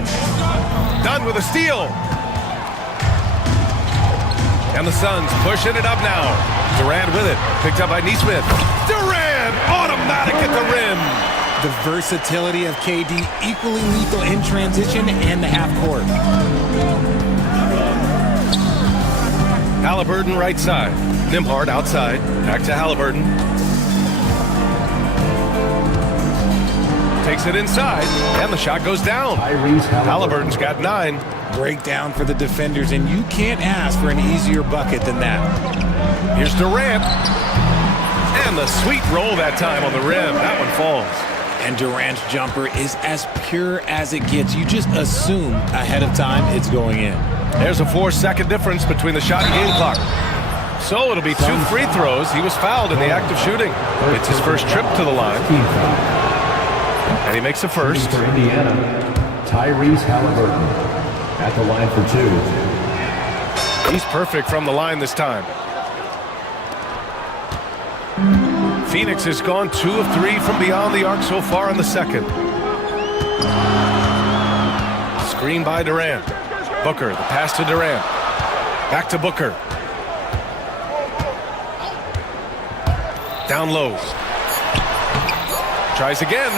Done with a steal. And the Suns pushing it up now. Durant with it. Picked up by Neesmith. Durant! Automatic at the rim. The versatility of KD, equally lethal in transition and the half court. Halliburton right side. Nembhard outside. Back to Halliburton. Takes it inside, and the shot goes down. Halliburton's got 9. Breakdown for the defenders, and you can't ask for an easier bucket than that. Here's Durant. And the sweet roll that time on the rim. That one falls. And Durant's jumper is as pure as it gets. You just assume ahead of time it's going in. There's a 4-second difference between the shot and game clock. So it'll be 2 free throws. He was fouled in the act of shooting. It's his first trip to the line. And he makes a first. For Indiana, Tyrese Halliburton at the line for 2. He's perfect from the line this time. Phoenix has gone 2 of 3 from beyond the arc so far in the second. Screen by Durant. Booker, the pass to Durant. Back to Booker. Down low. Tries again.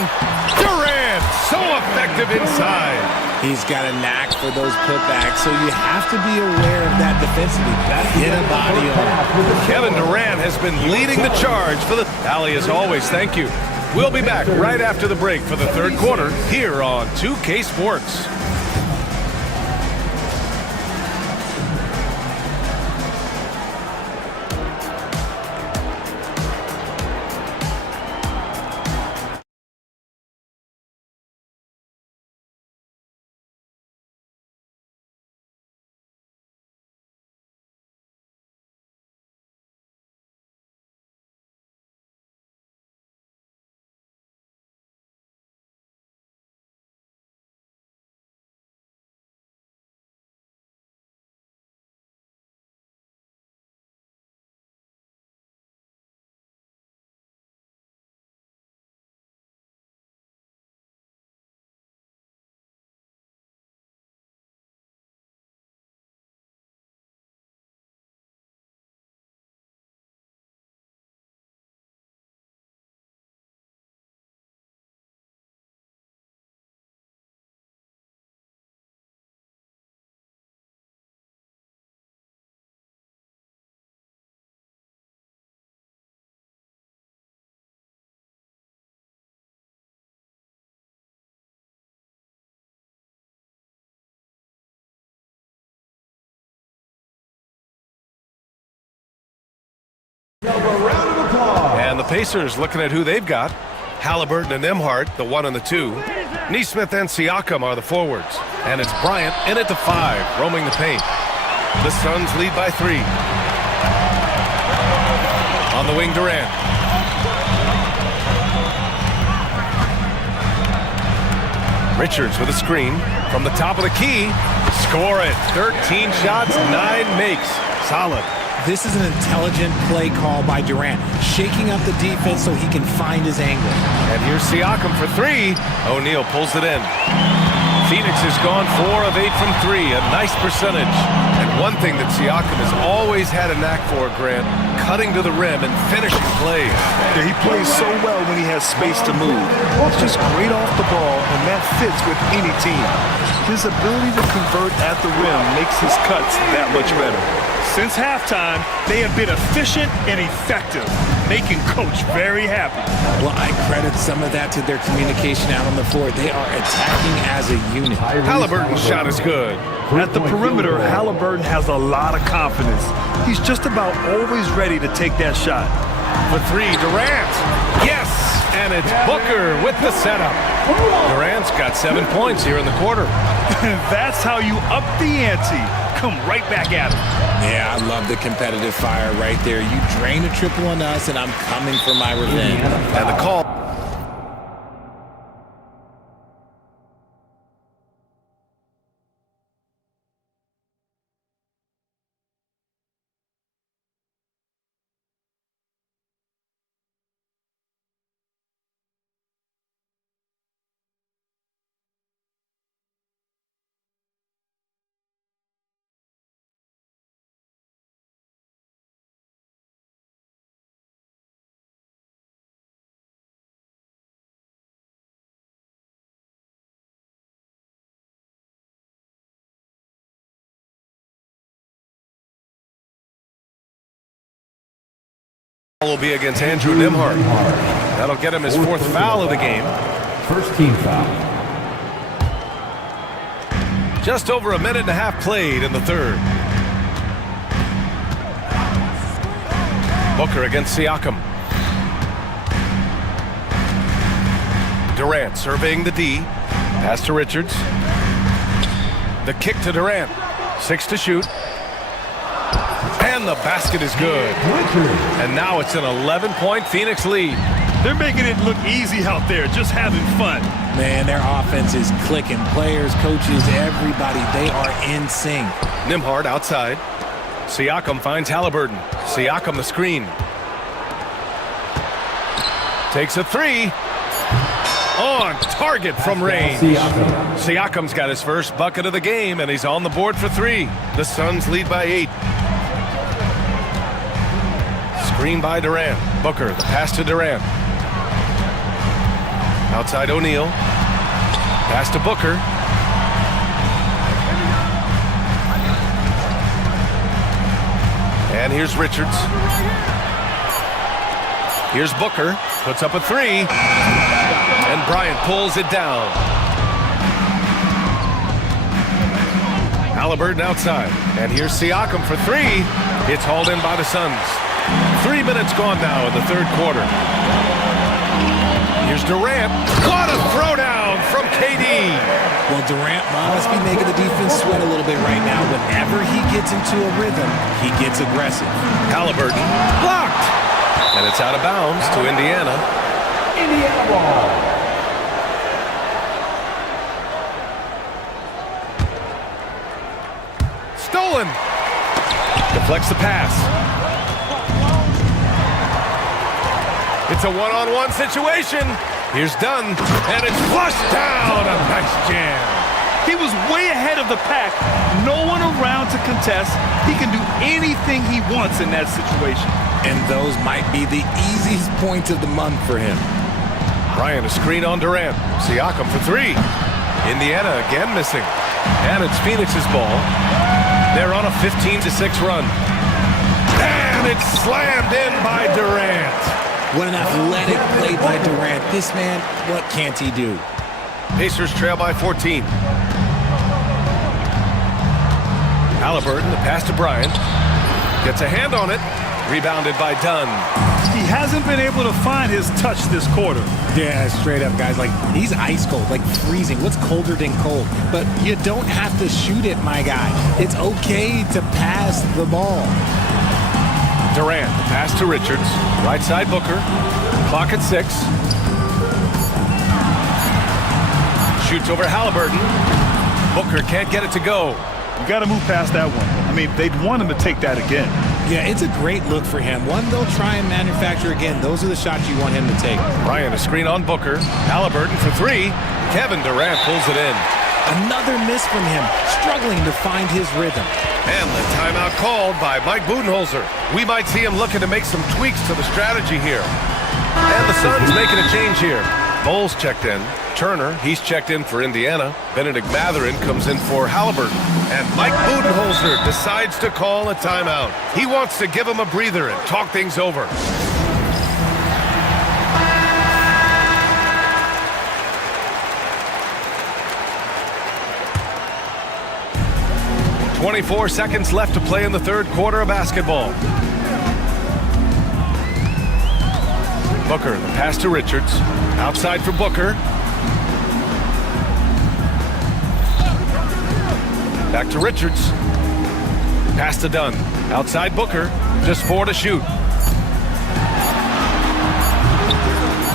Durant, so effective inside. He's got a knack for those putbacks, so you have to be aware of that defensively. Hit a body on it. Kevin Durant has been leading the charge for the Alley as always. Thank you. We'll be back right after the break for the third quarter here on 2K Sports. And the Pacers looking at who they've got. Halliburton and Nembhard, the 1 and the 2. Neesmith and Siakam are the forwards. And it's Bryant in at the 5, roaming the paint. The Suns lead by 3. On the wing, Durant. Richards with a screen. From the top of the key. Score it. 13 shots, 9 makes. Solid. This is an intelligent play call by Durant, shaking up the defense so he can find his angle. And here's Siakam for 3. O'Neal pulls it in. Phoenix has gone 4 of 8 from 3, a nice percentage. And one thing that Siakam has always had a knack for, Grant, cutting to the rim and finishing plays. Yeah, he plays so well when he has space to move. It's just great off the ball, and that fits with any team. His ability to convert at the rim makes his cuts that much better. Since halftime, they have been efficient and effective, making Coach very happy. Well, I credit some of that to their communication out on the floor. They are attacking as a unit. Halliburton's shot is good. At the perimeter, Halliburton has a lot of confidence. He's just about always ready to take that shot. For 3, Durant. Yes! And it's Booker with the setup. Durant's got 7 points here in the quarter. That's how you up the ante. Come right back at him. Yeah, I love the competitive fire right there. You drain a triple on us, and I'm coming for my revenge. And the call. Will be against Andrew Nimhart. That'll get him his fourth foul of the game. First team foul. Just over a minute and a half played in the third. Booker against Siakam. Durant surveying the D. Pass to Richards. The kick to Durant. 6 to shoot. And the basket is good. And now it's an 11-point Phoenix lead. They're making it look easy out there, just having fun. Man, their offense is clicking. Players, coaches, everybody, they are in sync. Nimhart outside. Siakam finds Halliburton. Siakam the screen. Takes a three. On target from range. Siakam's got his first bucket of the game, and he's on the board for 3. The Suns lead by 8. Screen by Durant. Booker, the pass to Durant. Outside O'Neal. Pass to Booker. And here's Richards. Here's Booker. Puts up a 3. And Bryant pulls it down. Halliburton outside. And here's Siakam for 3. It's hauled in by the Suns. 3 minutes gone now in the third quarter. Here's Durant. What a throwdown from KD. Well, Durant must be making the defense sweat a little bit right now. Whenever he gets into a rhythm, he gets aggressive. Halliburton blocked. And it's out of bounds to Indiana. Indiana ball. Stolen. Deflects the pass. It's a one-on-one situation. Here's Dunn, and it's flushed down. A nice jam. He was way ahead of the pack. No one around to contest. He can do anything he wants in that situation. And those might be the easiest points of the month for him. Bryant a screen on Durant. Siakam for 3. Indiana again missing. And it's Phoenix's ball. They're on a 15-6 run. And it's slammed in by Durant. What an athletic play by Durant. This man, what can't he do? Pacers trail by 14. Halliburton, the pass to Bryant. Gets a hand on it. Rebounded by Dunn. He hasn't been able to find his touch this quarter. Yeah, straight up, guys. Like, he's ice cold, like freezing. What's colder than cold? But you don't have to shoot it, my guy. It's okay to pass the ball. Durant, pass to Richards. Right side Booker. Clock at 6. Shoots over Halliburton. Booker can't get it to go. You got to move past that one. I mean, they'd want him to take that again. Yeah, it's a great look for him. One they'll try and manufacture again. Those are the shots you want him to take. Bryant a screen on Booker. Halliburton for 3. Kevin Durant pulls it in. Another miss from him, struggling to find his rhythm. And the timeout called by Mike Budenholzer. We might see him looking to make some tweaks to the strategy here. And the Suns making a change here. Bowles checked in. Turner, he's checked in for Indiana. Benedict Mathurin comes in for Halliburton. And Mike Budenholzer decides to call a timeout. He wants to give him a breather and talk things over. .24 seconds left to play in the third quarter of basketball. Booker, the pass to Richards. Outside for Booker. Back to Richards. Pass to Dunn. Outside Booker. Just 4 to shoot.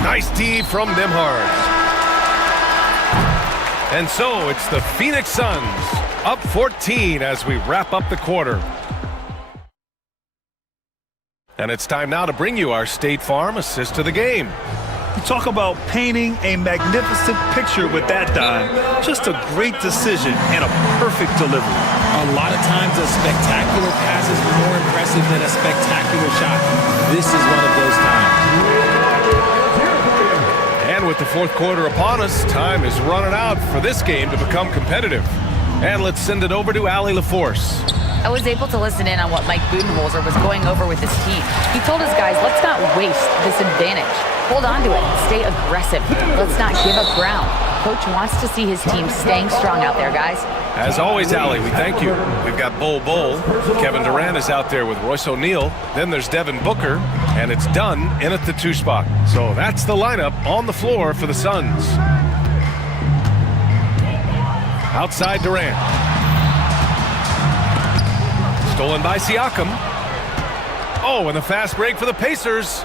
Nice D from Nimhart. And so it's the Phoenix Suns up 14 as we wrap up the quarter. And it's time now to bring you our State Farm assist to the game. You talk about painting a magnificent picture with that dime. Just a great decision and a perfect delivery. A lot of times a spectacular pass is more impressive than a spectacular shot. This is one of those times. And with the fourth quarter upon us, time is running out for this game to become competitive. And let's send it over to Allie LaForce. I was able to listen in on what Mike Budenholzer was going over with his team. He told his guys, let's not waste this advantage. Hold on to it. Stay aggressive. Let's not give up ground. Coach wants to see his team staying strong out there, guys. As always, Allie, we thank you. We've got Bol. Kevin Durant is out there with Royce O'Neal. Then there's Devin Booker, and it's done in at the 2 spot. So that's the lineup on the floor for the Suns. Outside Durant. Stolen by Siakam. Oh, and a fast break for the Pacers.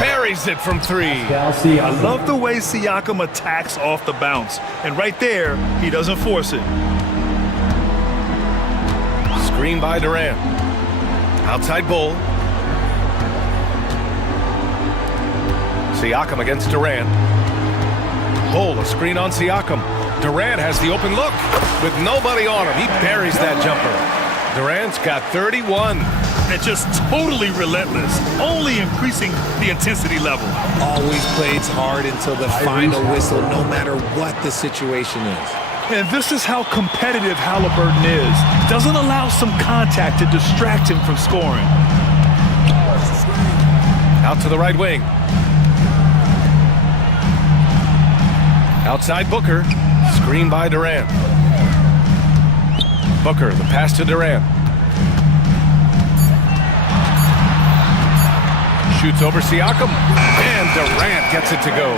Buries it from 3. I love the way Siakam attacks off the bounce. And right there, he doesn't force it. Screen by Durant. Outside Bol. Siakam against Durant. Bol, a screen on Siakam. Durant has the open look with nobody on him. He buries that jumper. Durant's got 31. And just totally relentless, only increasing the intensity level. Always plays hard until the final whistle, no matter what the situation is. And this is how competitive Halliburton is. Doesn't allow some contact to distract him from scoring. Out to the right wing. Outside Booker. Screen by Durant. Booker, the pass to Durant. Shoots over Siakam. And Durant gets it to go.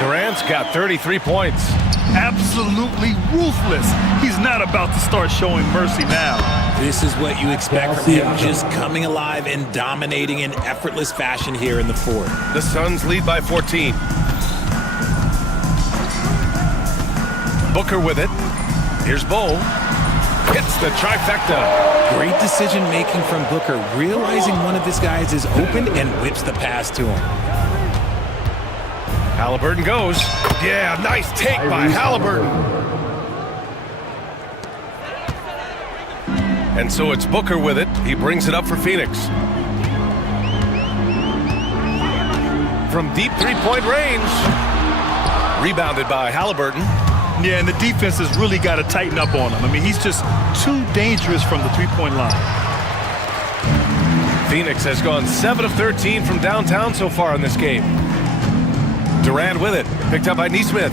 Durant's got 33 points. Absolutely ruthless. He's not about to start showing mercy now. This is what you expect from him, just coming alive and dominating in effortless fashion here in the 4th. The Suns lead by 14. Booker with it. Here's Bol. Hits the trifecta. Great decision making from Booker, realizing one of his guys is open and whips the pass to him. Halliburton goes. Yeah, nice take by Halliburton. And so it's Booker with it. He brings it up for Phoenix. From deep 3-point range. Rebounded by Halliburton. Yeah, and the defense has really got to tighten up on him. I mean, he's just too dangerous from the 3-point line. Phoenix has gone 7 of 13 from downtown so far in this game. Durant with it, picked up by Nesmith.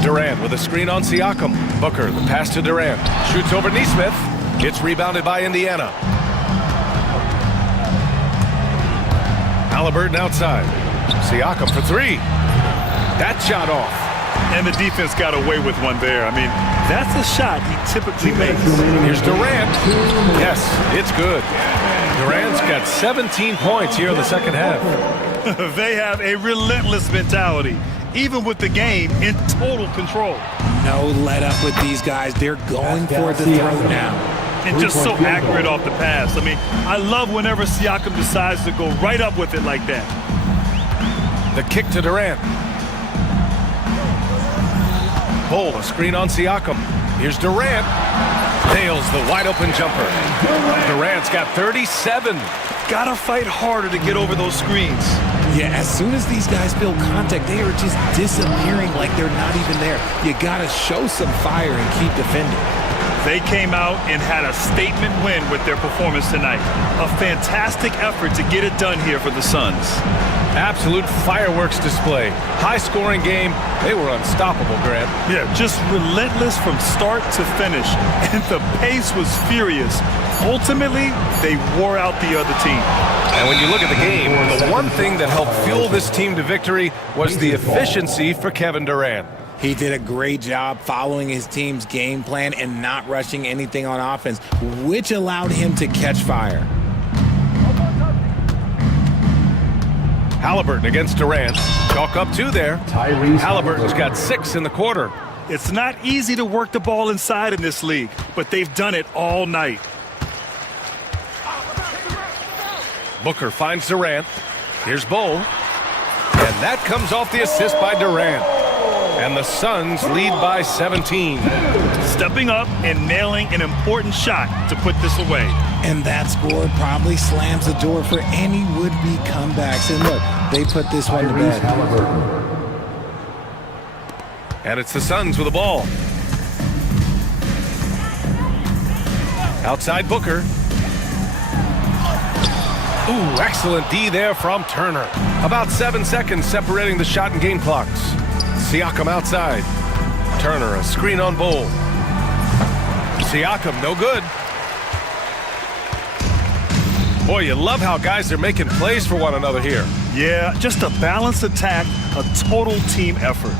Durant with a screen on Siakam. Booker, the pass to Durant. Shoots over Nesmith. It's rebounded by Indiana. Halliburton outside. Siakam for 3. That shot off. And the defense got away with one there. I mean, that's a shot he typically makes. Here's Durant. Yes, it's good. Durant's got 17 points here in the second half. They have a relentless mentality, even with the game in total control. No let up with these guys. They're going for the throw now. And just so accurate off the pass. I mean, I love whenever Siakam decides to go right up with it like that. The kick to Durant. Bol, a screen on Siakam. Here's Durant. Nails the wide open jumper. Durant's got 37. Gotta fight harder to get over those screens. Yeah, as soon as these guys feel contact, they are just disappearing like they're not even there. You gotta show some fire and keep defending. They came out and had a statement win with their performance tonight. A fantastic effort to get it done here for the Suns. Absolute fireworks display. High-scoring game. They were unstoppable, Grant. Yeah, just relentless from start to finish. And the pace was furious. Ultimately, they wore out the other team. And when you look at the game, the one thing that helped fuel this team to victory was the efficiency for Kevin Durant. He did a great job following his team's game plan and not rushing anything on offense, which allowed him to catch fire. Halliburton against Durant. Chalk up 2 there. Halliburton's got 6 in the quarter. It's not easy to work the ball inside in this league, but they've done it all night. Booker finds Durant. Here's Bol. And that comes off the assist by Durant. And the Suns lead by 17. Stepping up and nailing an important shot to put this away. And that score probably slams the door for any would-be comebacks. And look, they put this one to bed. And it's the Suns with the ball. Outside Booker. Ooh, excellent D there from Turner. About 7 seconds separating the shot and game clocks. Siakam outside. Turner, a screen on Bowl. Siakam, no good. Boy, you love how guys are making plays for one another here. Yeah, just a balanced attack, a total team effort.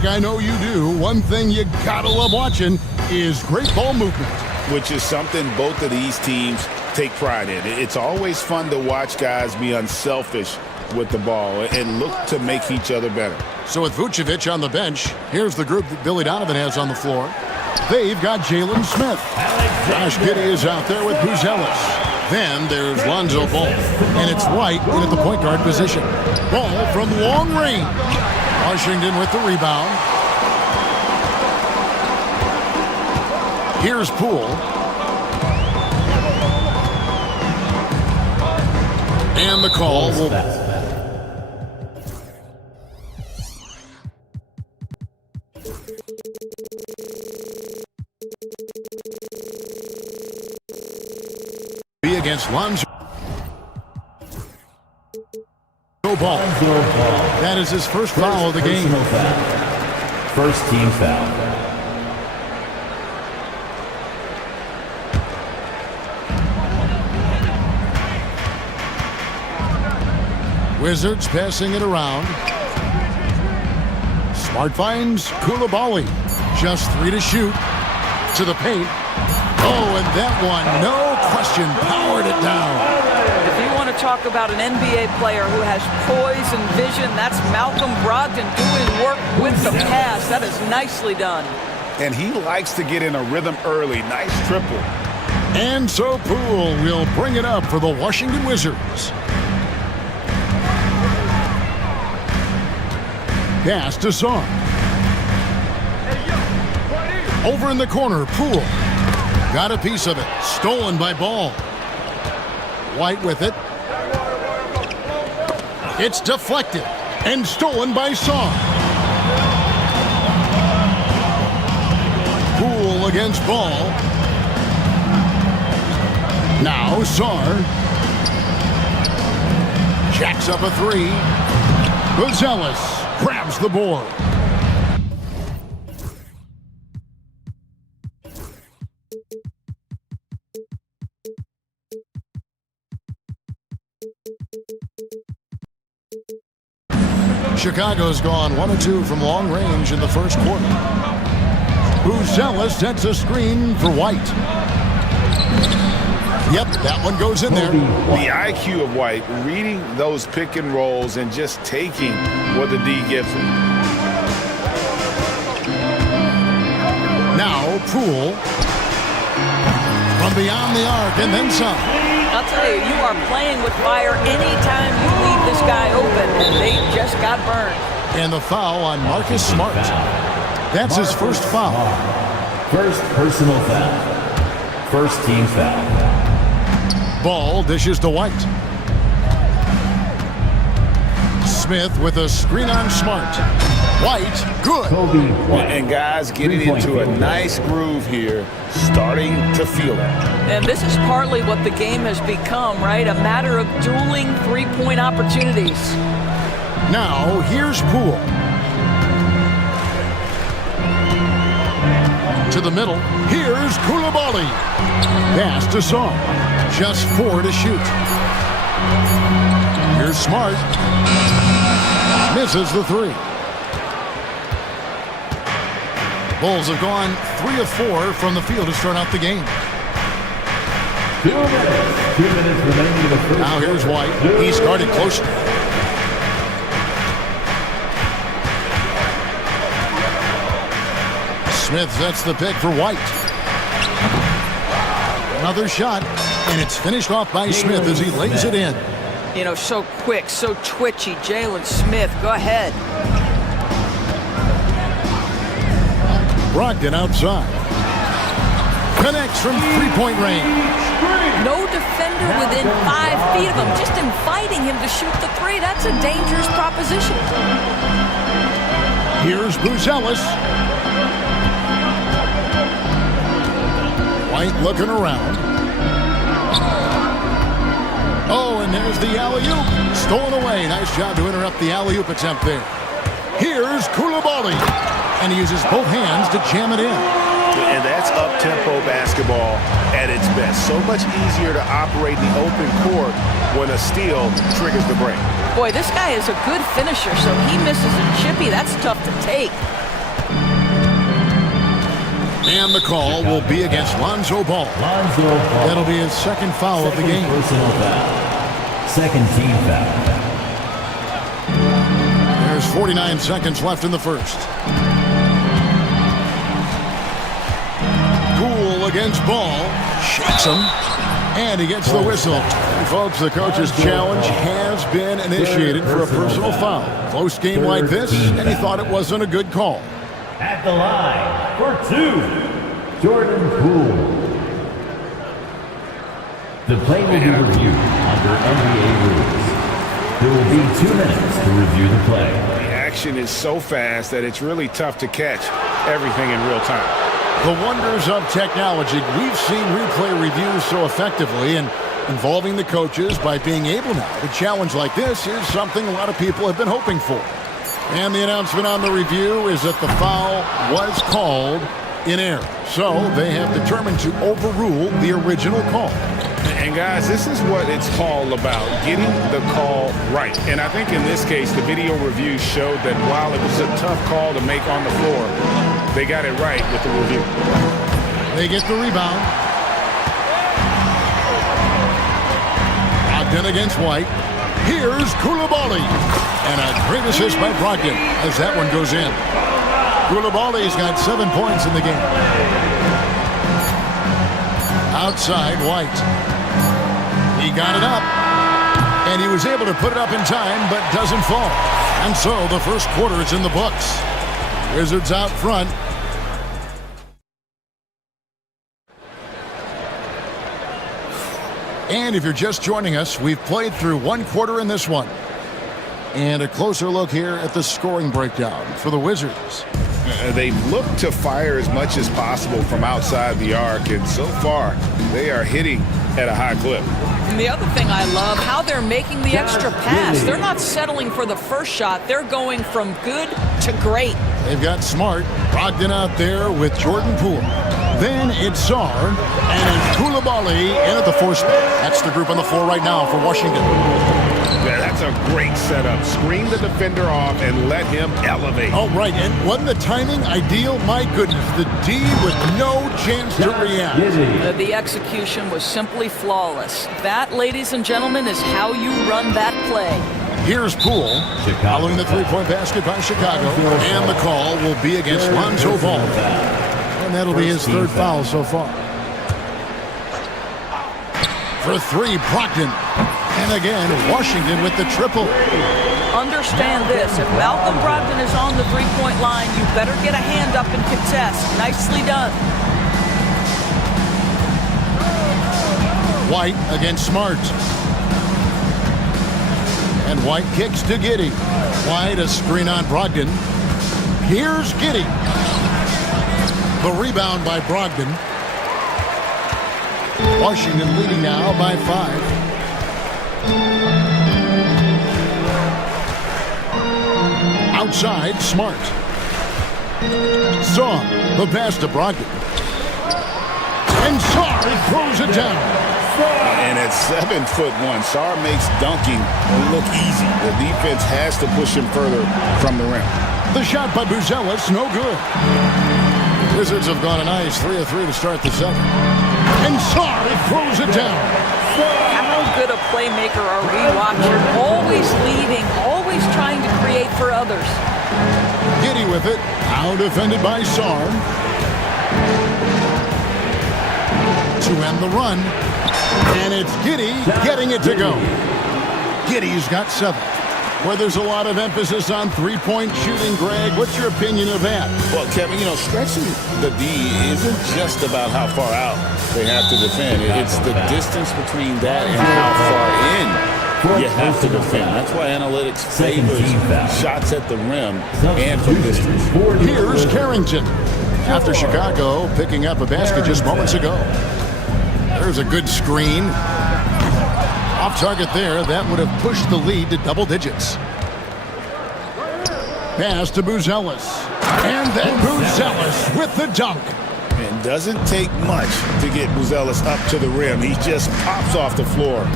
Jake, I know you do. One thing you gotta love watching is great ball movement. Which is something both of these teams take pride in. It's always fun to watch guys be unselfish with the ball and look to make each other better. So with Vucevic on the bench, here's the group that Billy Donovan has on the floor. They've got Jalen Smith. Josh Giddey is out there with Buzelis. Then there's Lonzo Ball. And it's White in at the point guard position. Ball from long range. Washington with the rebound. Here's Poole. And the call will be against Lonzo Ball. That is his first foul of the game. First team foul. Wizards passing it around. Smart finds Koulibaly. Just 3 to shoot. To the paint. Oh, and that one, no question, powered it down. If you want to talk about an NBA player who has poise and vision, that's Malcolm Brogdon doing work with the pass. That is nicely done. And he likes to get in a rhythm early. Nice triple. And so Poole will bring it up for the Washington Wizards. Pass to Song. Over in the corner, Poole. Got a piece of it. Stolen by Ball. White with it. It's deflected. And stolen by Song. Poole against Ball. Now Sarr. Jacks up a 3. Buzelis grabs the board. Chicago's gone 1 of 2 from long range in the first quarter. Buzelis sets a screen for White. Yep, that one goes in there. The IQ of White, reading those pick and rolls and just taking what the D gives him. Now Poole from beyond the arc and then some. I'll tell you, you are playing with fire anytime you leave this guy open, and they just got burned. And the foul on Marcus Smart. That's his first foul. First personal foul. First team foul. Ball dishes to White. Smith with a screen on Smart. White, good. And guys getting into a nice groove here, starting to feel it. And this is partly what the game has become, right? A matter of dueling three-point opportunities. Now, here's Poole. To the middle. Here's Koulibaly. Pass to Song. Just 4 to shoot. Here's Smart. Misses the 3. Bulls have gone 3 of 4 from the field to start out the game. 2 minutes. 2 minutes remaining in the first. Now here's White. He started closer. Smith sets the pick for White. Another shot, and it's finished off by Smith as he lays it in. You know, so quick, so twitchy. Jalen Smith, go ahead. Brogdon outside. Connects from three-point range. No defender within 5 feet of him, just inviting him to shoot the 3. That's a dangerous proposition. Here's Buzelis. White looking around. Oh, and there's the alley-oop. Stolen away. Nice job to interrupt the alley-oop attempt there. Here's Koulibaly. And he uses both hands to jam it in. And that's up-tempo basketball at its best. So much easier to operate the open court when a steal triggers the break. Boy, this guy is a good finisher, so he misses a chippy. That's tough to take. And the call will be against Lonzo Ball. That'll be his second foul of the game. Personal foul. Second team foul. There's 49 seconds left in the first. Poole against Ball. Shakes him. And he gets the whistle. And folks, the coach's challenge has been initiated for a personal foul. Close game like this, and he thought it wasn't a good call. At the line for two, Jordan Poole. The play will be reviewed under NBA rules. There will be 2 minutes to review the play. The action is so fast that it's really tough to catch everything in real time. The wonders of technology. We've seen replay reviews so effectively, and involving the coaches by being able now to challenge like this is something a lot of people have been hoping for. And the announcement on the review is that the foul was called in error. So they have determined to overrule the original call. And guys, this is what it's all about, getting the call right. And I think in this case, the video review showed that while it was a tough call to make on the floor, they got it right with the review. They get the rebound. Brogdon against White. Here's Koulibaly. And a great assist by Brogdon as that one goes in. Koulibaly's got 7 points in the game. Outside, White. He got it up. And he was able to put it up in time, but doesn't fall. And so the first quarter is in the books. Wizards out front. And if you're just joining us, we've played through one quarter in this one. And a closer look here at the scoring breakdown for the Wizards. They look to fire as much as possible from outside the arc, and so far they are hitting at a high clip. And the other thing I love, how they're making the extra pass. They're not settling for the first shot. They're going from good to great. They've got Smart, Brogdon out there with Jordan Poole. Then it's Sarr, and it's Koulibaly in at the 4 spot. That's the group on the floor right now for Washington. Yeah, that's a great setup. Screen the defender off and let him elevate. Oh, right, and wasn't the timing ideal? My goodness, the D with no chance to react. The execution was simply flawless. That, ladies and gentlemen, is how you run that play. Here's Poole, following the three-point basket by Chicago, and the call will be against Lonzo Ball. And that'll be his third foul so far. For 3, Brogdon. And again, Washington with the triple. Understand this, if Malcolm Brogdon is on the three-point line, you better get a hand up and contest. Nicely done. White against Smart. And White kicks to Giddey. White a screen on Brogdon. Here's Giddey. The rebound by Brogdon. Washington leading now by 5. Outside, Smart. Saw the pass to Brogdon. And Sarr throws it down. And at 7'1", Sarr makes dunking look easy. The defense has to push him further from the rim. The shot by Buzelis, no good. Wizards have gone a nice 3 of 3 to start the second. And Sarr throws it down. How good a playmaker are we watching? Always leading, always trying to create for others. Giddey with it. Now defended by Sarr. To end the run. And it's Giddey getting it to go. Giddey's got 7. Where there's a lot of emphasis on three-point shooting, Greg. What's your opinion of that? Well, Kevin, stretching the D isn't just about how far out they have to defend. It's the distance between that and how far in you have to defend. That's why analytics favors shots at the rim and from distance. Here's Carrington. After Chicago picking up a basket just moments ago. There's a good screen. Off target there. That would have pushed the lead to double digits. Pass to Buzelis. And then Buzelis with the dunk. It doesn't take much to get Buzelis up to the rim. He just pops off the floor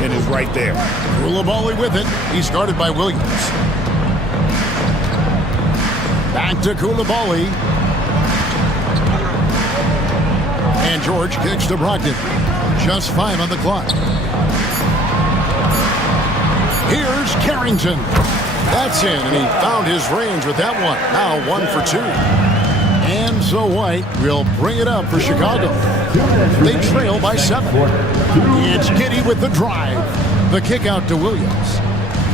and is right there. Koulibaly with it. He's guarded by Williams. Back to Koulibaly. And George kicks to Brogdon. Just 5 on the clock. Here's Carrington. That's in, and he found his range with that one. Now 1 for 2. And so White will bring it up for Chicago. They trail by 7. It's Giddey with the drive. The kick out to Williams.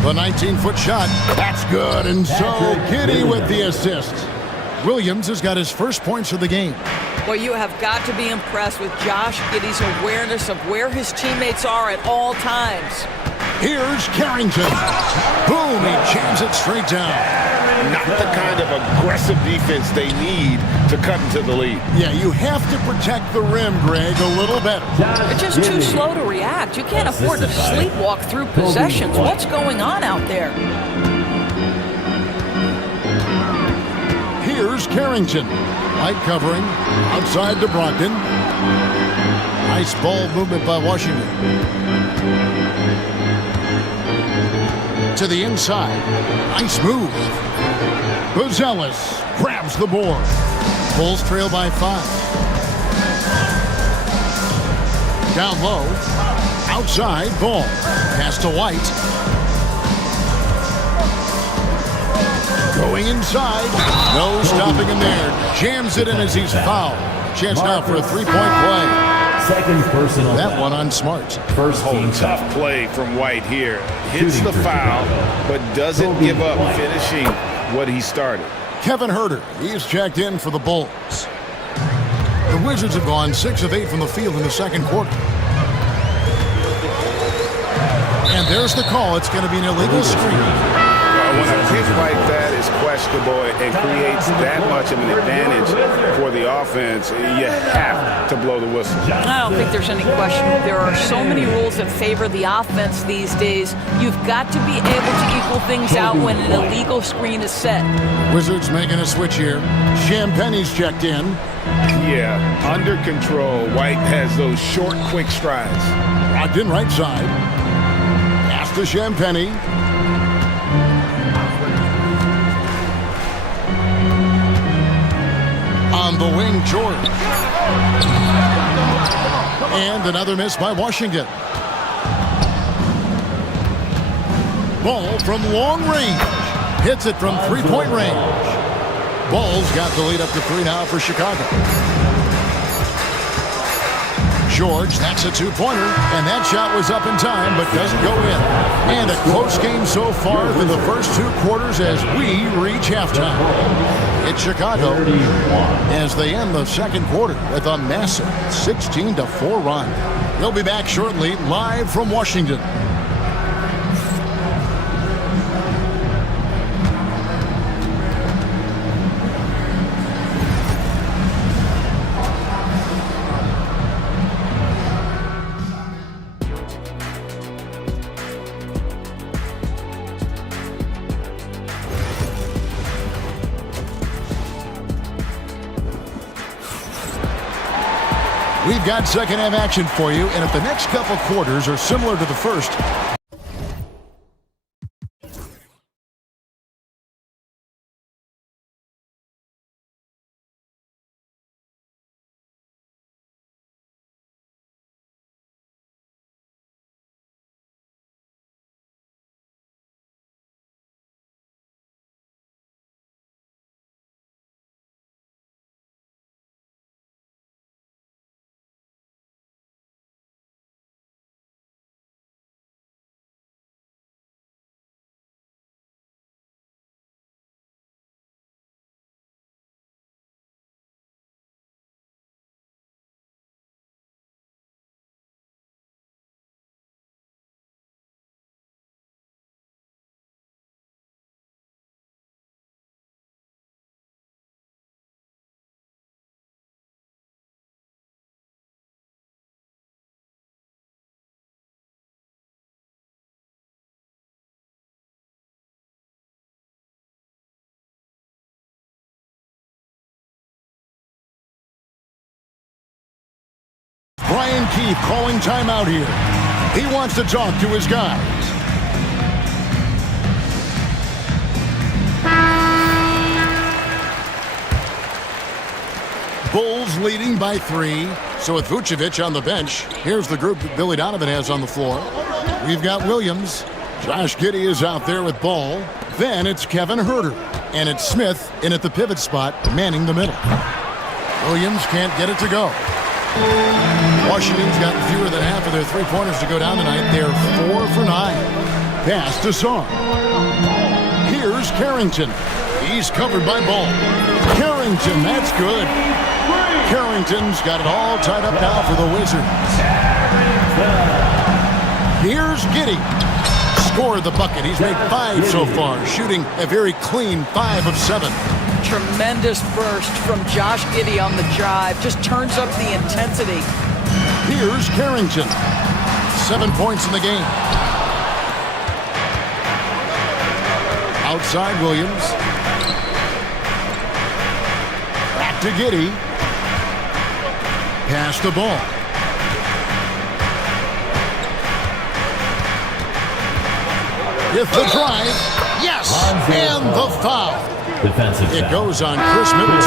The 19-foot shot. That's good, and so Giddey with the assist. Williams has got his first points of the game. Well, you have got to be impressed with Josh Giddey's awareness of where his teammates are at all times. Here's Carrington. Boom, he jams it straight down. Not the kind of aggressive defense they need to cut into the lead. Yeah, you have to protect the rim, Greg, a little better. They're just too slow to react. You can't afford to sleepwalk through possessions. What's going on out there? Here's Carrington. White covering. Outside to Brogdon. Nice ball movement by Washington. To the inside. Nice move. Buzelis grabs the board. Bulls trail by 5. Down low. Outside. Ball. Pass to White. Going inside. No stopping him there. Jams it in as he's fouled. Chance now for a three-point play. Second personal. That one on Smart. First team tough play from White here. Hits the foul, but doesn't give up finishing what he started. Kevin Huerter, he's checked in for the Bulls. The Wizards have gone 6 of 8 from the field in the second quarter. And there's the call. It's going to be an illegal screen. When a pick like that is questionable and creates that much of an advantage for the offense, you have to blow the whistle. I don't think there's any question. There are so many rules that favor the offense these days. You've got to be able to equal things out when an illegal screen is set. Wizards making a switch here. Champagne's checked in. Yeah, under control. White has those short, quick strides. Brogdon right side. Pass to Champagne. On the wing, George. And another miss by Washington. Ball from long range. Hits it from three-point range. Ball's got the lead up to 3 now for Chicago. George, that's a two-pointer, and that shot was up in time, but doesn't go in. And a close game so far through the first 2 quarters as we reach halftime. It's Chicago as they end the second quarter with a massive 16-4 run. They'll be back shortly, live from Washington. We've got second half action for you, and if the next couple quarters are similar to the first, Brian Keith calling timeout here. He wants to talk to his guys. Bulls leading by 3. So with Vucevic on the bench, here's the group that Billy Donovan has on the floor. We've got Williams. Josh Giddey is out there with ball. Then it's Kevin Huerter. And it's Smith in at the pivot spot, manning the middle. Williams can't get it to go. Washington's gotten fewer than half of their three-pointers to go down tonight. They're 4 for 9. Pass to Song. Here's Carrington. He's covered by Ball. Carrington, that's good. Carrington's got it all tied up now for the Wizards. Here's Giddey. Scored the bucket. He's made 5 so far, shooting a very clean 5 of 7. Tremendous burst from Josh Giddey on the drive. Just turns up the intensity. Here's Carrington. 7 points in the game. Outside Williams. Back to Giddey. Pass the ball. With the drive. Yes! And the foul. Defensive It goes on Chris Middleton.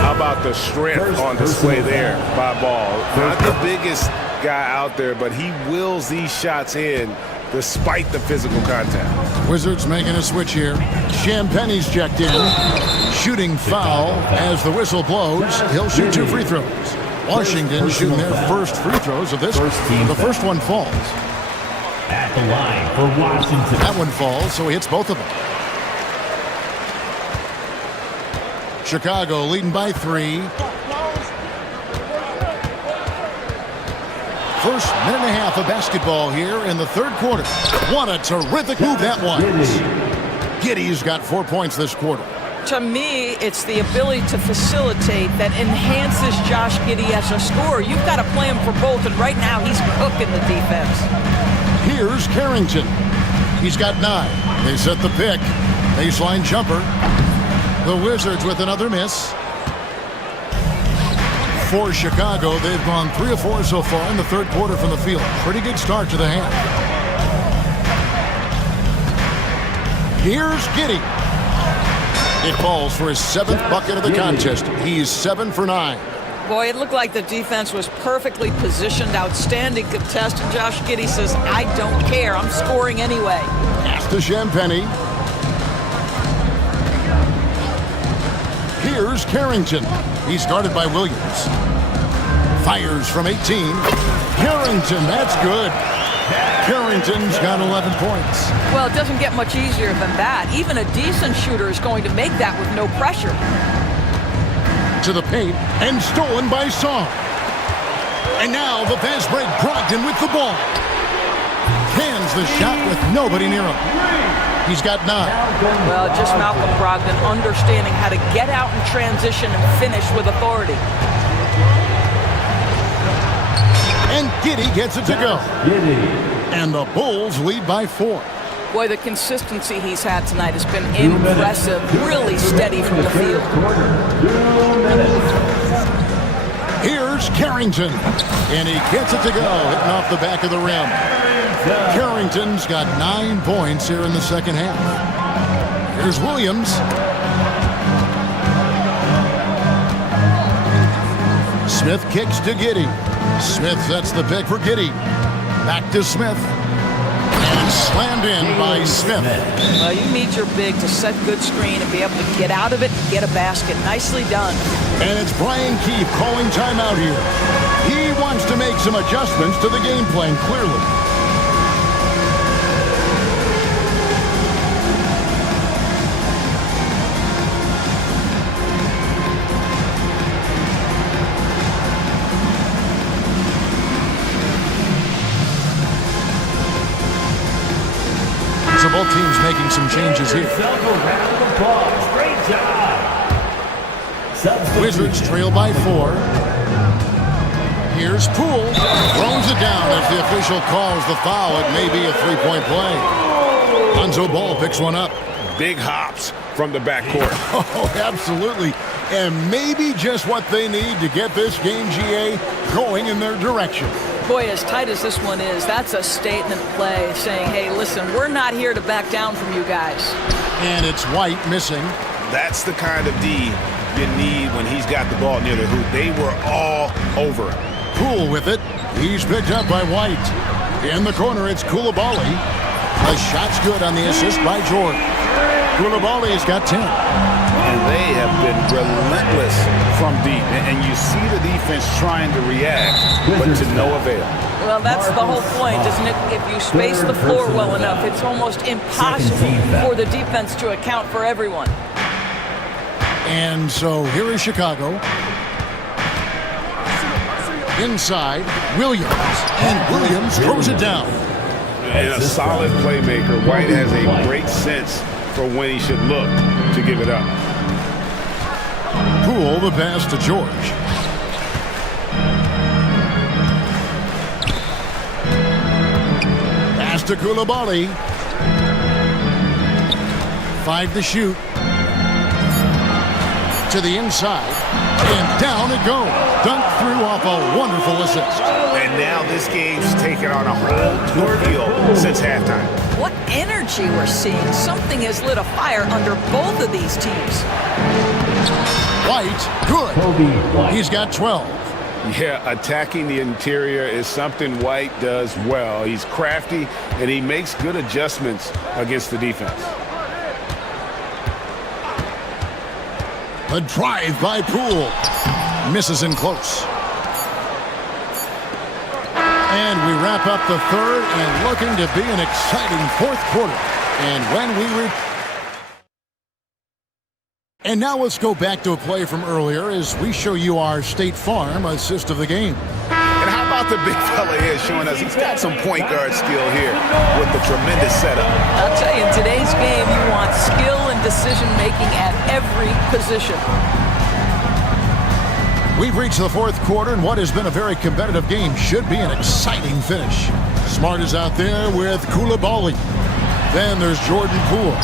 How about the strength on display there by Ball? Not the biggest guy out there, but he wills these shots in despite the physical contact. Wizards making a switch here. Champagne's checked in. Shooting foul as the whistle blows. He'll shoot 2 free throws. Washington shooting their first free throws of this. The first one falls. At the line for Washington. That one falls, so he hits both of them. Chicago leading by 3. First minute and a half of basketball here in the third quarter. What a terrific move that was. Giddey's got 4 points this quarter. To me, it's the ability to facilitate that enhances Josh Giddey as a scorer. You've got to play him for both, and right now he's cooking the defense. Here's Carrington. He's got 9. They set the pick. Baseline jumper. The Wizards with another miss. For Chicago, they've gone 3 of 4 so far in the third quarter from the field. Pretty good start to the half. Here's Giddey. It falls for his 7th bucket of the contest. He's 7 for 9. Boy, it looked like the defense was perfectly positioned. Outstanding contest. And Josh Giddey says, I don't care. I'm scoring anyway. Pass to Champagnie. Here's Carrington. He's guarded by Williams. Fires from 18. Carrington, that's good. Carrington's got 11 points. Well, it doesn't get much easier than that. Even a decent shooter is going to make that with no pressure. To the paint, and stolen by Song. And now the fast break, Brogdon with the ball. Cans the shot with nobody near him. He's got 9. Well, just Malcolm Brogdon understanding how to get out in transition and finish with authority. And Giddey gets it to go. And the Bulls lead by 4. Boy, the consistency he's had tonight has been impressive. Really steady from the field. Here's Carrington. And he gets it to go, hitting off the back of the rim. Carrington's got 9 points here in the second half. Here's Williams. Smith kicks to Giddey. Smith sets the pick for Giddey. Back to Smith. And slammed in by Smith. Well, you need your big to set good screen and be able to get out of it and get a basket. Nicely done. And it's Brian Keefe calling timeout here. He wants to make some adjustments to the game plan, clearly. So both teams making some changes here. Great job. Wizards trail by 4. Here's Poole. Throws it down as the official calls the foul. It may be a 3-point play. Lonzo Ball picks one up. Big hops from the backcourt. Oh, absolutely. And maybe just what they need to get this game, GA, going in their direction. Boy, as tight as this one is, that's a statement play saying, hey, listen, we're not here to back down from you guys. And it's White missing. That's the kind of D you need when he's got the ball near the hoop. They were all over him. Poole with it. He's picked up by White. In the corner, it's Koulibaly. The shot's good on the assist by George. Koulibaly's got 10. And they have been relentless from deep. And you see the defense trying to react, but to no avail. Well, that's the whole point, isn't it? If you space the floor well enough, it's almost impossible for the defense to account for everyone. And so here is Chicago. Inside, Williams. And Williams throws it down. And a solid playmaker. White has a great sense for when he should look to give it up. Poole the pass to George. Pass to Koulibaly. 5 to shoot. To the inside. And down it goes. Dunked through off a wonderful assist. And now this game's taken on a whole ordeal since halftime. What energy we're seeing. Something has lit a fire under both of these teams. White, good. He's got 12. Yeah, attacking the interior is something White does well. He's crafty, and he makes good adjustments against the defense. A drive by Poole. Misses in close. And we wrap up the third and looking to be an exciting fourth quarter. And when we And now let's go back to a play from earlier as we show you our State Farm assist of the game. And how about the big fella here showing us he's got some point guard skill here with the tremendous setup. I'll tell you, in today's game, you want skill and decision-making at every position. We've reached the fourth quarter, and what has been a very competitive game should be an exciting finish. Smart is out there with Koulibaly. Then there's Jordan Poole.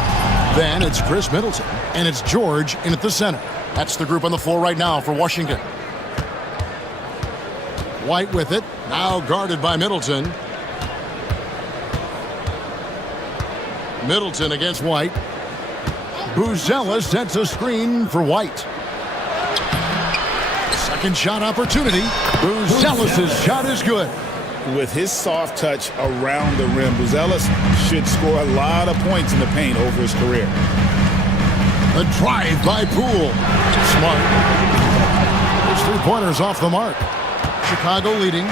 Then it's Chris Middleton, and it's George in at the center. That's the group on the floor right now for Washington. White with it, now guarded by Middleton. Middleton against White. Buzella sets a screen for White. Second shot opportunity. Buzelis' shot is good. With his soft touch around the rim, Buzelis should score a lot of points in the paint over his career. A drive by Poole. Smart. His three-pointers off the mark. Chicago leading.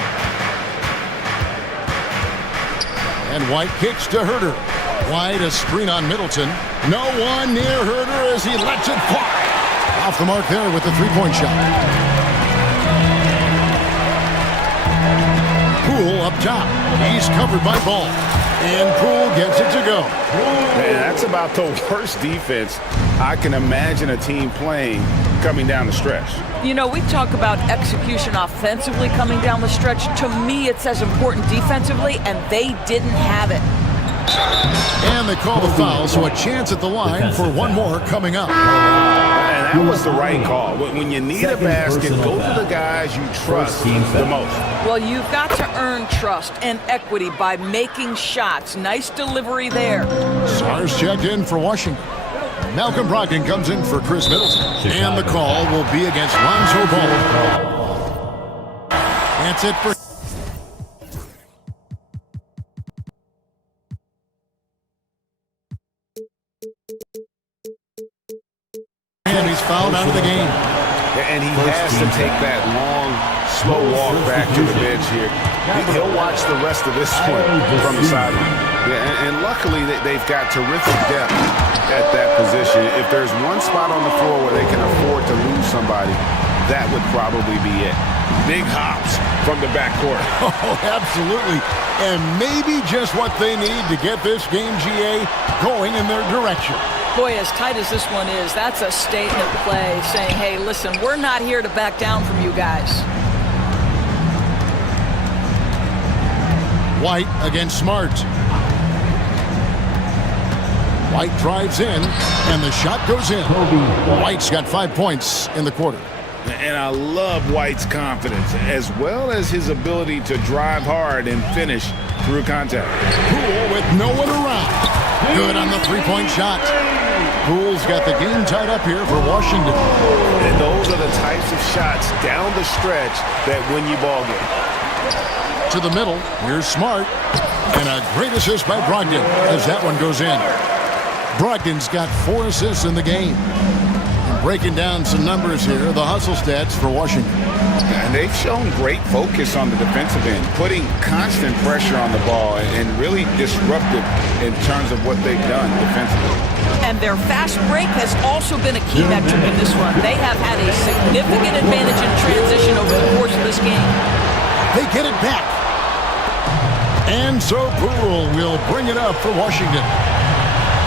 And White kicks to Herter. White a screen on Middleton. No one near Herter as he lets it fly. Off the mark there with the three-point shot. Poole up top. He's covered by Ball. And Poole gets it to go. Man, that's about the worst defense I can imagine a team playing coming down the stretch. You know, we talk about execution offensively coming down the stretch. To me, it's as important defensively, and they didn't have it. And they call the foul, so a chance at the line for one more coming up. And that was the right call. When you need a basket, go to the guys you trust the most. Well, you've got to earn trust and equity by making shots. Nice delivery there. Stars checked in for Washington. Malcolm Brogdon comes in for Chris Middleton. And the call will be against Lonzo Ball. That's it for... And he's fouled out of the game. And he has to take that long, slow walk back to the bench here. He'll watch the rest of this one from the sideline. Yeah, and luckily they've got terrific depth at that position. If there's one spot on the floor where they can afford to lose somebody, that would probably be it. Big hops from the backcourt. Oh, absolutely. And maybe just what they need to get this game, GA, going in their direction. Boy, as tight as this one is, that's a statement play saying, hey, listen, we're not here to back down from you guys. White against Smart. White drives in, and the shot goes in. White's got 5 points in the quarter. And I love White's confidence, as well as his ability to drive hard and finish through contact. Poole with no one around. Good on the three-point shot. Poole's got the game tied up here for Washington. And those are the types of shots down the stretch that win you ball game. To the middle, here's Smart. And a great assist by Brogdon as that one goes in. Brogdon's got 4 assists in the game. And breaking down some numbers here, the hustle stats for Washington. And they've shown great focus on the defensive end, putting constant pressure on the ball and really disruptive in terms of what they've done defensively. And their fast break has also been a key metric in this one. They have had a significant advantage in transition over the course of this game. They get it back. And so Poole will bring it up for Washington.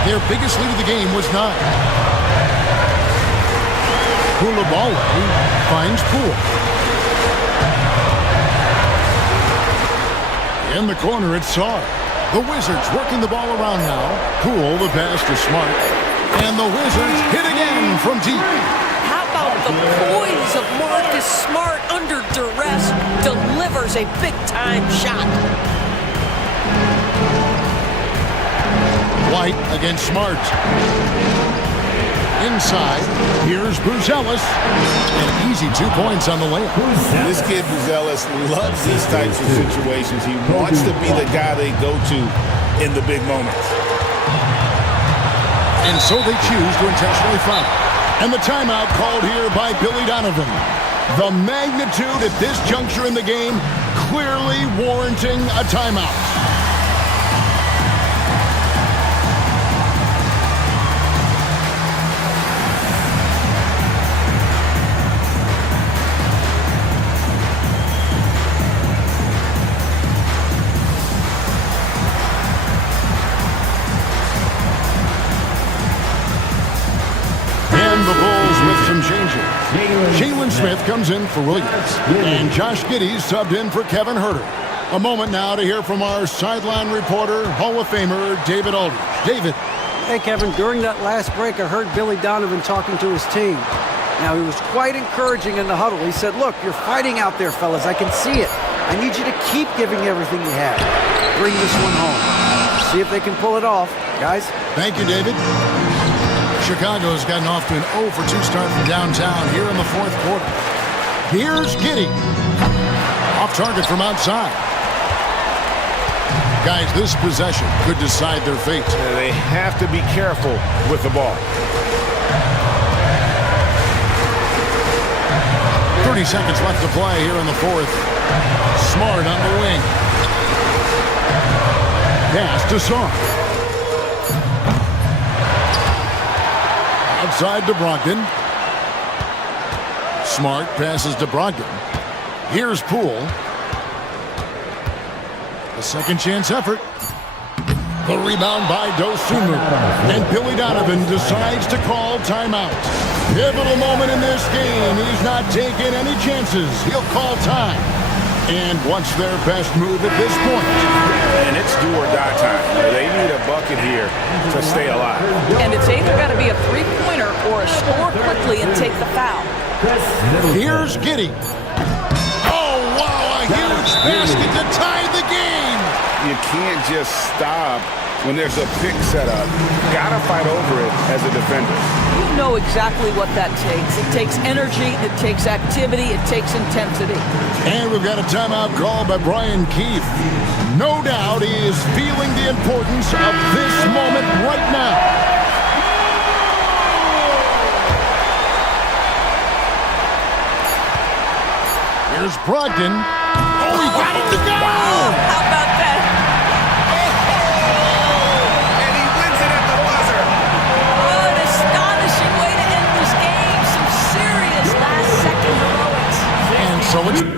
Their biggest lead of the game was 9. Koulibaly finds Poole. In the corner, it's Sarr. The Wizards working the ball around now. Poole, the pass to Smart. And the Wizards hit again from deep. How about the poise of Marcus Smart under duress delivers a big-time shot. White against Smart. Inside, here's Buzelis. An easy 2 points on the layup. This kid, Buzelis, loves these types of situations. He wants to be the guy they go to in the big moments. And so they choose to intentionally foul. And the timeout called here by Billy Donovan. The magnitude at this juncture in the game clearly warranting a timeout. Jalen Smith comes in for Williams. And Josh Giddey subbed in for Kevin Herter. A moment now to hear from our sideline reporter, Hall of Famer David Aldridge. David. Hey, Kevin, during that last break, I heard Billy Donovan talking to his team. Now, he was quite encouraging in the huddle. He said, look, you're fighting out there, fellas. I can see it. I need you to keep giving everything you have. Bring this one home. See if they can pull it off. Guys? Thank you, David. Chicago's gotten off to an 0 for 2 start from downtown here in the 4th quarter. Here's Giddey. Off target from outside. Guys, this possession could decide their fate. They have to be careful with the ball. 30 seconds left to play here in the 4th. Smart on the wing. Pass to Sarr. Outside to Brogdon. Smart passes to Brogdon. Here's Poole. A second chance effort. The rebound by Dosunmu. And Billy Donovan decides to call timeout. Pivotal moment in this game. He's not taking any chances. He'll call time. And what's their best move at this point? And it's do or die time. They need a bucket here to stay alive. And it's either got to be a three-pointer or a score quickly and take the foul. Here's Giddey. Oh, wow, a huge basket to tie the game. You can't just stop when there's a pick set up. Gotta fight over it as a defender. You know exactly what that takes. It takes energy, it takes activity, it takes intensity. And we've got a timeout called by Brian Keefe. No doubt he is feeling the importance of this moment right now. Here's Brogdon. Oh, he got it to go! How about that? And he wins it at the buzzer. Oh, an astonishing way to end this game. Some serious last-second heroics. And so it's...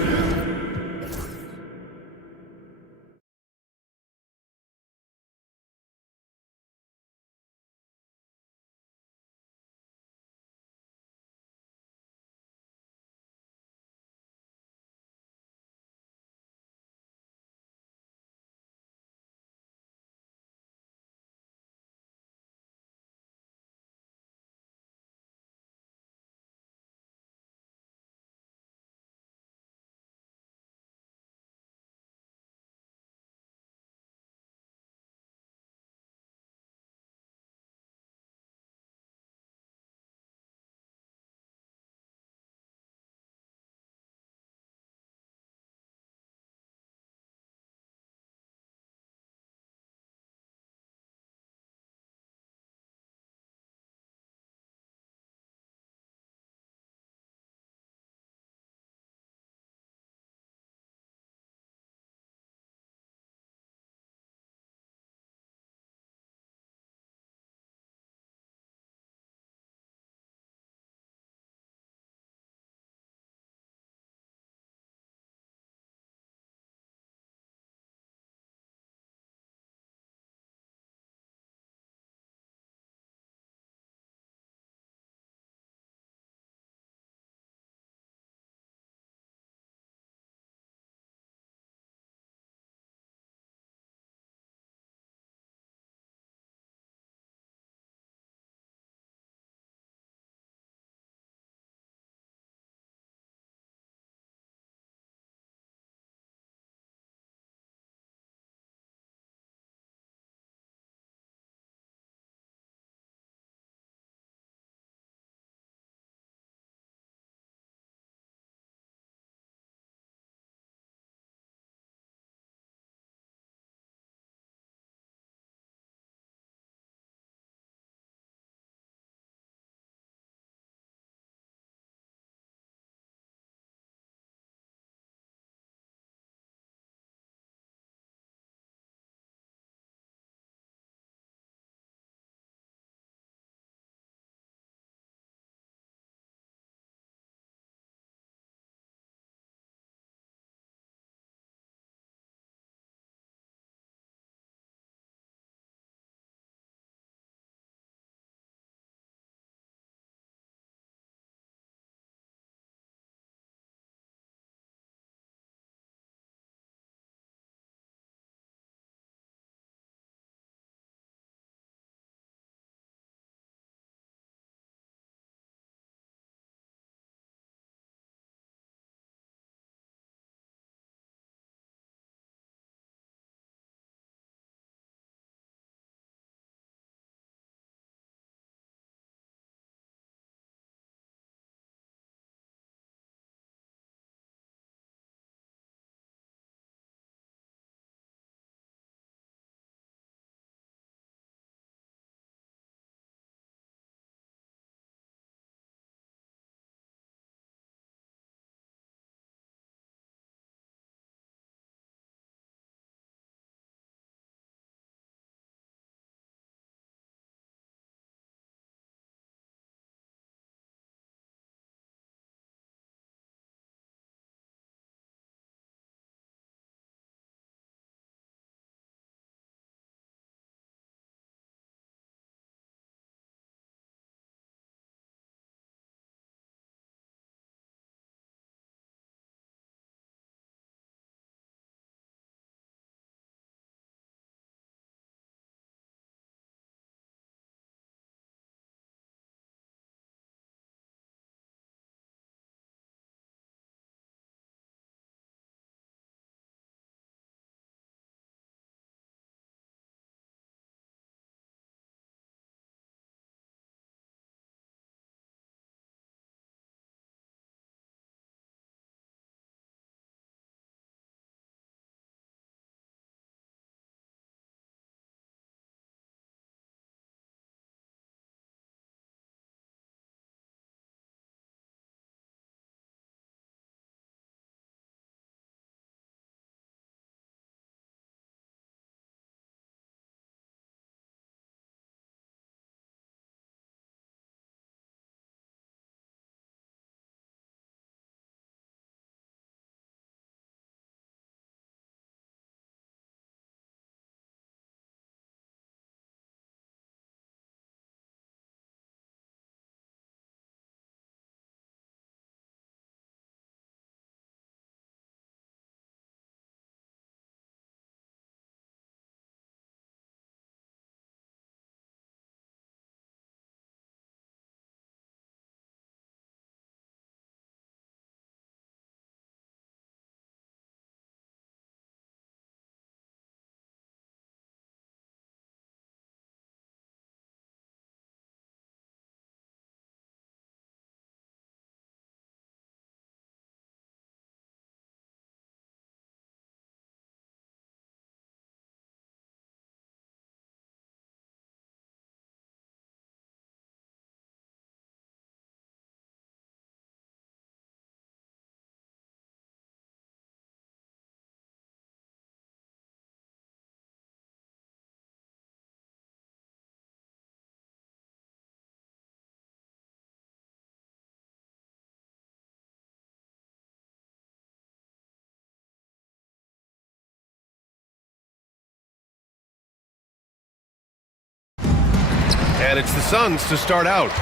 And it's the Suns to start out.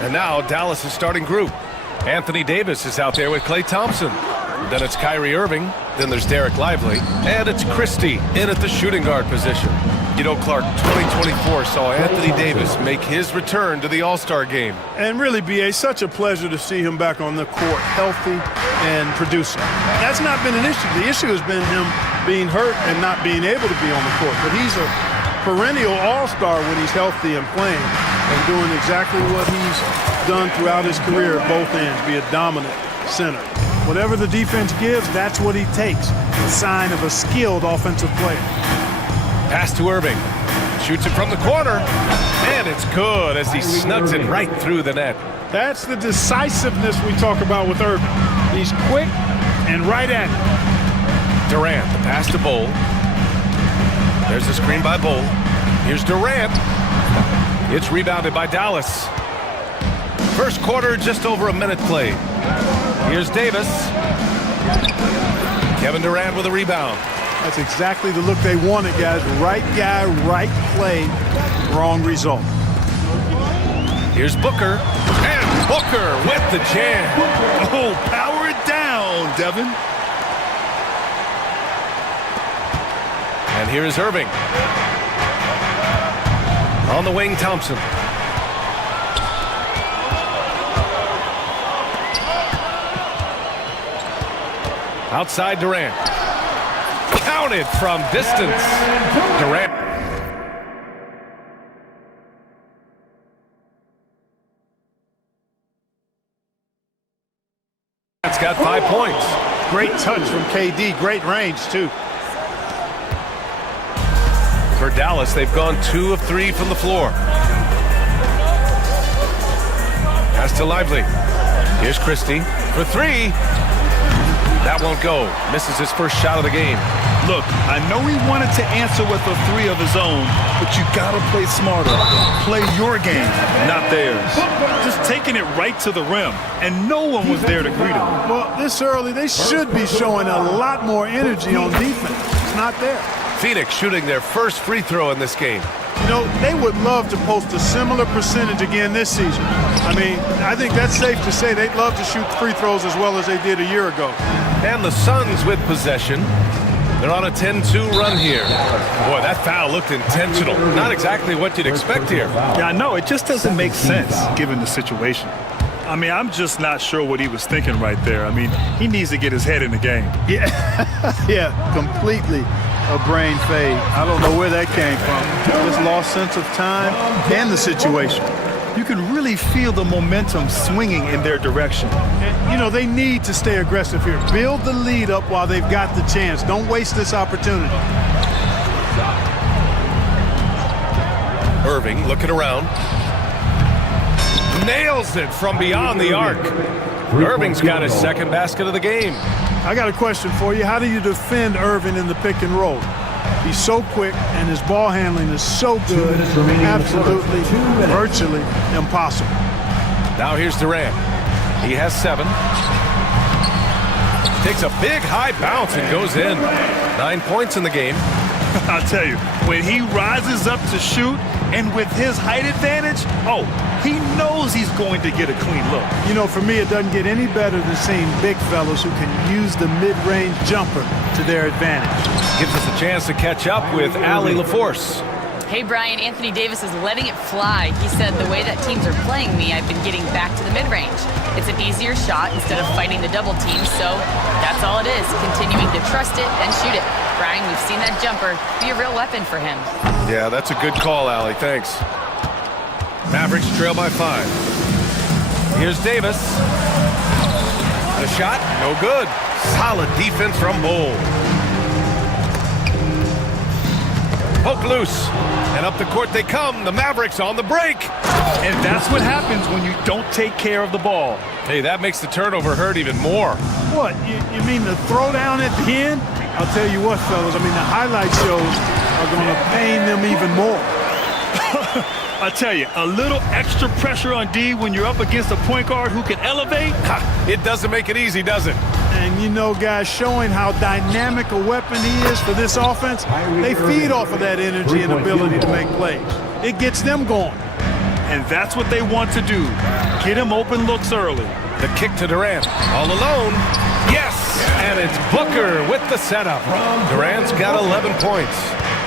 And now Dallas' starting group. Anthony Davis is out there with Klay Thompson. Then it's Kyrie Irving. Then there's Derek Lively. And it's Christie in at the shooting guard position. You know, Clark, 2024 saw Anthony Davis make his return to the All-Star game. And really, B.A., such a pleasure to see him back on the court, healthy and producing. That's not been an issue. The issue has been him being hurt and not being able to be on the court. But he's a perennial All-Star when he's healthy and playing and doing exactly what he's done throughout his career at both ends, be a dominant center. Whatever the defense gives, that's what he takes. A sign of a skilled offensive player. Pass to Irving. Shoots it from the corner. And it's good as he snugs it right through the net. That's the decisiveness we talk about with Irving. He's quick and right at it. Durant, the pass to Bol. There's a screen by Bol. Here's Durant. It's rebounded by Dallas. First quarter, just over a minute played. Here's Davis. Kevin Durant with a rebound. That's exactly the look they wanted, guys. Right guy, right play, wrong result. Here's Booker. And Booker with the jam. Oh, power it down, Devin. And here is Irving. On the wing, Thompson. Outside Durant. Counted from distance. Durant. It's got 5 points. Great touch from KD. Great range, too. For Dallas, they've gone 2 of 3 from the floor. Pass to Lively. Here's Christie for 3. That won't go. Misses his first shot of the game. Look, I know he wanted to answer with a 3 of his own, but you gotta play smarter. Play your game, not theirs. Just taking it right to the rim, and no one was there to greet him. Well, this early, they should be showing a lot more energy on defense. It's not there. Phoenix shooting their first free throw in this game. You know, they would love to post a similar percentage again this season. I mean, I think that's safe to say they'd love to shoot free throws as well as they did a year ago. And the Suns with possession. They're on a 10-2 run here. Boy, that foul looked intentional. Not exactly what you'd expect here. Yeah, I know. It just doesn't make sense given the situation. I mean, I'm just not sure what he was thinking right there. I mean, he needs to get his head in the game. Yeah, yeah, completely a brain fade. I don't know where that came from. Just lost sense of time and the situation. You can really feel the momentum swinging in their direction. And, you know, they need to stay aggressive here. Build the lead up while they've got the chance. Don't waste this opportunity. Irving looking around. Nails it from beyond the arc. Irving's got his second basket of the game. I got a question for you. How do you defend Irving in the pick and roll? He's so quick, and his ball handling is so good, absolutely, virtually impossible. Now here's Durant. He has 7. Takes a big high bounce and goes in. 9 points in the game. I'll tell you, when he rises up to shoot, and with his height advantage, oh, he knows he's going to get a clean look. You know, for me, it doesn't get any better than seeing big fellas who can use the mid-range jumper to their advantage. Gives us a chance to catch up with Allie LaForce. Hey, Brian, Anthony Davis is letting it fly. He said, the way that teams are playing me, I've been getting back to the mid-range. It's an easier shot instead of fighting the double team, so that's all it is, continuing to trust it and shoot it. Brian, we've seen that jumper be a real weapon for him. Yeah, that's a good call, Allie. Thanks. Mavericks trail by 5. Here's Davis. The shot, no good. Solid defense from Bol. Poke loose. And up the court they come. The Mavericks on the break. And that's what happens when you don't take care of the ball. Hey, that makes the turnover hurt even more. What, you mean the throwdown at the end? I'll tell you what, fellas, I mean, the highlight shows are going to pain them even more. I tell you, a little extra pressure on D when you're up against a point guard who can elevate. It doesn't make it easy, does it? And, you know, guys, showing how dynamic a weapon he is for this offense, they feed off of that energy and ability to make plays. It gets them going. And that's what they want to do. Get him open looks early. The kick to Durant. All alone. Yes! And it's Booker with the setup. Durant's got 11 points.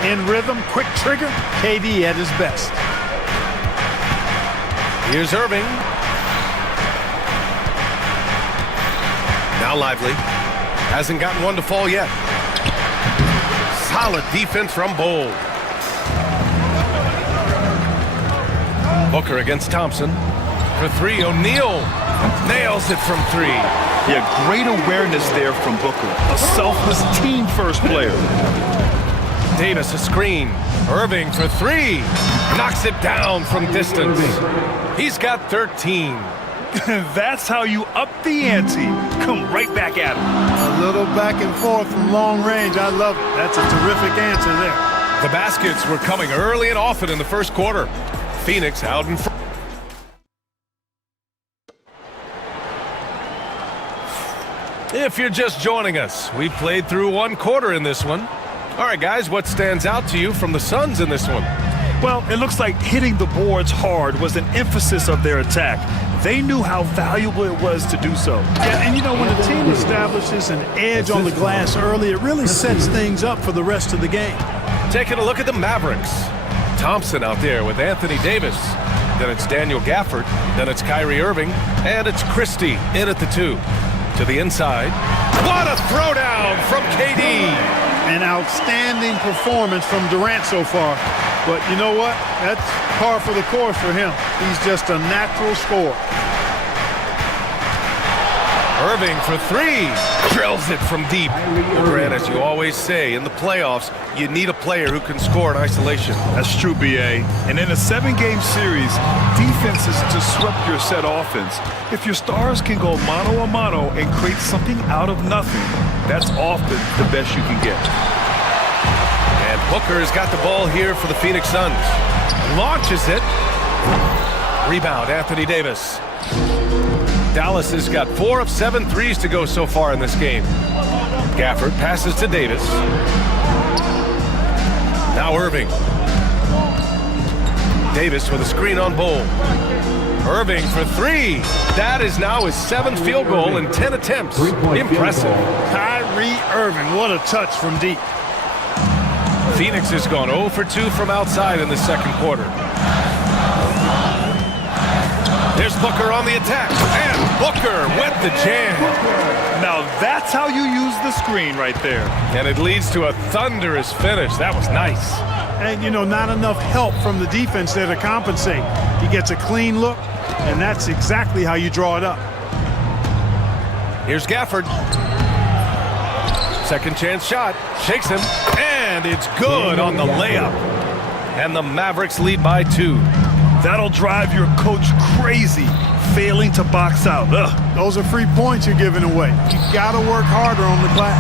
In rhythm, quick trigger, KD at his best. Here's Irving. Now Lively. Hasn't gotten one to fall yet. Solid defense from Bold. Booker against Thompson. For three, O'Neal nails it from three. Yeah, great awareness there from Booker. A selfless team-first player. Davis a screen. Irving for three. Knocks it down from distance. He's got 13. That's how you up the ante. Come right back at him. A little back and forth from long range. I love it. That's a terrific answer there. The baskets were coming early and often in the first quarter. Phoenix out in front. If you're just joining us, we've played through one quarter in this one. All right, guys, what stands out to you from the Suns in this one? Well, it looks like hitting the boards hard was an emphasis of their attack. They knew how valuable it was to do so. Yeah, and you know, when a team establishes an edge on the glass early, it really sets things up for the rest of the game. Taking a look at the Mavericks. Thompson out there with Anthony Davis. Then it's Daniel Gafford. Then it's Kyrie Irving. And it's Christie in at the 2. To the inside. What a throwdown from KD! An outstanding performance from Durant so far. But you know what? That's par for the course for him. He's just a natural scorer. Irving for three. Drills it from deep. Grant, as you always say, in the playoffs, you need a player who can score in isolation. That's true, B.A. And in a 7-game series, defense is to disrupt your set offense. If your stars can go mano-a-mano and create something out of nothing, that's often the best you can get. And Booker's got the ball here for the Phoenix Suns. Launches it. Rebound, Anthony Davis. Dallas has got 4 of 7 threes to go so far in this game. Gafford passes to Davis. Now Irving. Davis with a screen on Bowl. Irving for three. That is now his 7th field goal in 10 attempts. Impressive. Kyrie Irving, what a touch from deep. Phoenix has gone 0 for 2 from outside in the second quarter. There's Booker on the attack, and Booker with the jam. Now that's how you use the screen right there. And it leads to a thunderous finish. That was nice. And, you know, not enough help from the defense there to compensate. He gets a clean look, and that's exactly how you draw it up. Here's Gafford. Second chance shot. Shakes him, and it's good on the layup. And the Mavericks lead by 2. That'll drive your coach crazy, failing to box out. Ugh. Those are free points you're giving away. You gotta work harder on the glass.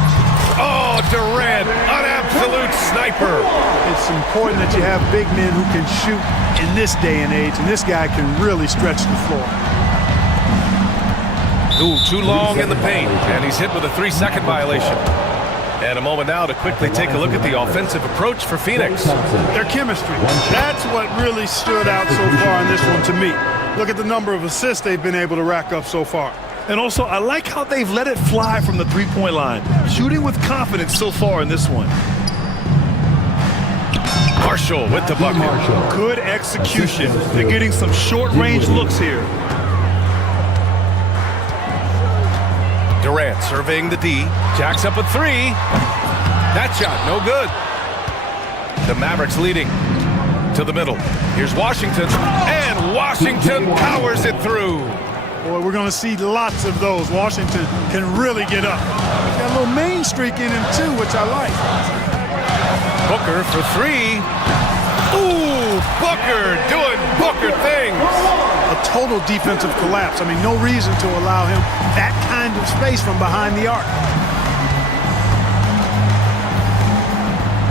Oh, Durant, an absolute sniper. It's important that you have big men who can shoot in this day and age, and this guy can really stretch the floor. Ooh, too long in the paint, and he's hit with a 3-second violation. And a moment now to quickly take a look at the offensive approach for Phoenix. Their chemistry. That's what really stood out so far in this one to me. Look at the number of assists they've been able to rack up so far. And also, I like how they've let it fly from the three-point line. Shooting with confidence so far in this one. Marshall with the bucket. Good execution. They're getting some short-range looks here. Durant surveying the D. Jacks up a 3. That shot, no good. The Mavericks leading to the middle. Here's Washington, and Washington powers it through. Boy, we're going to see lots of those. Washington can really get up. He's got a little main streak in him, too, which I like. Booker for 3. Ooh, Booker doing Booker things. A total defensive collapse. I mean, no reason to allow him that kind of space from behind the arc.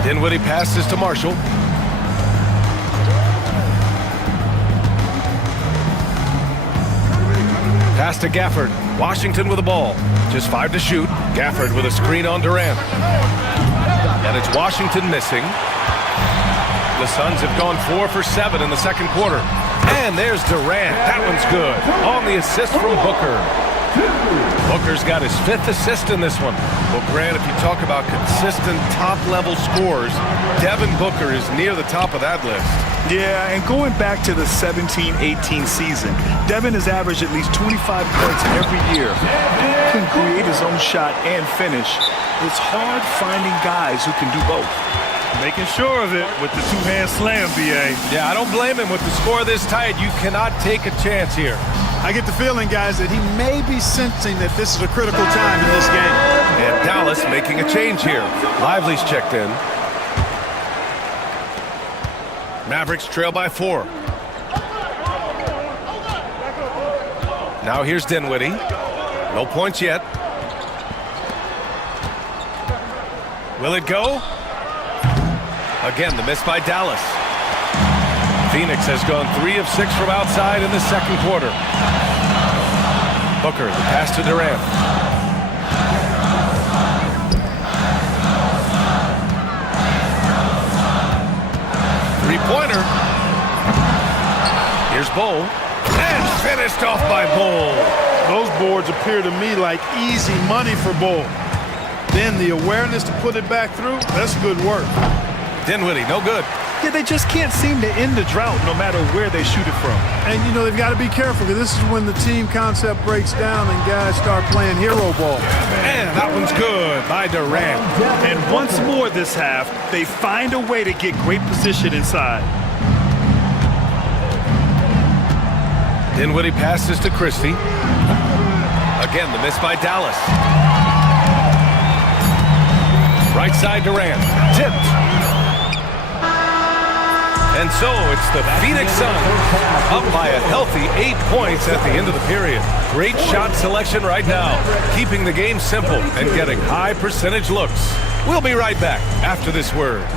Dinwiddie passes to Marshall. Pass to Gafford. Washington with the ball. Just 5 to shoot. Gafford with a screen on Durant. And it's Washington missing. The Suns have gone 4 for 7 in the second quarter. And there's Durant. That one's good. On the assist from Booker. Booker's got his 5th assist in this one. Well, Grant, if you talk about consistent top-level scores, Devin Booker is near the top of that list. Yeah, and going back to the 17-18 season, Devin has averaged at least 25 points every year. He can create his own shot and finish. It's hard finding guys who can do both. Making sure of it with the two-hand slam, B.A. Yeah, I don't blame him. With the score this tight, you cannot take a chance here. I get the feeling, guys, that he may be sensing that this is a critical time in this game. And Dallas making a change here. Lively's checked in. Mavericks trail by 4. Now here's Dinwiddie. No points yet. Will it go? Again, the miss by Dallas. Phoenix has gone 3 of 6 from outside in the second quarter. Booker, the pass to Durant. Three-pointer. Here's Bull. And finished off by Bull. Those boards appear to me like easy money for Bull. Then the awareness to put it back through, that's good work. Dinwiddie, no good. Yeah, they just can't seem to end the drought no matter where they shoot it from. And, you know, they've got to be careful because this is when the team concept breaks down and guys start playing hero ball. And that one's good by Durant. And once more this half, they find a way to get great position inside. Dinwiddie passes to Christie. Again, the miss by Dallas. Right side Durant. Tipped. And so it's the Phoenix Suns up by a healthy 8 points at the end of the period. Great shot selection right now, keeping the game simple and getting high percentage looks. We'll be right back after this word.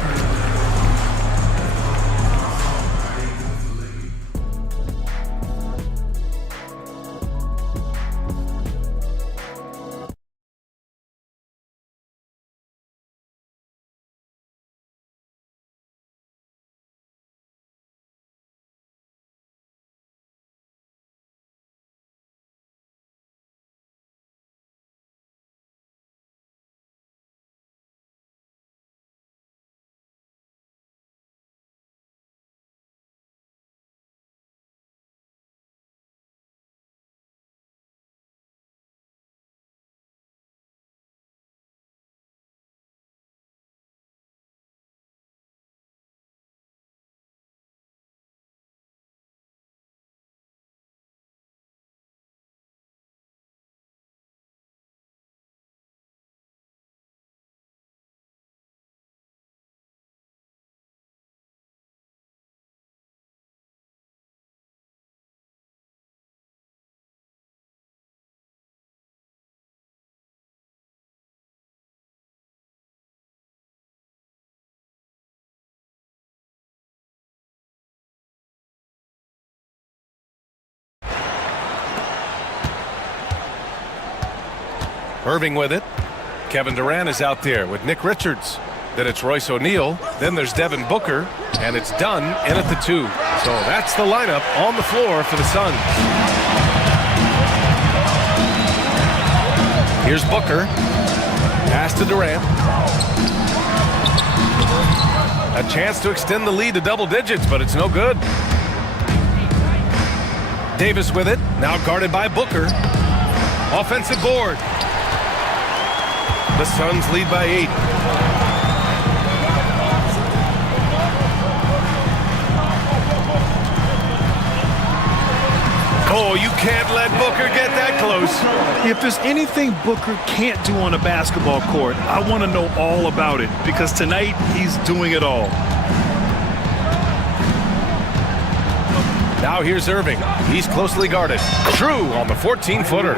Irving with it. Kevin Durant is out there with Nick Richards. Then it's Royce O'Neal. Then there's Devin Booker. And it's Dunn in at the 2. So that's the lineup on the floor for the Suns. Here's Booker. Pass to Durant. A chance to extend the lead to double digits, but it's no good. Davis with it. Now guarded by Booker. Offensive board. The Suns lead by 8. Oh, you can't let Booker get that close. If there's anything Booker can't do on a basketball court, I want to know all about it because tonight he's doing it all. Now here's Irving. He's closely guarded. True on the 14-footer.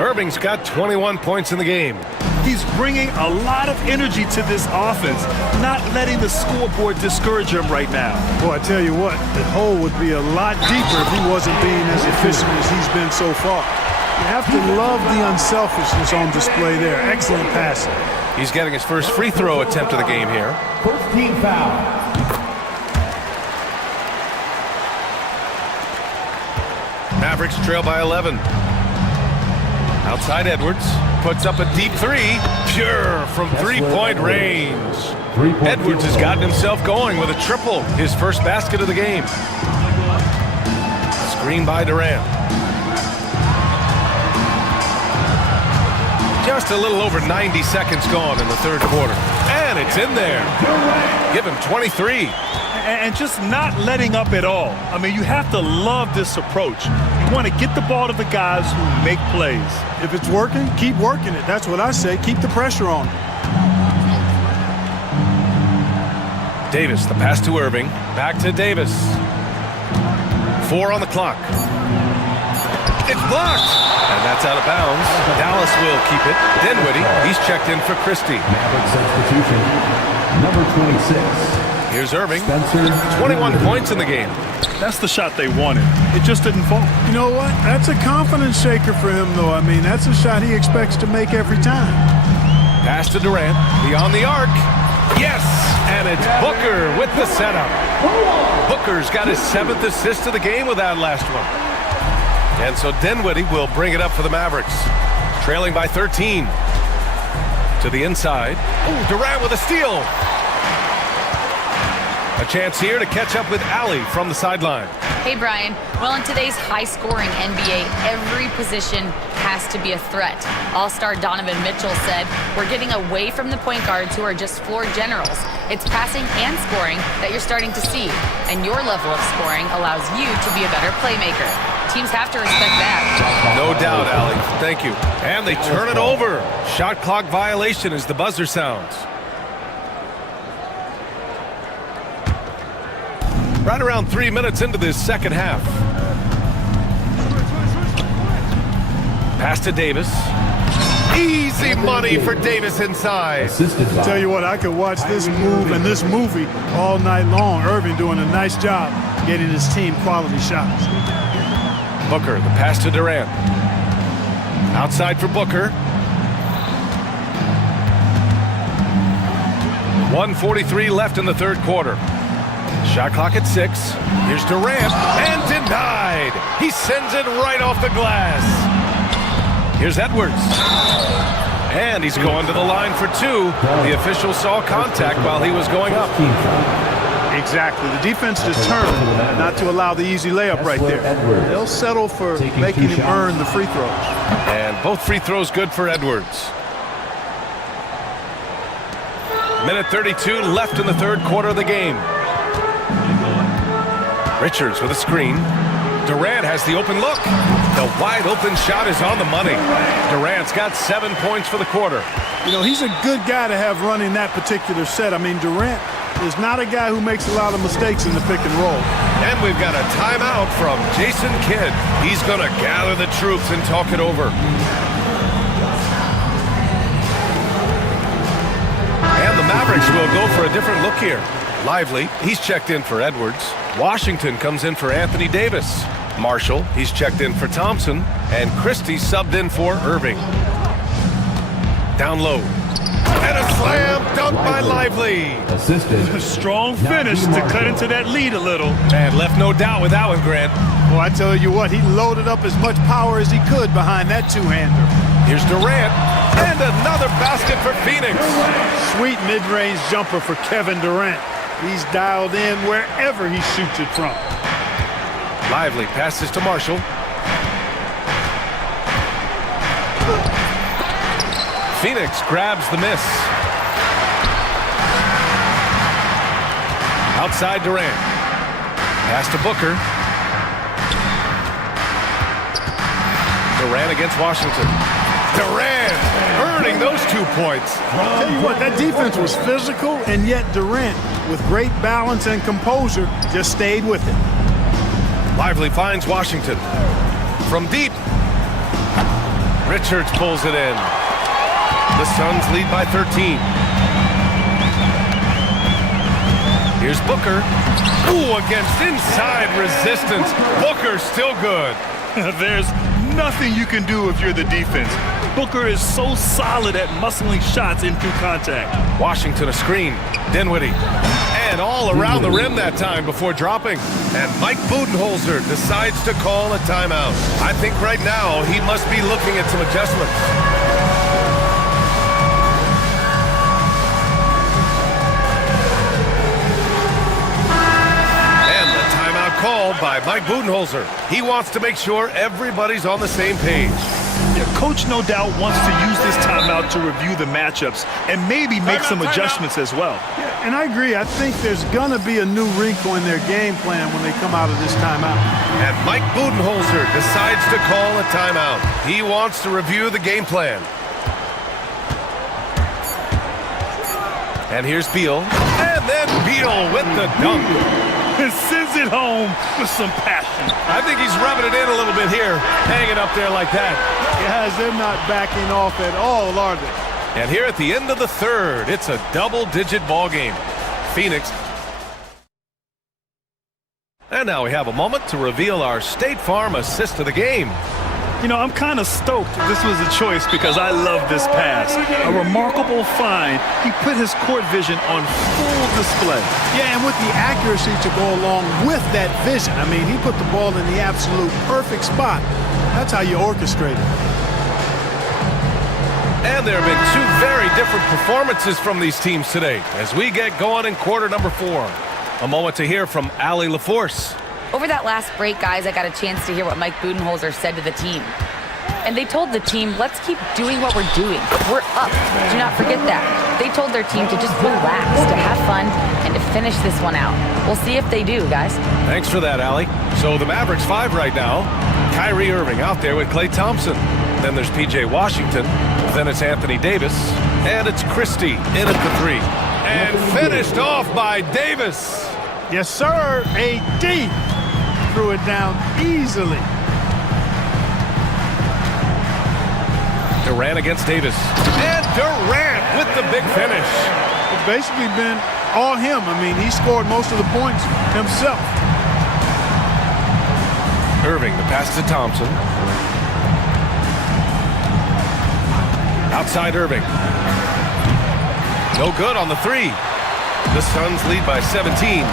Irving's got 21 points in the game. He's bringing a lot of energy to this offense, not letting the scoreboard discourage him right now. Boy, I tell you what, the hole would be a lot deeper if he wasn't being as efficient as he's been so far. You have to love the unselfishness on display there. Excellent passing. He's getting his first free throw attempt of the game here. First team foul. Mavericks trail by 11. Outside Edwards. Puts up a deep three. Pure from three-point range. Edwards has gotten himself going with a triple. His first basket of the game. Screen by Durant. Just a little over 90 seconds gone in the third quarter. And it's in there. Give him 23. And just not letting up at all. I mean, you have to love this approach. You want to get the ball to the guys who make plays. If it's working, keep working it. That's what I say. Keep the pressure on. Davis, the pass to Irving. Back to Davis. 4 on the clock. It's blocked. And that's out of bounds. Dallas will keep it. Dinwiddie, he's checked in for Christie. Maverick substitution, number 26. Here's Irving. 21 points in the game. That's the shot they wanted. It just didn't fall. You know what? That's a confidence shaker for him, though. I mean, that's a shot he expects to make every time. Pass to Durant. Beyond the arc. Yes! And it's Booker with the setup. Booker's got his 7th assist of the game with that last one. And so Dinwiddie will bring it up for the Mavericks. Trailing by 13. To the inside. Ooh, Durant with a steal. A chance here to catch up with Allie from the sideline. Hey, Brian. Well, in today's high-scoring NBA, every position has to be a threat. All-star Donovan Mitchell said, "We're getting away from the point guards who are just floor generals. It's passing and scoring that you're starting to see, and your level of scoring allows you to be a better playmaker." Teams have to respect that. No doubt, Allie. Thank you. And they turn it over. Shot clock violation as the buzzer sounds. Right around 3 minutes into this second half. Pass to Davis. Easy money for Davis inside. Tell you what, I could watch this move and this movie all night long. Irving doing a nice job getting his team quality shots. Booker, the pass to Durant. Outside for Booker. 1:43 left in the third quarter. Shot clock at 6. Here's Durant, and denied. He sends it right off the glass. Here's Edwards. And he's going to the line for 2. The official saw contact while he was going up. Exactly. The defense determined not to allow the easy layup right there. They'll settle for making him earn the free throws. And both free throws good for Edwards. Minute 32 left in the third quarter of the game. Richards with a screen. Durant has the open look. The wide open shot is on the money. Durant's got 7 points for the quarter. You know, he's a good guy to have running that particular set. I mean, Durant is not a guy who makes a lot of mistakes in the pick and roll. And we've got a timeout from Jason Kidd. He's going to gather the troops and talk it over. And the Mavericks will go for a different look here. Lively, he's checked in for Edwards. Washington comes in for Anthony Davis. Marshall, he's checked in for Thompson. And Christie subbed in for Irving. Down low. And a slam dunk by Lively. Assisted. A strong finish to cut into that lead a little. And left no doubt with that one, Grant. Well, I tell you what, he loaded up as much power as he could behind that two-hander. Here's Durant. And another basket for Phoenix. Sweet mid-range jumper for Kevin Durant. He's dialed in wherever he shoots it from. Lively passes to Marshall. Phoenix grabs the miss. Outside Durant. Pass to Booker. Durant against Washington. Durant earning those 2 points. I'll tell you what, that defense was physical, and yet Durant, with great balance and composure, just stayed with it. Lively finds Washington. From deep. Richards pulls it in. The Suns lead by 13. Here's Booker. Ooh, against inside resistance. Booker still good. There's nothing you can do if you're the defense. Booker is so solid at muscling shots in through contact. Washington a screen. Dinwiddie. And all around the rim that time before dropping. And Mike Budenholzer decides to call a timeout. I think right now he must be looking at some adjustments. And the timeout called by Mike Budenholzer. He wants to make sure everybody's on the same page. Yeah, Coach no doubt wants to use this timeout to review the matchups and maybe make some adjustments as well. Yeah, and I agree. I think there's going to be a new wrinkle in their game plan when they come out of this timeout. And Mike Budenholzer decides to call a timeout. He wants to review the game plan. And here's Beal. And then Beal with the dunk. And sends it home with some passion. I think he's rubbing it in a little bit here, hanging up there like that. Guys, they're not backing off at all, are they? And here at the end of the third, it's a double-digit ball game. Phoenix. And now we have a moment to reveal our State Farm assist of the game. You know, I'm kind of stoked this was a choice because I love this pass. A remarkable find. He put his court vision on full display. Yeah, and with the accuracy to go along with that vision. I mean, he put the ball in the absolute perfect spot. That's how you orchestrate it. And there have been two very different performances from these teams today as we get going in quarter number 4. A moment to hear from Allie LaForce. Over that last break, guys, I got a chance to hear what Mike Budenholzer said to the team. And they told the team, let's keep doing what we're doing. We're up. Do not forget that. They told their team to just relax, to have fun, and to finish this one out. We'll see if they do, guys. Thanks for that, Allie. So the Mavericks 5 right now. Kyrie Irving out there with Klay Thompson. Then there's P.J. Washington. Then it's Anthony Davis. And it's Christie in at the 3. And finished off by Davis. Yes, sir. AD threw it down easily. Durant against Davis. And Durant with the big finish. It's basically been all him. I mean, he scored most of the points himself. Irving, the pass to Thompson. Outside Irving. No good on the 3. The Suns lead by 17.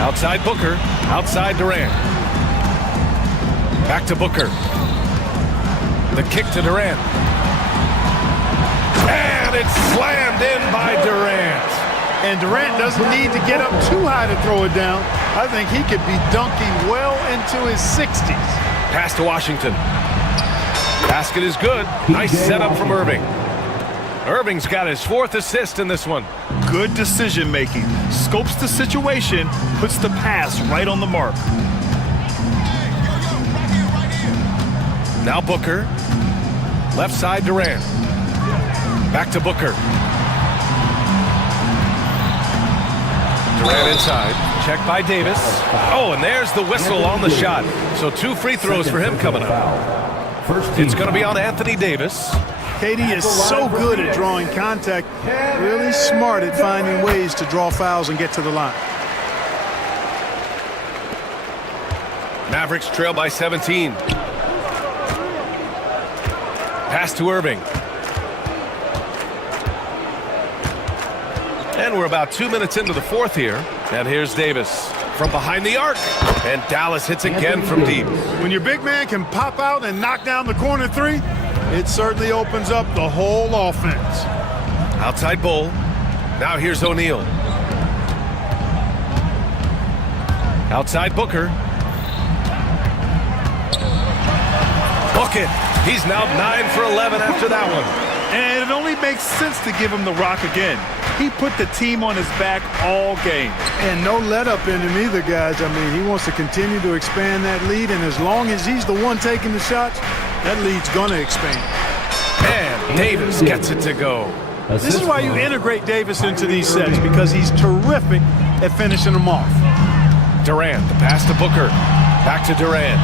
Outside Booker. Outside Durant. Back to Booker. The kick to Durant. And it's slammed in by Durant. And Durant doesn't need to get up too high to throw it down. I think he could be dunking well into his 60s. Pass to Washington. Basket is good. Nice setup from Irving. Irving's got his 4th assist in this one. Good decision making. Scopes the situation, puts the pass right on the mark. Now Booker. Left side Durant. Back to Booker. Durant inside. Check by Davis. Oh, and there's the whistle on the shot. So 2 free throws for him coming up. It's going to be on Anthony Davis. KD is so good at drawing contact, really smart at finding ways to draw fouls and get to the line. Mavericks trail by 17. Pass to Irving. And we're about 2 minutes into the 4th here. And here's Davis from behind the arc. And Dallas hits again from deep. When your big man can pop out and knock down the corner 3, it certainly opens up the whole offense. Outside Bull. Now here's O'Neal. Outside Booker. Book it. He's now 9 for 11 after that one. And it only makes sense to give him the rock again. He put the team on his back all game. And no let up in him either, guys. I mean, he wants to continue to expand that lead, and as long as he's the one taking the shots, that lead's going to expand. And Davis gets it to go. This is why you integrate Davis into these sets, because he's terrific at finishing them off. Durant, the pass to Booker. Back to Durant.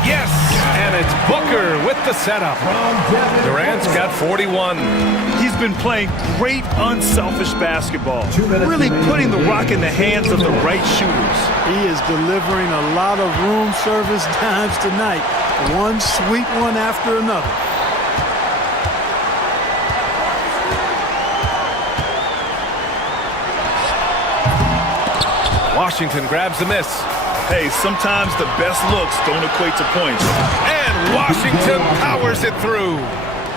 Yes, and it's Booker with the setup. Durant's got 41. He's been playing great, unselfish basketball, really putting the rock in the hands of the right shooters. He is delivering a lot of room service dimes tonight. One sweet one after another. Washington grabs the miss. Hey, sometimes the best looks don't equate to points. And Washington powers it through.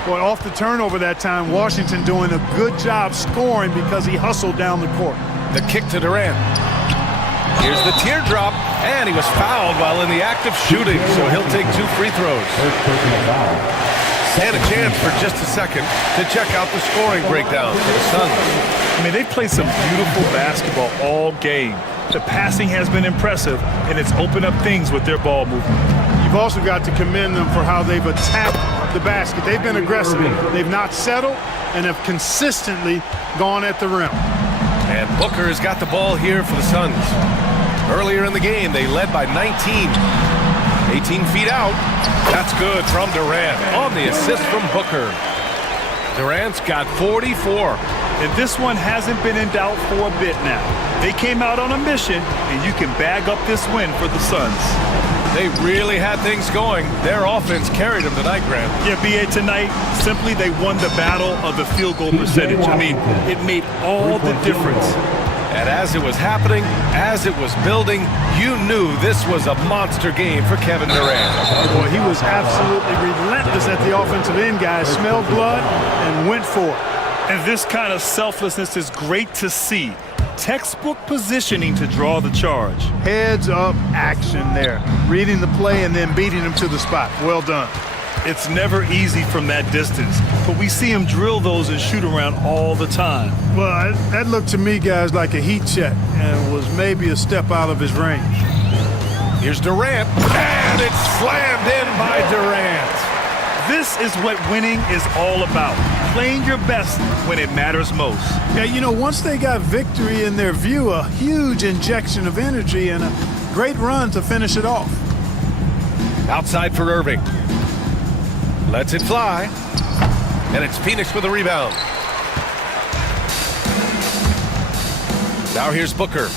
Boy, off the turnover that time, Washington doing a good job scoring because he hustled down the court. The kick to Durant. Here's the teardrop, and he was fouled while in the act of shooting, so he'll take 2 free throws. And a chance for just a second to check out the scoring breakdown for the Suns. I mean, they played some beautiful basketball all game. The passing has been impressive, and it's opened up things with their ball movement. You've also got to commend them for how they've attacked the basket. They've been aggressive. They've not settled and have consistently gone at the rim. And Booker has got the ball here for the Suns. Earlier in the game, they led by 19. 18 feet out. That's good from Durant on the assist from Booker. Durant's got 44. And this one hasn't been in doubt for a bit now. They came out on a mission, and you can bag up this win for the Suns. They really had things going. Their offense carried them tonight, Grant. Yeah, B.A., tonight, simply they won the battle of the field goal percentage. I mean, it made all the difference. And as it was happening, as it was building, you knew this was a monster game for Kevin Durant. Boy, he was absolutely relentless at the offensive end, guys. Smelled blood and went for it. And this kind of selflessness is great to see. Textbook positioning to draw the charge. Heads up action there. Reading the play and then beating him to the spot. Well done. It's never easy from that distance, but we see him drill those and shoot around all the time. Well, that looked to me, guys, like a heat check and was maybe a step out of his range. Here's Durant, and it's slammed in by Durant. This is what winning is all about. Playing your best when it matters most. Yeah, you know, once they got victory in their view, a huge injection of energy and a great run to finish it off. Outside for Irving. Lets it fly. And it's Phoenix with a rebound. Now here's Booker.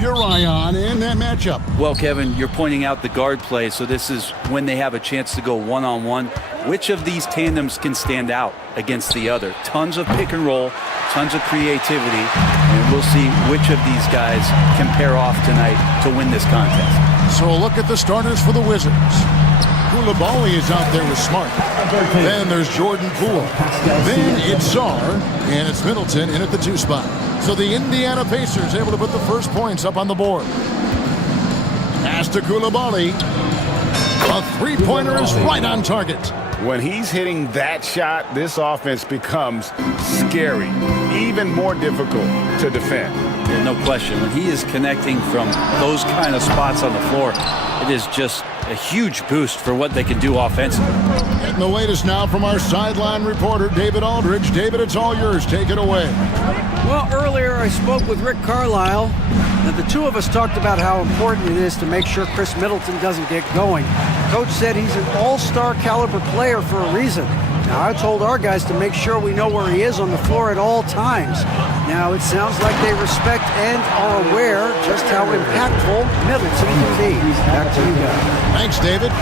your eye on in that matchup? Well, Kevin, you're pointing out the guard play, so this is when they have a chance to go one-on-one. Which of these tandems can stand out against the other? Tons of pick and roll, tons of creativity, and we'll see which of these guys can pair off tonight to win this contest. So a look at the starters for the Wizards. Koulibaly is out there with Smart. Then there's Jordan Poole. Then it's Czar, and it's Middleton in at the 2 spot. So the Indiana Pacers able to put the first points up on the board. Pass to Koulibaly. A three-pointer is right on target. When he's hitting that shot, this offense becomes scary, even more difficult to defend. Yeah, no question. When he is connecting from those kind of spots on the floor, it is just a huge boost for what they can do offensively. Getting the latest now from our sideline reporter, David Aldridge. David, it's all yours. Take it away. Well, earlier I spoke with Rick Carlisle, and the two of us talked about how important it is to make sure Chris Middleton doesn't get going. Coach said he's an all-star caliber player for a reason. Now, I told our guys to make sure we know where he is on the floor at all times. Now, it sounds like they respect and are aware just how impactful Middleton can be. Back to you guys. Thanks, David.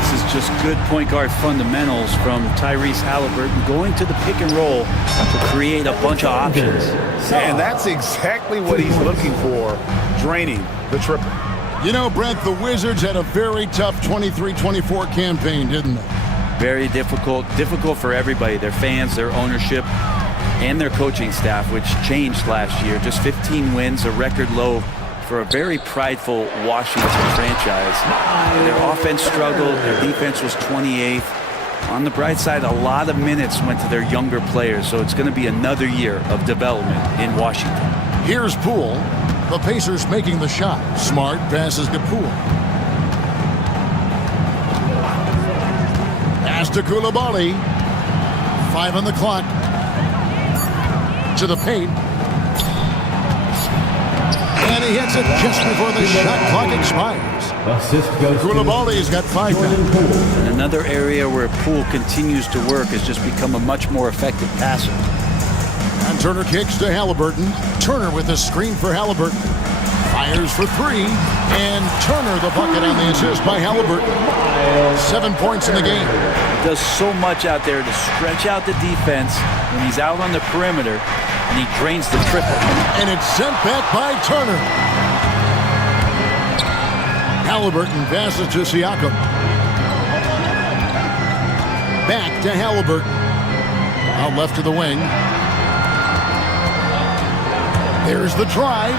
This is just good point guard fundamentals from Tyrese Halliburton, going to the pick and roll to create a bunch of options. And that's exactly what he's looking for, draining the triple. You know, Brent, the Wizards had a very tough 23-24 campaign, didn't they? Very difficult for everybody, their fans, their ownership, and their coaching staff, which changed last year. Just 15 wins, a record low for a very prideful Washington franchise. Their offense struggled, their defense was 28th. On the bright side, a lot of minutes went to their younger players, so it's going to be another year of development in Washington. Here's Poole. The Pacers making the shot. Smart passes to Poole. Pass to Koulibaly. 5 on the clock. To the paint. And he hits it just before the shot clock expires. Koulibaly's got 5 now. And another area where Poole continues to work has just become a much more effective passer. And Turner kicks to Halliburton. Turner with a screen for Halliburton. Fires for 3. And Turner the bucket on the assist by Halliburton. 7 points in the game. He does so much out there to stretch out the defense when he's out on the perimeter, and he drains the triple. And it's sent back by Turner. Halliburton passes to Siakam. Back to Halliburton. Out left to the wing. There's the drive,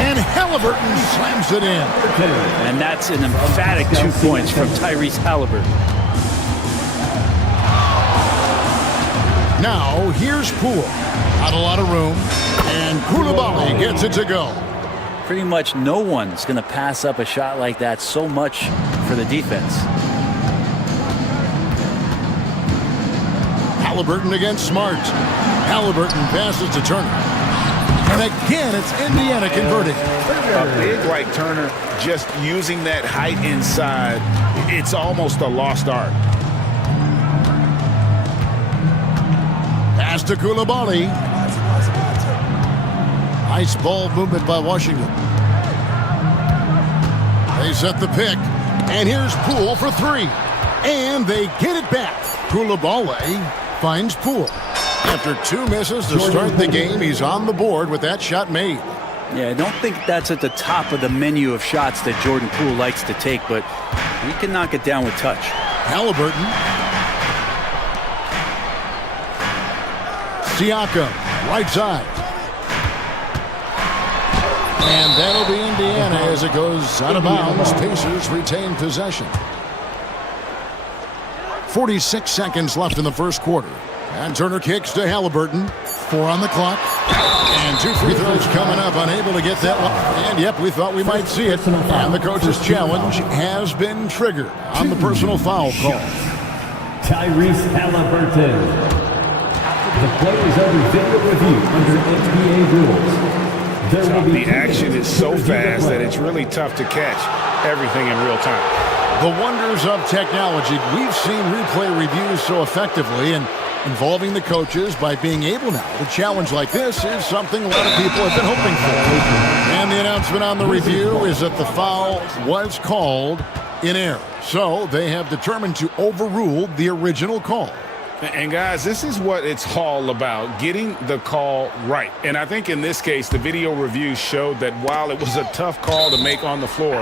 and Halliburton slams it in. And that's an emphatic 2 points from Tyrese Halliburton. Now, here's Poole. Not a lot of room, and Koulibaly gets it to go. Pretty much no one's going to pass up a shot like that so much for the defense. Halliburton against Smart. Halliburton passes to Turner. And again, it's Indiana converting. A big like Turner, just using that height inside, it's almost a lost art. Pass to Koulibaly. Nice ball movement by Washington. They set the pick. And here's Poole for 3. And they get it back. Koulibaly finds Poole. After 2 misses to start the game, he's on the board with that shot made. Yeah, I don't think that's at the top of the menu of shots that Jordan Poole likes to take, but he can knock it down with touch. Halliburton. Siakam, right side. And that'll be Indiana as it goes out of bounds. Pacers retain possession. 46 seconds left in the first quarter. And Turner kicks to Halliburton. 4 on the clock. And 2 free throws coming up. Unable to get that one. And yep, we thought we might see it. And the coach's challenge has been triggered on the personal foul call. Tyrese Halliburton. The play is under video review under NBA rules. The action is so fast that it's really tough to catch everything in real time. The wonders of technology. We've seen replay reviews so effectively, and Involving the coaches by being able now to challenge like this is something a lot of people have been hoping for. And the announcement on the review is that the foul was called in error. So they have determined to overrule the original call. And guys, this is what it's all about, getting the call right. And I think in this case, the video review showed that while it was a tough call to make on the floor,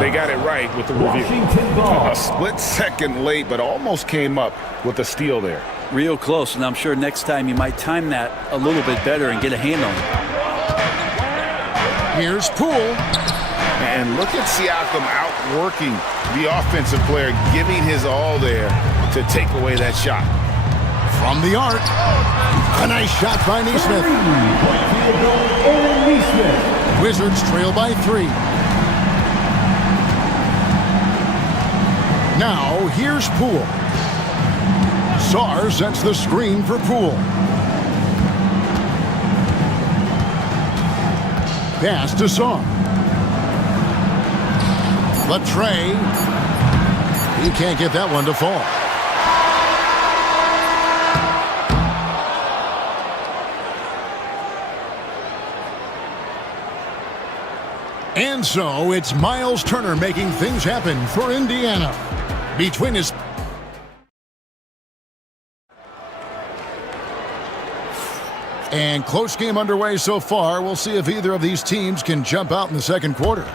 they got it right with the review. A split second late, but almost came up with a steal there. Real close, and I'm sure next time you might time that a little bit better and get a hand on it. Here's Poole. And look at Siakam outworking the offensive player, giving his all there to take away that shot. From the arc, a nice shot by Neesmith. Wizards trail by 3. Now, here's Poole. Sarr sets the screen for Poole. Pass to Sarr. Latre. He can't get that one to fall. And so it's Miles Turner making things happen for Indiana. Between his... And close game underway so far. We'll see if either of these teams can jump out in the second quarter.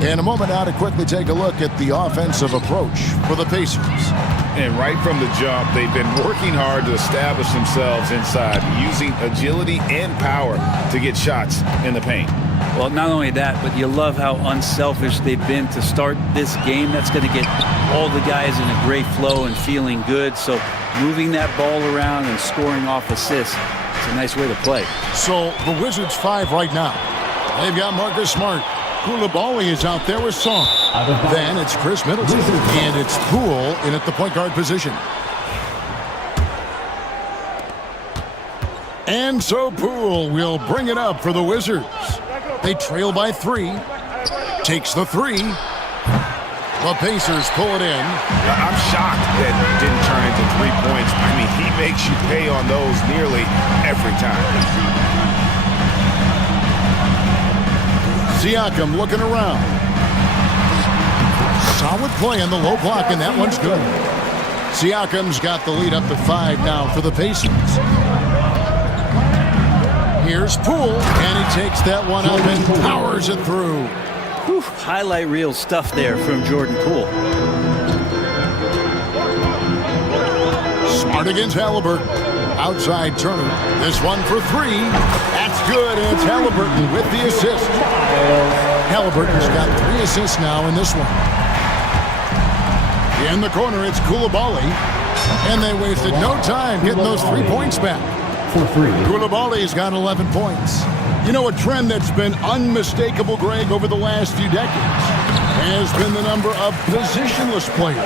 In a moment now to quickly take a look at the offensive approach for the Pacers. And right from the jump, they've been working hard to establish themselves inside, using agility and power to get shots in the paint. Well, not only that, but you love how unselfish they've been to start this game. That's going to get all the guys in a great flow and feeling good. So moving that ball around and scoring off assists, it's a nice way to play. So the Wizards 5 right now. They've got Marcus Smart. Koulibaly is out there with Song. Then it's Chris Middleton. And it's Poole in at the point guard position. And so Poole will bring it up for the Wizards. They trail by 3. Takes the 3. The Pacers pull it in. I'm shocked that it didn't turn into 3 points. I mean, he makes you pay on those nearly every time. Siakam looking around. Solid play on the low block, and that one's good. Siakam's got the lead up to 5 now for the Pacers. Here's Poole, and he takes that one up and powers it through. Whew, highlight reel stuff there from Jordan Poole. Smart against Halliburton. Outside Turner. This one for 3. That's good, and it's Halliburton with the assist. Halliburton's got 3 assists now in this one. In the corner, it's Koulibaly. And they wasted no time getting those 3 points back. For 3. Koulibaly's got 11 points. You know, a trend that's been unmistakable, Greg, over the last few decades has been the number of positionless players.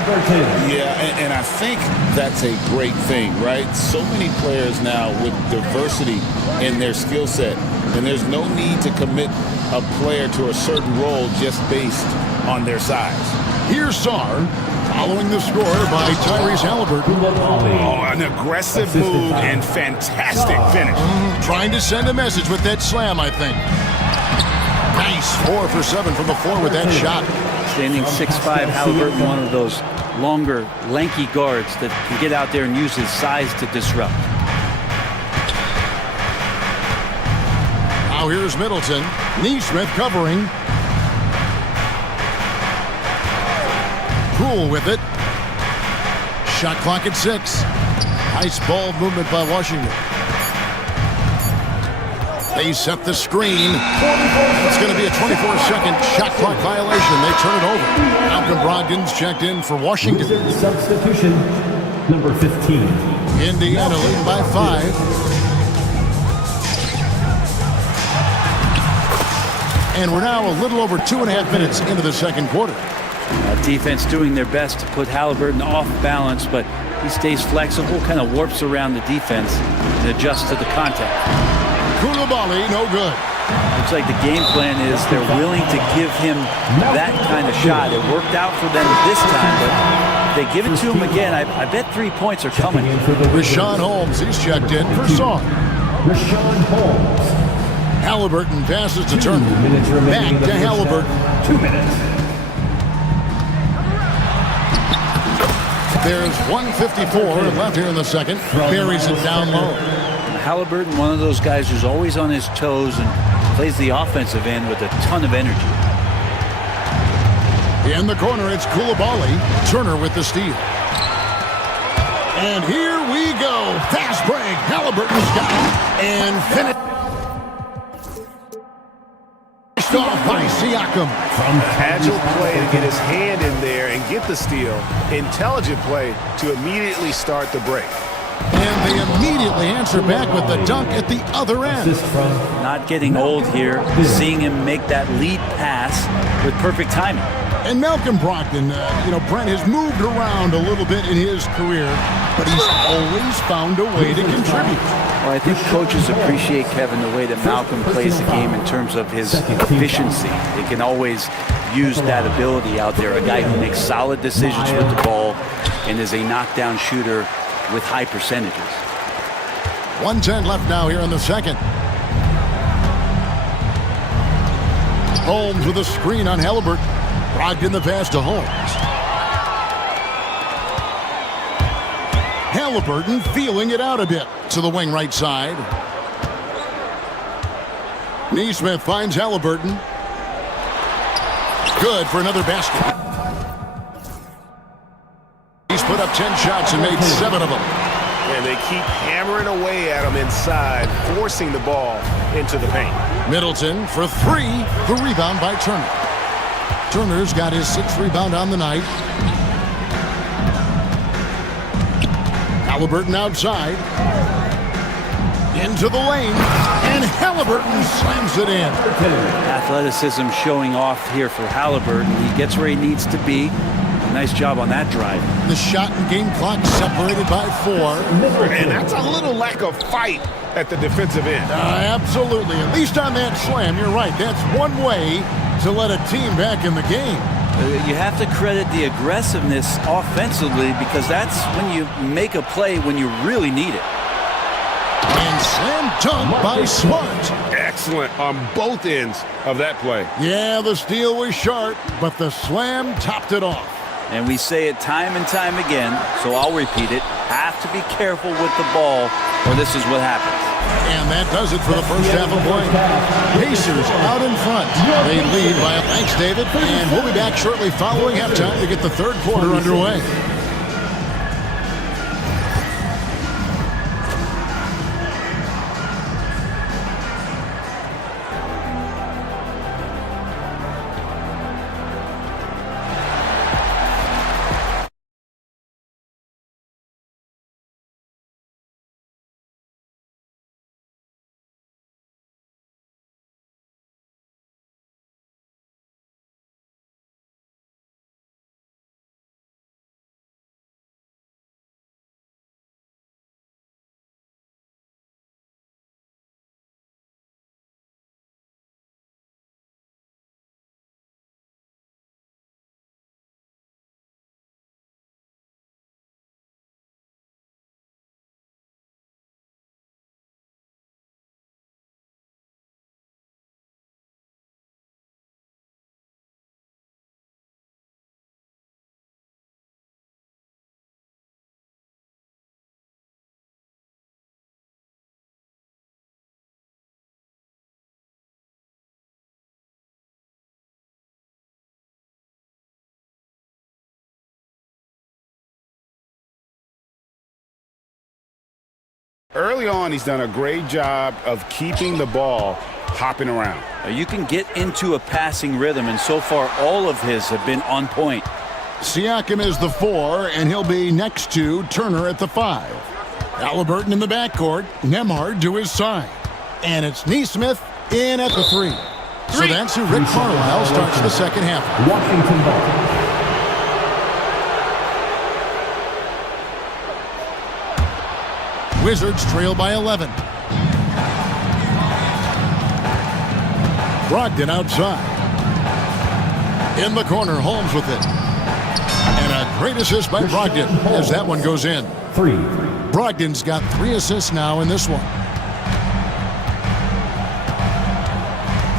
Yeah, and I think that's a great thing, right? So many players now with diversity in their skill set, and there's no need to commit a player to a certain role just based on their size. Here's Sarr, following the score by Tyrese Halliburton. Oh, an aggressive move and fantastic finish. Trying to send a message with that slam, I think. Nice 4 for 7 from the floor with that shot. Standing 6'5", Halliburton, one of those longer, lanky guards that can get out there and use his size to disrupt. Now here's Middleton. Neesmith covering. Poole with it. Shot clock at 6. Nice ball movement by Washington. They set the screen. It's going to be a 24-second shot clock violation. They turn it over. Malcolm Brogdon's checked in for Washington. Substitution, number 15. Indiana leading by 5. And we're now a little over 2.5 minutes into the second quarter. Defense doing their best to put Halliburton off balance, but he stays flexible, kind of warps around the defense and adjusts to the contact. Koulibaly, no good. Looks like the game plan is they're willing to give him that kind of shot. It worked out for them this time, but If they give it to him again, I bet 3 points are coming. Rashawn Holmes, he's checked in for Song. Rashawn Holmes. Halliburton passes to Turner. Back to Halliburton. 2 minutes. There's 1:54 left here in the second. Buries it down low. Halliburton, one of those guys who's always on his toes and plays the offensive end with a ton of energy. In the corner, it's Koulibaly. Turner with the steal. And here we go. Fast break. Halliburton's got it. And finished off by Siakam. Agile play to get his hand in there and get the steal. Intelligent play to immediately start the break. And they immediately answer back with the dunk at the other end. Not getting old here. Seeing him make that lead pass with perfect timing. And Malcolm Brogdon, Brent has moved around a little bit in his career, but he's always found a way to contribute. Well, I think coaches appreciate, Kevin, the way that Malcolm plays the game in terms of his efficiency. They can always use that ability out there. A guy who makes solid decisions with the ball and is a knockdown shooter with high percentages. 1:10 left now here in the second. Holmes with a screen on Halliburton. Brogdon the pass to Holmes. Halliburton feeling it out a bit to the wing right side. Neesmith finds Halliburton. Good for another basket. He's put up 10 shots and made 7 of them. And they keep hammering away at him inside, forcing the ball into the paint. Middleton for 3. The rebound by Turner. Turner's got his 6th rebound on the night. Halliburton outside. Into the lane. And Halliburton slams it in. Athleticism showing off here for Halliburton. He gets where he needs to be. Nice job on that drive. The shot and game clock separated by 4. And that's a little lack of fight at the defensive end. Absolutely. At least on that slam, you're right. That's one way to let a team back in the game. You have to credit the aggressiveness offensively because that's when you make a play when you really need it. And slam dunk by Smart. Excellent on both ends of that play. Yeah, the steal was sharp, but the slam topped it off. And we say it time and time again, so I'll repeat it. Have to be careful with the ball, or this is what happens. And that does it for the first half of play. Pacers out in front. They lead by a thanks, David. And we'll be back shortly following halftime to get the third quarter underway. Early on, he's done a great job of keeping the ball hopping around. You can get into a passing rhythm, and so far all of his have been on point. Siakam is the 4, and he'll be next to Turner at the 5. Halliburton in the backcourt. Nembhard to his side. And it's Neesmith in at the 3. So that's who Rick Carlisle starts the second half. Washington ball. Wizards trail by 11. Brogdon outside. In the corner, Holmes with it. And a a great assist by Brogdon as that one goes in. 3. Brogdon's got 3 assists now in this one.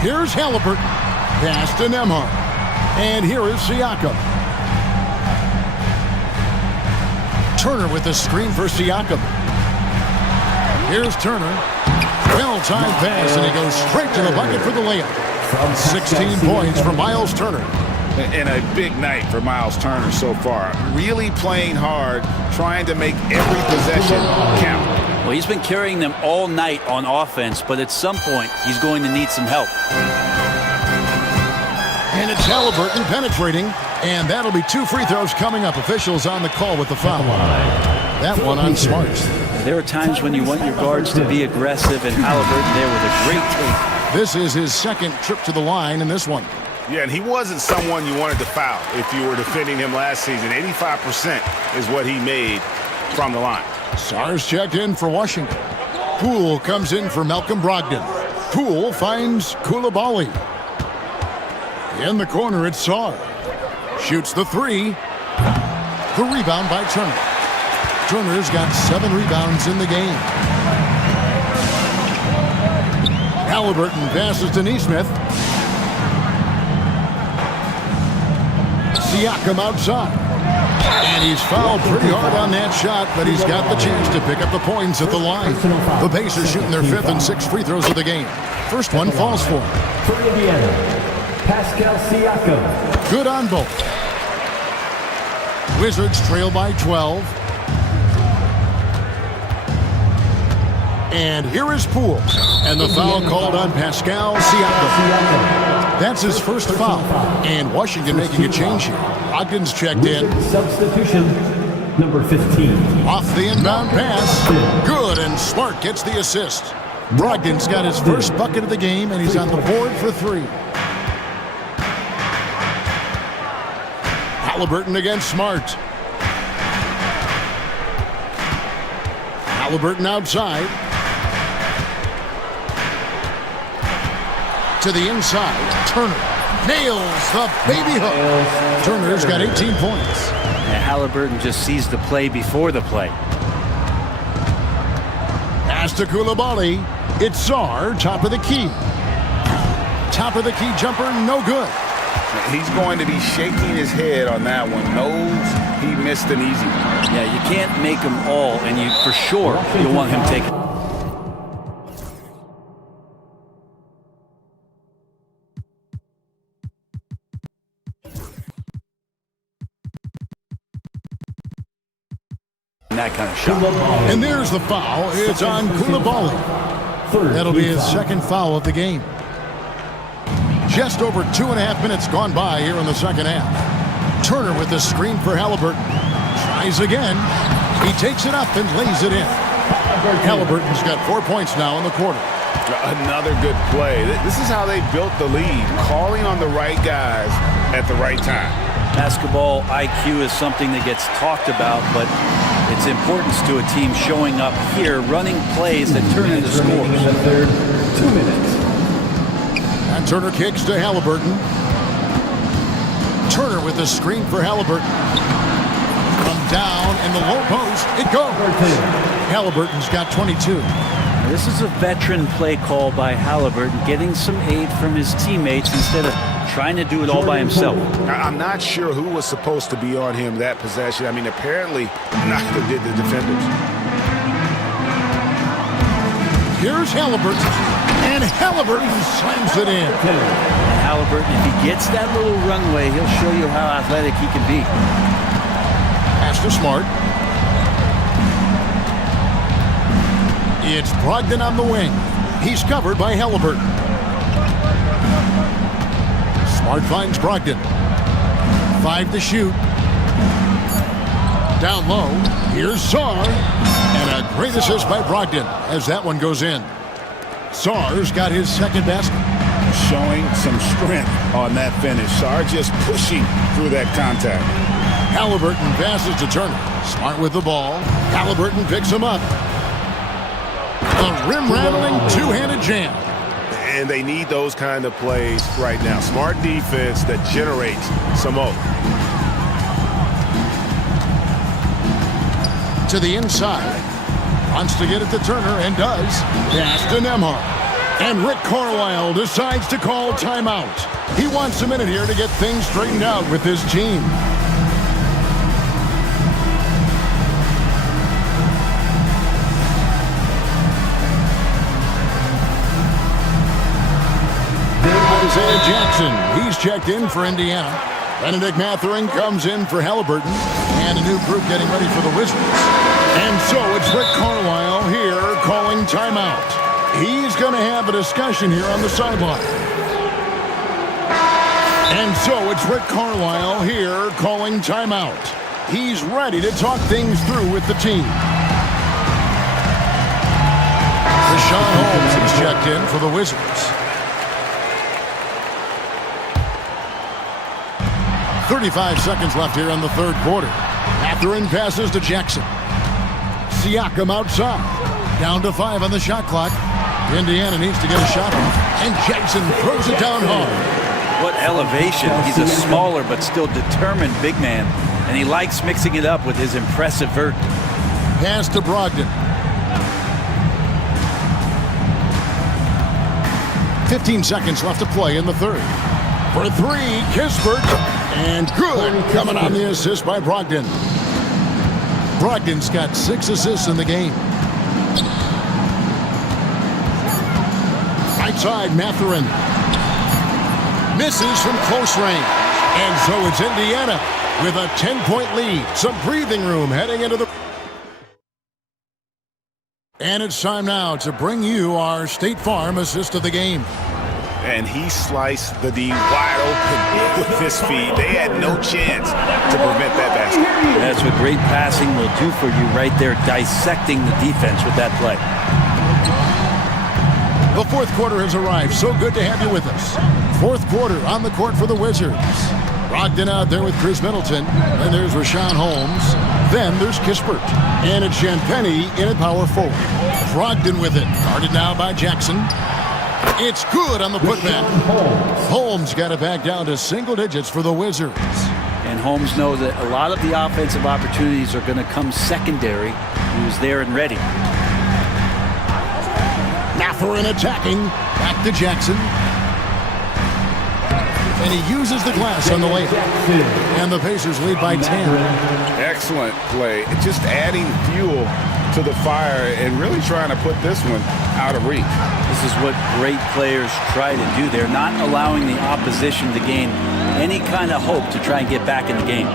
Here's Halliburton. Pass to Nembhard. And here is Siakam. Turner with the screen for Siakam. Here's Turner. Well-timed pass, and he goes straight to the bucket for the layup. 16 points for Miles Turner. And a big night for Miles Turner so far. Really playing hard, trying to make every possession count. Well, he's been carrying them all night on offense, but at some point, he's going to need some help. And it's Halliburton penetrating, and that'll be 2 free throws coming up. Officials on the call with the foul. That one on Smart. There are times when you want your guards to be aggressive, and Halliburton there with a great take. This is his second trip to the line in this one. Yeah, and he wasn't someone you wanted to foul if you were defending him last season. 85% is what he made from the line. Sarr's checked in for Washington. Poole comes in for Malcolm Brogdon. Poole finds Coulibaly. In the corner, it's Sarr. Shoots the 3. The rebound by Turner. Turner's got 7 rebounds in the game. Halliburton passes to Neesmith. Siakam outside. And he's fouled pretty hard on that shot, but he's got the chance to pick up the points at the line. The Pacers shooting their 5th and 6th free throws of the game. First one falls for him. For Indiana, Pascal Siakam. Good on both. Wizards trail by 12. And here is Poole. And the foul called on Pascal Siakam. That's his first foul. And Washington making a change here. Brogdon's checked in. Substitution, number 15. Off the inbound pass. Good, and Smart gets the assist. Brogdon's got his first bucket of the game, and he's on the board for 3. Halliburton against Smart. Halliburton outside. To the inside, Turner nails the baby hook. Turner's got 18 points. And Halliburton just sees the play before the play. Pass to Coulibaly. It's Sarr, top of the key. Top of the key jumper, no good. He's going to be shaking his head on that one. Knows he missed an easy one. Yeah, you can't make them all, and you for sure you'll want him taking. That kind of shot. And there's the foul. It's on Coulibaly. That'll be his second foul of the game. Just over 2.5 minutes gone by here in the second half. Turner with the screen for Halliburton. Tries again. He takes it up and lays it in. Halliburton's got 4 points now in the quarter. Another good play. This is how they built the lead. Calling on the right guys at the right time. Basketball IQ is something that gets talked about, but its importance to a team showing up here, running plays that turn into scores. 2 minutes. And Turner kicks to Halliburton. Turner with the screen for Halliburton. From down in the low post, it goes. Halliburton's got 22. This is a veteran play call by Halliburton, getting some aid from his teammates instead of trying to do it all by himself. I'm not sure who was supposed to be on him that possession. I mean, apparently neither did the defenders. Here's Halliburton, and Halliburton slams it in. And Halliburton, if he gets that little runway, he'll show you how athletic he can be. Pass to Smart. It's Brogdon on the wing. He's covered by Halliburton. Smart finds Brogdon. 5 to shoot. Down low. Here's Sarr. And a great assist by Brogdon as that one goes in. Sarr's got his second basket. Showing some strength on that finish. Sarr just pushing through that contact. Halliburton passes to Turner. Smart with the ball. Halliburton picks him up. The rim-rattling two-handed jam. And they need those kind of plays right now. Smart defense that generates some hope. to the inside. Wants to get it to Turner and does. Pass to Nembhard. And Rick Carlisle decides to call timeout. He wants a minute here to get things straightened out with his team. Isaiah Jackson, he's checked in for Indiana. Benedict Mathurin comes in for Halliburton. And a new group getting ready for the Wizards. And so it's Rick Carlisle here calling timeout. He's going to have a discussion here on the sideline. And so it's Rick Carlisle here calling timeout. He's ready to talk things through with the team. Rashawn Holmes is checked in for the Wizards. 35 seconds left here in the third quarter. Mathurin passes to Jackson. Siakam outside. Down to 5 on the shot clock. Indiana needs to get a shot off. And Jackson throws it down hard. What elevation. He's a smaller but still determined big man. And he likes mixing it up with his impressive vert. Pass to Brogdon. 15 seconds left to play in the third. For 3, Kispert. And good, coming on the assist by Brogdon. Brogdon's got 6 assists in the game. Right side, Mathurin. Misses from close range. And so it's Indiana with a 10-point lead. Some breathing room heading into the... And it's time now to bring you our State Farm assist of the game. And he sliced the D wide open with his feet. They had no chance to prevent that basket. That's what great passing will do for you right there, dissecting the defense with that play. The fourth quarter has arrived. So good to have you with us. Fourth quarter on the court for the Wizards. Brogdon out there with Chris Middleton. And there's Rashawn Holmes. Then there's Kispert. And it's Champagnie in at power forward. Brogdon with it. Guarded now by Jackson. It's good on the putback. Holmes got it back down to single digits for the Wizards. And Holmes knows that a lot of the offensive opportunities are going to come secondary. He was there and ready. Mathurin attacking. Back to Jackson. And he uses the glass on the layup. And the Pacers lead by 10. Excellent play. Just adding fuel to the fire and really trying to put this one out of reach. This is what great players try to do. They're not allowing the opposition to gain any kind of hope to try and get back in the game.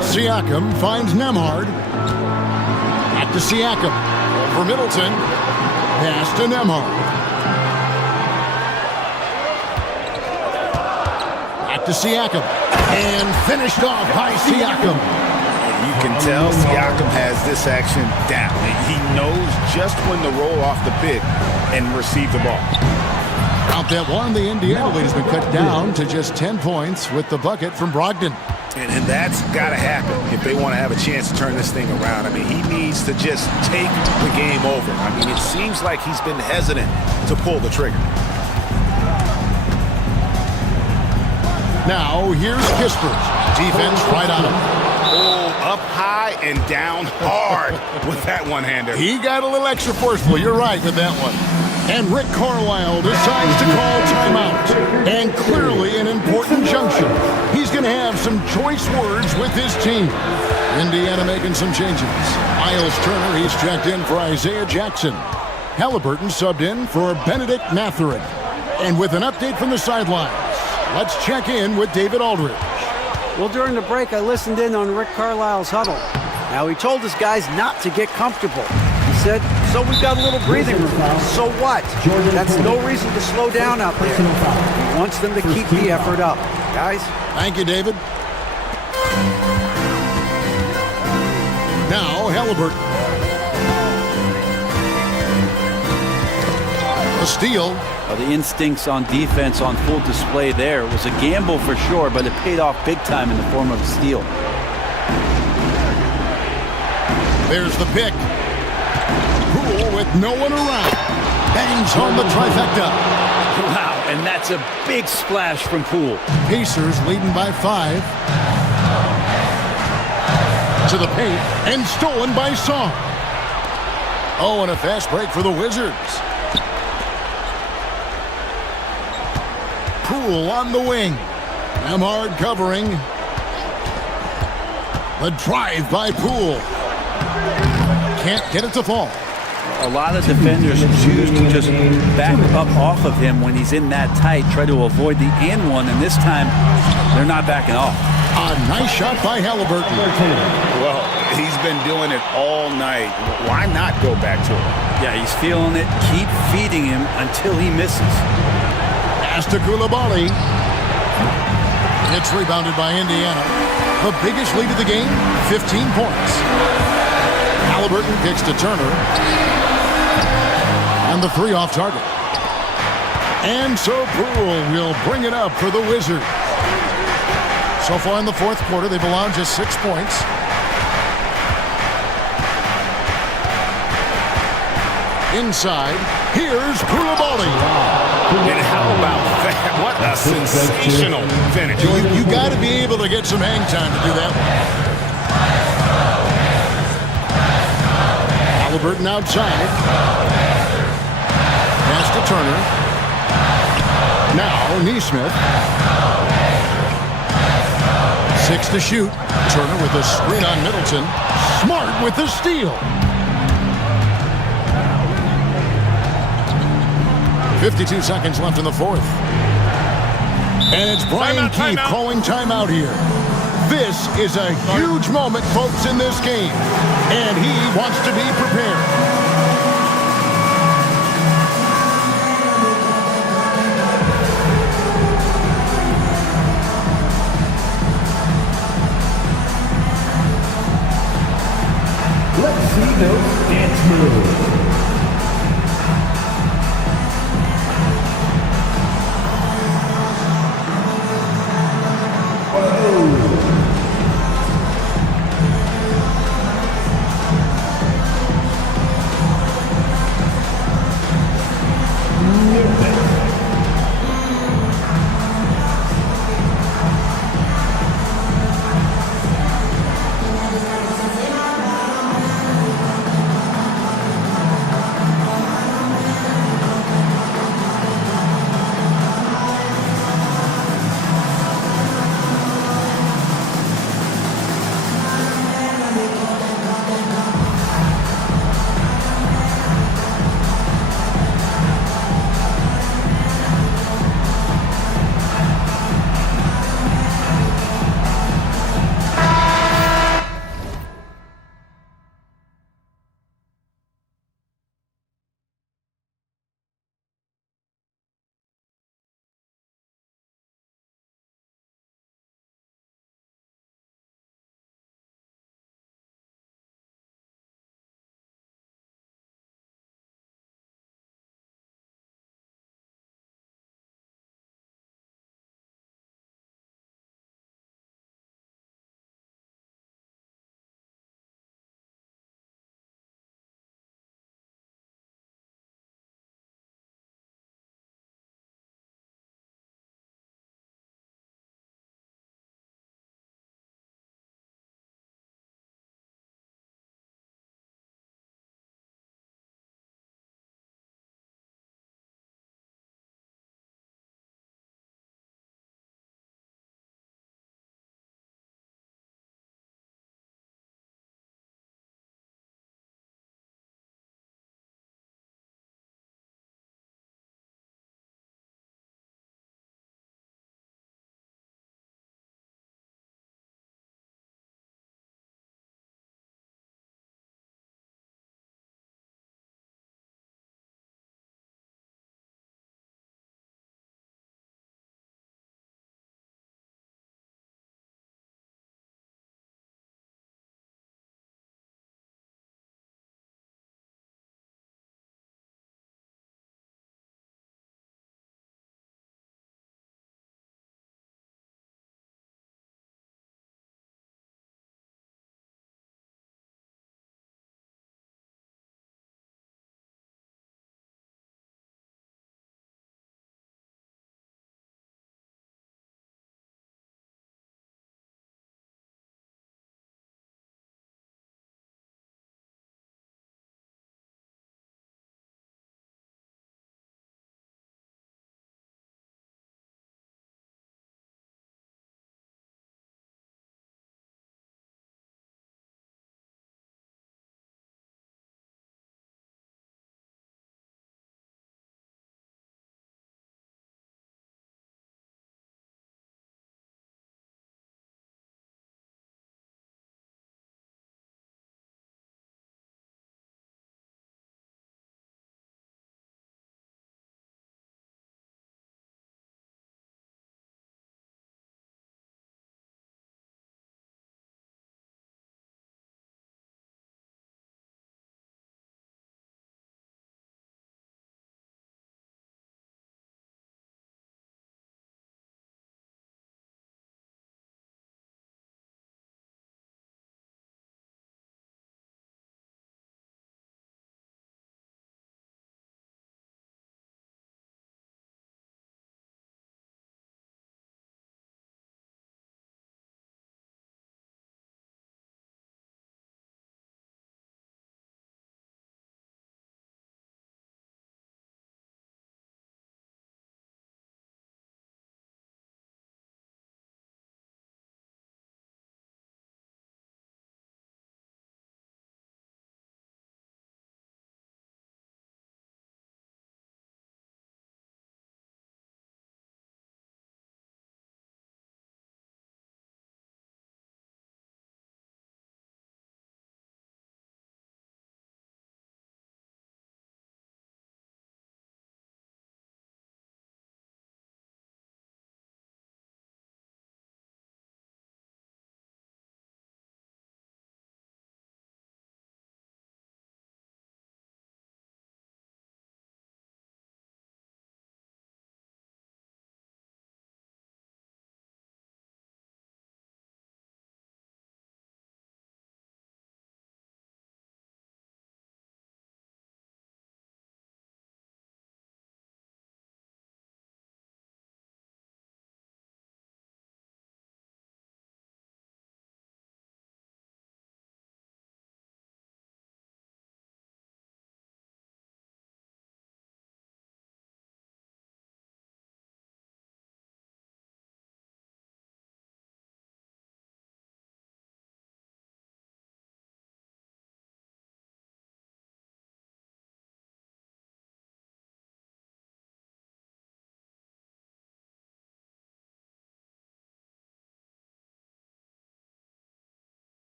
Siakam finds Nembhard. Back to Siakam. For Middleton. Pass to Nembhard. Back to Siakam. And finished off by Siakam. You can tell Siakam has this action down. He knows just when to roll off the pick and receive the ball. Out that one, the Indiana lead has been cut down to just 10 points with the bucket from Brogdon. And that's got to happen if they want to have a chance to turn this thing around. I mean, he needs to just take the game over. I mean, it seems like he's been hesitant to pull the trigger. Now, here's Kispert. Defense right on him. Oh, up high and down hard with that one-hander. He got a little extra forceful. You're right with that one. And Rick Carlisle decides to call timeout. And clearly an important junction. He's going to have some choice words with his team. Indiana making some changes. Miles Turner, he's checked in for Isaiah Jackson. Halliburton subbed in for Benedict Mathurin. And with an update from the sidelines, let's check in with David Aldridge. Well, during the break, I listened in on Rick Carlisle's huddle. Now, he told his guys not to get comfortable. He said, so we've got a little breathing room. So what? That's no reason to slow down out there. He wants them to keep the effort up. Guys? Thank you, David. Now, Halliburton. A steal. The instincts on defense on full display there. It was a gamble for sure, but it paid off big time in the form of a steal. There's the pick. Poole with no one around. Bangs home the trifecta. Wow, and that's a big splash from Poole. Pacers leading by 5. To the paint and stolen by Song. Oh, and a fast break for the Wizards. Poole on the wing. Nemhard covering. The drive by Poole. Can't get it to fall. A lot of defenders choose to just back up off of him when he's in that tight, try to avoid the and one, and this time they're not backing off. A nice shot by Halliburton. Well, he's been doing it all night. Why not go back to him? Yeah, he's feeling it. Keep feeding him until he misses. Pass to Coulibaly. It's rebounded by Indiana. The biggest lead of the game, 15 points. Halliburton kicks to Turner. And the three off target. And so Poole will bring it up for the Wizards. So far in the fourth quarter, they've allowed just 6 points. Inside, here's Coulibaly. And how about that? What a sensational finish. You got to be able to get some hang time to do that one. Halliburton outside. Pass to Turner. Now, Neesmith. 6 to shoot. Turner with a screen on Middleton. Smart with the steal. 52 seconds left in the fourth. And it's Brian Keefe calling timeout here. This is a huge moment, folks, in this game. And he wants to be prepared. Let's see those dance moves.